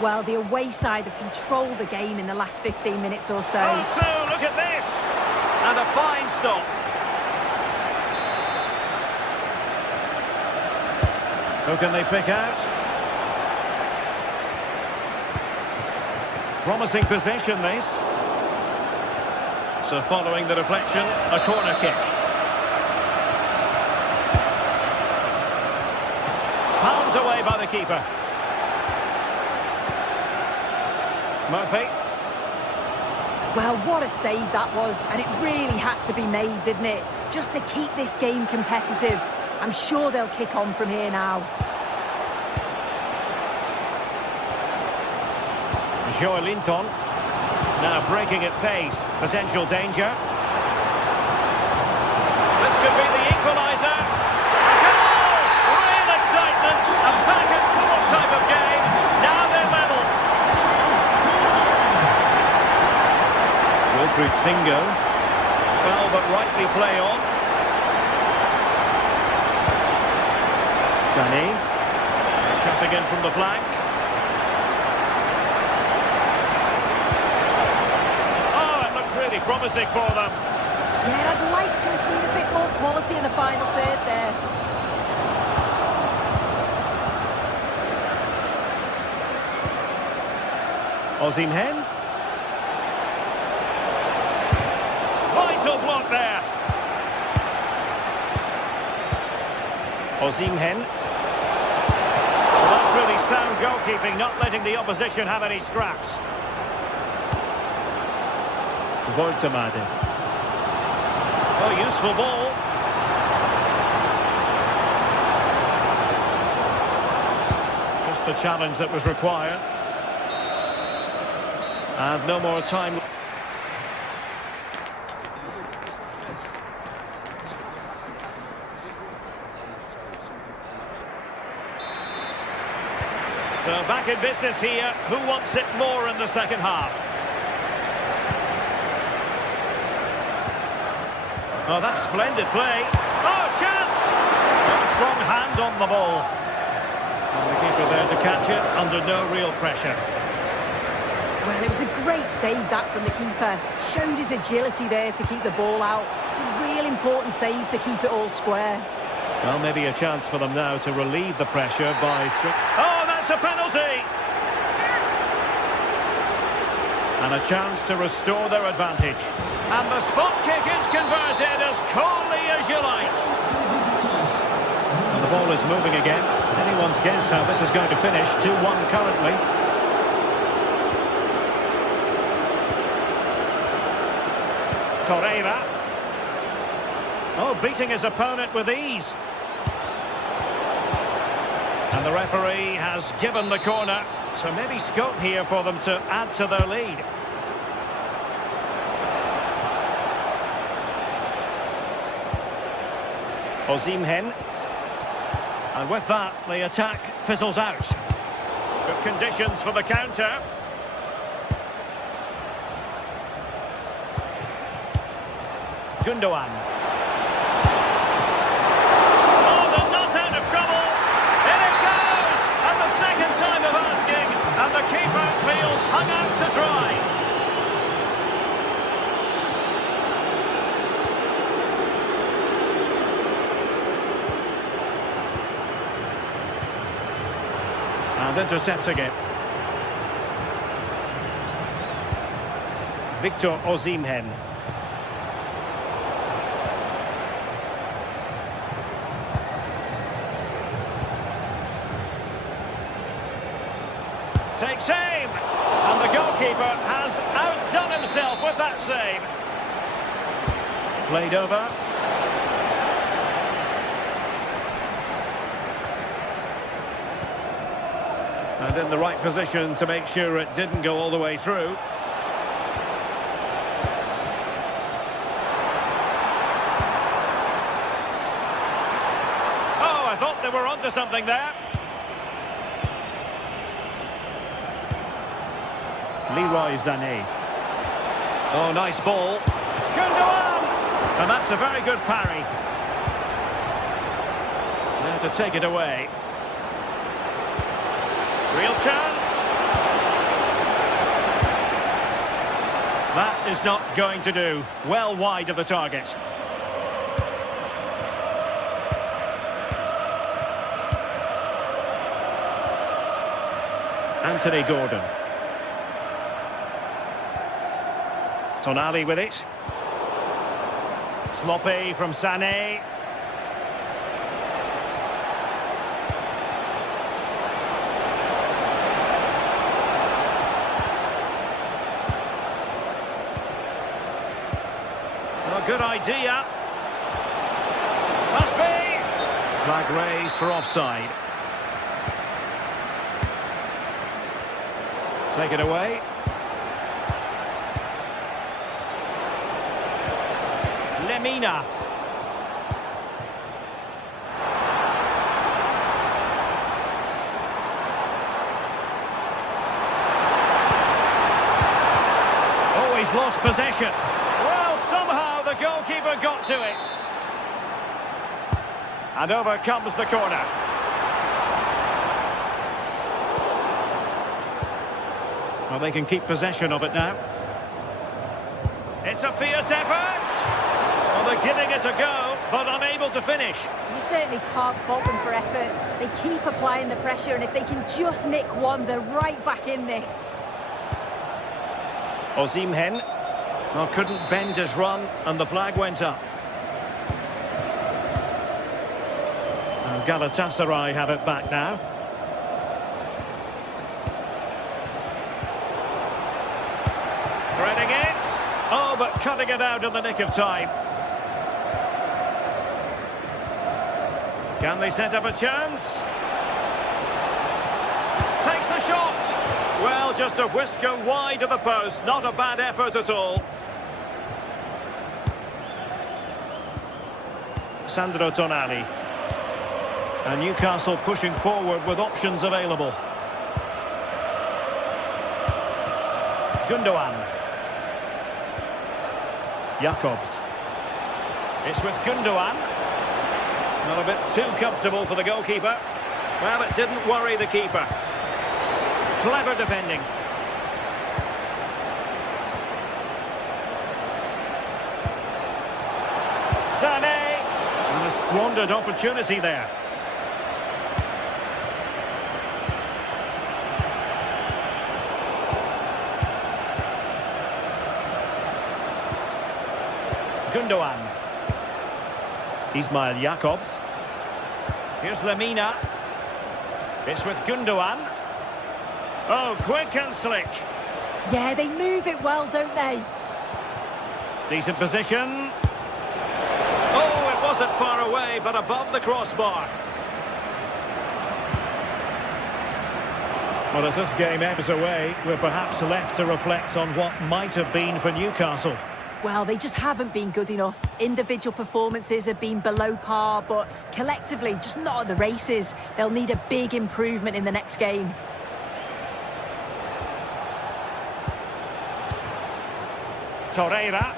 Well, the away side have controlled the game in the last 15 minutes or so. Oh, so look at this! And a fine stop. Who can they pick out? Promising possession, this. So following the deflection, a corner kick. Palmed away by the keeper. Murphy. Well, what a save that was, and it really had to be made, didn't it? Just to keep this game competitive. I'm sure they'll kick on from here now. Joelinton. Now breaking at pace. Potential danger. This could be the equaliser. Goal! Real excitement. A back-and-forth type of game. Now they're level. Wilfried Singo. Well, but rightly play on. Sané. Crossing in from the flank. Oh, it looked really promising for them. Yeah, I'd like to have seen a bit more quality in the final third there. Osimhen. Vital block there. Osimhen. Well, that's really sound goalkeeping, not letting the opposition have any scraps. Voitamade. Oh, useful ball. Just the challenge that was required. And no more time. So back in business here. Who wants it more in the second half? Oh, that's splendid play. Oh, chance! A strong hand on the ball. And the keeper there to catch it under no real pressure. Well, it was a great save, that, from the keeper. Showed his agility there to keep the ball out. It's a real important save to keep it all square. Well, maybe a chance for them now to relieve the pressure by... Oh, that's a penalty! And a chance to restore their advantage. And the spot kick is converted as coolly as you like. And the ball is moving again. Anyone's guess how this is going to finish. 2-1 currently. Torreira. Oh, beating his opponent with ease. And the referee has given the corner. So maybe scope here for them to add to their lead. Osimhen. And with that, the attack fizzles out. Good conditions for the counter. Gundogan. Oh, they're not out of trouble. In it goes! And the second time of asking. And the keeper feels hung out to dry. And intercepting it. Victor Osimhen. Takes aim, and the goalkeeper has outdone himself with that save. Played over. And in the right position to make sure it didn't go all the way through. Oh, I thought they were onto something there. Leroy Sané. Oh, nice ball. Gundogan! And that's a very good parry. Now to take it away. Real chance. That is not going to do. Well wide of the target. Anthony Gordon. Tonali with it. Sloppy from Sané. Well, good idea. Must be. Flag raised for offside. Take it away. Lemina. Oh, he's lost possession. Well, somehow the goalkeeper got to it. And over comes the corner. Well, they can keep possession of it now. It's a fierce effort! Well, they're giving it a go, but unable to finish. You certainly can't fault them for effort. They keep applying the pressure, and if they can just nick one, they're right back in this. Osimhen. Well, couldn't bend his run, and the flag went up. And Galatasaray have it back now. Threading it. Oh, but cutting it out in the nick of time. Can they set up a chance? Takes the shot. Well, just a whisker wide of the post. Not a bad effort at all. Sandro Tonali. And Newcastle pushing forward with options available. Gundogan. Jacobs. It's with Gundogan. Not a bit too comfortable for the goalkeeper. Well, it didn't worry the keeper. Clever defending. Sané. And a squandered opportunity there. Gundogan. Ismail Jacobs. Here's Lemina. It's with Gundogan. Oh, quick and slick. Yeah, they move it well, don't they? Decent position. Oh, it wasn't far away, but above the crossbar. Well, as this game ebbs away, we're perhaps left to reflect on what might have been for Newcastle. Well, they just haven't been good enough. Individual performances have been below par, but collectively, just not at the races. They'll need a big improvement in the next game. Torreira.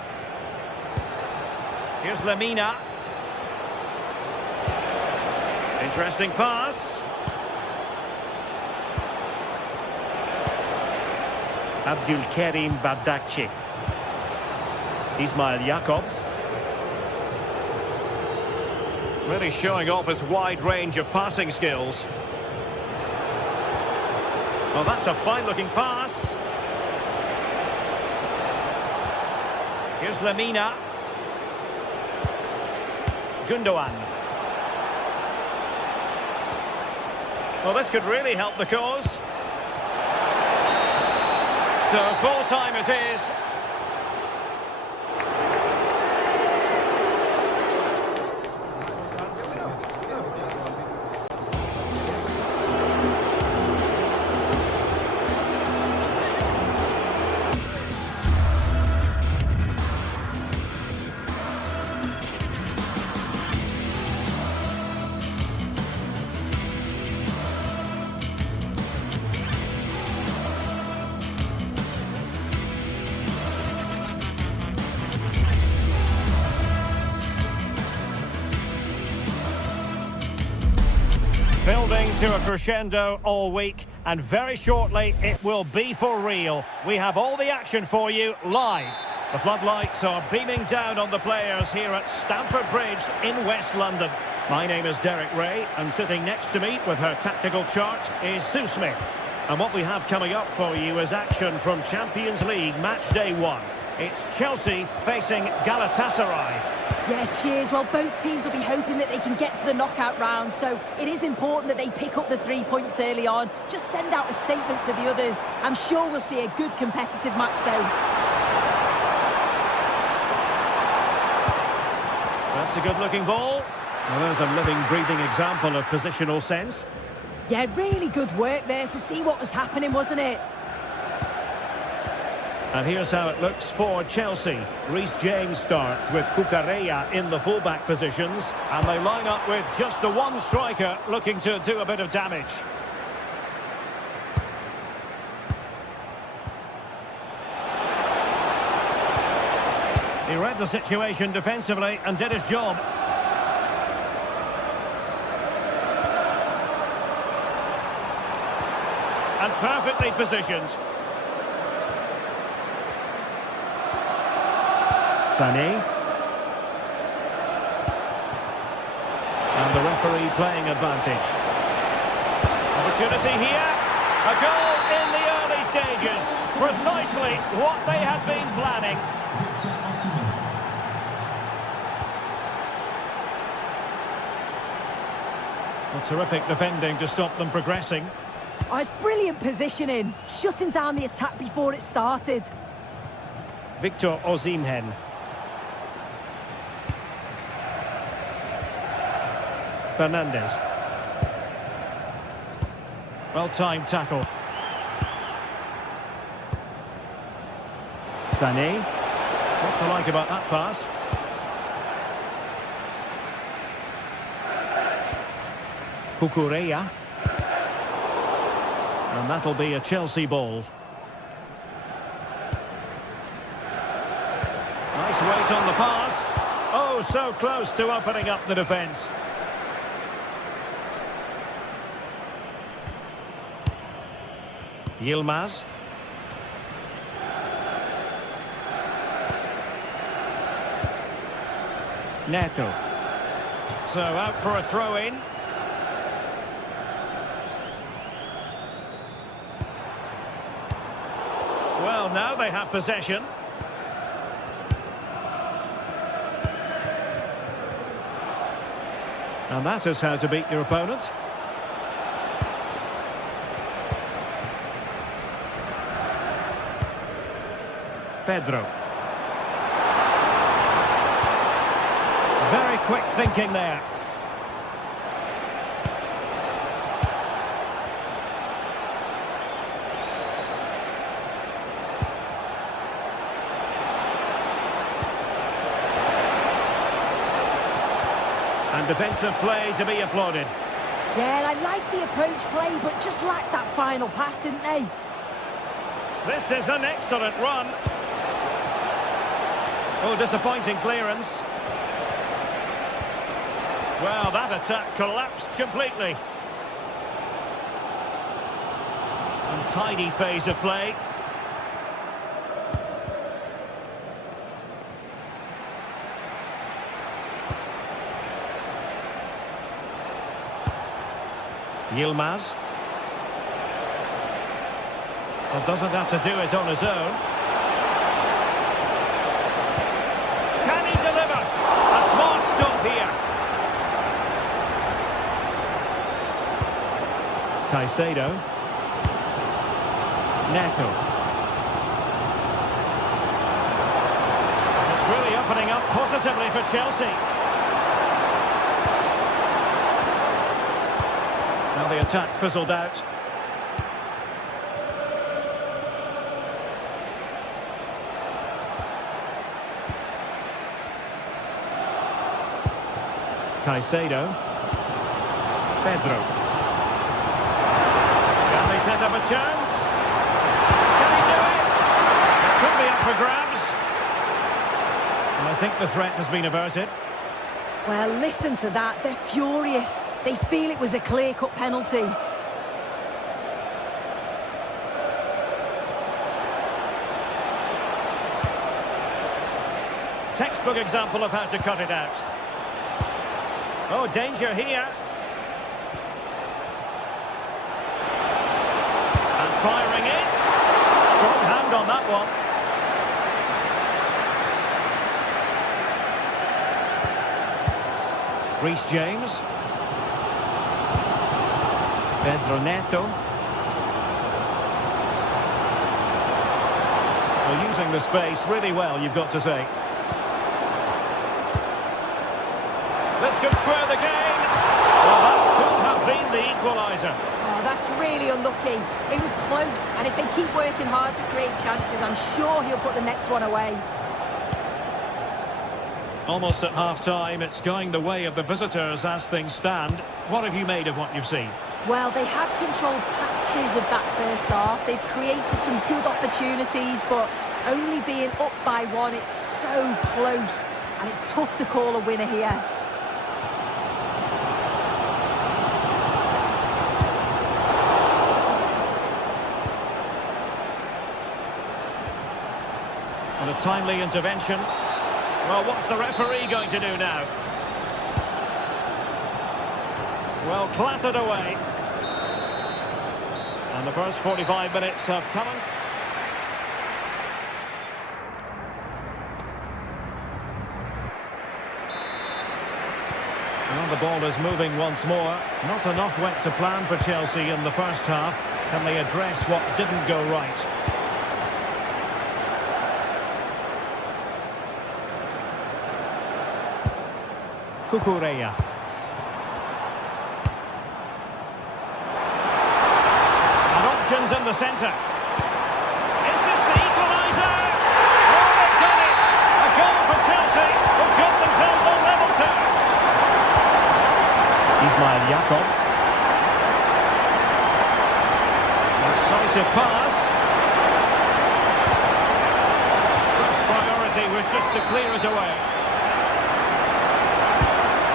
Here's Lemina. Interesting pass. Abdulkarim Bardakci. Ismail Jacobs. Really showing off his wide range of passing skills. Well, that's a fine-looking pass. Here's Lemina. Gundogan. Well, this could really help the cause. So, full time it is. Building to a crescendo all week, and very shortly it will be for real. We have all the action for you live. The floodlights are beaming down on the players here at Stamford Bridge in West London. My name is Derek Ray, and sitting next to me with her tactical chart is Sue Smith. And what we have coming up for you is action from Champions League match day 1. It's Chelsea facing Galatasaray. Yeah, cheers. Well, both teams will be hoping that they can get to the knockout round, so it is important that they pick up the 3 points early on. Just send out a statement to the others. I'm sure we'll see a good competitive match, though. That's a good-looking ball. Well, there's a living, breathing example of positional sense. Yeah, really good work there to see what was happening, wasn't it? And here's how it looks for Chelsea. Reece James starts with Cucurella in the fullback positions, and they line up with just the one striker looking to do a bit of damage. He read the situation defensively and did his job. And perfectly positioned. Sané. And the referee playing advantage. Opportunity here. A goal in the early stages. Precisely what they had been planning. Well, terrific defending to stop them progressing. Oh, it's brilliant positioning, shutting down the attack before it started. Victor Osimhen. Fernandez. Well-timed tackle. Sané. What to like about that pass? Cucurella. And that'll be a Chelsea ball. Nice weight on the pass. Oh, so close to opening up the defence. Yilmaz. Neto. So out for a throw-in. Well, now they have possession. And that is how to beat your opponent. Pedro. Very quick thinking there. And defensive play to be applauded. Yeah, I like the approach play, but just lacked that final pass, didn't they? This is an excellent run. Oh, disappointing clearance. Well, that attack collapsed completely. Untidy phase of play. Yilmaz. Well, doesn't have to do it on his own. Can he deliver? A smart stop here. Caicedo. Neto. It's really opening up positively for Chelsea. Now the attack fizzled out. Caicedo. Pedro. Can they set up a chance? Can he do it? It could be up for grabs. And I think the threat has been averted. Well, listen to that. They're furious. They feel it was a clear-cut penalty. Textbook example of how to cut it out. Oh, danger here. And firing it. Strong hand on that one. Reece James. Pedro Neto. Well, using the space really well, you've got to say. This could square the game. Well, that could have been the equaliser. Oh, that's really unlucky. It was close, and if they keep working hard to create chances, I'm sure he'll put the next one away. Almost at half-time, it's going the way of the visitors as things stand. What have you made of what you've seen? Well, they have controlled patches of that first half. They've created some good opportunities, but only being up by one, it's so close, and it's tough to call a winner here. And a timely intervention. Well, what's the referee going to do now? Well, clattered away. And the first 45 minutes have come. Well, the ball is moving once more. Not enough went to plan for Chelsea in the first half. Can they address what didn't go right? Cucurella. And options in the centre. Is this the equaliser? Oh, they've done it! A goal for Chelsea, who've got themselves on level terms. Ismail Jakobs. Decisive pass. First priority was just to clear it away.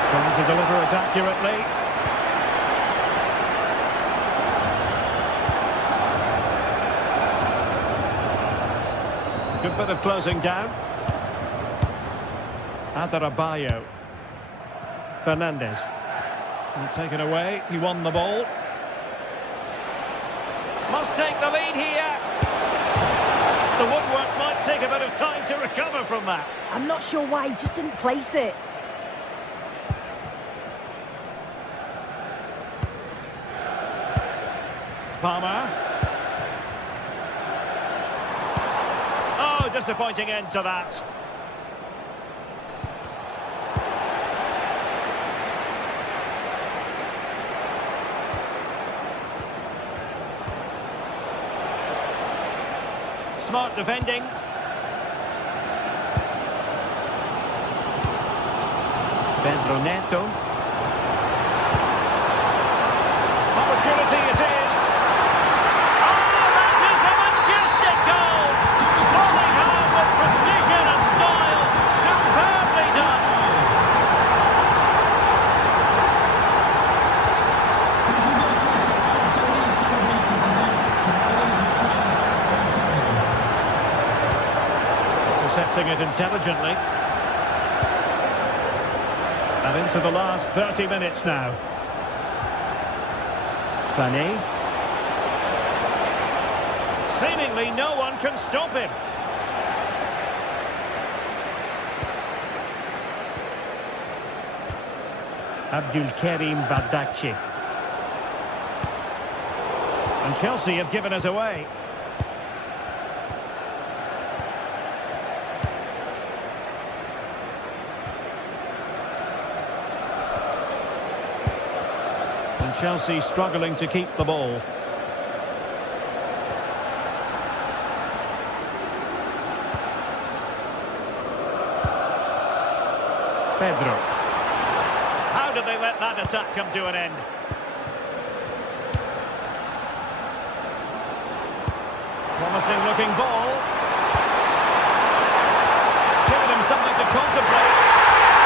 Trying to deliver it accurately. Good bit of closing down. Adarabioyo. Fernandes. And taken away. He won the ball. Must take the lead here. The woodwork might take a bit of time to recover from that. I'm not sure why he just didn't place it. Palmer. Oh, disappointing end to that. Smart defending. Pedro Neto. Opportunity it is. Oh, that is a majestic goal! Falling home with precision and style. Superbly done. Intercepting it intelligently. And into the last 30 minutes now. Sané. Seemingly no one can stop him. Abdulkarim Badaci. And Chelsea have given us away. And Chelsea struggling to keep the ball. Pedro. How did they let that attack come to an end? Promising looking ball. It's given him something to contemplate.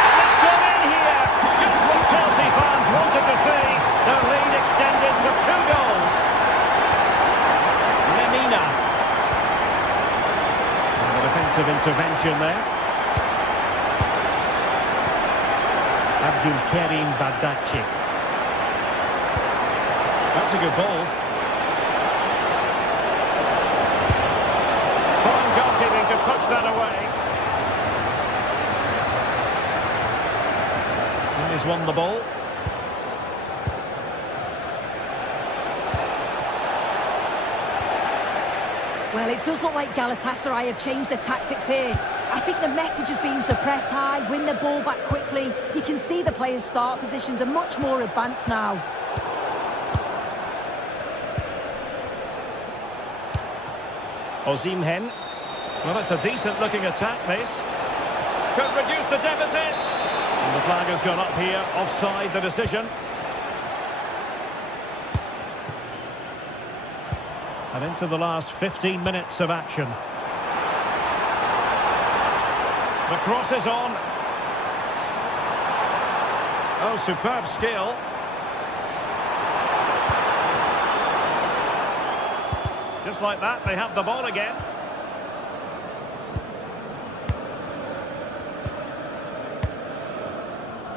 And it's gone in here. Just what Chelsea fans wanted to see. Their lead extended to 2 goals. Lemina. And a defensive intervention there. Abdulkarim Badaci. That's a good ball. Fine goalkeeping to push that away. And he's won the ball. Well, it does look like Galatasaray have changed their tactics here. I think the message has been to press high, win the ball back quickly. You can see the players' start positions are much more advanced now. Osimhen. Well, that's a decent-looking attack, this. Could reduce the deficit. And the flag has gone up here, offside the decision. And into the last 15 minutes of action. The cross is on. Oh, superb skill. Just like that, they have the ball again.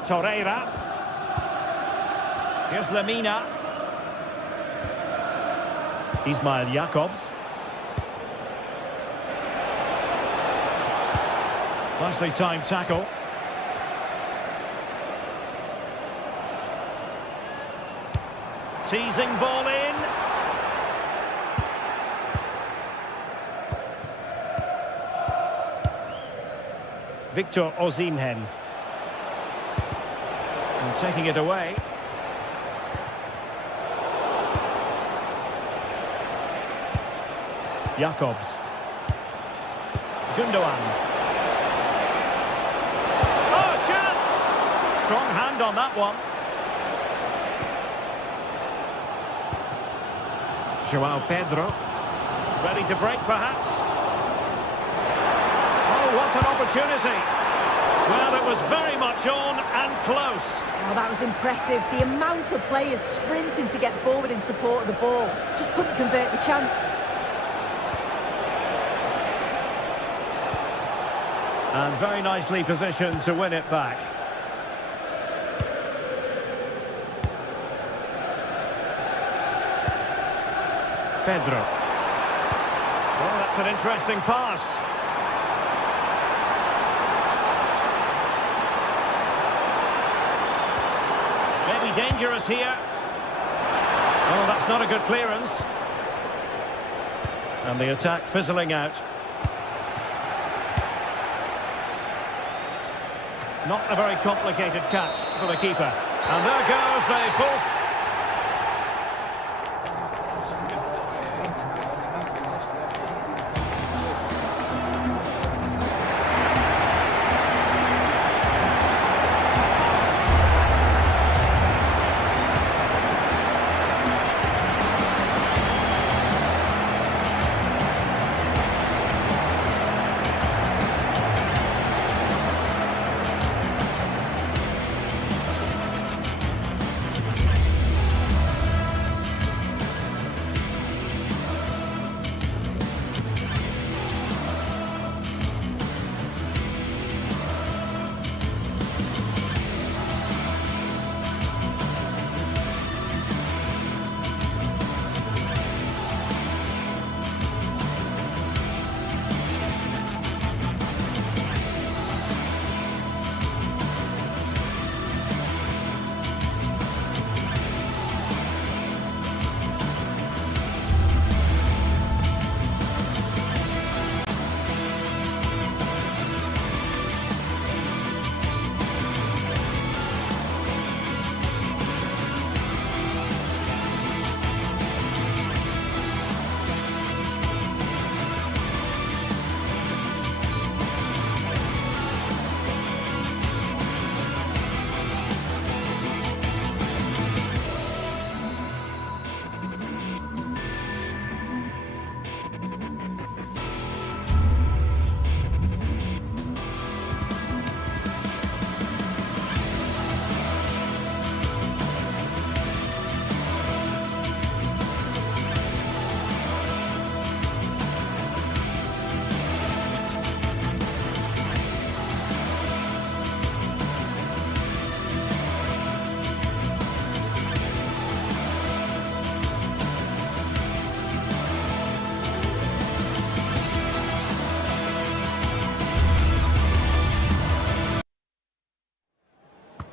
Torreira. Here's Lemina. Ismail Jakobs. Nicely timed tackle. Teasing ball in. Victor Osimhen. And taking it away. Jakobs. Gundogan. Oh, chance! Strong hand on that one. João Pedro. Ready to break, perhaps. Oh, what an opportunity. Well, it was very much on and close. Oh, that was impressive. The amount of players sprinting to get forward in support of the ball. Just couldn't convert the chance. And very nicely positioned to win it back. Pedro. Oh, that's an interesting pass. Maybe dangerous here. Oh, that's not a good clearance. And the attack fizzling out. Not a very complicated catch for the keeper. And there goes the full...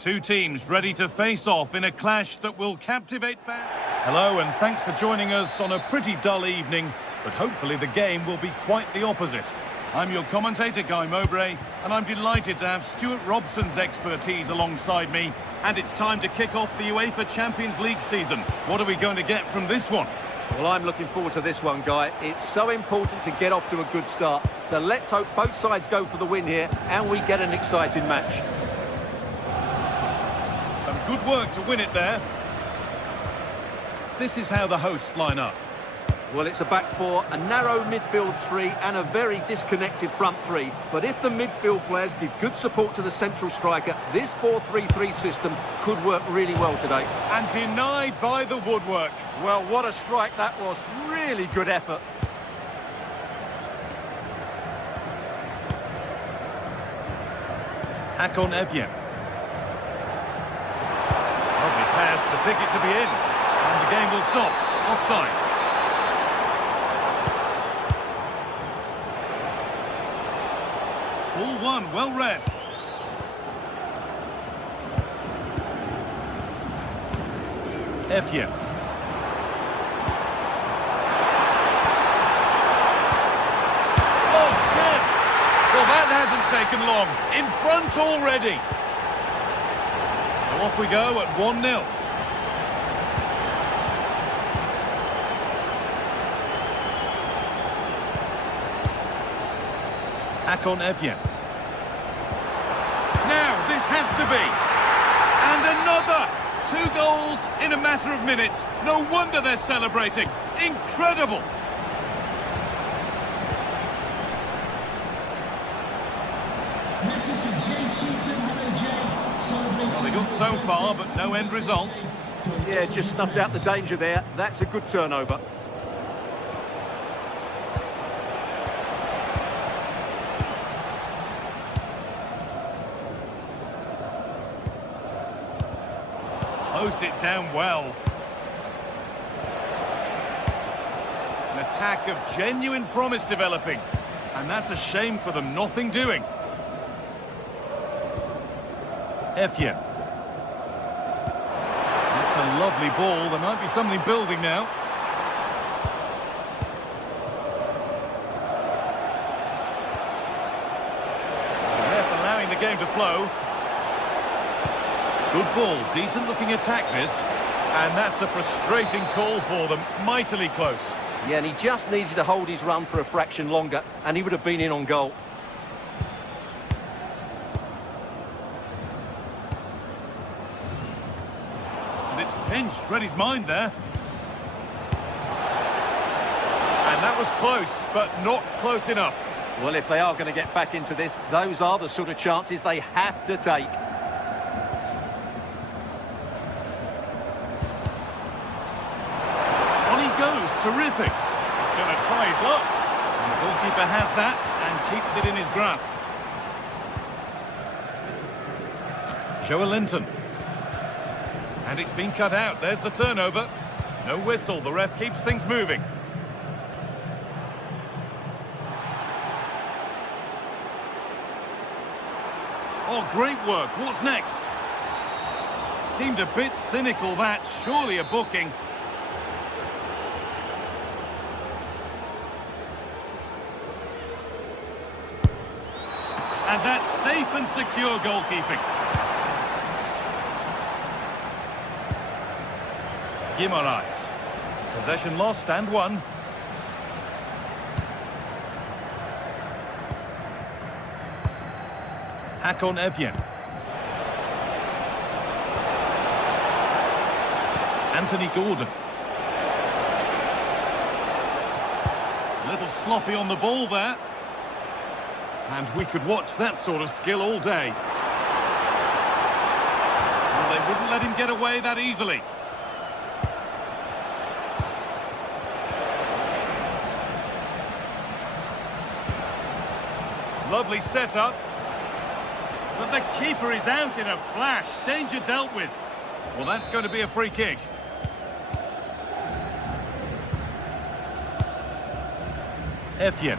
Two teams ready to face off in a clash that will captivate fans. Hello and thanks for joining us on a pretty dull evening, but hopefully the game will be quite the opposite. I'm your commentator, Guy Mowbray, and I'm delighted to have Stuart Robson's expertise alongside me. And it's time to kick off the UEFA Champions League season. What are we going to get from this one? Well, I'm looking forward to this one, Guy. It's so important to get off to a good start. So let's hope both sides go for the win here and we get an exciting match. Some good work to win it there. This is how the hosts line up. Well, it's a back four, a narrow midfield three and a very disconnected front three. But if the midfield players give good support to the central striker, this 4-3-3 system could work really well today. And denied by the woodwork. Well, what a strike that was. Really good effort. Hakon Evjen. has the ticket to be in. And the game will stop. Offside. Ball one, well read. Effian. Oh, chance! Well, that hasn't taken long. In front already. So off we go at 1-0. Hakon Effian. Now, this has to be. And another! 2 goals in a matter of minutes. No wonder they're celebrating. Incredible! Message to Jay Cheatham. Hello, Jay. Celebrating. Well, they got so far, but no end result. Yeah, just snuffed out the danger there. That's a good turnover. Closed it down well. An attack of genuine promise developing. And that's a shame for them, nothing doing. Effian. That's a lovely ball. There might be something building now. The ref allowing the game to flow. Good ball, decent looking attack this, and that's a frustrating call for them, mightily close. Yeah, and he just needed to hold his run for a fraction longer, and he would have been in on goal. And it's pinched, read his mind there. And that was close, but not close enough. Well, if they are going to get back into this, those are the sort of chances they have to take. Terrific. He's going to try his luck. And the goalkeeper has that and keeps it in his grasp. Joelinton. And it's been cut out. There's the turnover. No whistle. The ref keeps things moving. Oh, great work. What's next? Seemed a bit cynical, that. Surely a booking. And that's safe and secure goalkeeping. Guimaraes. Possession lost and won. Hakon Effian. Anthony Gordon. A little sloppy on the ball there. And we could watch that sort of skill all day. Well, they wouldn't let him get away that easily. Lovely setup. But the keeper is out in a flash. Danger dealt with. Well, that's going to be a free kick. Effian.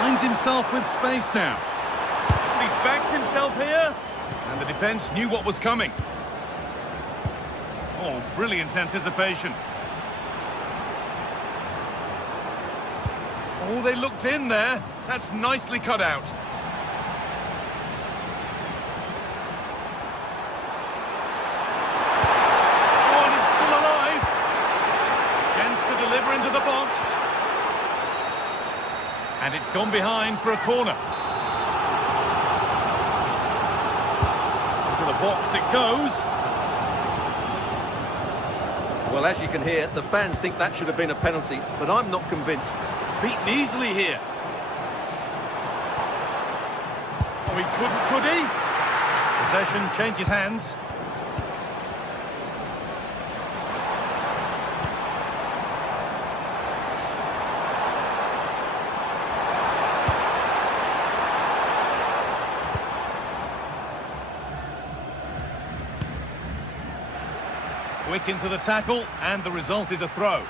Finds himself with space now. He's backed himself here. And the defence knew what was coming. Oh, brilliant anticipation. Oh, they looked in there. That's nicely cut out. Oh, and it's still alive. Chance to deliver into the box. And it's gone behind for a corner. To the box it goes. Well, as you can hear, the fans think that should have been a penalty, but I'm not convinced. Beaten easily here. Oh, he couldn't, could he? Possession changes hands. Quick into the tackle, and the result is a throw.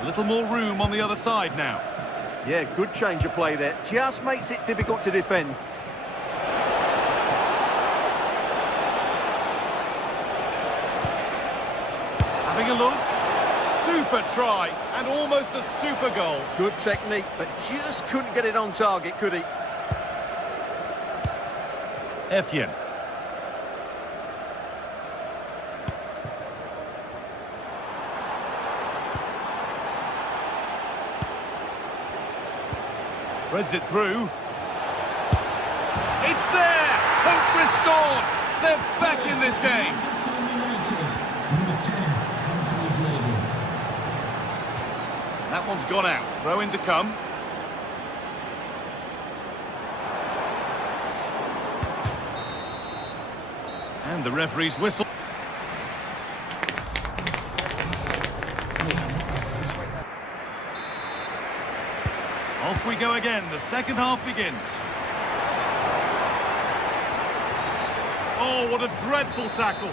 A little more room on the other side now. Yeah, good change of play there. Just makes it difficult to defend. Having a look. Super try, and almost a super goal. Good technique, but just couldn't get it on target, could he? Efien. Threads it through. It's there! Hope restored! They're back in this game! Number 10, Anthony Gordon. That one's gone out. Throw in to come. And the referee's whistle. Off we go again. The second half begins. Oh, what a dreadful tackle.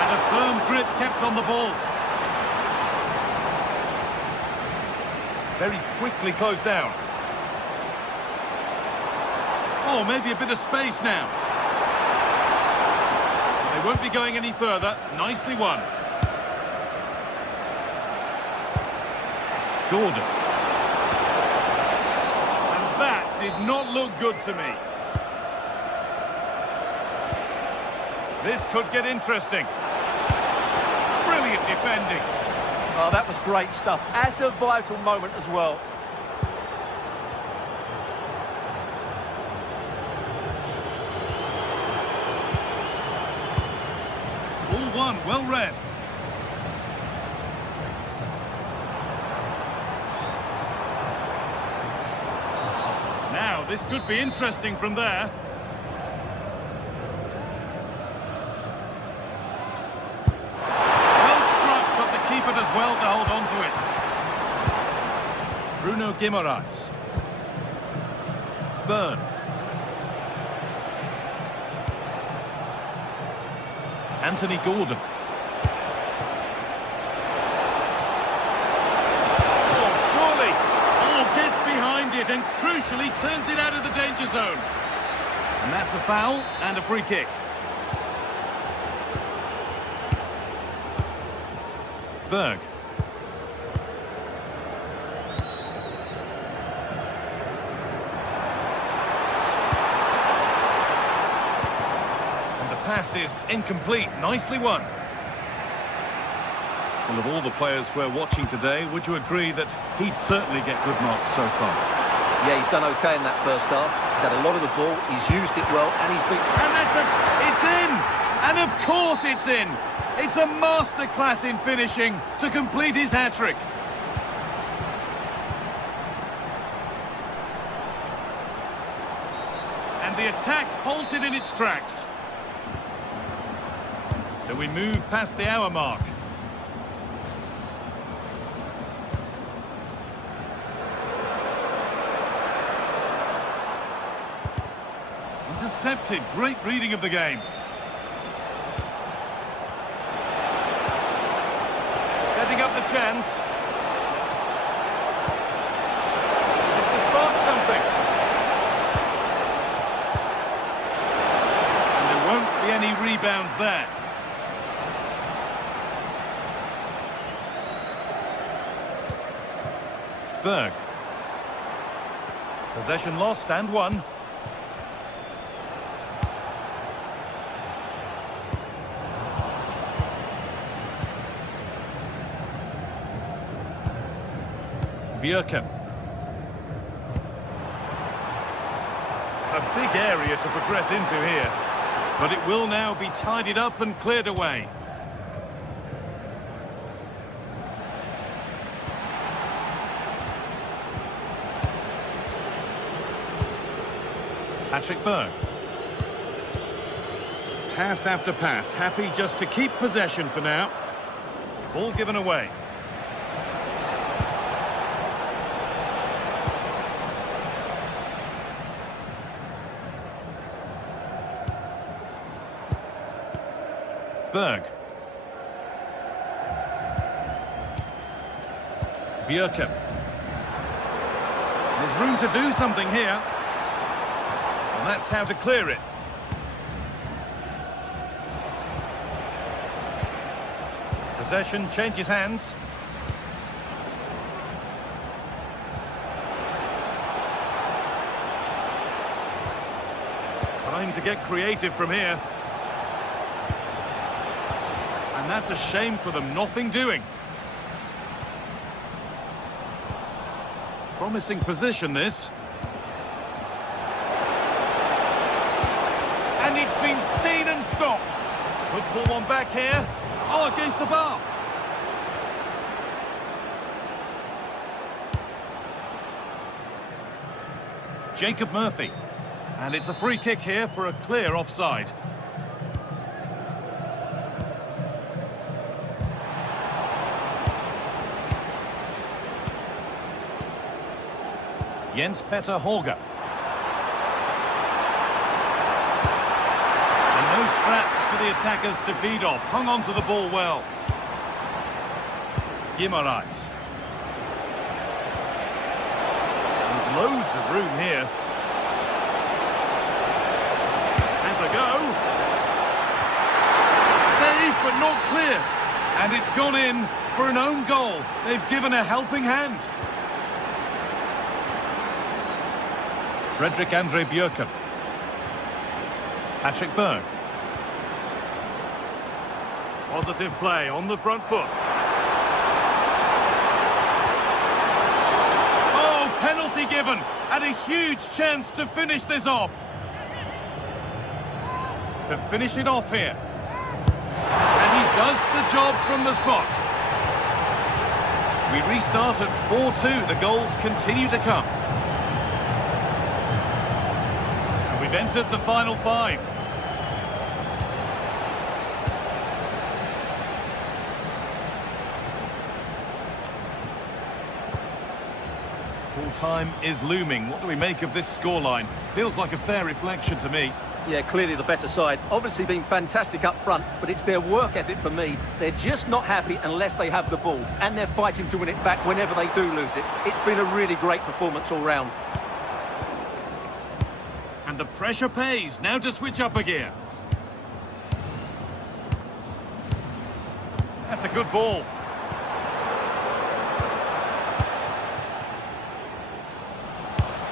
And a firm grip kept on the ball. Very quickly closed down. Oh, maybe a bit of space now. They won't be going any further. Nicely won. Gordon. And that did not look good to me. This could get interesting. Brilliant defending. Oh, that was great stuff. At a vital moment as well. All one, well read. Now, this could be interesting from there. Well struck, but the keeper does well to hold on to it. Bruno Guimaraes. Byrne. Anthony Gordon. Oh, surely. Oh, gets behind it and crucially turns it out of the danger zone. And that's a foul and a free kick. Berg. Pass is incomplete. Nicely won. Well, of all the players we're watching today, would you agree that he'd certainly get good marks so far? Yeah, he's done okay in that first half. He's had a lot of the ball, he's used it well, and he's been... And it's in! And of course it's in! It's a masterclass in finishing to complete his hat-trick. And the attack halted in its tracks. So we move past the hour mark. Intercepted. Great reading of the game. Setting up the chance. Just to spark something. And there won't be any rebounds there. Berg. Possession lost and won. Bjerken. A big area to progress into here, but it will now be tidied up and cleared away. Patrick Berg. Pass after pass, happy just to keep possession for now. Ball given away. Berg. Bjerken. There's room to do something here. And that's how to clear it. Possession changes hands. Time to get creative from here. And that's a shame for them, nothing doing. Promising position, this. And it's been seen and stopped. Could pull one back here. Oh, against the bar. Jacob Murphy. And it's a free kick here for a clear offside. Jens Petter Horger. And no scraps for the attackers to feed off. Hung on to the ball well. Guimaraes. And loads of room here. Has a go. Save, but not clear. And it's gone in for an own goal. They've given a helping hand. Fredrik Andre Bjerken. Patrick Berg. Positive play on the front foot. Oh, penalty given. And a huge chance to finish this off. To finish it off here. And he does the job from the spot. We restart at 4-2. The goals continue to come. We've entered the final 5. Full time is looming. What do we make of this scoreline? Feels like a fair reflection to me. Yeah, clearly the better side. Obviously been fantastic up front, but it's their work ethic for me. They're just not happy unless they have the ball, and they're fighting to win it back whenever they do lose it. It's been a really great performance all round. And the pressure pays. Now to switch up a gear. That's a good ball.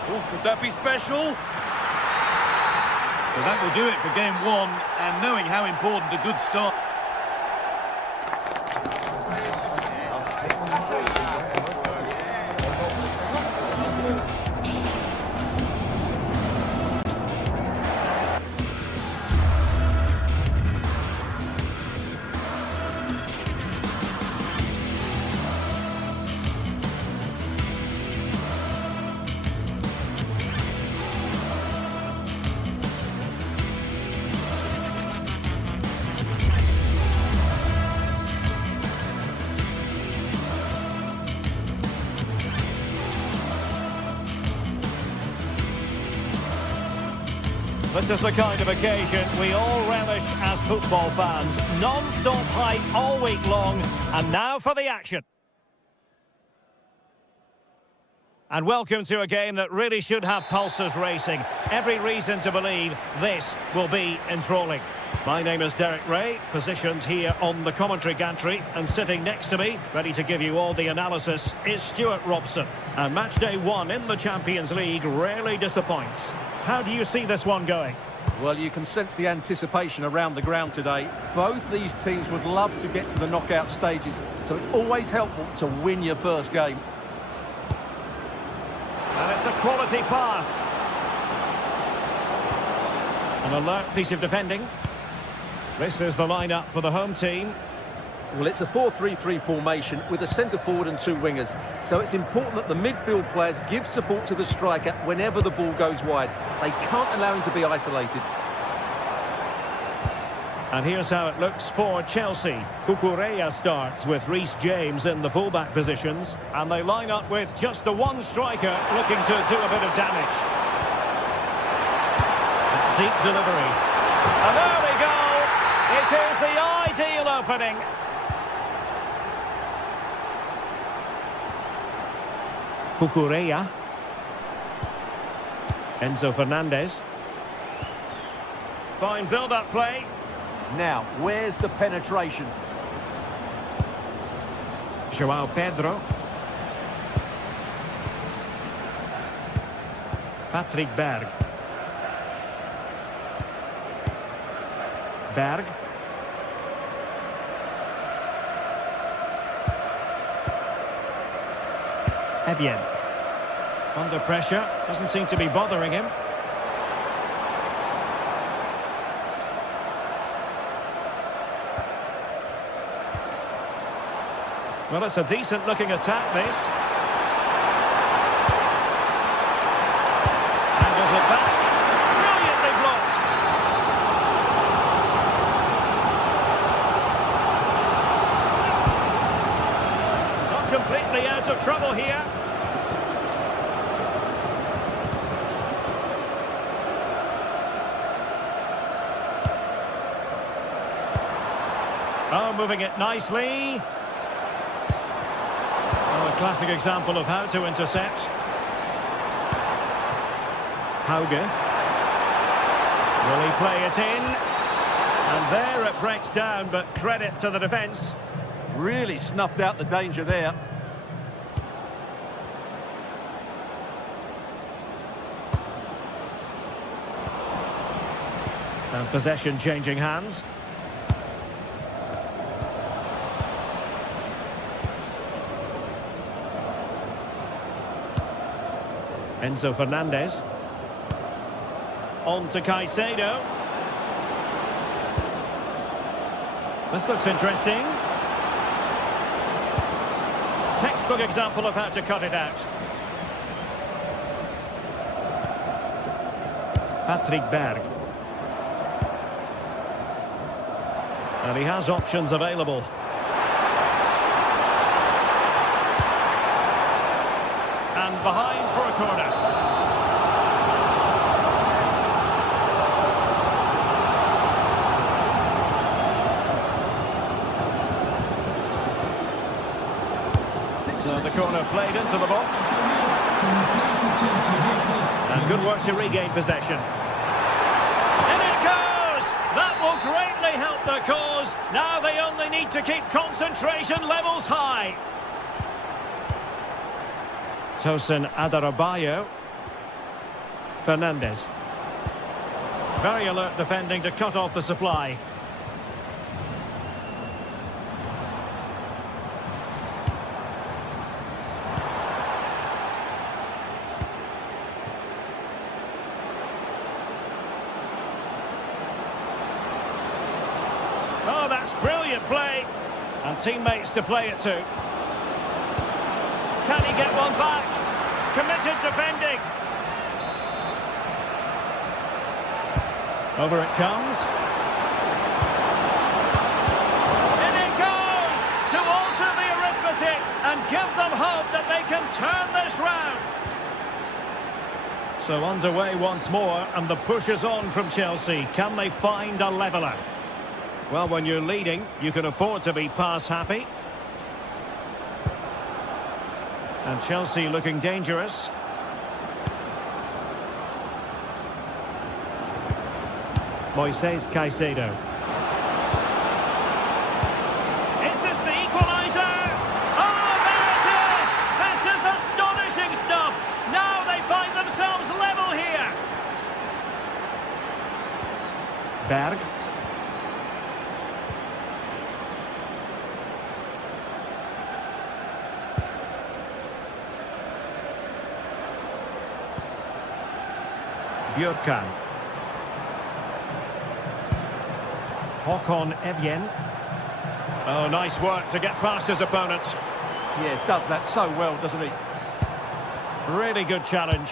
Oh, could that be special? So that will do it for game 1, and knowing how important a good start. This is the kind of occasion we all relish as football fans. Non-stop hype all week long, and now for the action. And welcome to a game that really should have pulses racing. Every reason to believe this will be enthralling. My name is Derek Ray, positioned here on the commentary gantry, and sitting next to me, ready to give you all the analysis, is Stuart Robson. And match day 1 in the Champions League rarely disappoints. How do you see this one going? Well, you can sense the anticipation around the ground today. Both these teams would love to get to the knockout stages, so it's always helpful to win your first game. And it's a quality pass. An alert piece of defending. This is the lineup for the home team. Well, it's a 4-3-3 formation with a centre forward and 2 wingers. So it's important that the midfield players give support to the striker whenever the ball goes wide. They can't allow him to be isolated. And here's how it looks for Chelsea. Cucurella starts with Reece James in the fullback positions. And they line up with just the one striker looking to do a bit of damage. Deep delivery. An early goal. It is the ideal opening. Cucurella. Enzo Fernandez. Fine build-up play. Now, where's the penetration? João Pedro. Patrick Berg. Berg. Evian. Under pressure. Doesn't seem to be bothering him. Well, it's a decent-looking attack, this. Handles it back. Brilliantly blocked. Not completely out of trouble here. Oh, moving it nicely. Oh, a classic example of how to intercept. Hauge. Will he play it in? And there it breaks down, but credit to the defence. Really snuffed out the danger there. And possession changing hands. Enzo Fernandez. On to Caicedo. This looks interesting. Textbook example of how to cut it out. Patrick Berg. And he has options available. And behind for a corner. So the corner played into the box. And good work to regain possession. In it goes! That will greatly help the cause. Now they only need to keep concentration levels high. Tosin Adarabioyo. Fernandez. Very alert defending to cut off the supply. Oh, that's brilliant play. And teammates to play it to. Can he get one back? Committed defending. Over it comes. In it goes! To alter the arithmetic and give them hope that they can turn this round. So underway once more, and the push is on from Chelsea. Can they find a leveller? Well, when you're leading, you can afford to be pass happy. And Chelsea looking dangerous. Moises Caicedo. Is this the equaliser? Oh, there it is! This is astonishing stuff! Now they find themselves level here! Berg. Björkan. Håkon Evjen. Oh, nice work to get past his opponent. Yeah, does that so well, doesn't he? Really good challenge.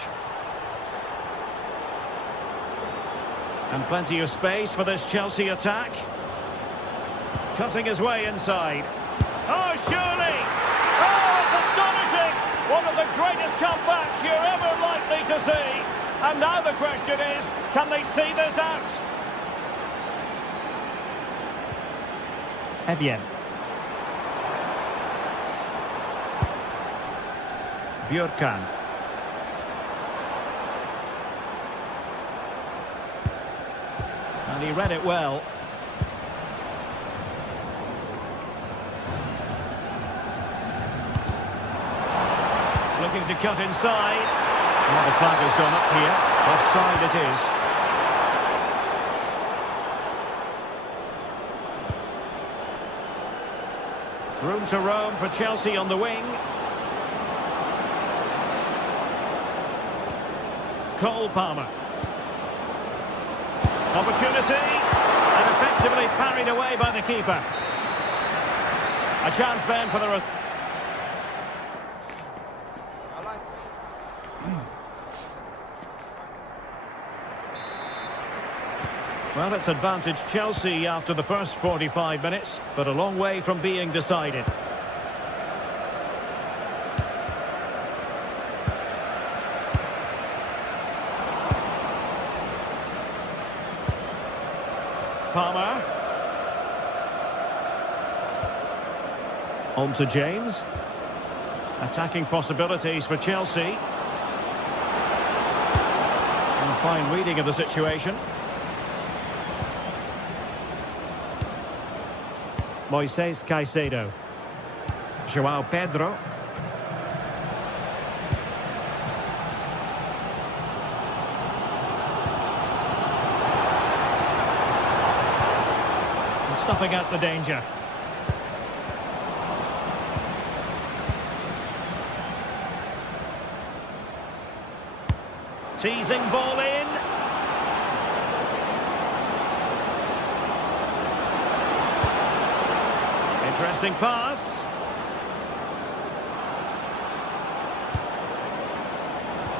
And plenty of space for this Chelsea attack. Cutting his way inside. Oh, surely! Oh, it's astonishing! One of the greatest comebacks you're ever likely to see. And now the question is, can they see this out? Evian. Björkan. And he read it well. Looking to cut inside. Well, the flag has gone up here. Offside it is. Room to roam for Chelsea on the wing. Cole Palmer. Opportunity. And effectively parried away by the keeper. A chance then for the... Well, it's advantage Chelsea after the first 45 minutes, but a long way from being decided. Palmer. On to James. Attacking possibilities for Chelsea. And fine reading of the situation. Moises Caicedo. João Pedro. And stuffing out the danger. Teasing ball in. Interesting pass.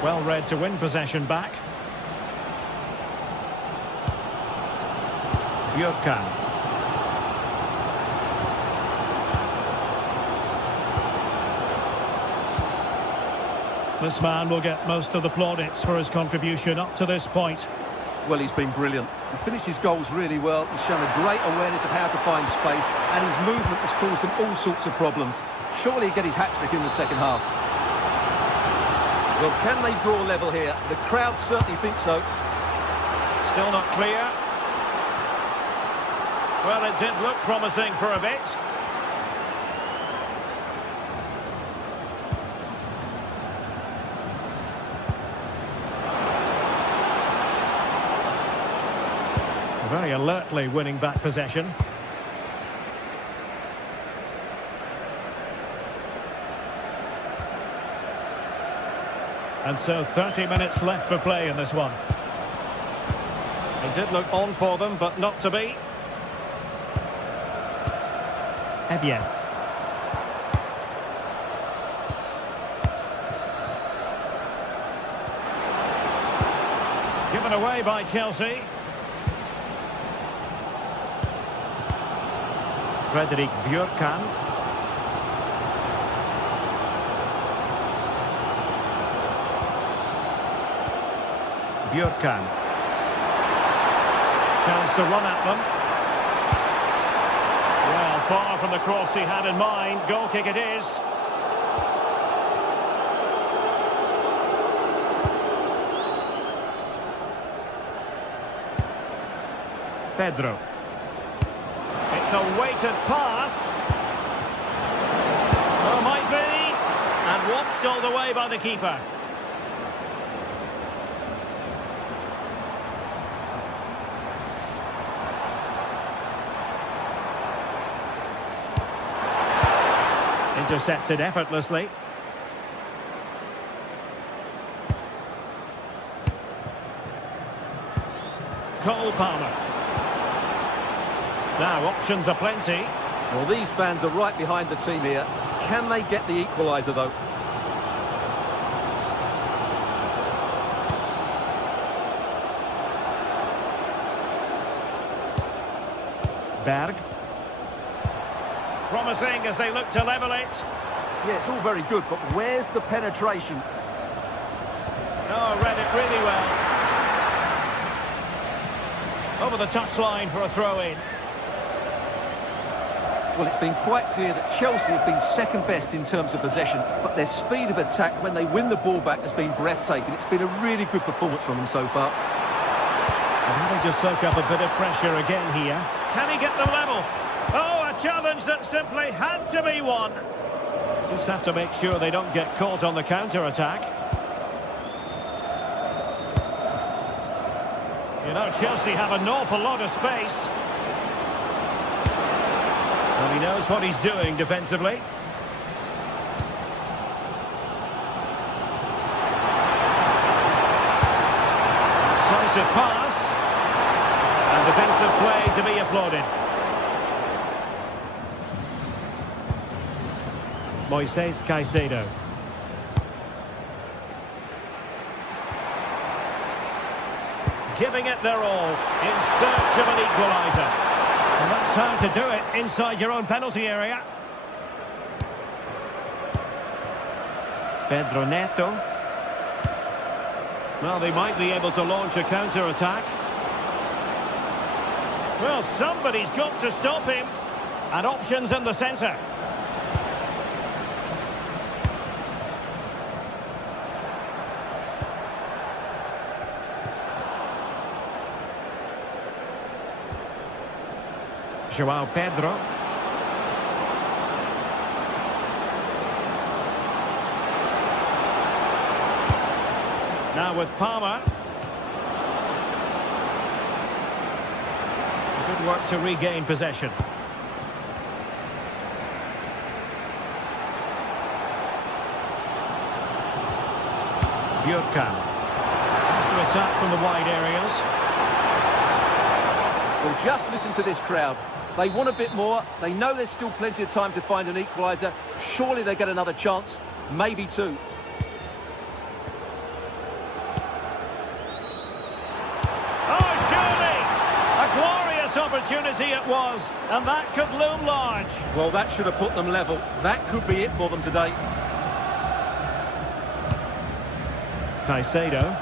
Well read to win possession back. Björkan. This man will get most of the plaudits for his contribution up to this point. Well, he's been brilliant. He finished his goals really well. He's shown a great awareness of how to find space, and his movement has caused them all sorts of problems. Surely he'll get his hat-trick in the second half. Well, can they draw level here? The crowd certainly think so. Still not clear. Well, it did look promising for a bit. Very alertly winning back possession. And so 30 minutes left for play in this one. It did look on for them, but not to be. Evian. Given away by Chelsea. Fredrik Björkan. Björkan. Chance to run at them. Well, far from the cross he had in mind. Goal kick it is. Pedro. It's a weighted pass. Oh, might be. And watched all the way by the keeper. Intercepted effortlessly. Cole Palmer. Now, options are plenty. Well, these fans are right behind the team here. Can they get the equaliser, though? Berg. promising as they look to level it. Yeah, it's all very good, but where's the penetration? Oh, read it really well. Over the touchline for a throw-in. Well, it's been quite clear that Chelsea have been second best in terms of possession, but their speed of attack when they win the ball back has been breathtaking. It's been a really good performance from them so far. And having to soak up a bit of pressure again here. Can he get them level? Oh, a challenge that simply had to be won. Just have to make sure they don't get caught on the counter-attack. You know, Chelsea have an awful lot of space. Well, he knows what he's doing defensively. Decisive pass. And defensive play to be applauded. Moises Caicedo. Giving it their all in search of an equaliser. And that's how to do it inside your own penalty area. Pedro Neto. Well, they might be able to launch a counter-attack. Well, somebody's got to stop him. And options in the centre. João Pedro. Now with Palmer. Good work to regain possession. Bjorkan. Has to attack from the wide areas. Well, just listen to this crowd. They want a bit more. They know there's still plenty of time to find an equaliser. Surely they get another chance. Maybe two. Oh, surely! A glorious opportunity it was. And that could loom large. Well, that should have put them level. That could be it for them today. Caicedo.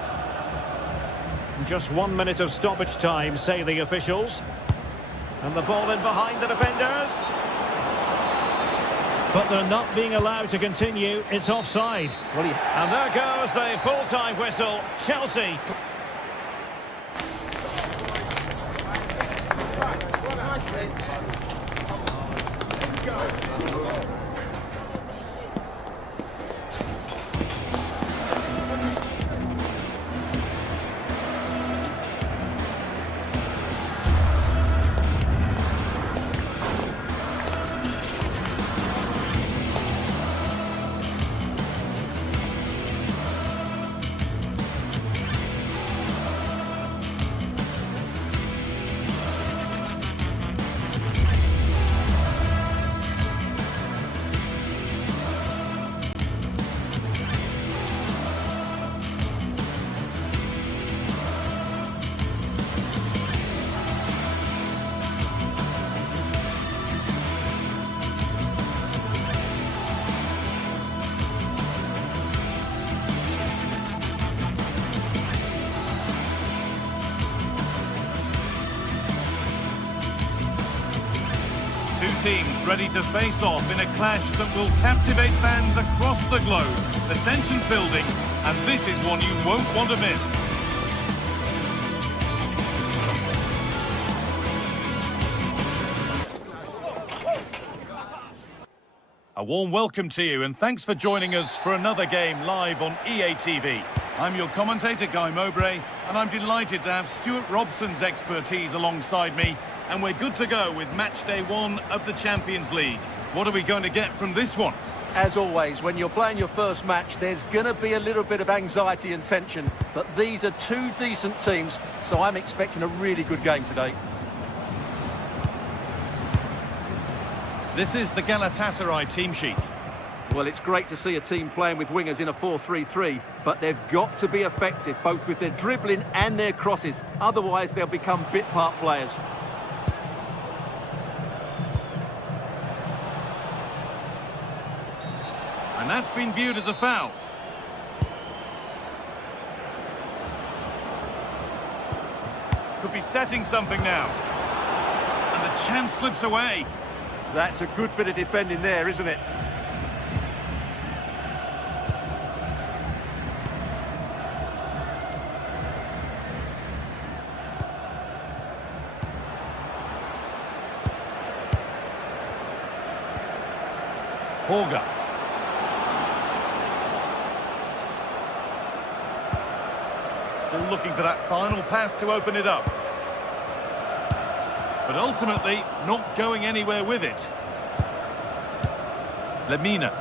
Just 1 minute of stoppage time, say the officials. And the ball in behind the defenders. But they're not being allowed to continue. It's offside. And there goes the full-time whistle. Chelsea. Two teams ready to face off in a clash that will captivate fans across the globe. The tension's building, and this is one you won't want to miss. A warm welcome to you, and thanks for joining us for another game live on EA TV. I'm your commentator, Guy Mowbray, and I'm delighted to have Stuart Robson's expertise alongside me. And we're good to go with match day 1 of the Champions League. What are we going to get from this one? As always, when you're playing your first match, there's going to be a little bit of anxiety and tension. But these are two decent teams, so I'm expecting a really good game today. This is the Galatasaray team sheet. Well, it's great to see a team playing with wingers in a 4-3-3, but they've got to be effective, both with their dribbling and their crosses. Otherwise, they'll become bit-part players. that's been viewed as a foul. Could be setting something now. And the chance slips away. That's a good bit of defending there, isn't it? Holger. Still looking for that final pass to open it up. But ultimately, not going anywhere with it. Lemina.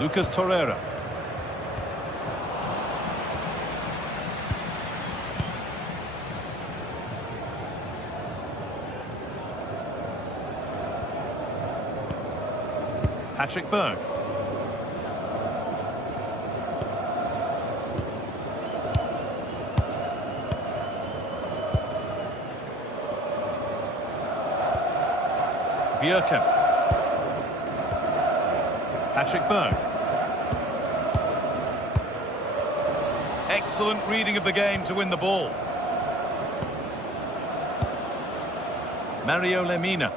Lucas Torreira. Patrick Berg. Bjerken. Patrick Berg. Excellent reading of the game to win the ball. Mario Lemina.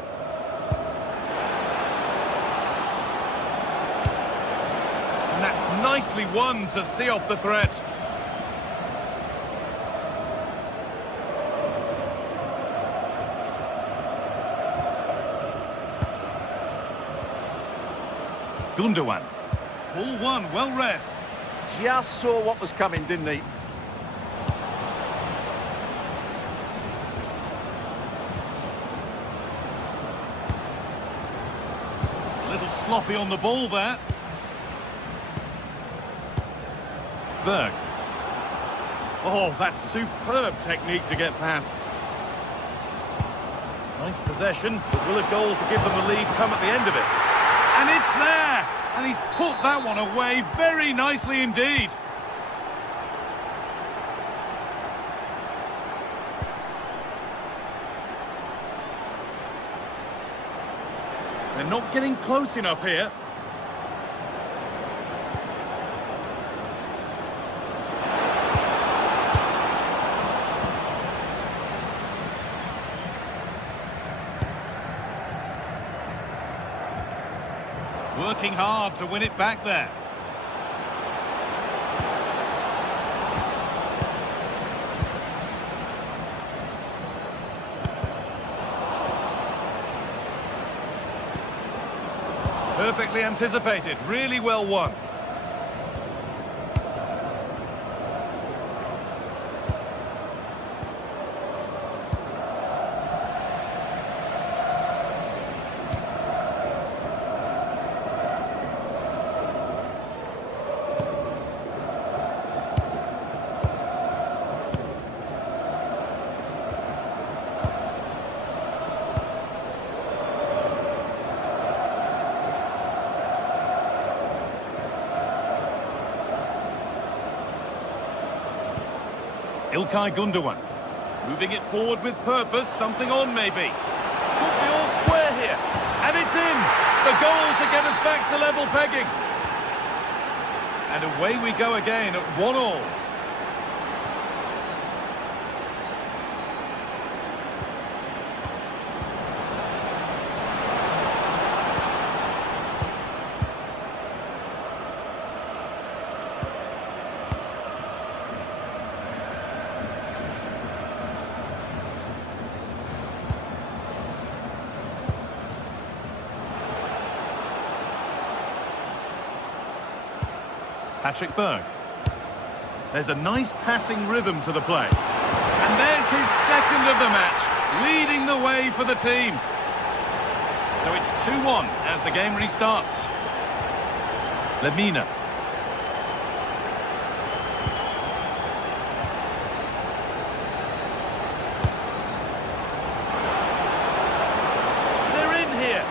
And that's nicely won to see off the threat. Gundogan. Ball one, well read. Just saw what was coming, didn't he? A little sloppy on the ball there. Berg. Oh, that's superb technique to get past. Nice possession, but will a goal to give them the lead come at the end of it? And it's there! And he's put that one away very nicely indeed. They're not getting close enough here. Working hard to win it back there. Perfectly anticipated, really well won. Ilkay Gundogan, moving it forward with purpose, something on maybe. Could be all square here, and it's in! The goal to get us back to level pegging. And away we go again at 1-1. Patrick Berg. There's a nice passing rhythm to the play. And there's his second of the match, leading the way for the team. So it's 2-1 as the game restarts. Lemina. They're in here.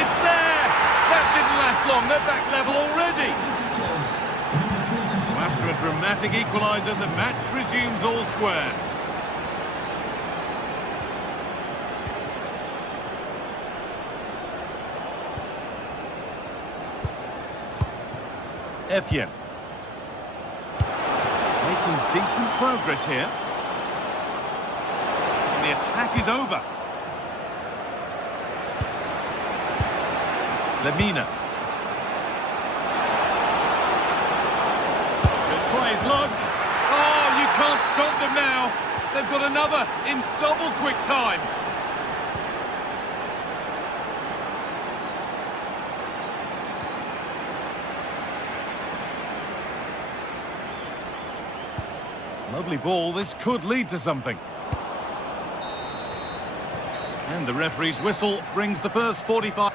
It's there. That didn't last long. They're back level already. So after a dramatic equaliser, the match resumes all square. Etienne. Making decent progress here. And the attack is over. Lemina. He'll try his luck. Oh, you can't stop them now. They've got another in double quick time. Lovely ball, this could lead to something. And the referee's whistle brings the first 45.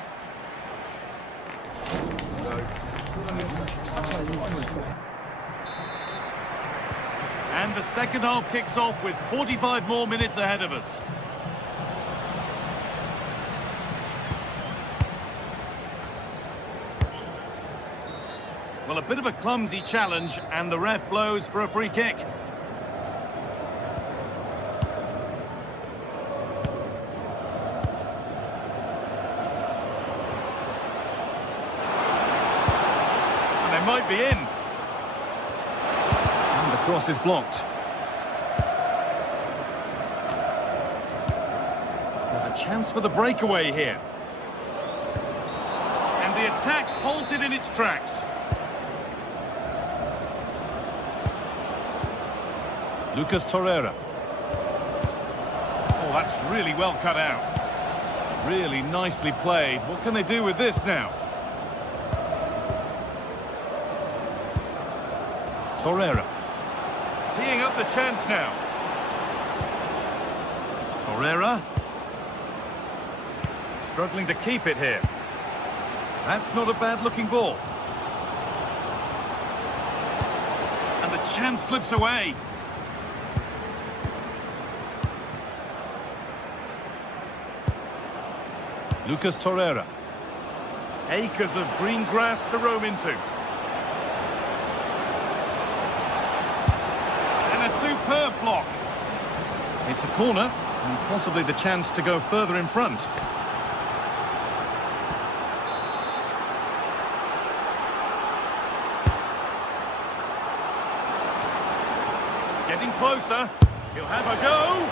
And the second half kicks off with 45 more minutes ahead of us. Well, a bit of a clumsy challenge, and the ref blows for a free kick. Might be in. And the cross is blocked. There's a chance for the breakaway here. And the attack halted in its tracks. Lucas Torreira. Oh, that's really well cut out. Really nicely played. What can they do with this now? Torreira. Teeing up the chance now. Torreira. Struggling to keep it here. That's not a bad-looking ball. And the chance slips away. Lucas Torreira. Acres of green grass to roam into. Superb block. It's a corner, and possibly the chance to go further in front. Getting closer. He'll have a go.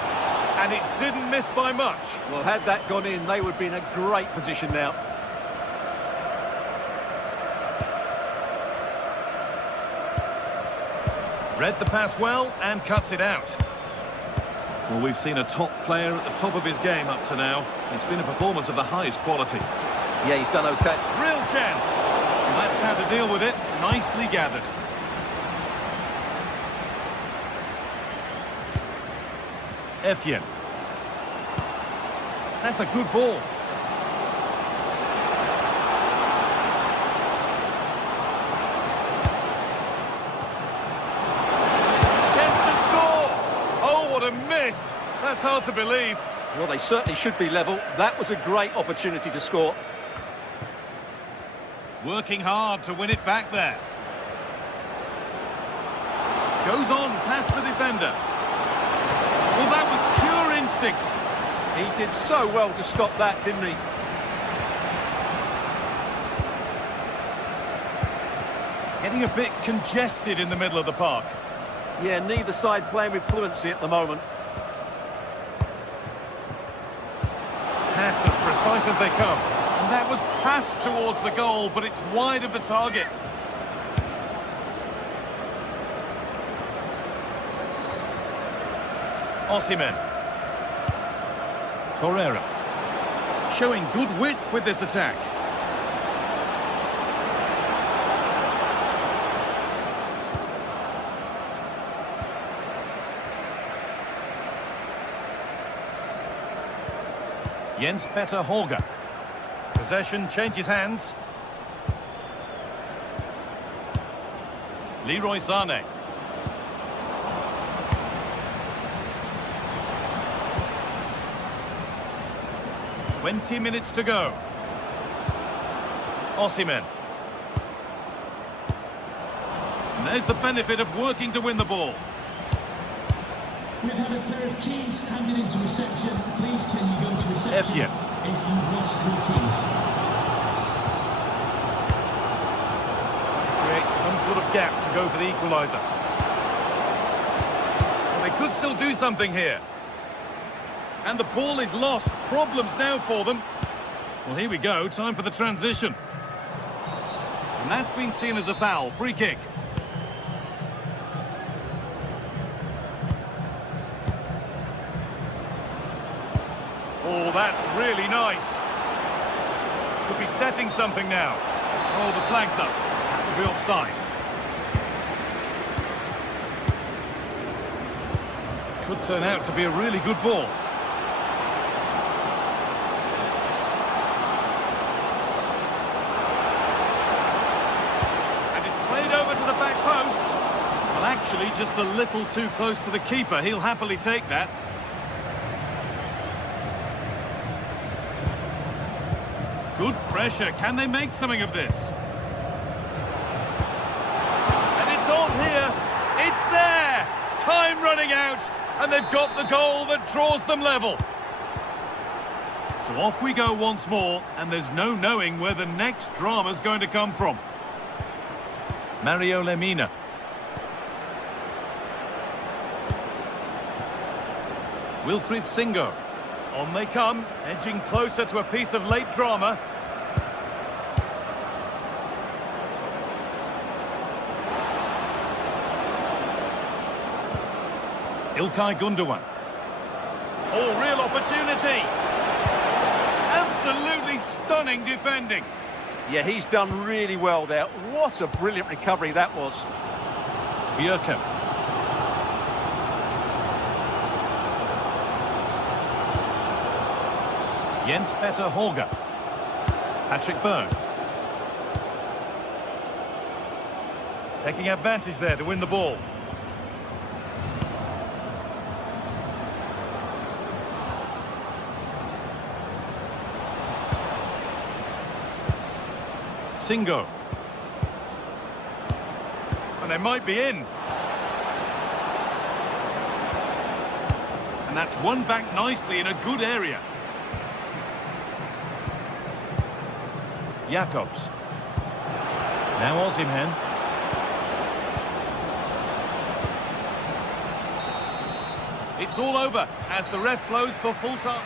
And it didn't miss by much. Well, had that gone in, they would be in a great position now. Read the pass well and cuts it out. Well, we've seen a top player at the top of his game up to now. It's been a performance of the highest quality. Yeah, he's done okay. Real chance. And that's how to deal with it. Nicely gathered. Etienne. That's a good ball. Miss. That's hard to believe. Well, they certainly should be level. That was a great opportunity to score. Working hard to win it back there. Goes on past the defender. Well, that was pure instinct. He did so well to stop that, didn't he? Getting a bit congested in the middle of the park. Yeah, neither side playing with fluency at the moment. Pass as precise as they come. And that was passed towards the goal, but it's wide of the target. Osimhen. Torreira. Showing good wit with this attack. Jens-Peter Holger. Possession changes hands. Leroy Sané. "20 minutes to go. Osimhen. And there's the benefit of working to win the ball. We've had a pair of keys handed into reception. Please, can you go to reception Etienne. if you've lost your keys? Create some sort of gap to go for the equaliser. Well, they could still do something here. And the ball is lost. Problems now for them. Well, here we go. Time for the transition. And that's been seen as a foul. Free kick. Oh, that's really nice. Could be setting something now. Oh, the flag's up. That will be offside. Could turn out to be a really good ball. And it's played over to the back post. Well, actually, just a little too close to the keeper. He'll happily take that. Good pressure. Can they make something of this? And it's on here. It's there. Time running out. And they've got the goal that draws them level. So off we go once more. And there's no knowing where the next drama's going to come from. Mario Lemina. Wilfried Singo. On they come, edging closer to a piece of late drama. Ilkay Gundogan. Oh, real opportunity. Absolutely stunning defending. Yeah, he's done really well there. What a brilliant recovery that was. Bjerke. Jens Petter Horger. Patrick Berg. Taking advantage there to win the ball. Singo. And they might be in. And that's won back nicely in a good area. Jacobs. Now Osimhen. It's all over as the ref blows for full time.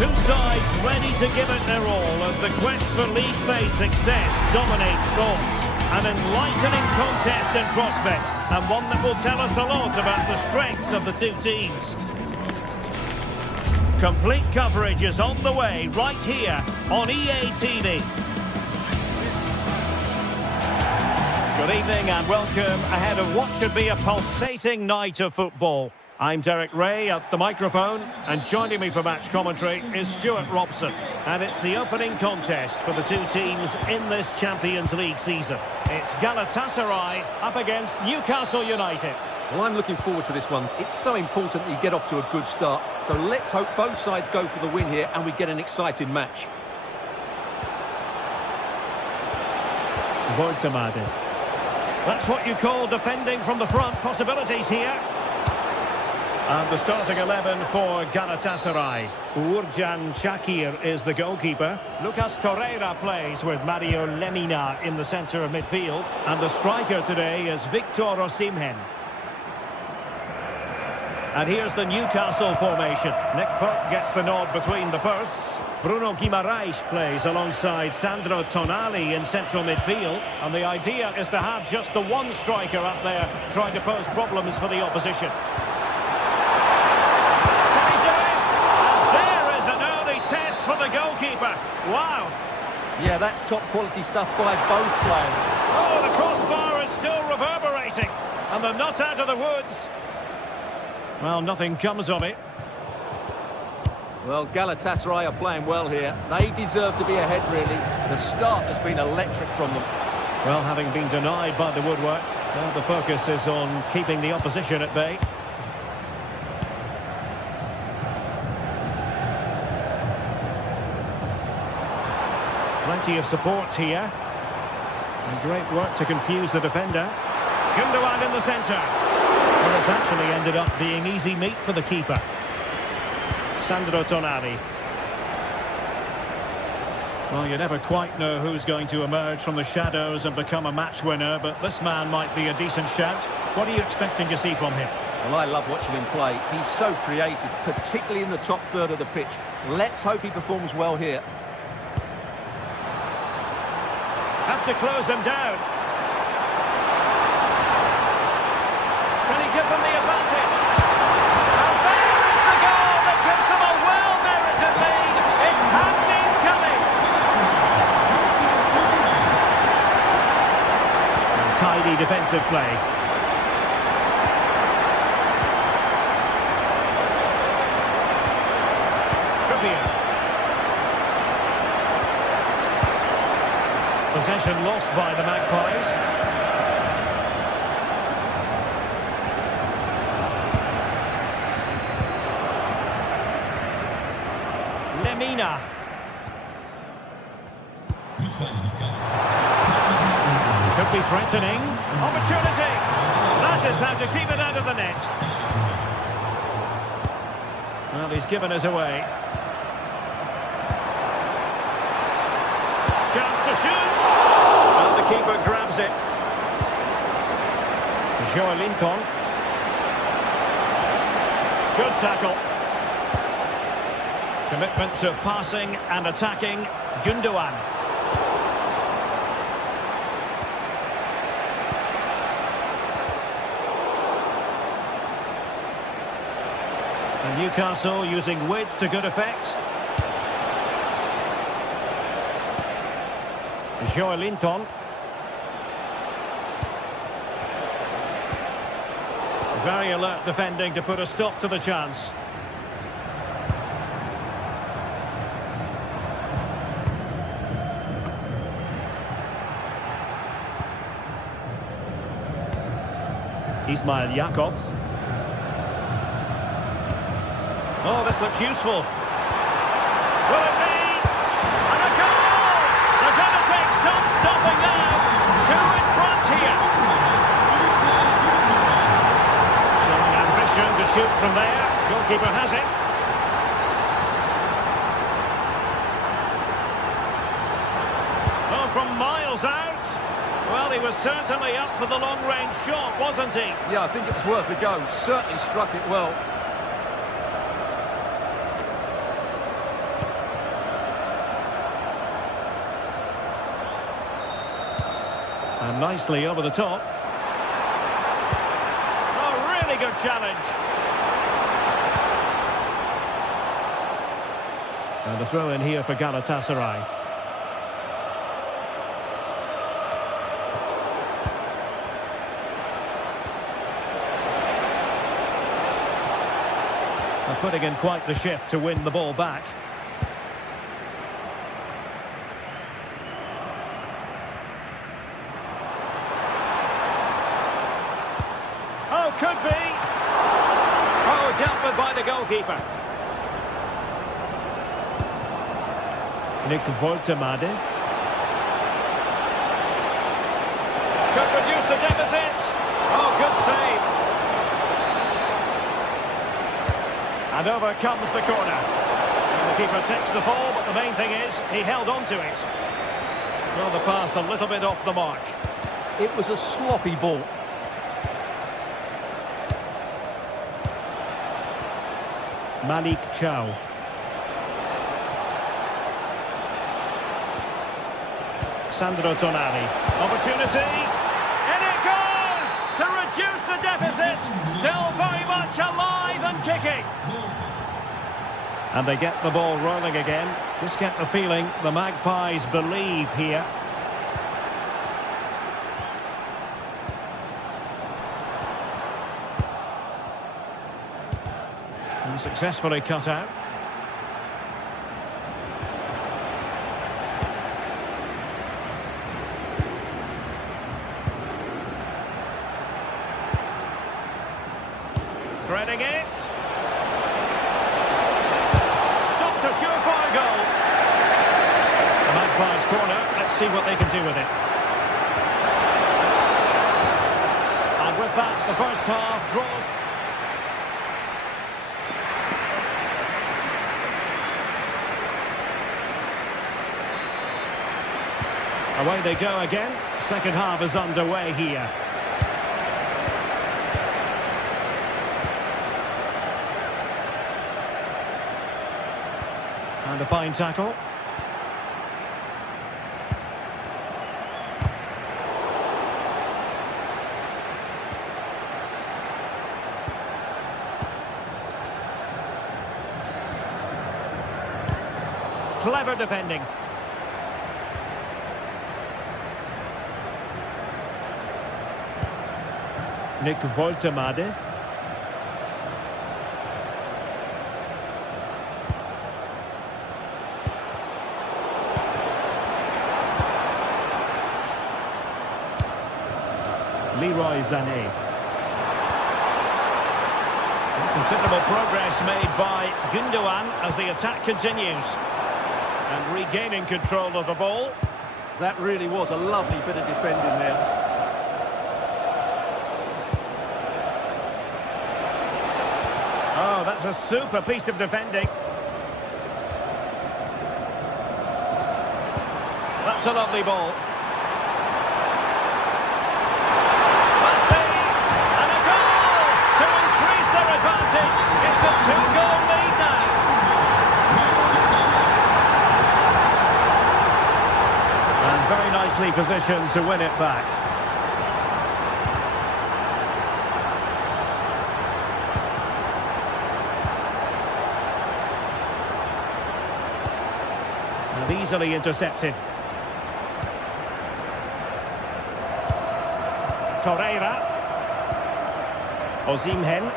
Two sides ready to give it their all as the quest for league phase success dominates thoughts. An enlightening contest in prospect, and one that will tell us a lot about the strengths of the two teams. Complete coverage is on the way right here on EA TV. Good evening and welcome ahead of what should be a pulsating night of football. I'm Derek Ray at the microphone, and joining me for match commentary is Stuart Robson. And it's the opening contest for the two teams in this Champions League season. It's Galatasaray up against Newcastle United. Well, I'm looking forward to this one. It's so important that you get off to a good start. So let's hope both sides go for the win here and we get an exciting match. That's what you call defending from the front. Possibilities here. And the starting 11 for Galatasaray. Uğurcan Çakır is the goalkeeper. Lucas Torreira plays with Mario Lemina in the centre of midfield. And the striker today is Victor Osimhen. And here's the Newcastle formation. Nick Pope gets the nod between the posts. Bruno Guimaraes plays alongside Sandro Tonali in central midfield. And the idea is to have just the one striker up there trying to pose problems for the opposition. Can he do it? And there is an early test for the goalkeeper. Wow. Yeah, that's top quality stuff by both players. Oh, the crossbar is still reverberating. And they're not out of the woods. Well, nothing comes of it. Well, Galatasaray are playing well here. They deserve to be ahead, really. The start has been electric from them. Well, having been denied by the woodwork, well, the focus is on keeping the opposition at bay. Plenty of support here. And great work to confuse the defender. Gundogan in the centre. Well, it's actually ended up being easy meat for the keeper. Sandro Tonali. Well, you never quite know who's going to emerge from the shadows and become a match winner, but this man might be a decent shout. What are you expecting to see from him? Well, I love watching him play. He's so creative, particularly in the top third of the pitch. Let's hope he performs well here. Have to close them down. Can he give them the advantage? And there is the goal that gives them a well-merited lead. It had been coming. And tidy defensive play. Trippier. Possession lost by the Magpies. Lemina. Could be threatening. Opportunity. That is how to keep it out of the net. Well, he's given us away. Chance to shoot. And the keeper grabs it. Joelinton. Good tackle. Commitment to passing and attacking. Gundogan. And Newcastle using width to good effect. Joelinton. Very alert defending to put a stop to the chance. Ismail Jakobs. Oh, this looks useful. Will it be? And a goal! They're going to take some stopping now. Two in front here. Showing ambition to shoot from there. Goalkeeper has it. Oh, from miles out. Well, he was certainly up for the long-range shot, wasn't he? Yeah, I think it was worth a go. Certainly struck it well. And nicely over the top. Oh, really good challenge. And a throw in here for Galatasaray. They're putting in quite the shift to win the ball back. Oh, could be. Oh, dealt with by the goalkeeper. Nick Woltemade. Could reduce the deficit. Oh, good save. And over comes the corner. And the keeper takes the ball, but the main thing is he held on to it. Well, the pass a little bit off the mark. It was a sloppy ball. Malik Chow. Sandro Tonali. Opportunity. And it goes to reduce the deficit. Still very much alive and kicking. And they get the ball rolling again. Just get the feeling the Magpies believe here. And successfully cut out. Threading it. Stopped a surefire goal. The Magpies corner. Let's see what they can do with it. And with that, the first half draws. Away they go again. Second half is underway here. And a fine tackle. Clever defending. Nick Voltemade. Leroy Sané. Considerable progress made by Gundogan as the attack continues. And regaining control of the ball. That really was a lovely bit of defending there. Oh, that's a super piece of defending. That's a lovely ball. Must be! And a goal to increase their advantage. It's a two-goal lead now. And very nicely positioned to win it back. Easily intercepted. Torreira. Osimhen.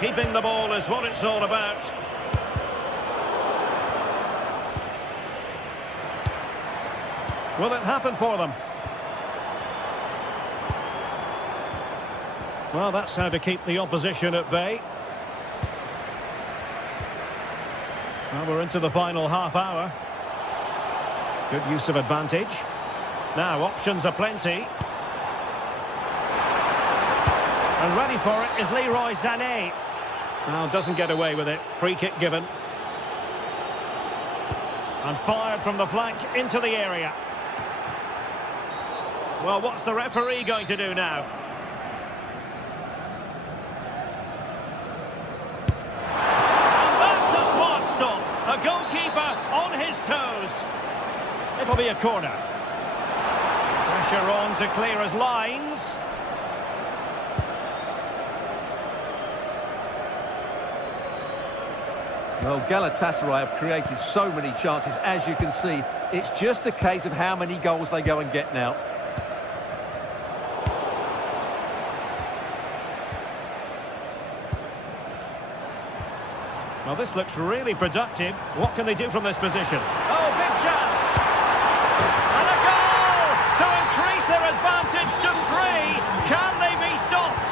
Keeping the ball is what it's all about. Will it happen for them? Well, that's how to keep the opposition at bay. Well, we're into the final half hour. Good use of advantage. Now, options are plenty. And ready for it is Leroy Sané. Now, doesn't get away with it. Free kick given. And fired from the flank into the area. Well, what's the referee going to do now? And that's a smart stop. A goalkeeper on his toes. It'll be a corner. Pressure on to clear his lines. Well, Galatasaray have created so many chances, as you can see. It's just a case of how many goals they go and get now. Well, this looks really productive. What can they do from this position? Oh, big chance! And a goal to increase their advantage to 3. Can they be stopped?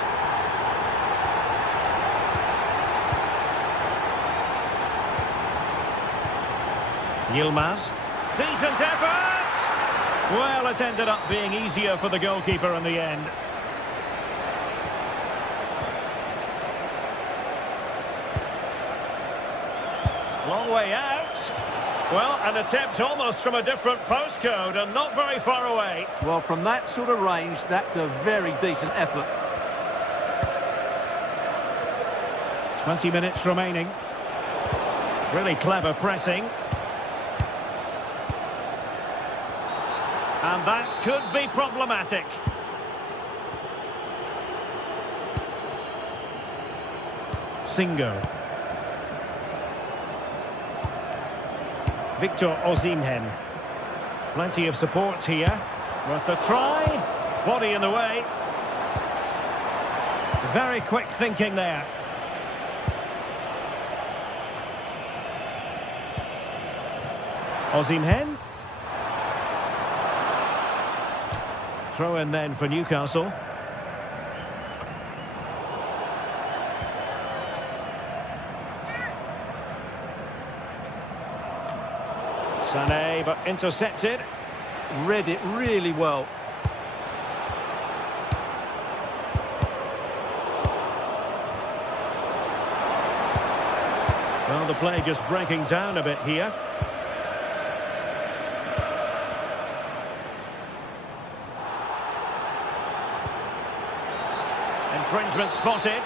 Yilmaz. Decent effort! Well, it ended up being easier for the goalkeeper in the end. Long way out. Well, an attempt almost from a different postcode and not very far away. Well, from that sort of range, that's a very decent effort. 20 minutes remaining. Really clever pressing. And that could be problematic. Singo. Victor Osimhen. Plenty of support here. Worth a try. Body in the way. Very quick thinking there. Osimhen. Throw in then for Newcastle. Sané, but intercepted. Read it really well. Well, the play just breaking down a bit here. Infringement spotted.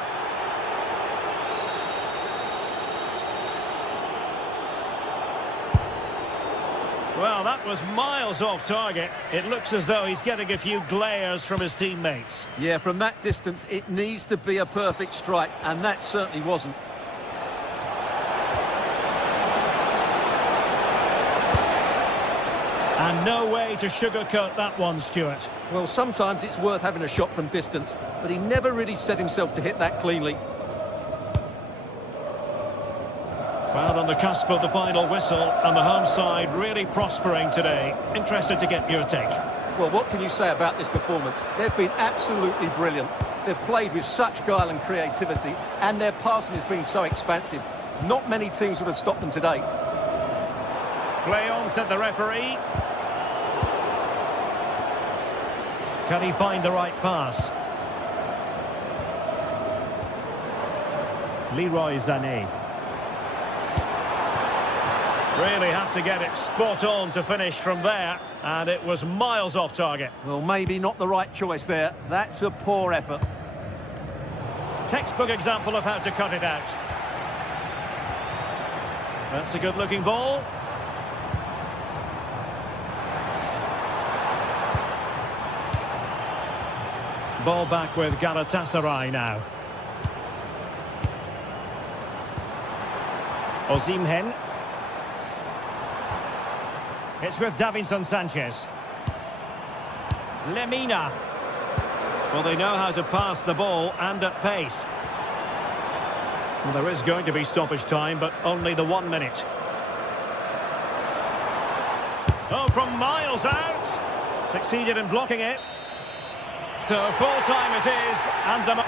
Well, that was miles off target. It looks as though he's getting a few glares from his teammates. Yeah, from that distance, it needs to be a perfect strike, and that certainly wasn't. And no way to sugarcoat that one, Stuart. Well, sometimes it's worth having a shot from distance, but he never really set himself to hit that cleanly. Well, on the cusp of the final whistle, and the home side really prospering today. Interested to get your take. Well, what can you say about this performance? They've been absolutely brilliant. They've played with such guile and creativity, and their passing has been so expansive. Not many teams would have stopped them today. Play on, said the referee. Can he find the right pass? Leroy Sané. Really have to get it spot on to finish from there, and it was miles off target. Well, maybe not the right choice there. That's a poor effort. Textbook example of how to cut it out. That's a good-looking ball. Ball back with Galatasaray now. Osimhen. It's with Davinson Sanchez. Lemina. Well, they know how to pass the ball and at pace. Well, there is going to be stoppage time, but only the 1 minute. Oh, from miles out. Succeeded in blocking it. So full time it is, and a...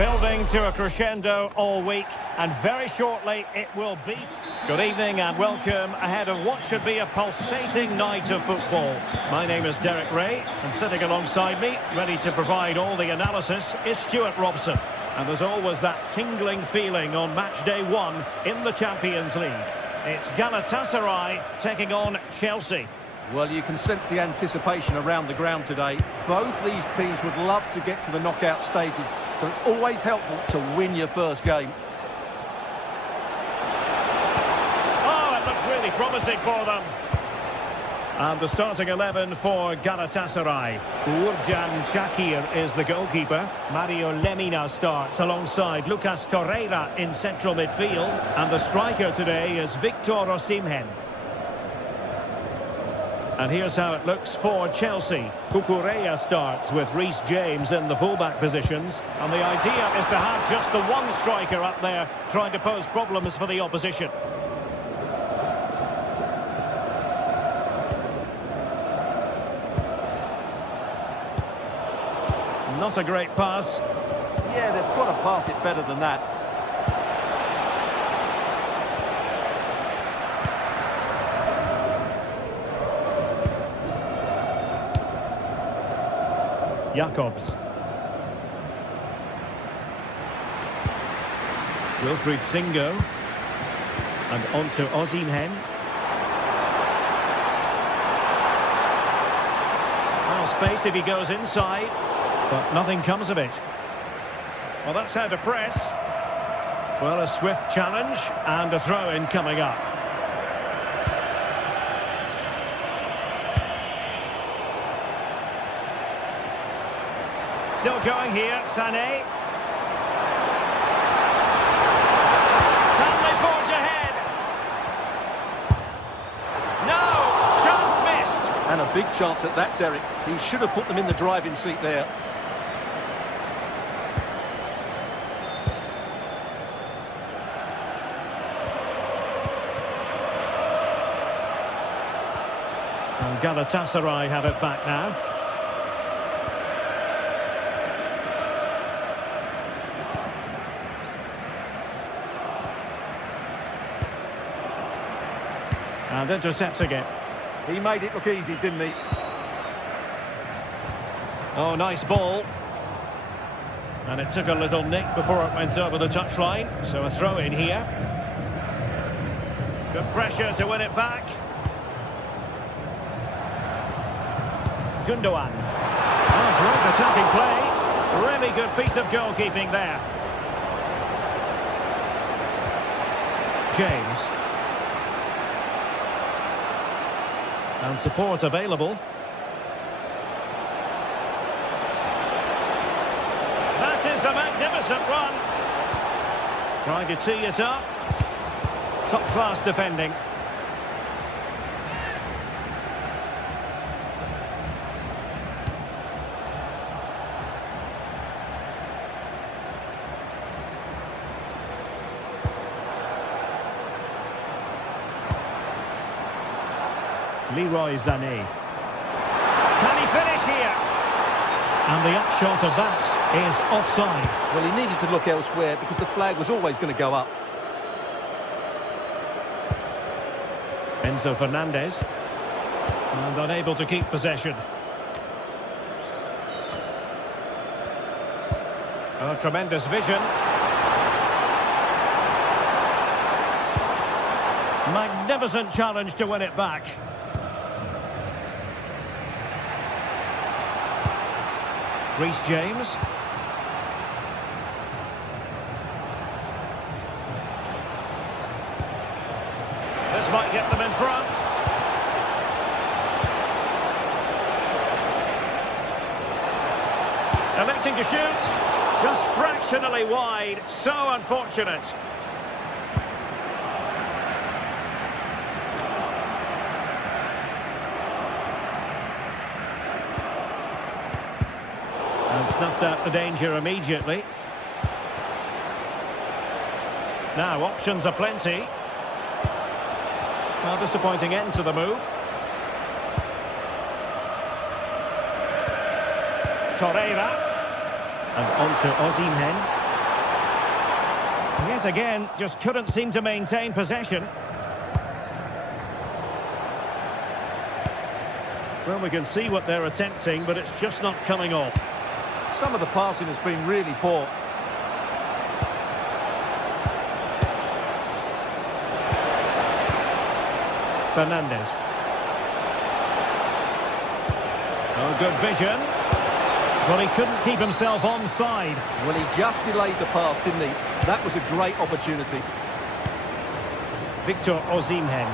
building to a crescendo all week, and very shortly it will be. Good evening and welcome ahead of what should be a pulsating night of football. My name is Derek Ray, and sitting alongside me, ready to provide all the analysis, is Stuart Robson. And there's always that tingling feeling on match day 1 in the Champions League. It's Galatasaray taking on Chelsea. Well, you can sense the anticipation around the ground today. Both these teams would love to get to the knockout stages, so it's always helpful to win your first game. Oh, it looked really promising for them. And the starting 11 for Galatasaray. Uğurcan Çakır is the goalkeeper. Mario Lemina starts alongside Lucas Torreira in central midfield. And the striker today is Victor Osimhen. And here's how it looks for Chelsea. Cucurella starts with Reece James in the fullback positions. And the idea is to have just the one striker up there trying to pose problems for the opposition. Not a great pass. Yeah, they've got to pass it better than that. Jacobs. Wilfried Singo. And on to Osimhen. Well, space if he goes inside, but nothing comes of it. Well, that's how to press. Well, a swift challenge and a throw-in coming up. Still going here, Sané. Can they forge ahead? No! Chance missed! And a big chance at that, Derek. He should have put them in the driving seat there. And Galatasaray have it back now. And intercepting it. He made it look easy, didn't he? Oh, nice ball. And it took a little nick before it went over the touchline. So a throw in here. Good pressure to win it back. Gundogan. Oh, great attacking play. Really good piece of goalkeeping there. James. And support available. That is a magnificent run. Trying to tee it up. Top-class defending. Leroy Sané. Can he finish here? And the upshot of that is offside. Well, he needed to look elsewhere because the flag was always going to go up. Enzo Fernandez. And unable to keep possession. Oh, tremendous vision. Magnificent challenge to win it back. Reece James. This might get them in front. Electing to shoot. Just fractionally wide. So unfortunate. And snuffed out the danger immediately. Now, options are plenty. Well, disappointing end to the move. Torreira. And on to Osimhen. Yes, again, just couldn't seem to maintain possession. Well, we can see what they're attempting, but it's just not coming off. Some of the passing has been really poor. Fernandez. Oh, good vision. Well, he couldn't keep himself onside. Well, he just delayed the pass, didn't he? That was a great opportunity. Victor Osimhen.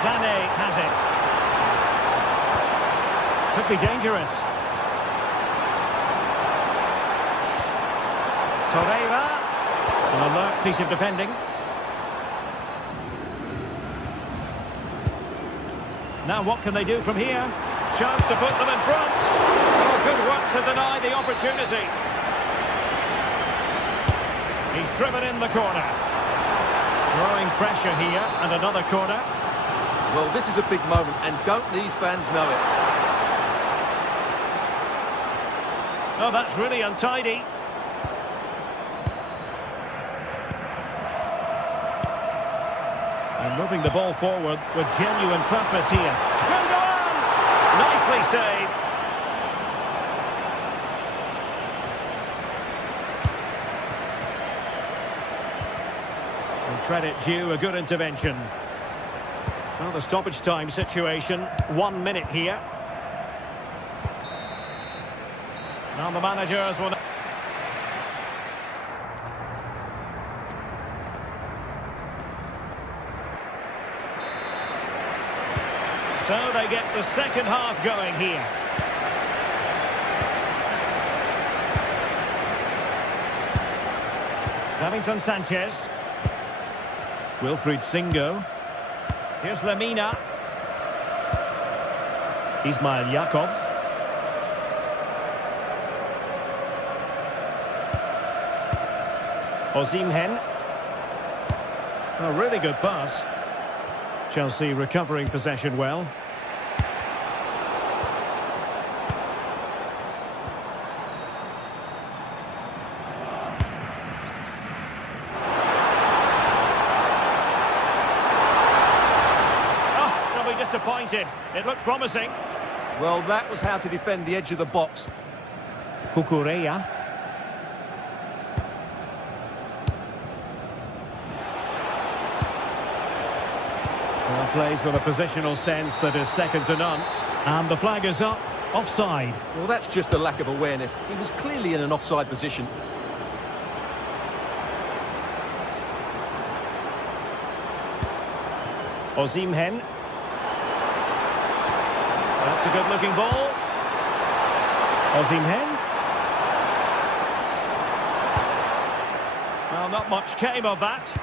Sané has it. Could be dangerous. Torreira. An alert piece of defending. Now what can they do from here? Chance to put them in front. Oh, good work to deny the opportunity. He's driven in the corner. Growing pressure here, and another corner. Well, this is a big moment, and don't these fans know it? Oh, that's really untidy. And moving the ball forward with genuine purpose here. Can go on! Nicely saved. And credit due, a good intervention. Well, the stoppage time situation, 1 minute here. Now the managers will... So they get the second half going here. Davinson Sanchez. Wilfried Singo. Here's Lamina. Ismail Jakobs. Osimhen. A really good pass. Chelsea recovering possession well. Oh, they'll be disappointed. It looked promising. Well, that was how to defend the edge of the box. Cucurella. Well, plays with a positional sense that is second to none. And the flag is up. Offside. Well, that's just a lack of awareness. He was clearly in an offside position. Osimhen. That's a good-looking ball. Osimhen. Well, not much came of that.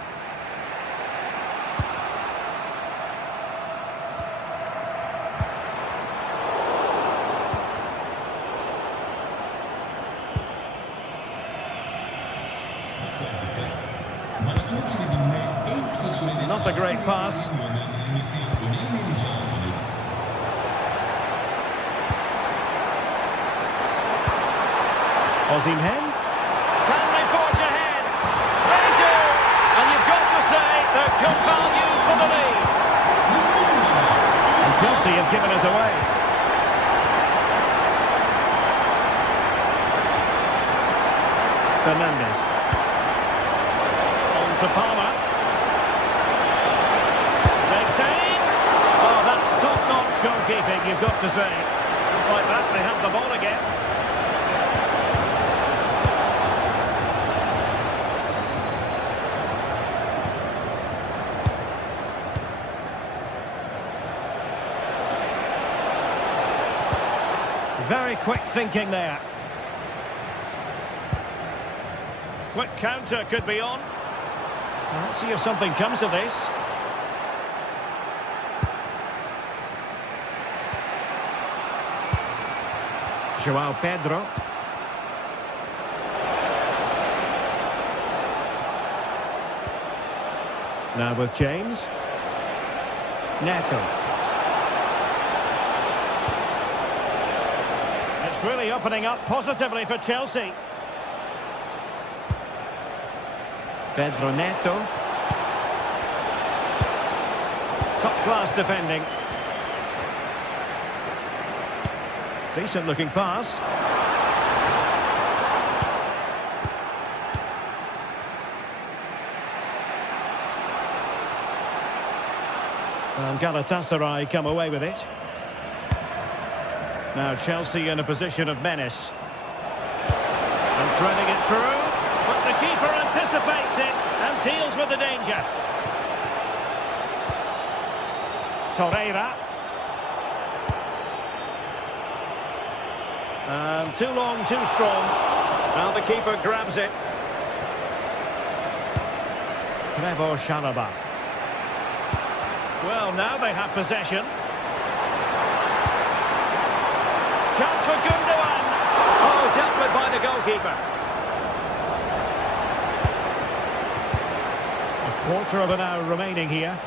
Not a great pass. Osimhen. Can they forge ahead? They do! And you've got to say they're good value for the lead. And Chelsea have given us away. Fernandes. On to Palmer. Oh, that's top-notch goalkeeping, you've got to say. Just like that, they have the ball again. Very quick thinking there. Quick counter could be on. Let's see if something comes of this. João Pedro. Now with James. Neto. It's really opening up positively for Chelsea. Pedro Neto. Top-class defending. Decent looking pass. And Galatasaray come away with it. Now Chelsea in a position of menace. And threading it through. But the keeper anticipates it and deals with the danger. Torreira. Too long, too strong. Now the keeper grabs it. Trevoh Chalobah. Well, now they have possession. Chance for Gundogan. Oh, dealt with by the goalkeeper. A quarter of an hour remaining here.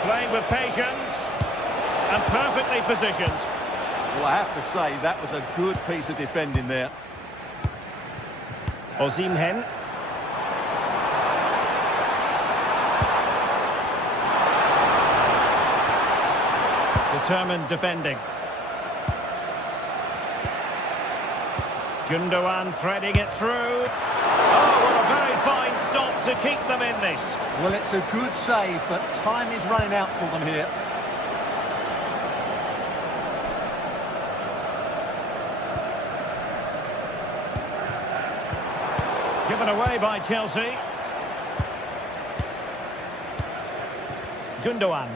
Playing with patience and perfectly positioned. Well, I have to say, that was a good piece of defending there. Osimhen. Determined defending. Gundogan threading it through. Oh, what a very fine stop to keep them in this. Well, it's a good save, but time is running out for them here. Given away by Chelsea. Gundogan.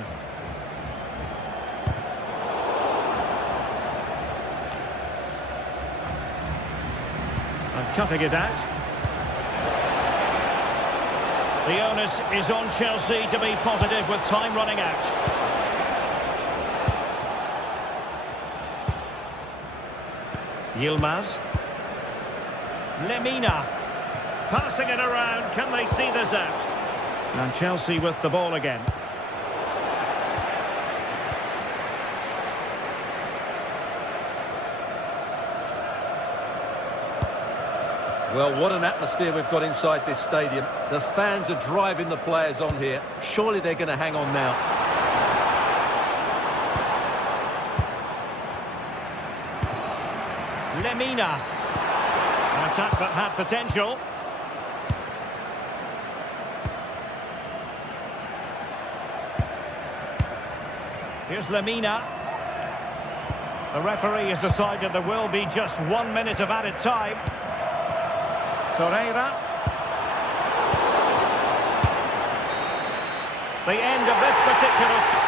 And cutting it out. The onus is on Chelsea to be positive with time running out. Yilmaz. Lemina. Passing it around. Can they see this out? And Chelsea with the ball again. Well, what an atmosphere we've got inside this stadium. The fans are driving the players on here. Surely they're going to hang on now. Lemina. An attack that had potential. Here's Lemina. The referee has decided there will be just 1 minute of added time. Torreira. The end of this particular...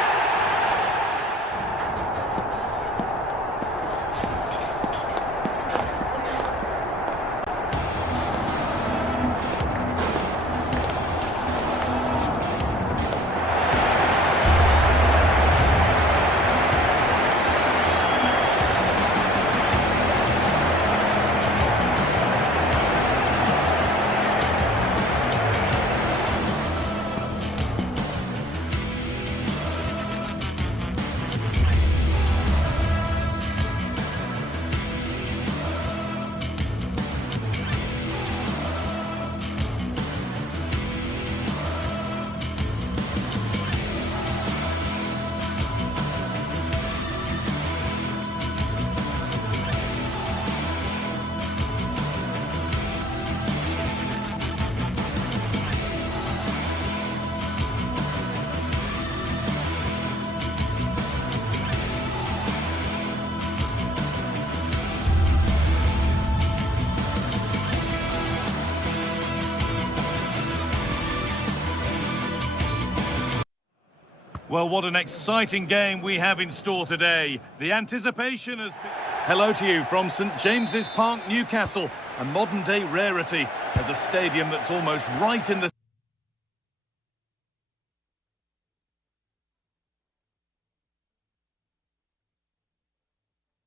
Well, what an exciting game we have in store today. The anticipation has been... Hello to you from St James's Park, Newcastle, a modern-day rarity as a stadium that's almost right in the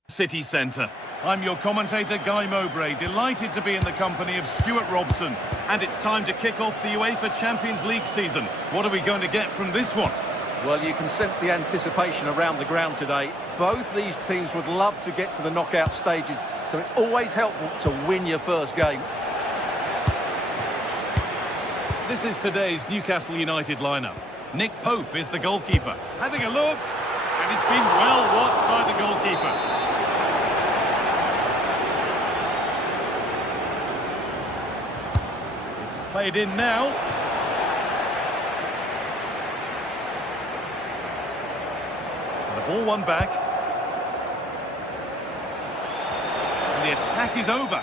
city centre. I'm your commentator, Guy Mowbray, delighted to be in the company of Stuart Robson. And it's time to kick off the UEFA Champions League season. What are we going to get from this one? Well, you can sense the anticipation around the ground today. Both these teams would love to get to the knockout stages, so it's always helpful to win your first game. This is today's Newcastle United lineup. Nick Pope is the goalkeeper. Having a look, and it's been well watched by the goalkeeper. It's played in now. Ball won back. And the attack is over.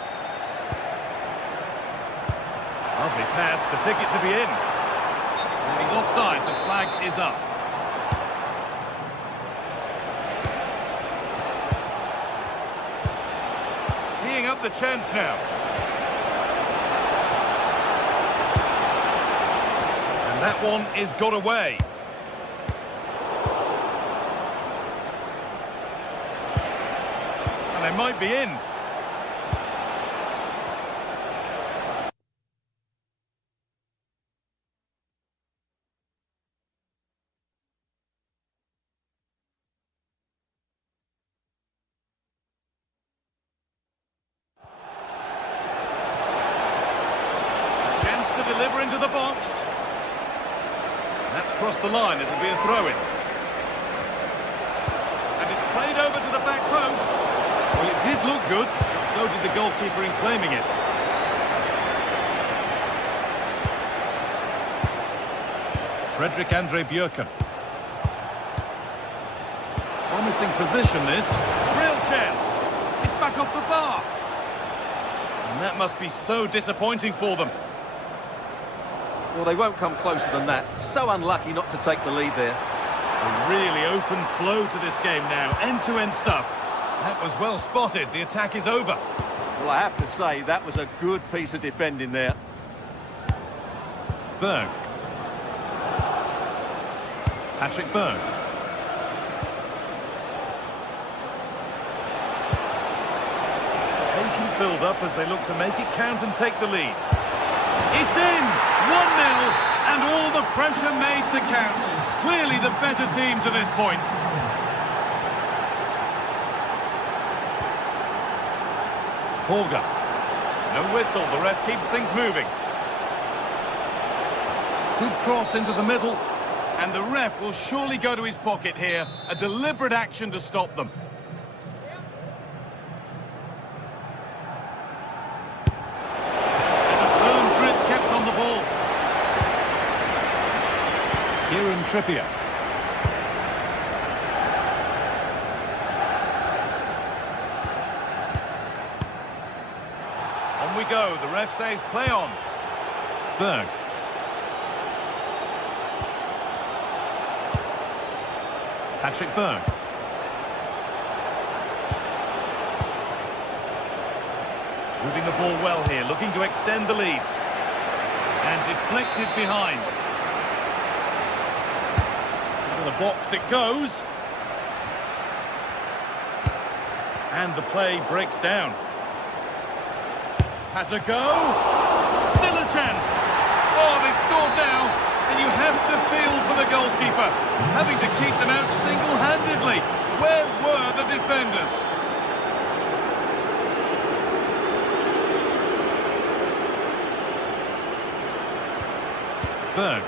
Lovely pass, the ticket to be in. And he's offside, the flag is up. Teeing up the chance now. And that one is got away. And they might be in. Deliver into the box. That's crossed the line. It'll be a throw-in. And it's played over to the back post. Well, it did look good, but so did the goalkeeper in claiming it. Frederick Andre Björken. Promising position, this. Real chance. It's back off the bar. And that must be so disappointing for them. Well, they won't come closer than that. So unlucky not to take the lead there. A really open flow to this game now. End-to-end stuff. That was well spotted. The attack is over. Well, I have to say, that was a good piece of defending there. Berg. Patrick Berg. Patient build-up as they look to make it count and take the lead. It's in! 1-0, and all the pressure made to count. Clearly the better team to this point. Holger. No whistle, the ref keeps things moving. Good cross into the middle, and the ref will surely go to his pocket here. A deliberate action to stop them. Trippier. On we go. The ref says play on. Berg. Patrick Berg. Moving the ball well here, looking to extend the lead. And deflected behind. The box it goes, and the play breaks down. Has a go, still a chance. Oh, they've scored now, and you have to feel for the goalkeeper, having to keep them out single-handedly. Where were the defenders? Berg,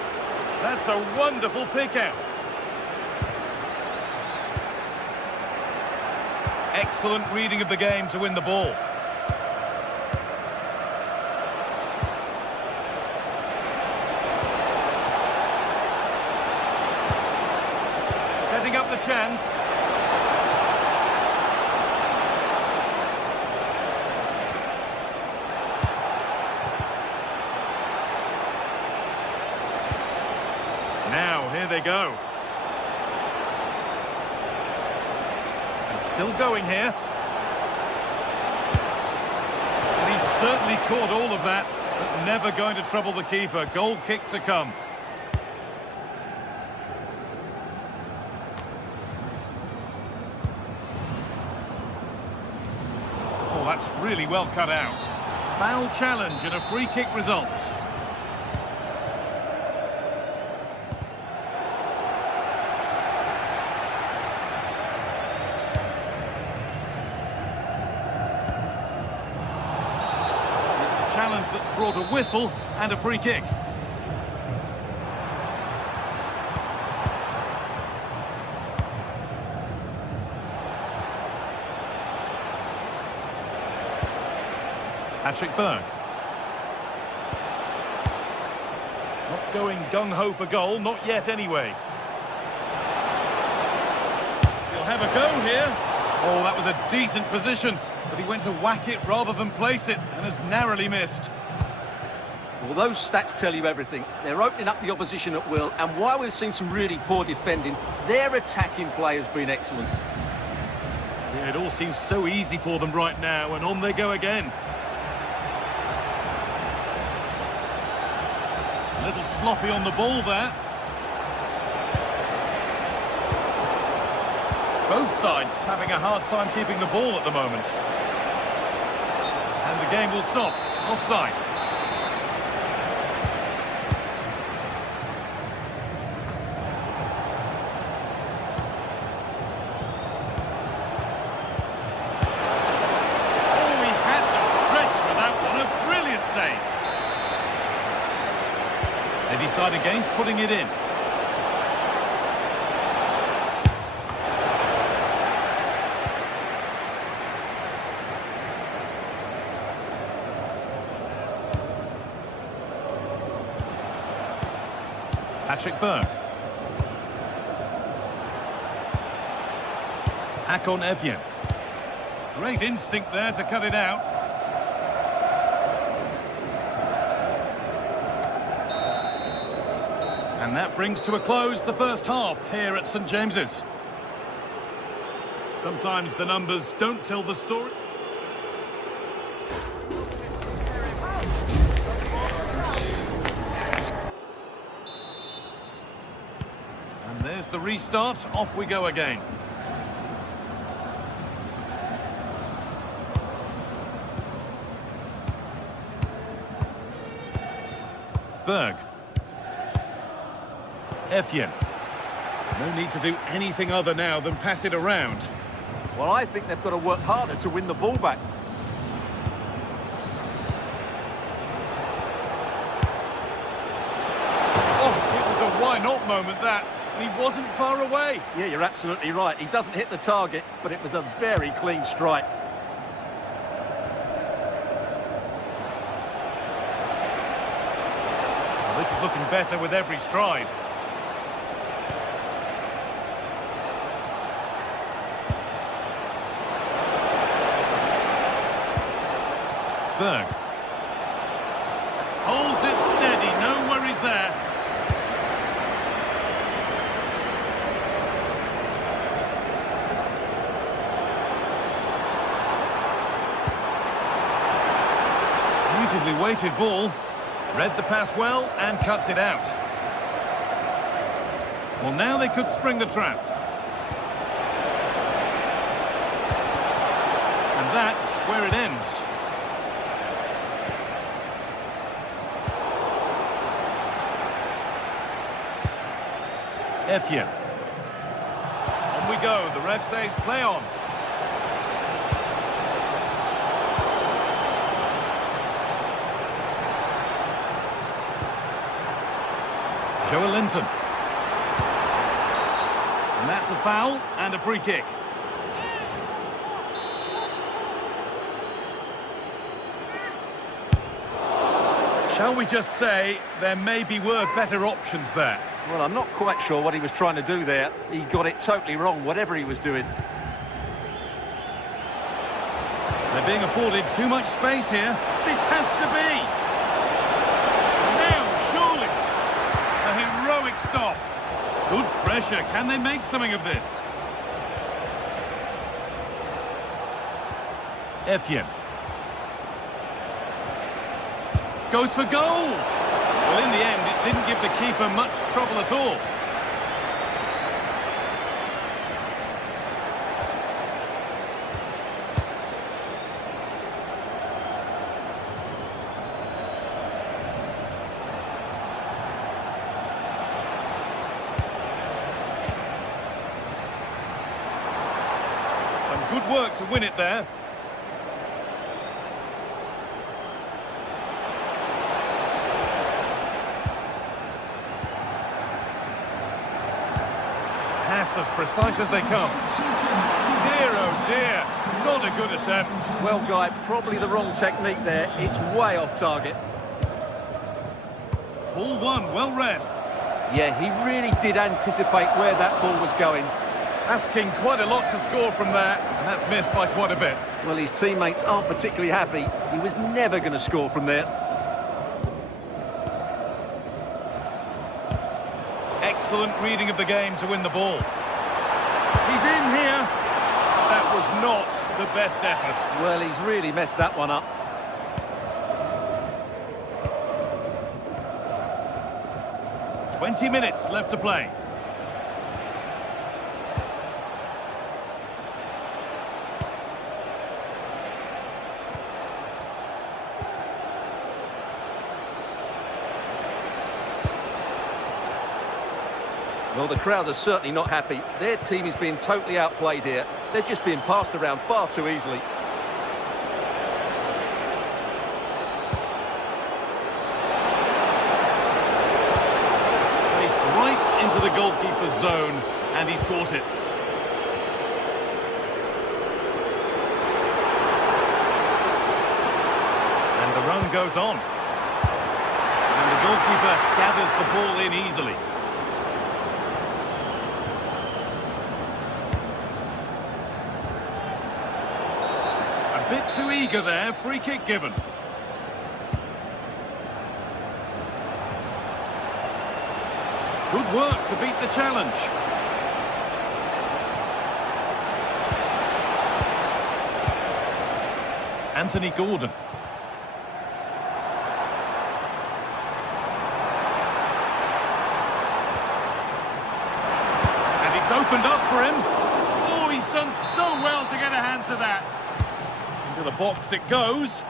that's a wonderful pick out. Excellent reading of the game to win the ball. Setting up the chance. Now, here they go. Still going here. And he's certainly caught all of that, but never going to trouble the keeper. Goal kick to come. Oh, that's really well cut out. Foul challenge and a free kick results. Challenge that's brought a whistle and a free kick. Patrick Berg. Not going gung-ho for goal, not yet anyway. He'll have a go here. Oh, that was a decent position. But he went to whack it rather than place it and has narrowly missed. Well, those stats tell you everything. They're opening up the opposition at will, and while we've seen some really poor defending, their attacking play has been excellent. Yeah, it all seems so easy for them right now, and on they go again. A little sloppy on the ball there. Both sides having a hard time keeping the ball at the moment. And the game will stop. Offside. Oh, he had to stretch for that one. A brilliant save. They decide against putting it in. Patrick Berg. Akon Evian. Great instinct there to cut it out. And that brings to a close the first half here at St James's. Sometimes the numbers don't tell the story. And there's the restart. Off we go again. Berg. Effian. No need to do anything other now than pass it around. Well, I think they've got to work harder to win the ball back. Oh, it was a why-not moment, that. He wasn't far away. Yeah, you're absolutely right. He doesn't hit the target, but it was a very clean strike. Well, this is looking better with every stride. Berg. Holds it steady, no worries there. Beautifully weighted ball. Read the pass well and cuts it out. Well, now they could spring the trap. And that's where it ends. Effian. On we go. The ref says play on. Joe Linton. And that's a foul and a free kick. Shall we just say there maybe were better options there? Well, I'm not quite sure what he was trying to do there. He got it totally wrong, whatever he was doing. They're being afforded too much space here. This has to be. Now, surely. A heroic stop. Good pressure. Can they make something of this? Effian. Goes for goal. Well, in the end, it didn't give the keeper much trouble at all. Some good work to win it there. As precise as they come. Dear, oh dear, not a good attempt. Well, Guy, probably the wrong technique there. It's way off target. Ball one, well read. Yeah, he really did anticipate where that ball was going. Asking quite a lot to score from there, and that's missed by quite a bit. Well, his teammates aren't particularly happy. He was never going to score from there. Excellent reading of the game to win the ball. He's in here. That was not the best effort. Well, he's really messed that one up. .20 minutes left to play. Well, the crowd are certainly not happy. Their team is being totally outplayed here. They're just being passed around far too easily. Placed right into the goalkeeper's zone, and he's caught it. And the run goes on. And the goalkeeper gathers the ball in easily. A bit too eager there, free kick given. Good work to beat the challenge. Anthony Gordon. And it's opened up for him. Oh, he's done so well to get a hand to that. Into the box it goes.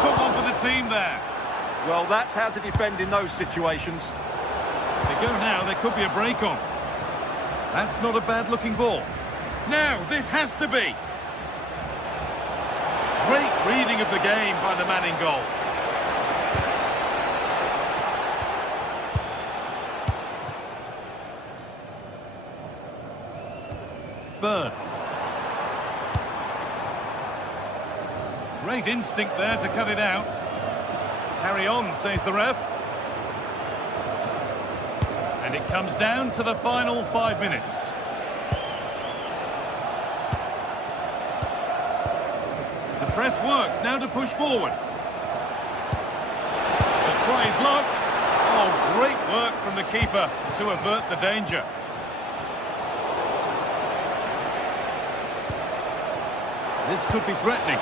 Someone for the team there. Well, that's how to defend in those situations. They go now, there could be a break on. That's not a bad-looking ball. Now, this has to be. Great reading of the game by the man in goal. Bird. Great instinct there to cut it out. Carry on, says the ref. And it comes down to the final 5 minutes. The press works, now to push forward. The try is low. Oh, great work from the keeper to avert the danger. This could be threatening.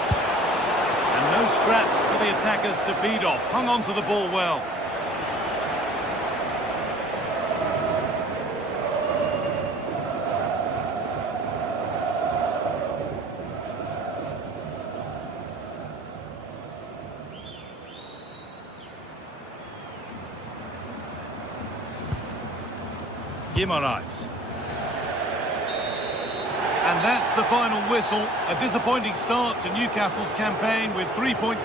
And no scraps for the attackers to feed off. Hung on to the ball well. Guimaraes. And that's the final whistle. A disappointing start to Newcastle's campaign with 3 points.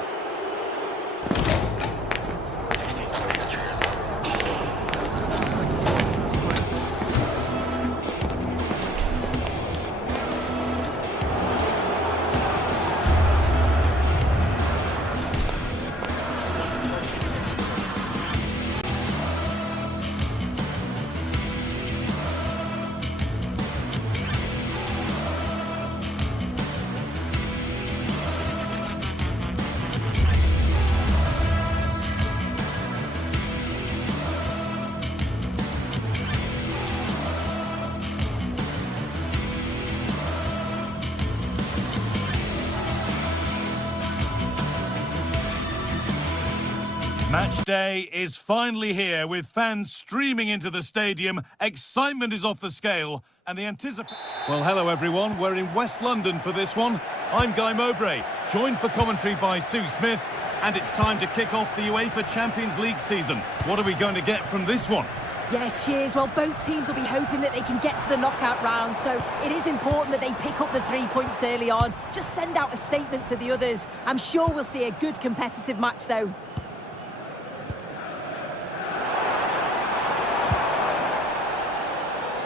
Match day is finally here with fans streaming into the stadium. Excitement is off the scale and the anticipation... Well, hello everyone. We're in West London for this one. I'm Guy Mowbray, joined for commentary by Sue Smith. And it's time to kick off the UEFA Champions League season. What are we going to get from this one? Yeah, cheers. Well, both teams will be hoping that they can get to the knockout round, so it is important that they pick up the 3 points early on. Just send out a statement to the others. I'm sure we'll see a good competitive match, though.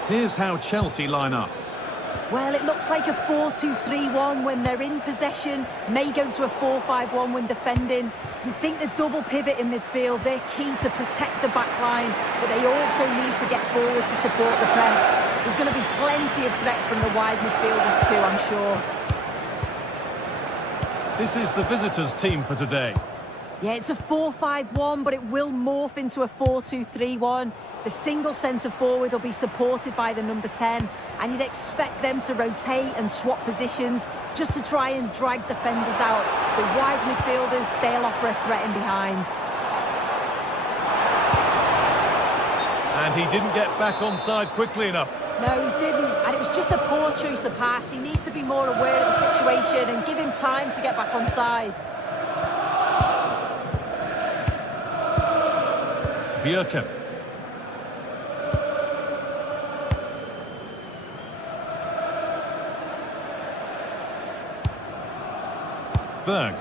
Here's how Chelsea line up. Well, it looks like a 4-2-3-1 when they're in possession. May go to a 4-5-1 when defending. You'd think the double pivot in midfield, they're key to protect the back line, but they also need to get forward to support the press. There's going to be plenty of threat from the wide midfielders too, I'm sure. This is the visitors' team for today. Yeah, it's a 4-5-1, but it will morph into a 4-2-3-1. The single centre-forward will be supported by the number 10, and you'd expect them to rotate and swap positions just to try and drag defenders out. The wide midfielders, they'll offer a threat in behind. And he didn't get back onside quickly enough. No, he didn't, and it was just a poor choice of pass. He needs to be more aware of the situation and give him time to get back onside. Bjerken. Berg.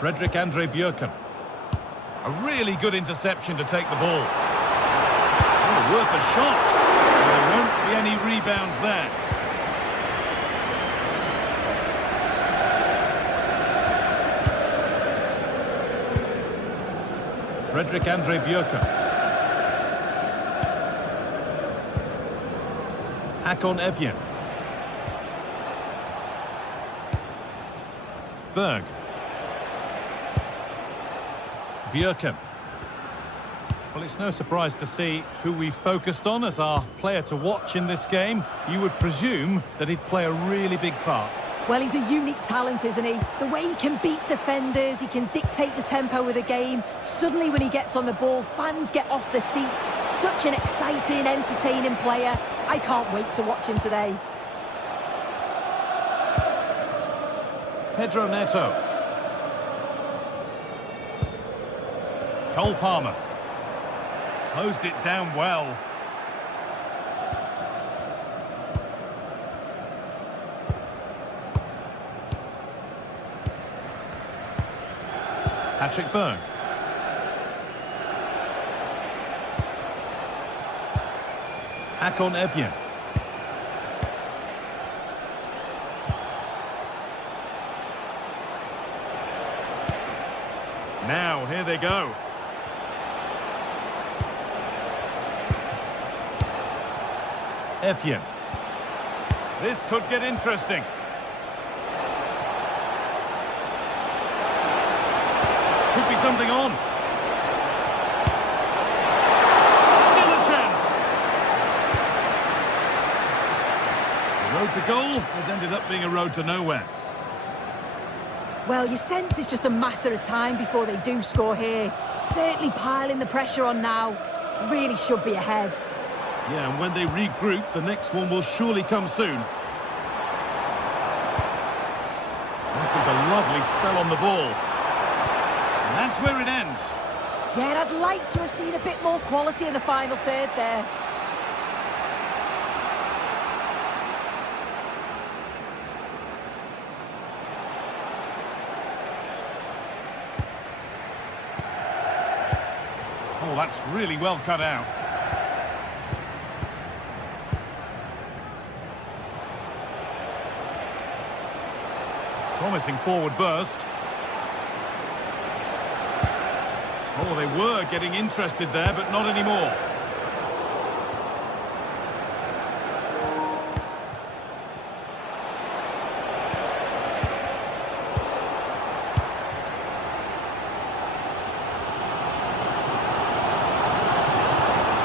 Frederick Andre Bjerken. A really good interception to take the ball. Oh, worth a shot. There won't be any rebounds there. Frederick Andre Bjerken. Hakon Evjen. Berg. Bjerken. Well, it's no surprise to see who we focused on as our player to watch in this game. You would presume that he'd play a really big part. Well, he's a unique talent, isn't he? The way he can beat defenders, he can dictate the tempo of the game. Suddenly, when he gets on the ball, fans get off their seats. Such an exciting, entertaining player. I can't wait to watch him today. Pedro Neto. Cole Palmer. Closed it down well. Patrick Berg. Hakon Evjen. Now, here they go. Evjen. This could get interesting. Could be something on. Still a chance. The road to goal has ended up being a road to nowhere. Well, you sense it's just a matter of time before they do score here. Certainly piling the pressure on now. Really should be ahead. Yeah, and when they regroup, the next one will surely come soon. This is a lovely spell on the ball. And that's where it ends. Yeah, I'd like to have seen a bit more quality in the final third there. Oh, that's really well cut out. Promising forward burst. Oh, they were getting interested there, but not anymore.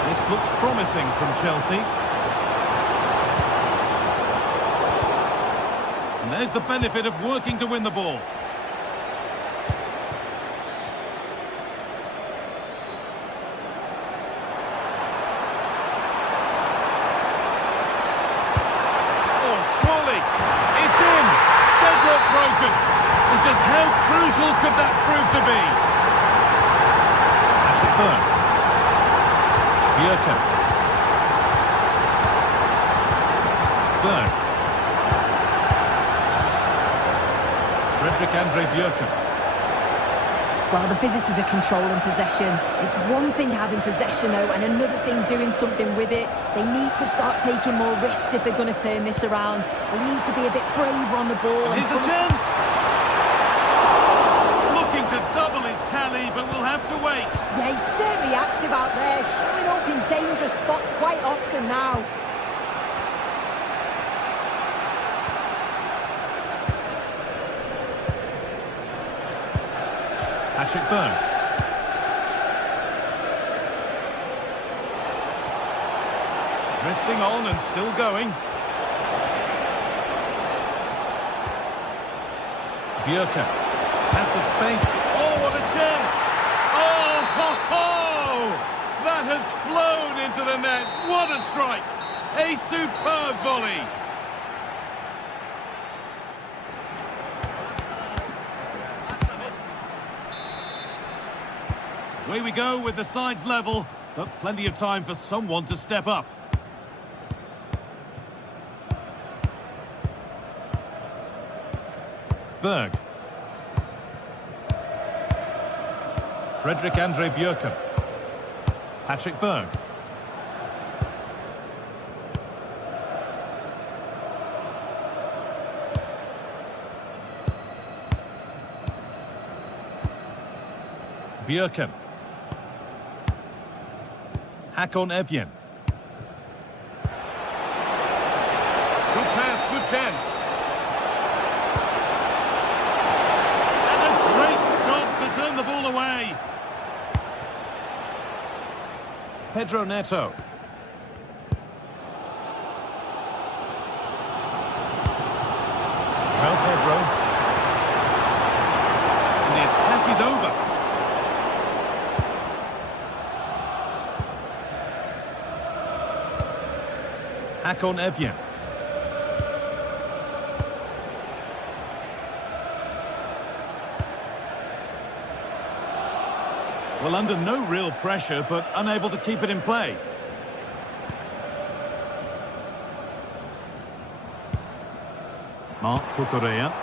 This looks promising from Chelsea. And there's the benefit of working to win the ball. Oh, surely. It's in. Deadlock broken. And just how crucial could that prove to be? Patrick Berg. Bjerken. Berg. Frederick Andre Bjerken. Well, the visitors are controlling possession. It's one thing having possession, though, and another thing doing something with it. They need to start taking more risks if they're going to turn this around. They need to be a bit braver on the ball. Here's a chance! Looking to double his tally, but we'll have to wait. Yeah, he's certainly active out there, showing up in dangerous spots quite often now. Patrick Berg. Drifting on and still going. Bjerken has the space. Oh, what a chance! Oh, ho, ho! That has flown into the net. What a strike! A superb volley. Away we go with the sides level, but plenty of time for someone to step up. Berg. Frederick Andre Björken. Patrick Berg. Björken. Hakon Evjen. Good pass, good chance. And a great stop to turn the ball away. Pedro Neto. João Pedro. And the attack is over. Hakon Evjen. Well, under no real pressure, but unable to keep it in play. Mark Cucurella.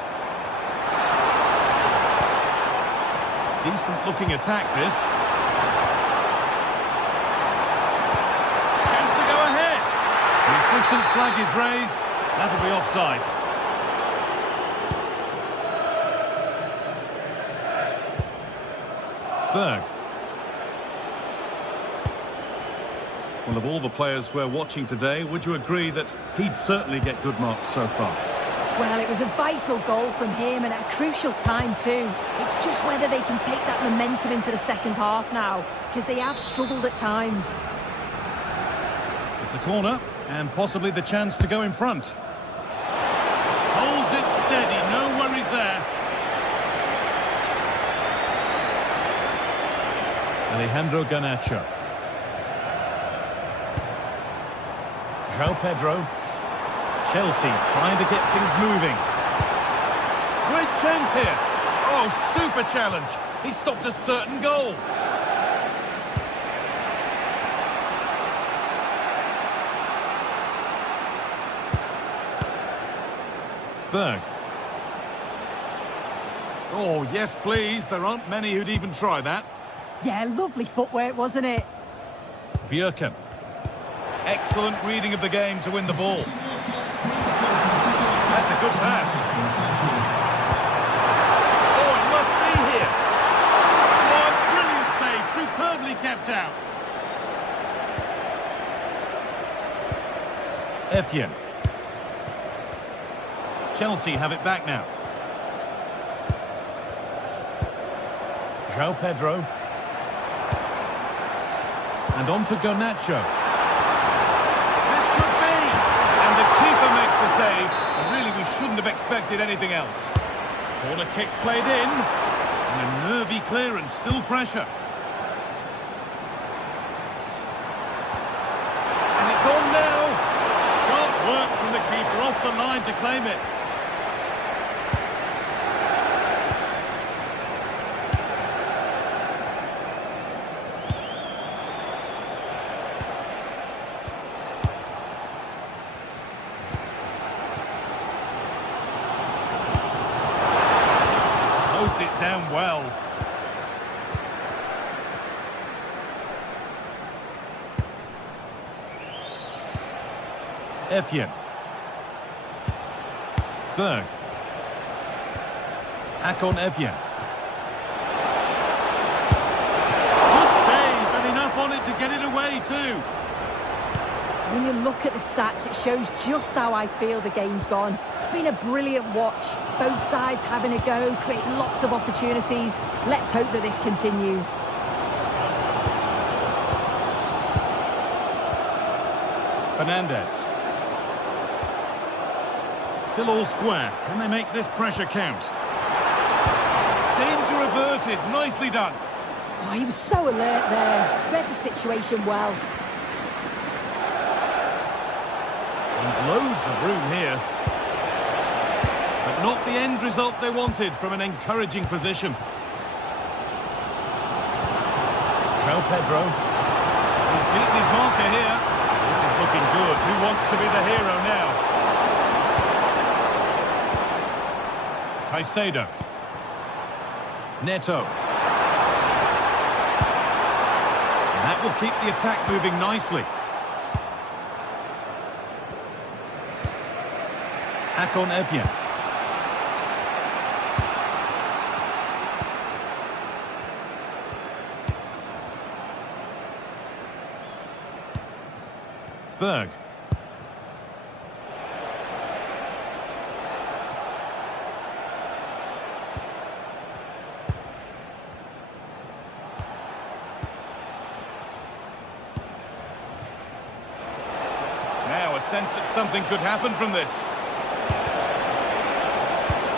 Decent looking attack, this. Chance to go ahead. The assistant's flag is raised. That'll be offside. Berg. Well, of all the players we're watching today, would you agree that he'd certainly get good marks so far? Well, it was a vital goal from him and at a crucial time too. It's just whether they can take that momentum into the second half now, because they have struggled at times. It's a corner, and possibly the chance to go in front. Holds it steady, no worries there. Alejandro Garnacho. João Pedro. Chelsea trying to get things moving. Great chance here. Oh, super challenge. He stopped a certain goal. Berg. Oh, yes, please. There aren't many who'd even try that. Yeah, lovely footwork, wasn't it? Björken. Excellent reading of the game to win the ball. That's a good pass. Oh, it must be here. Oh, brilliant save. Superbly kept out. Evjen. Chelsea have it back now. João Pedro. And on to Garnacho. This could be! And the keeper makes the save. And really, we shouldn't have expected anything else. Corner kick played in. And a nervy clearance, still pressure. And it's on now. Sharp work from the keeper off the line to claim it. Closed it down well. Evjen. Berg. Hakon Evjen. Good save, and enough on it to get it away too. When you look at the stats, it shows just how I feel the game's gone. It's been a brilliant watch. Both sides having a go, creating lots of opportunities. Let's hope that this continues. Fernandez. Still all square. Can they make this pressure count? Danger averted. Nicely done. Oh, he was so alert there. Read the situation well. And loads of room here. But not the end result they wanted from an encouraging position. João Pedro. He's beaten his marker here. This is looking good. Who wants to be the hero now? Caicedo. Neto. And that will keep the attack moving nicely. Akon Evien. Berg. Now a sense that something could happen from this.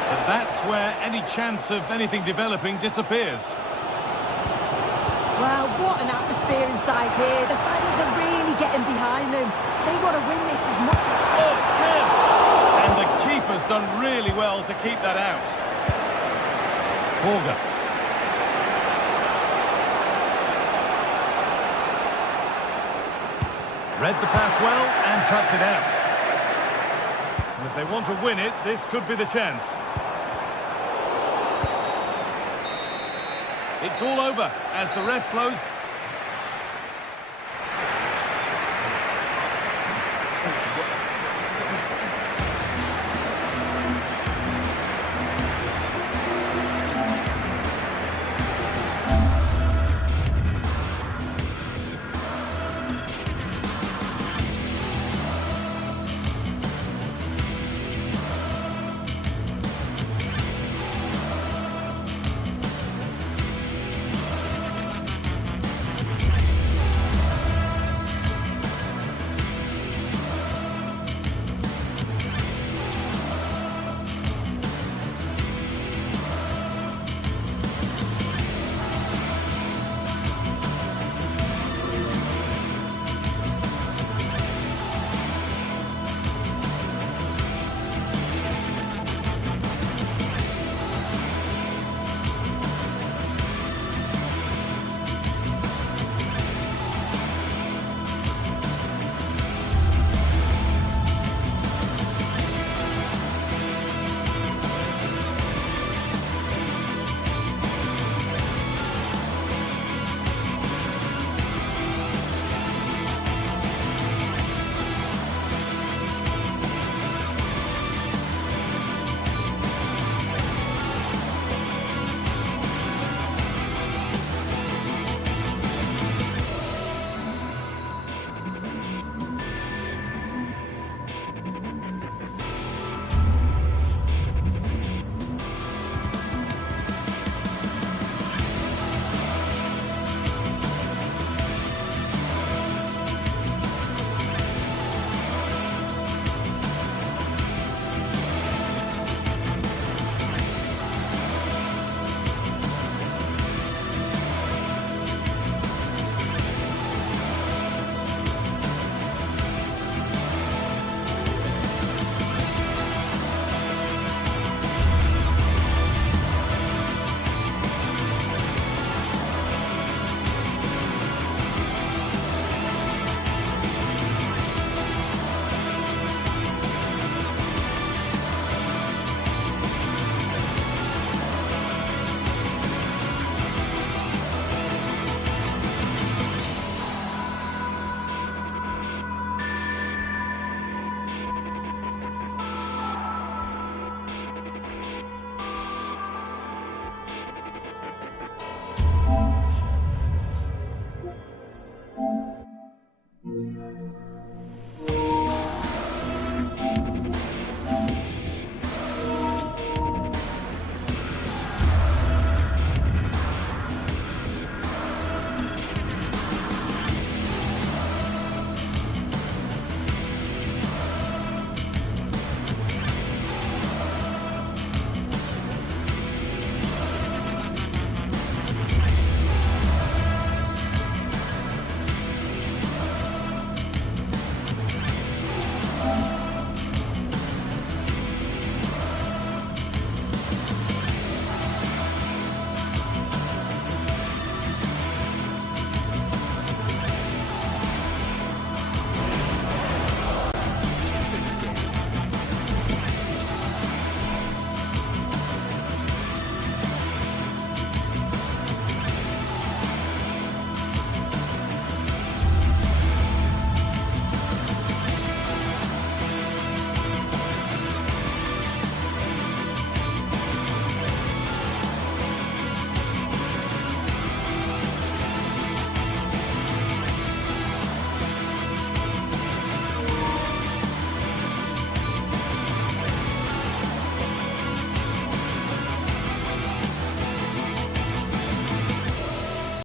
But that's where any chance of anything developing disappears. Well, what an atmosphere inside here. The fans are really getting behind them. They want to win this as much as... Oh, chance! And the keeper's done really well to keep that out. Borger. Read the pass well and cuts it out. And if they want to win it, this could be the chance. It's all over as the ref blows.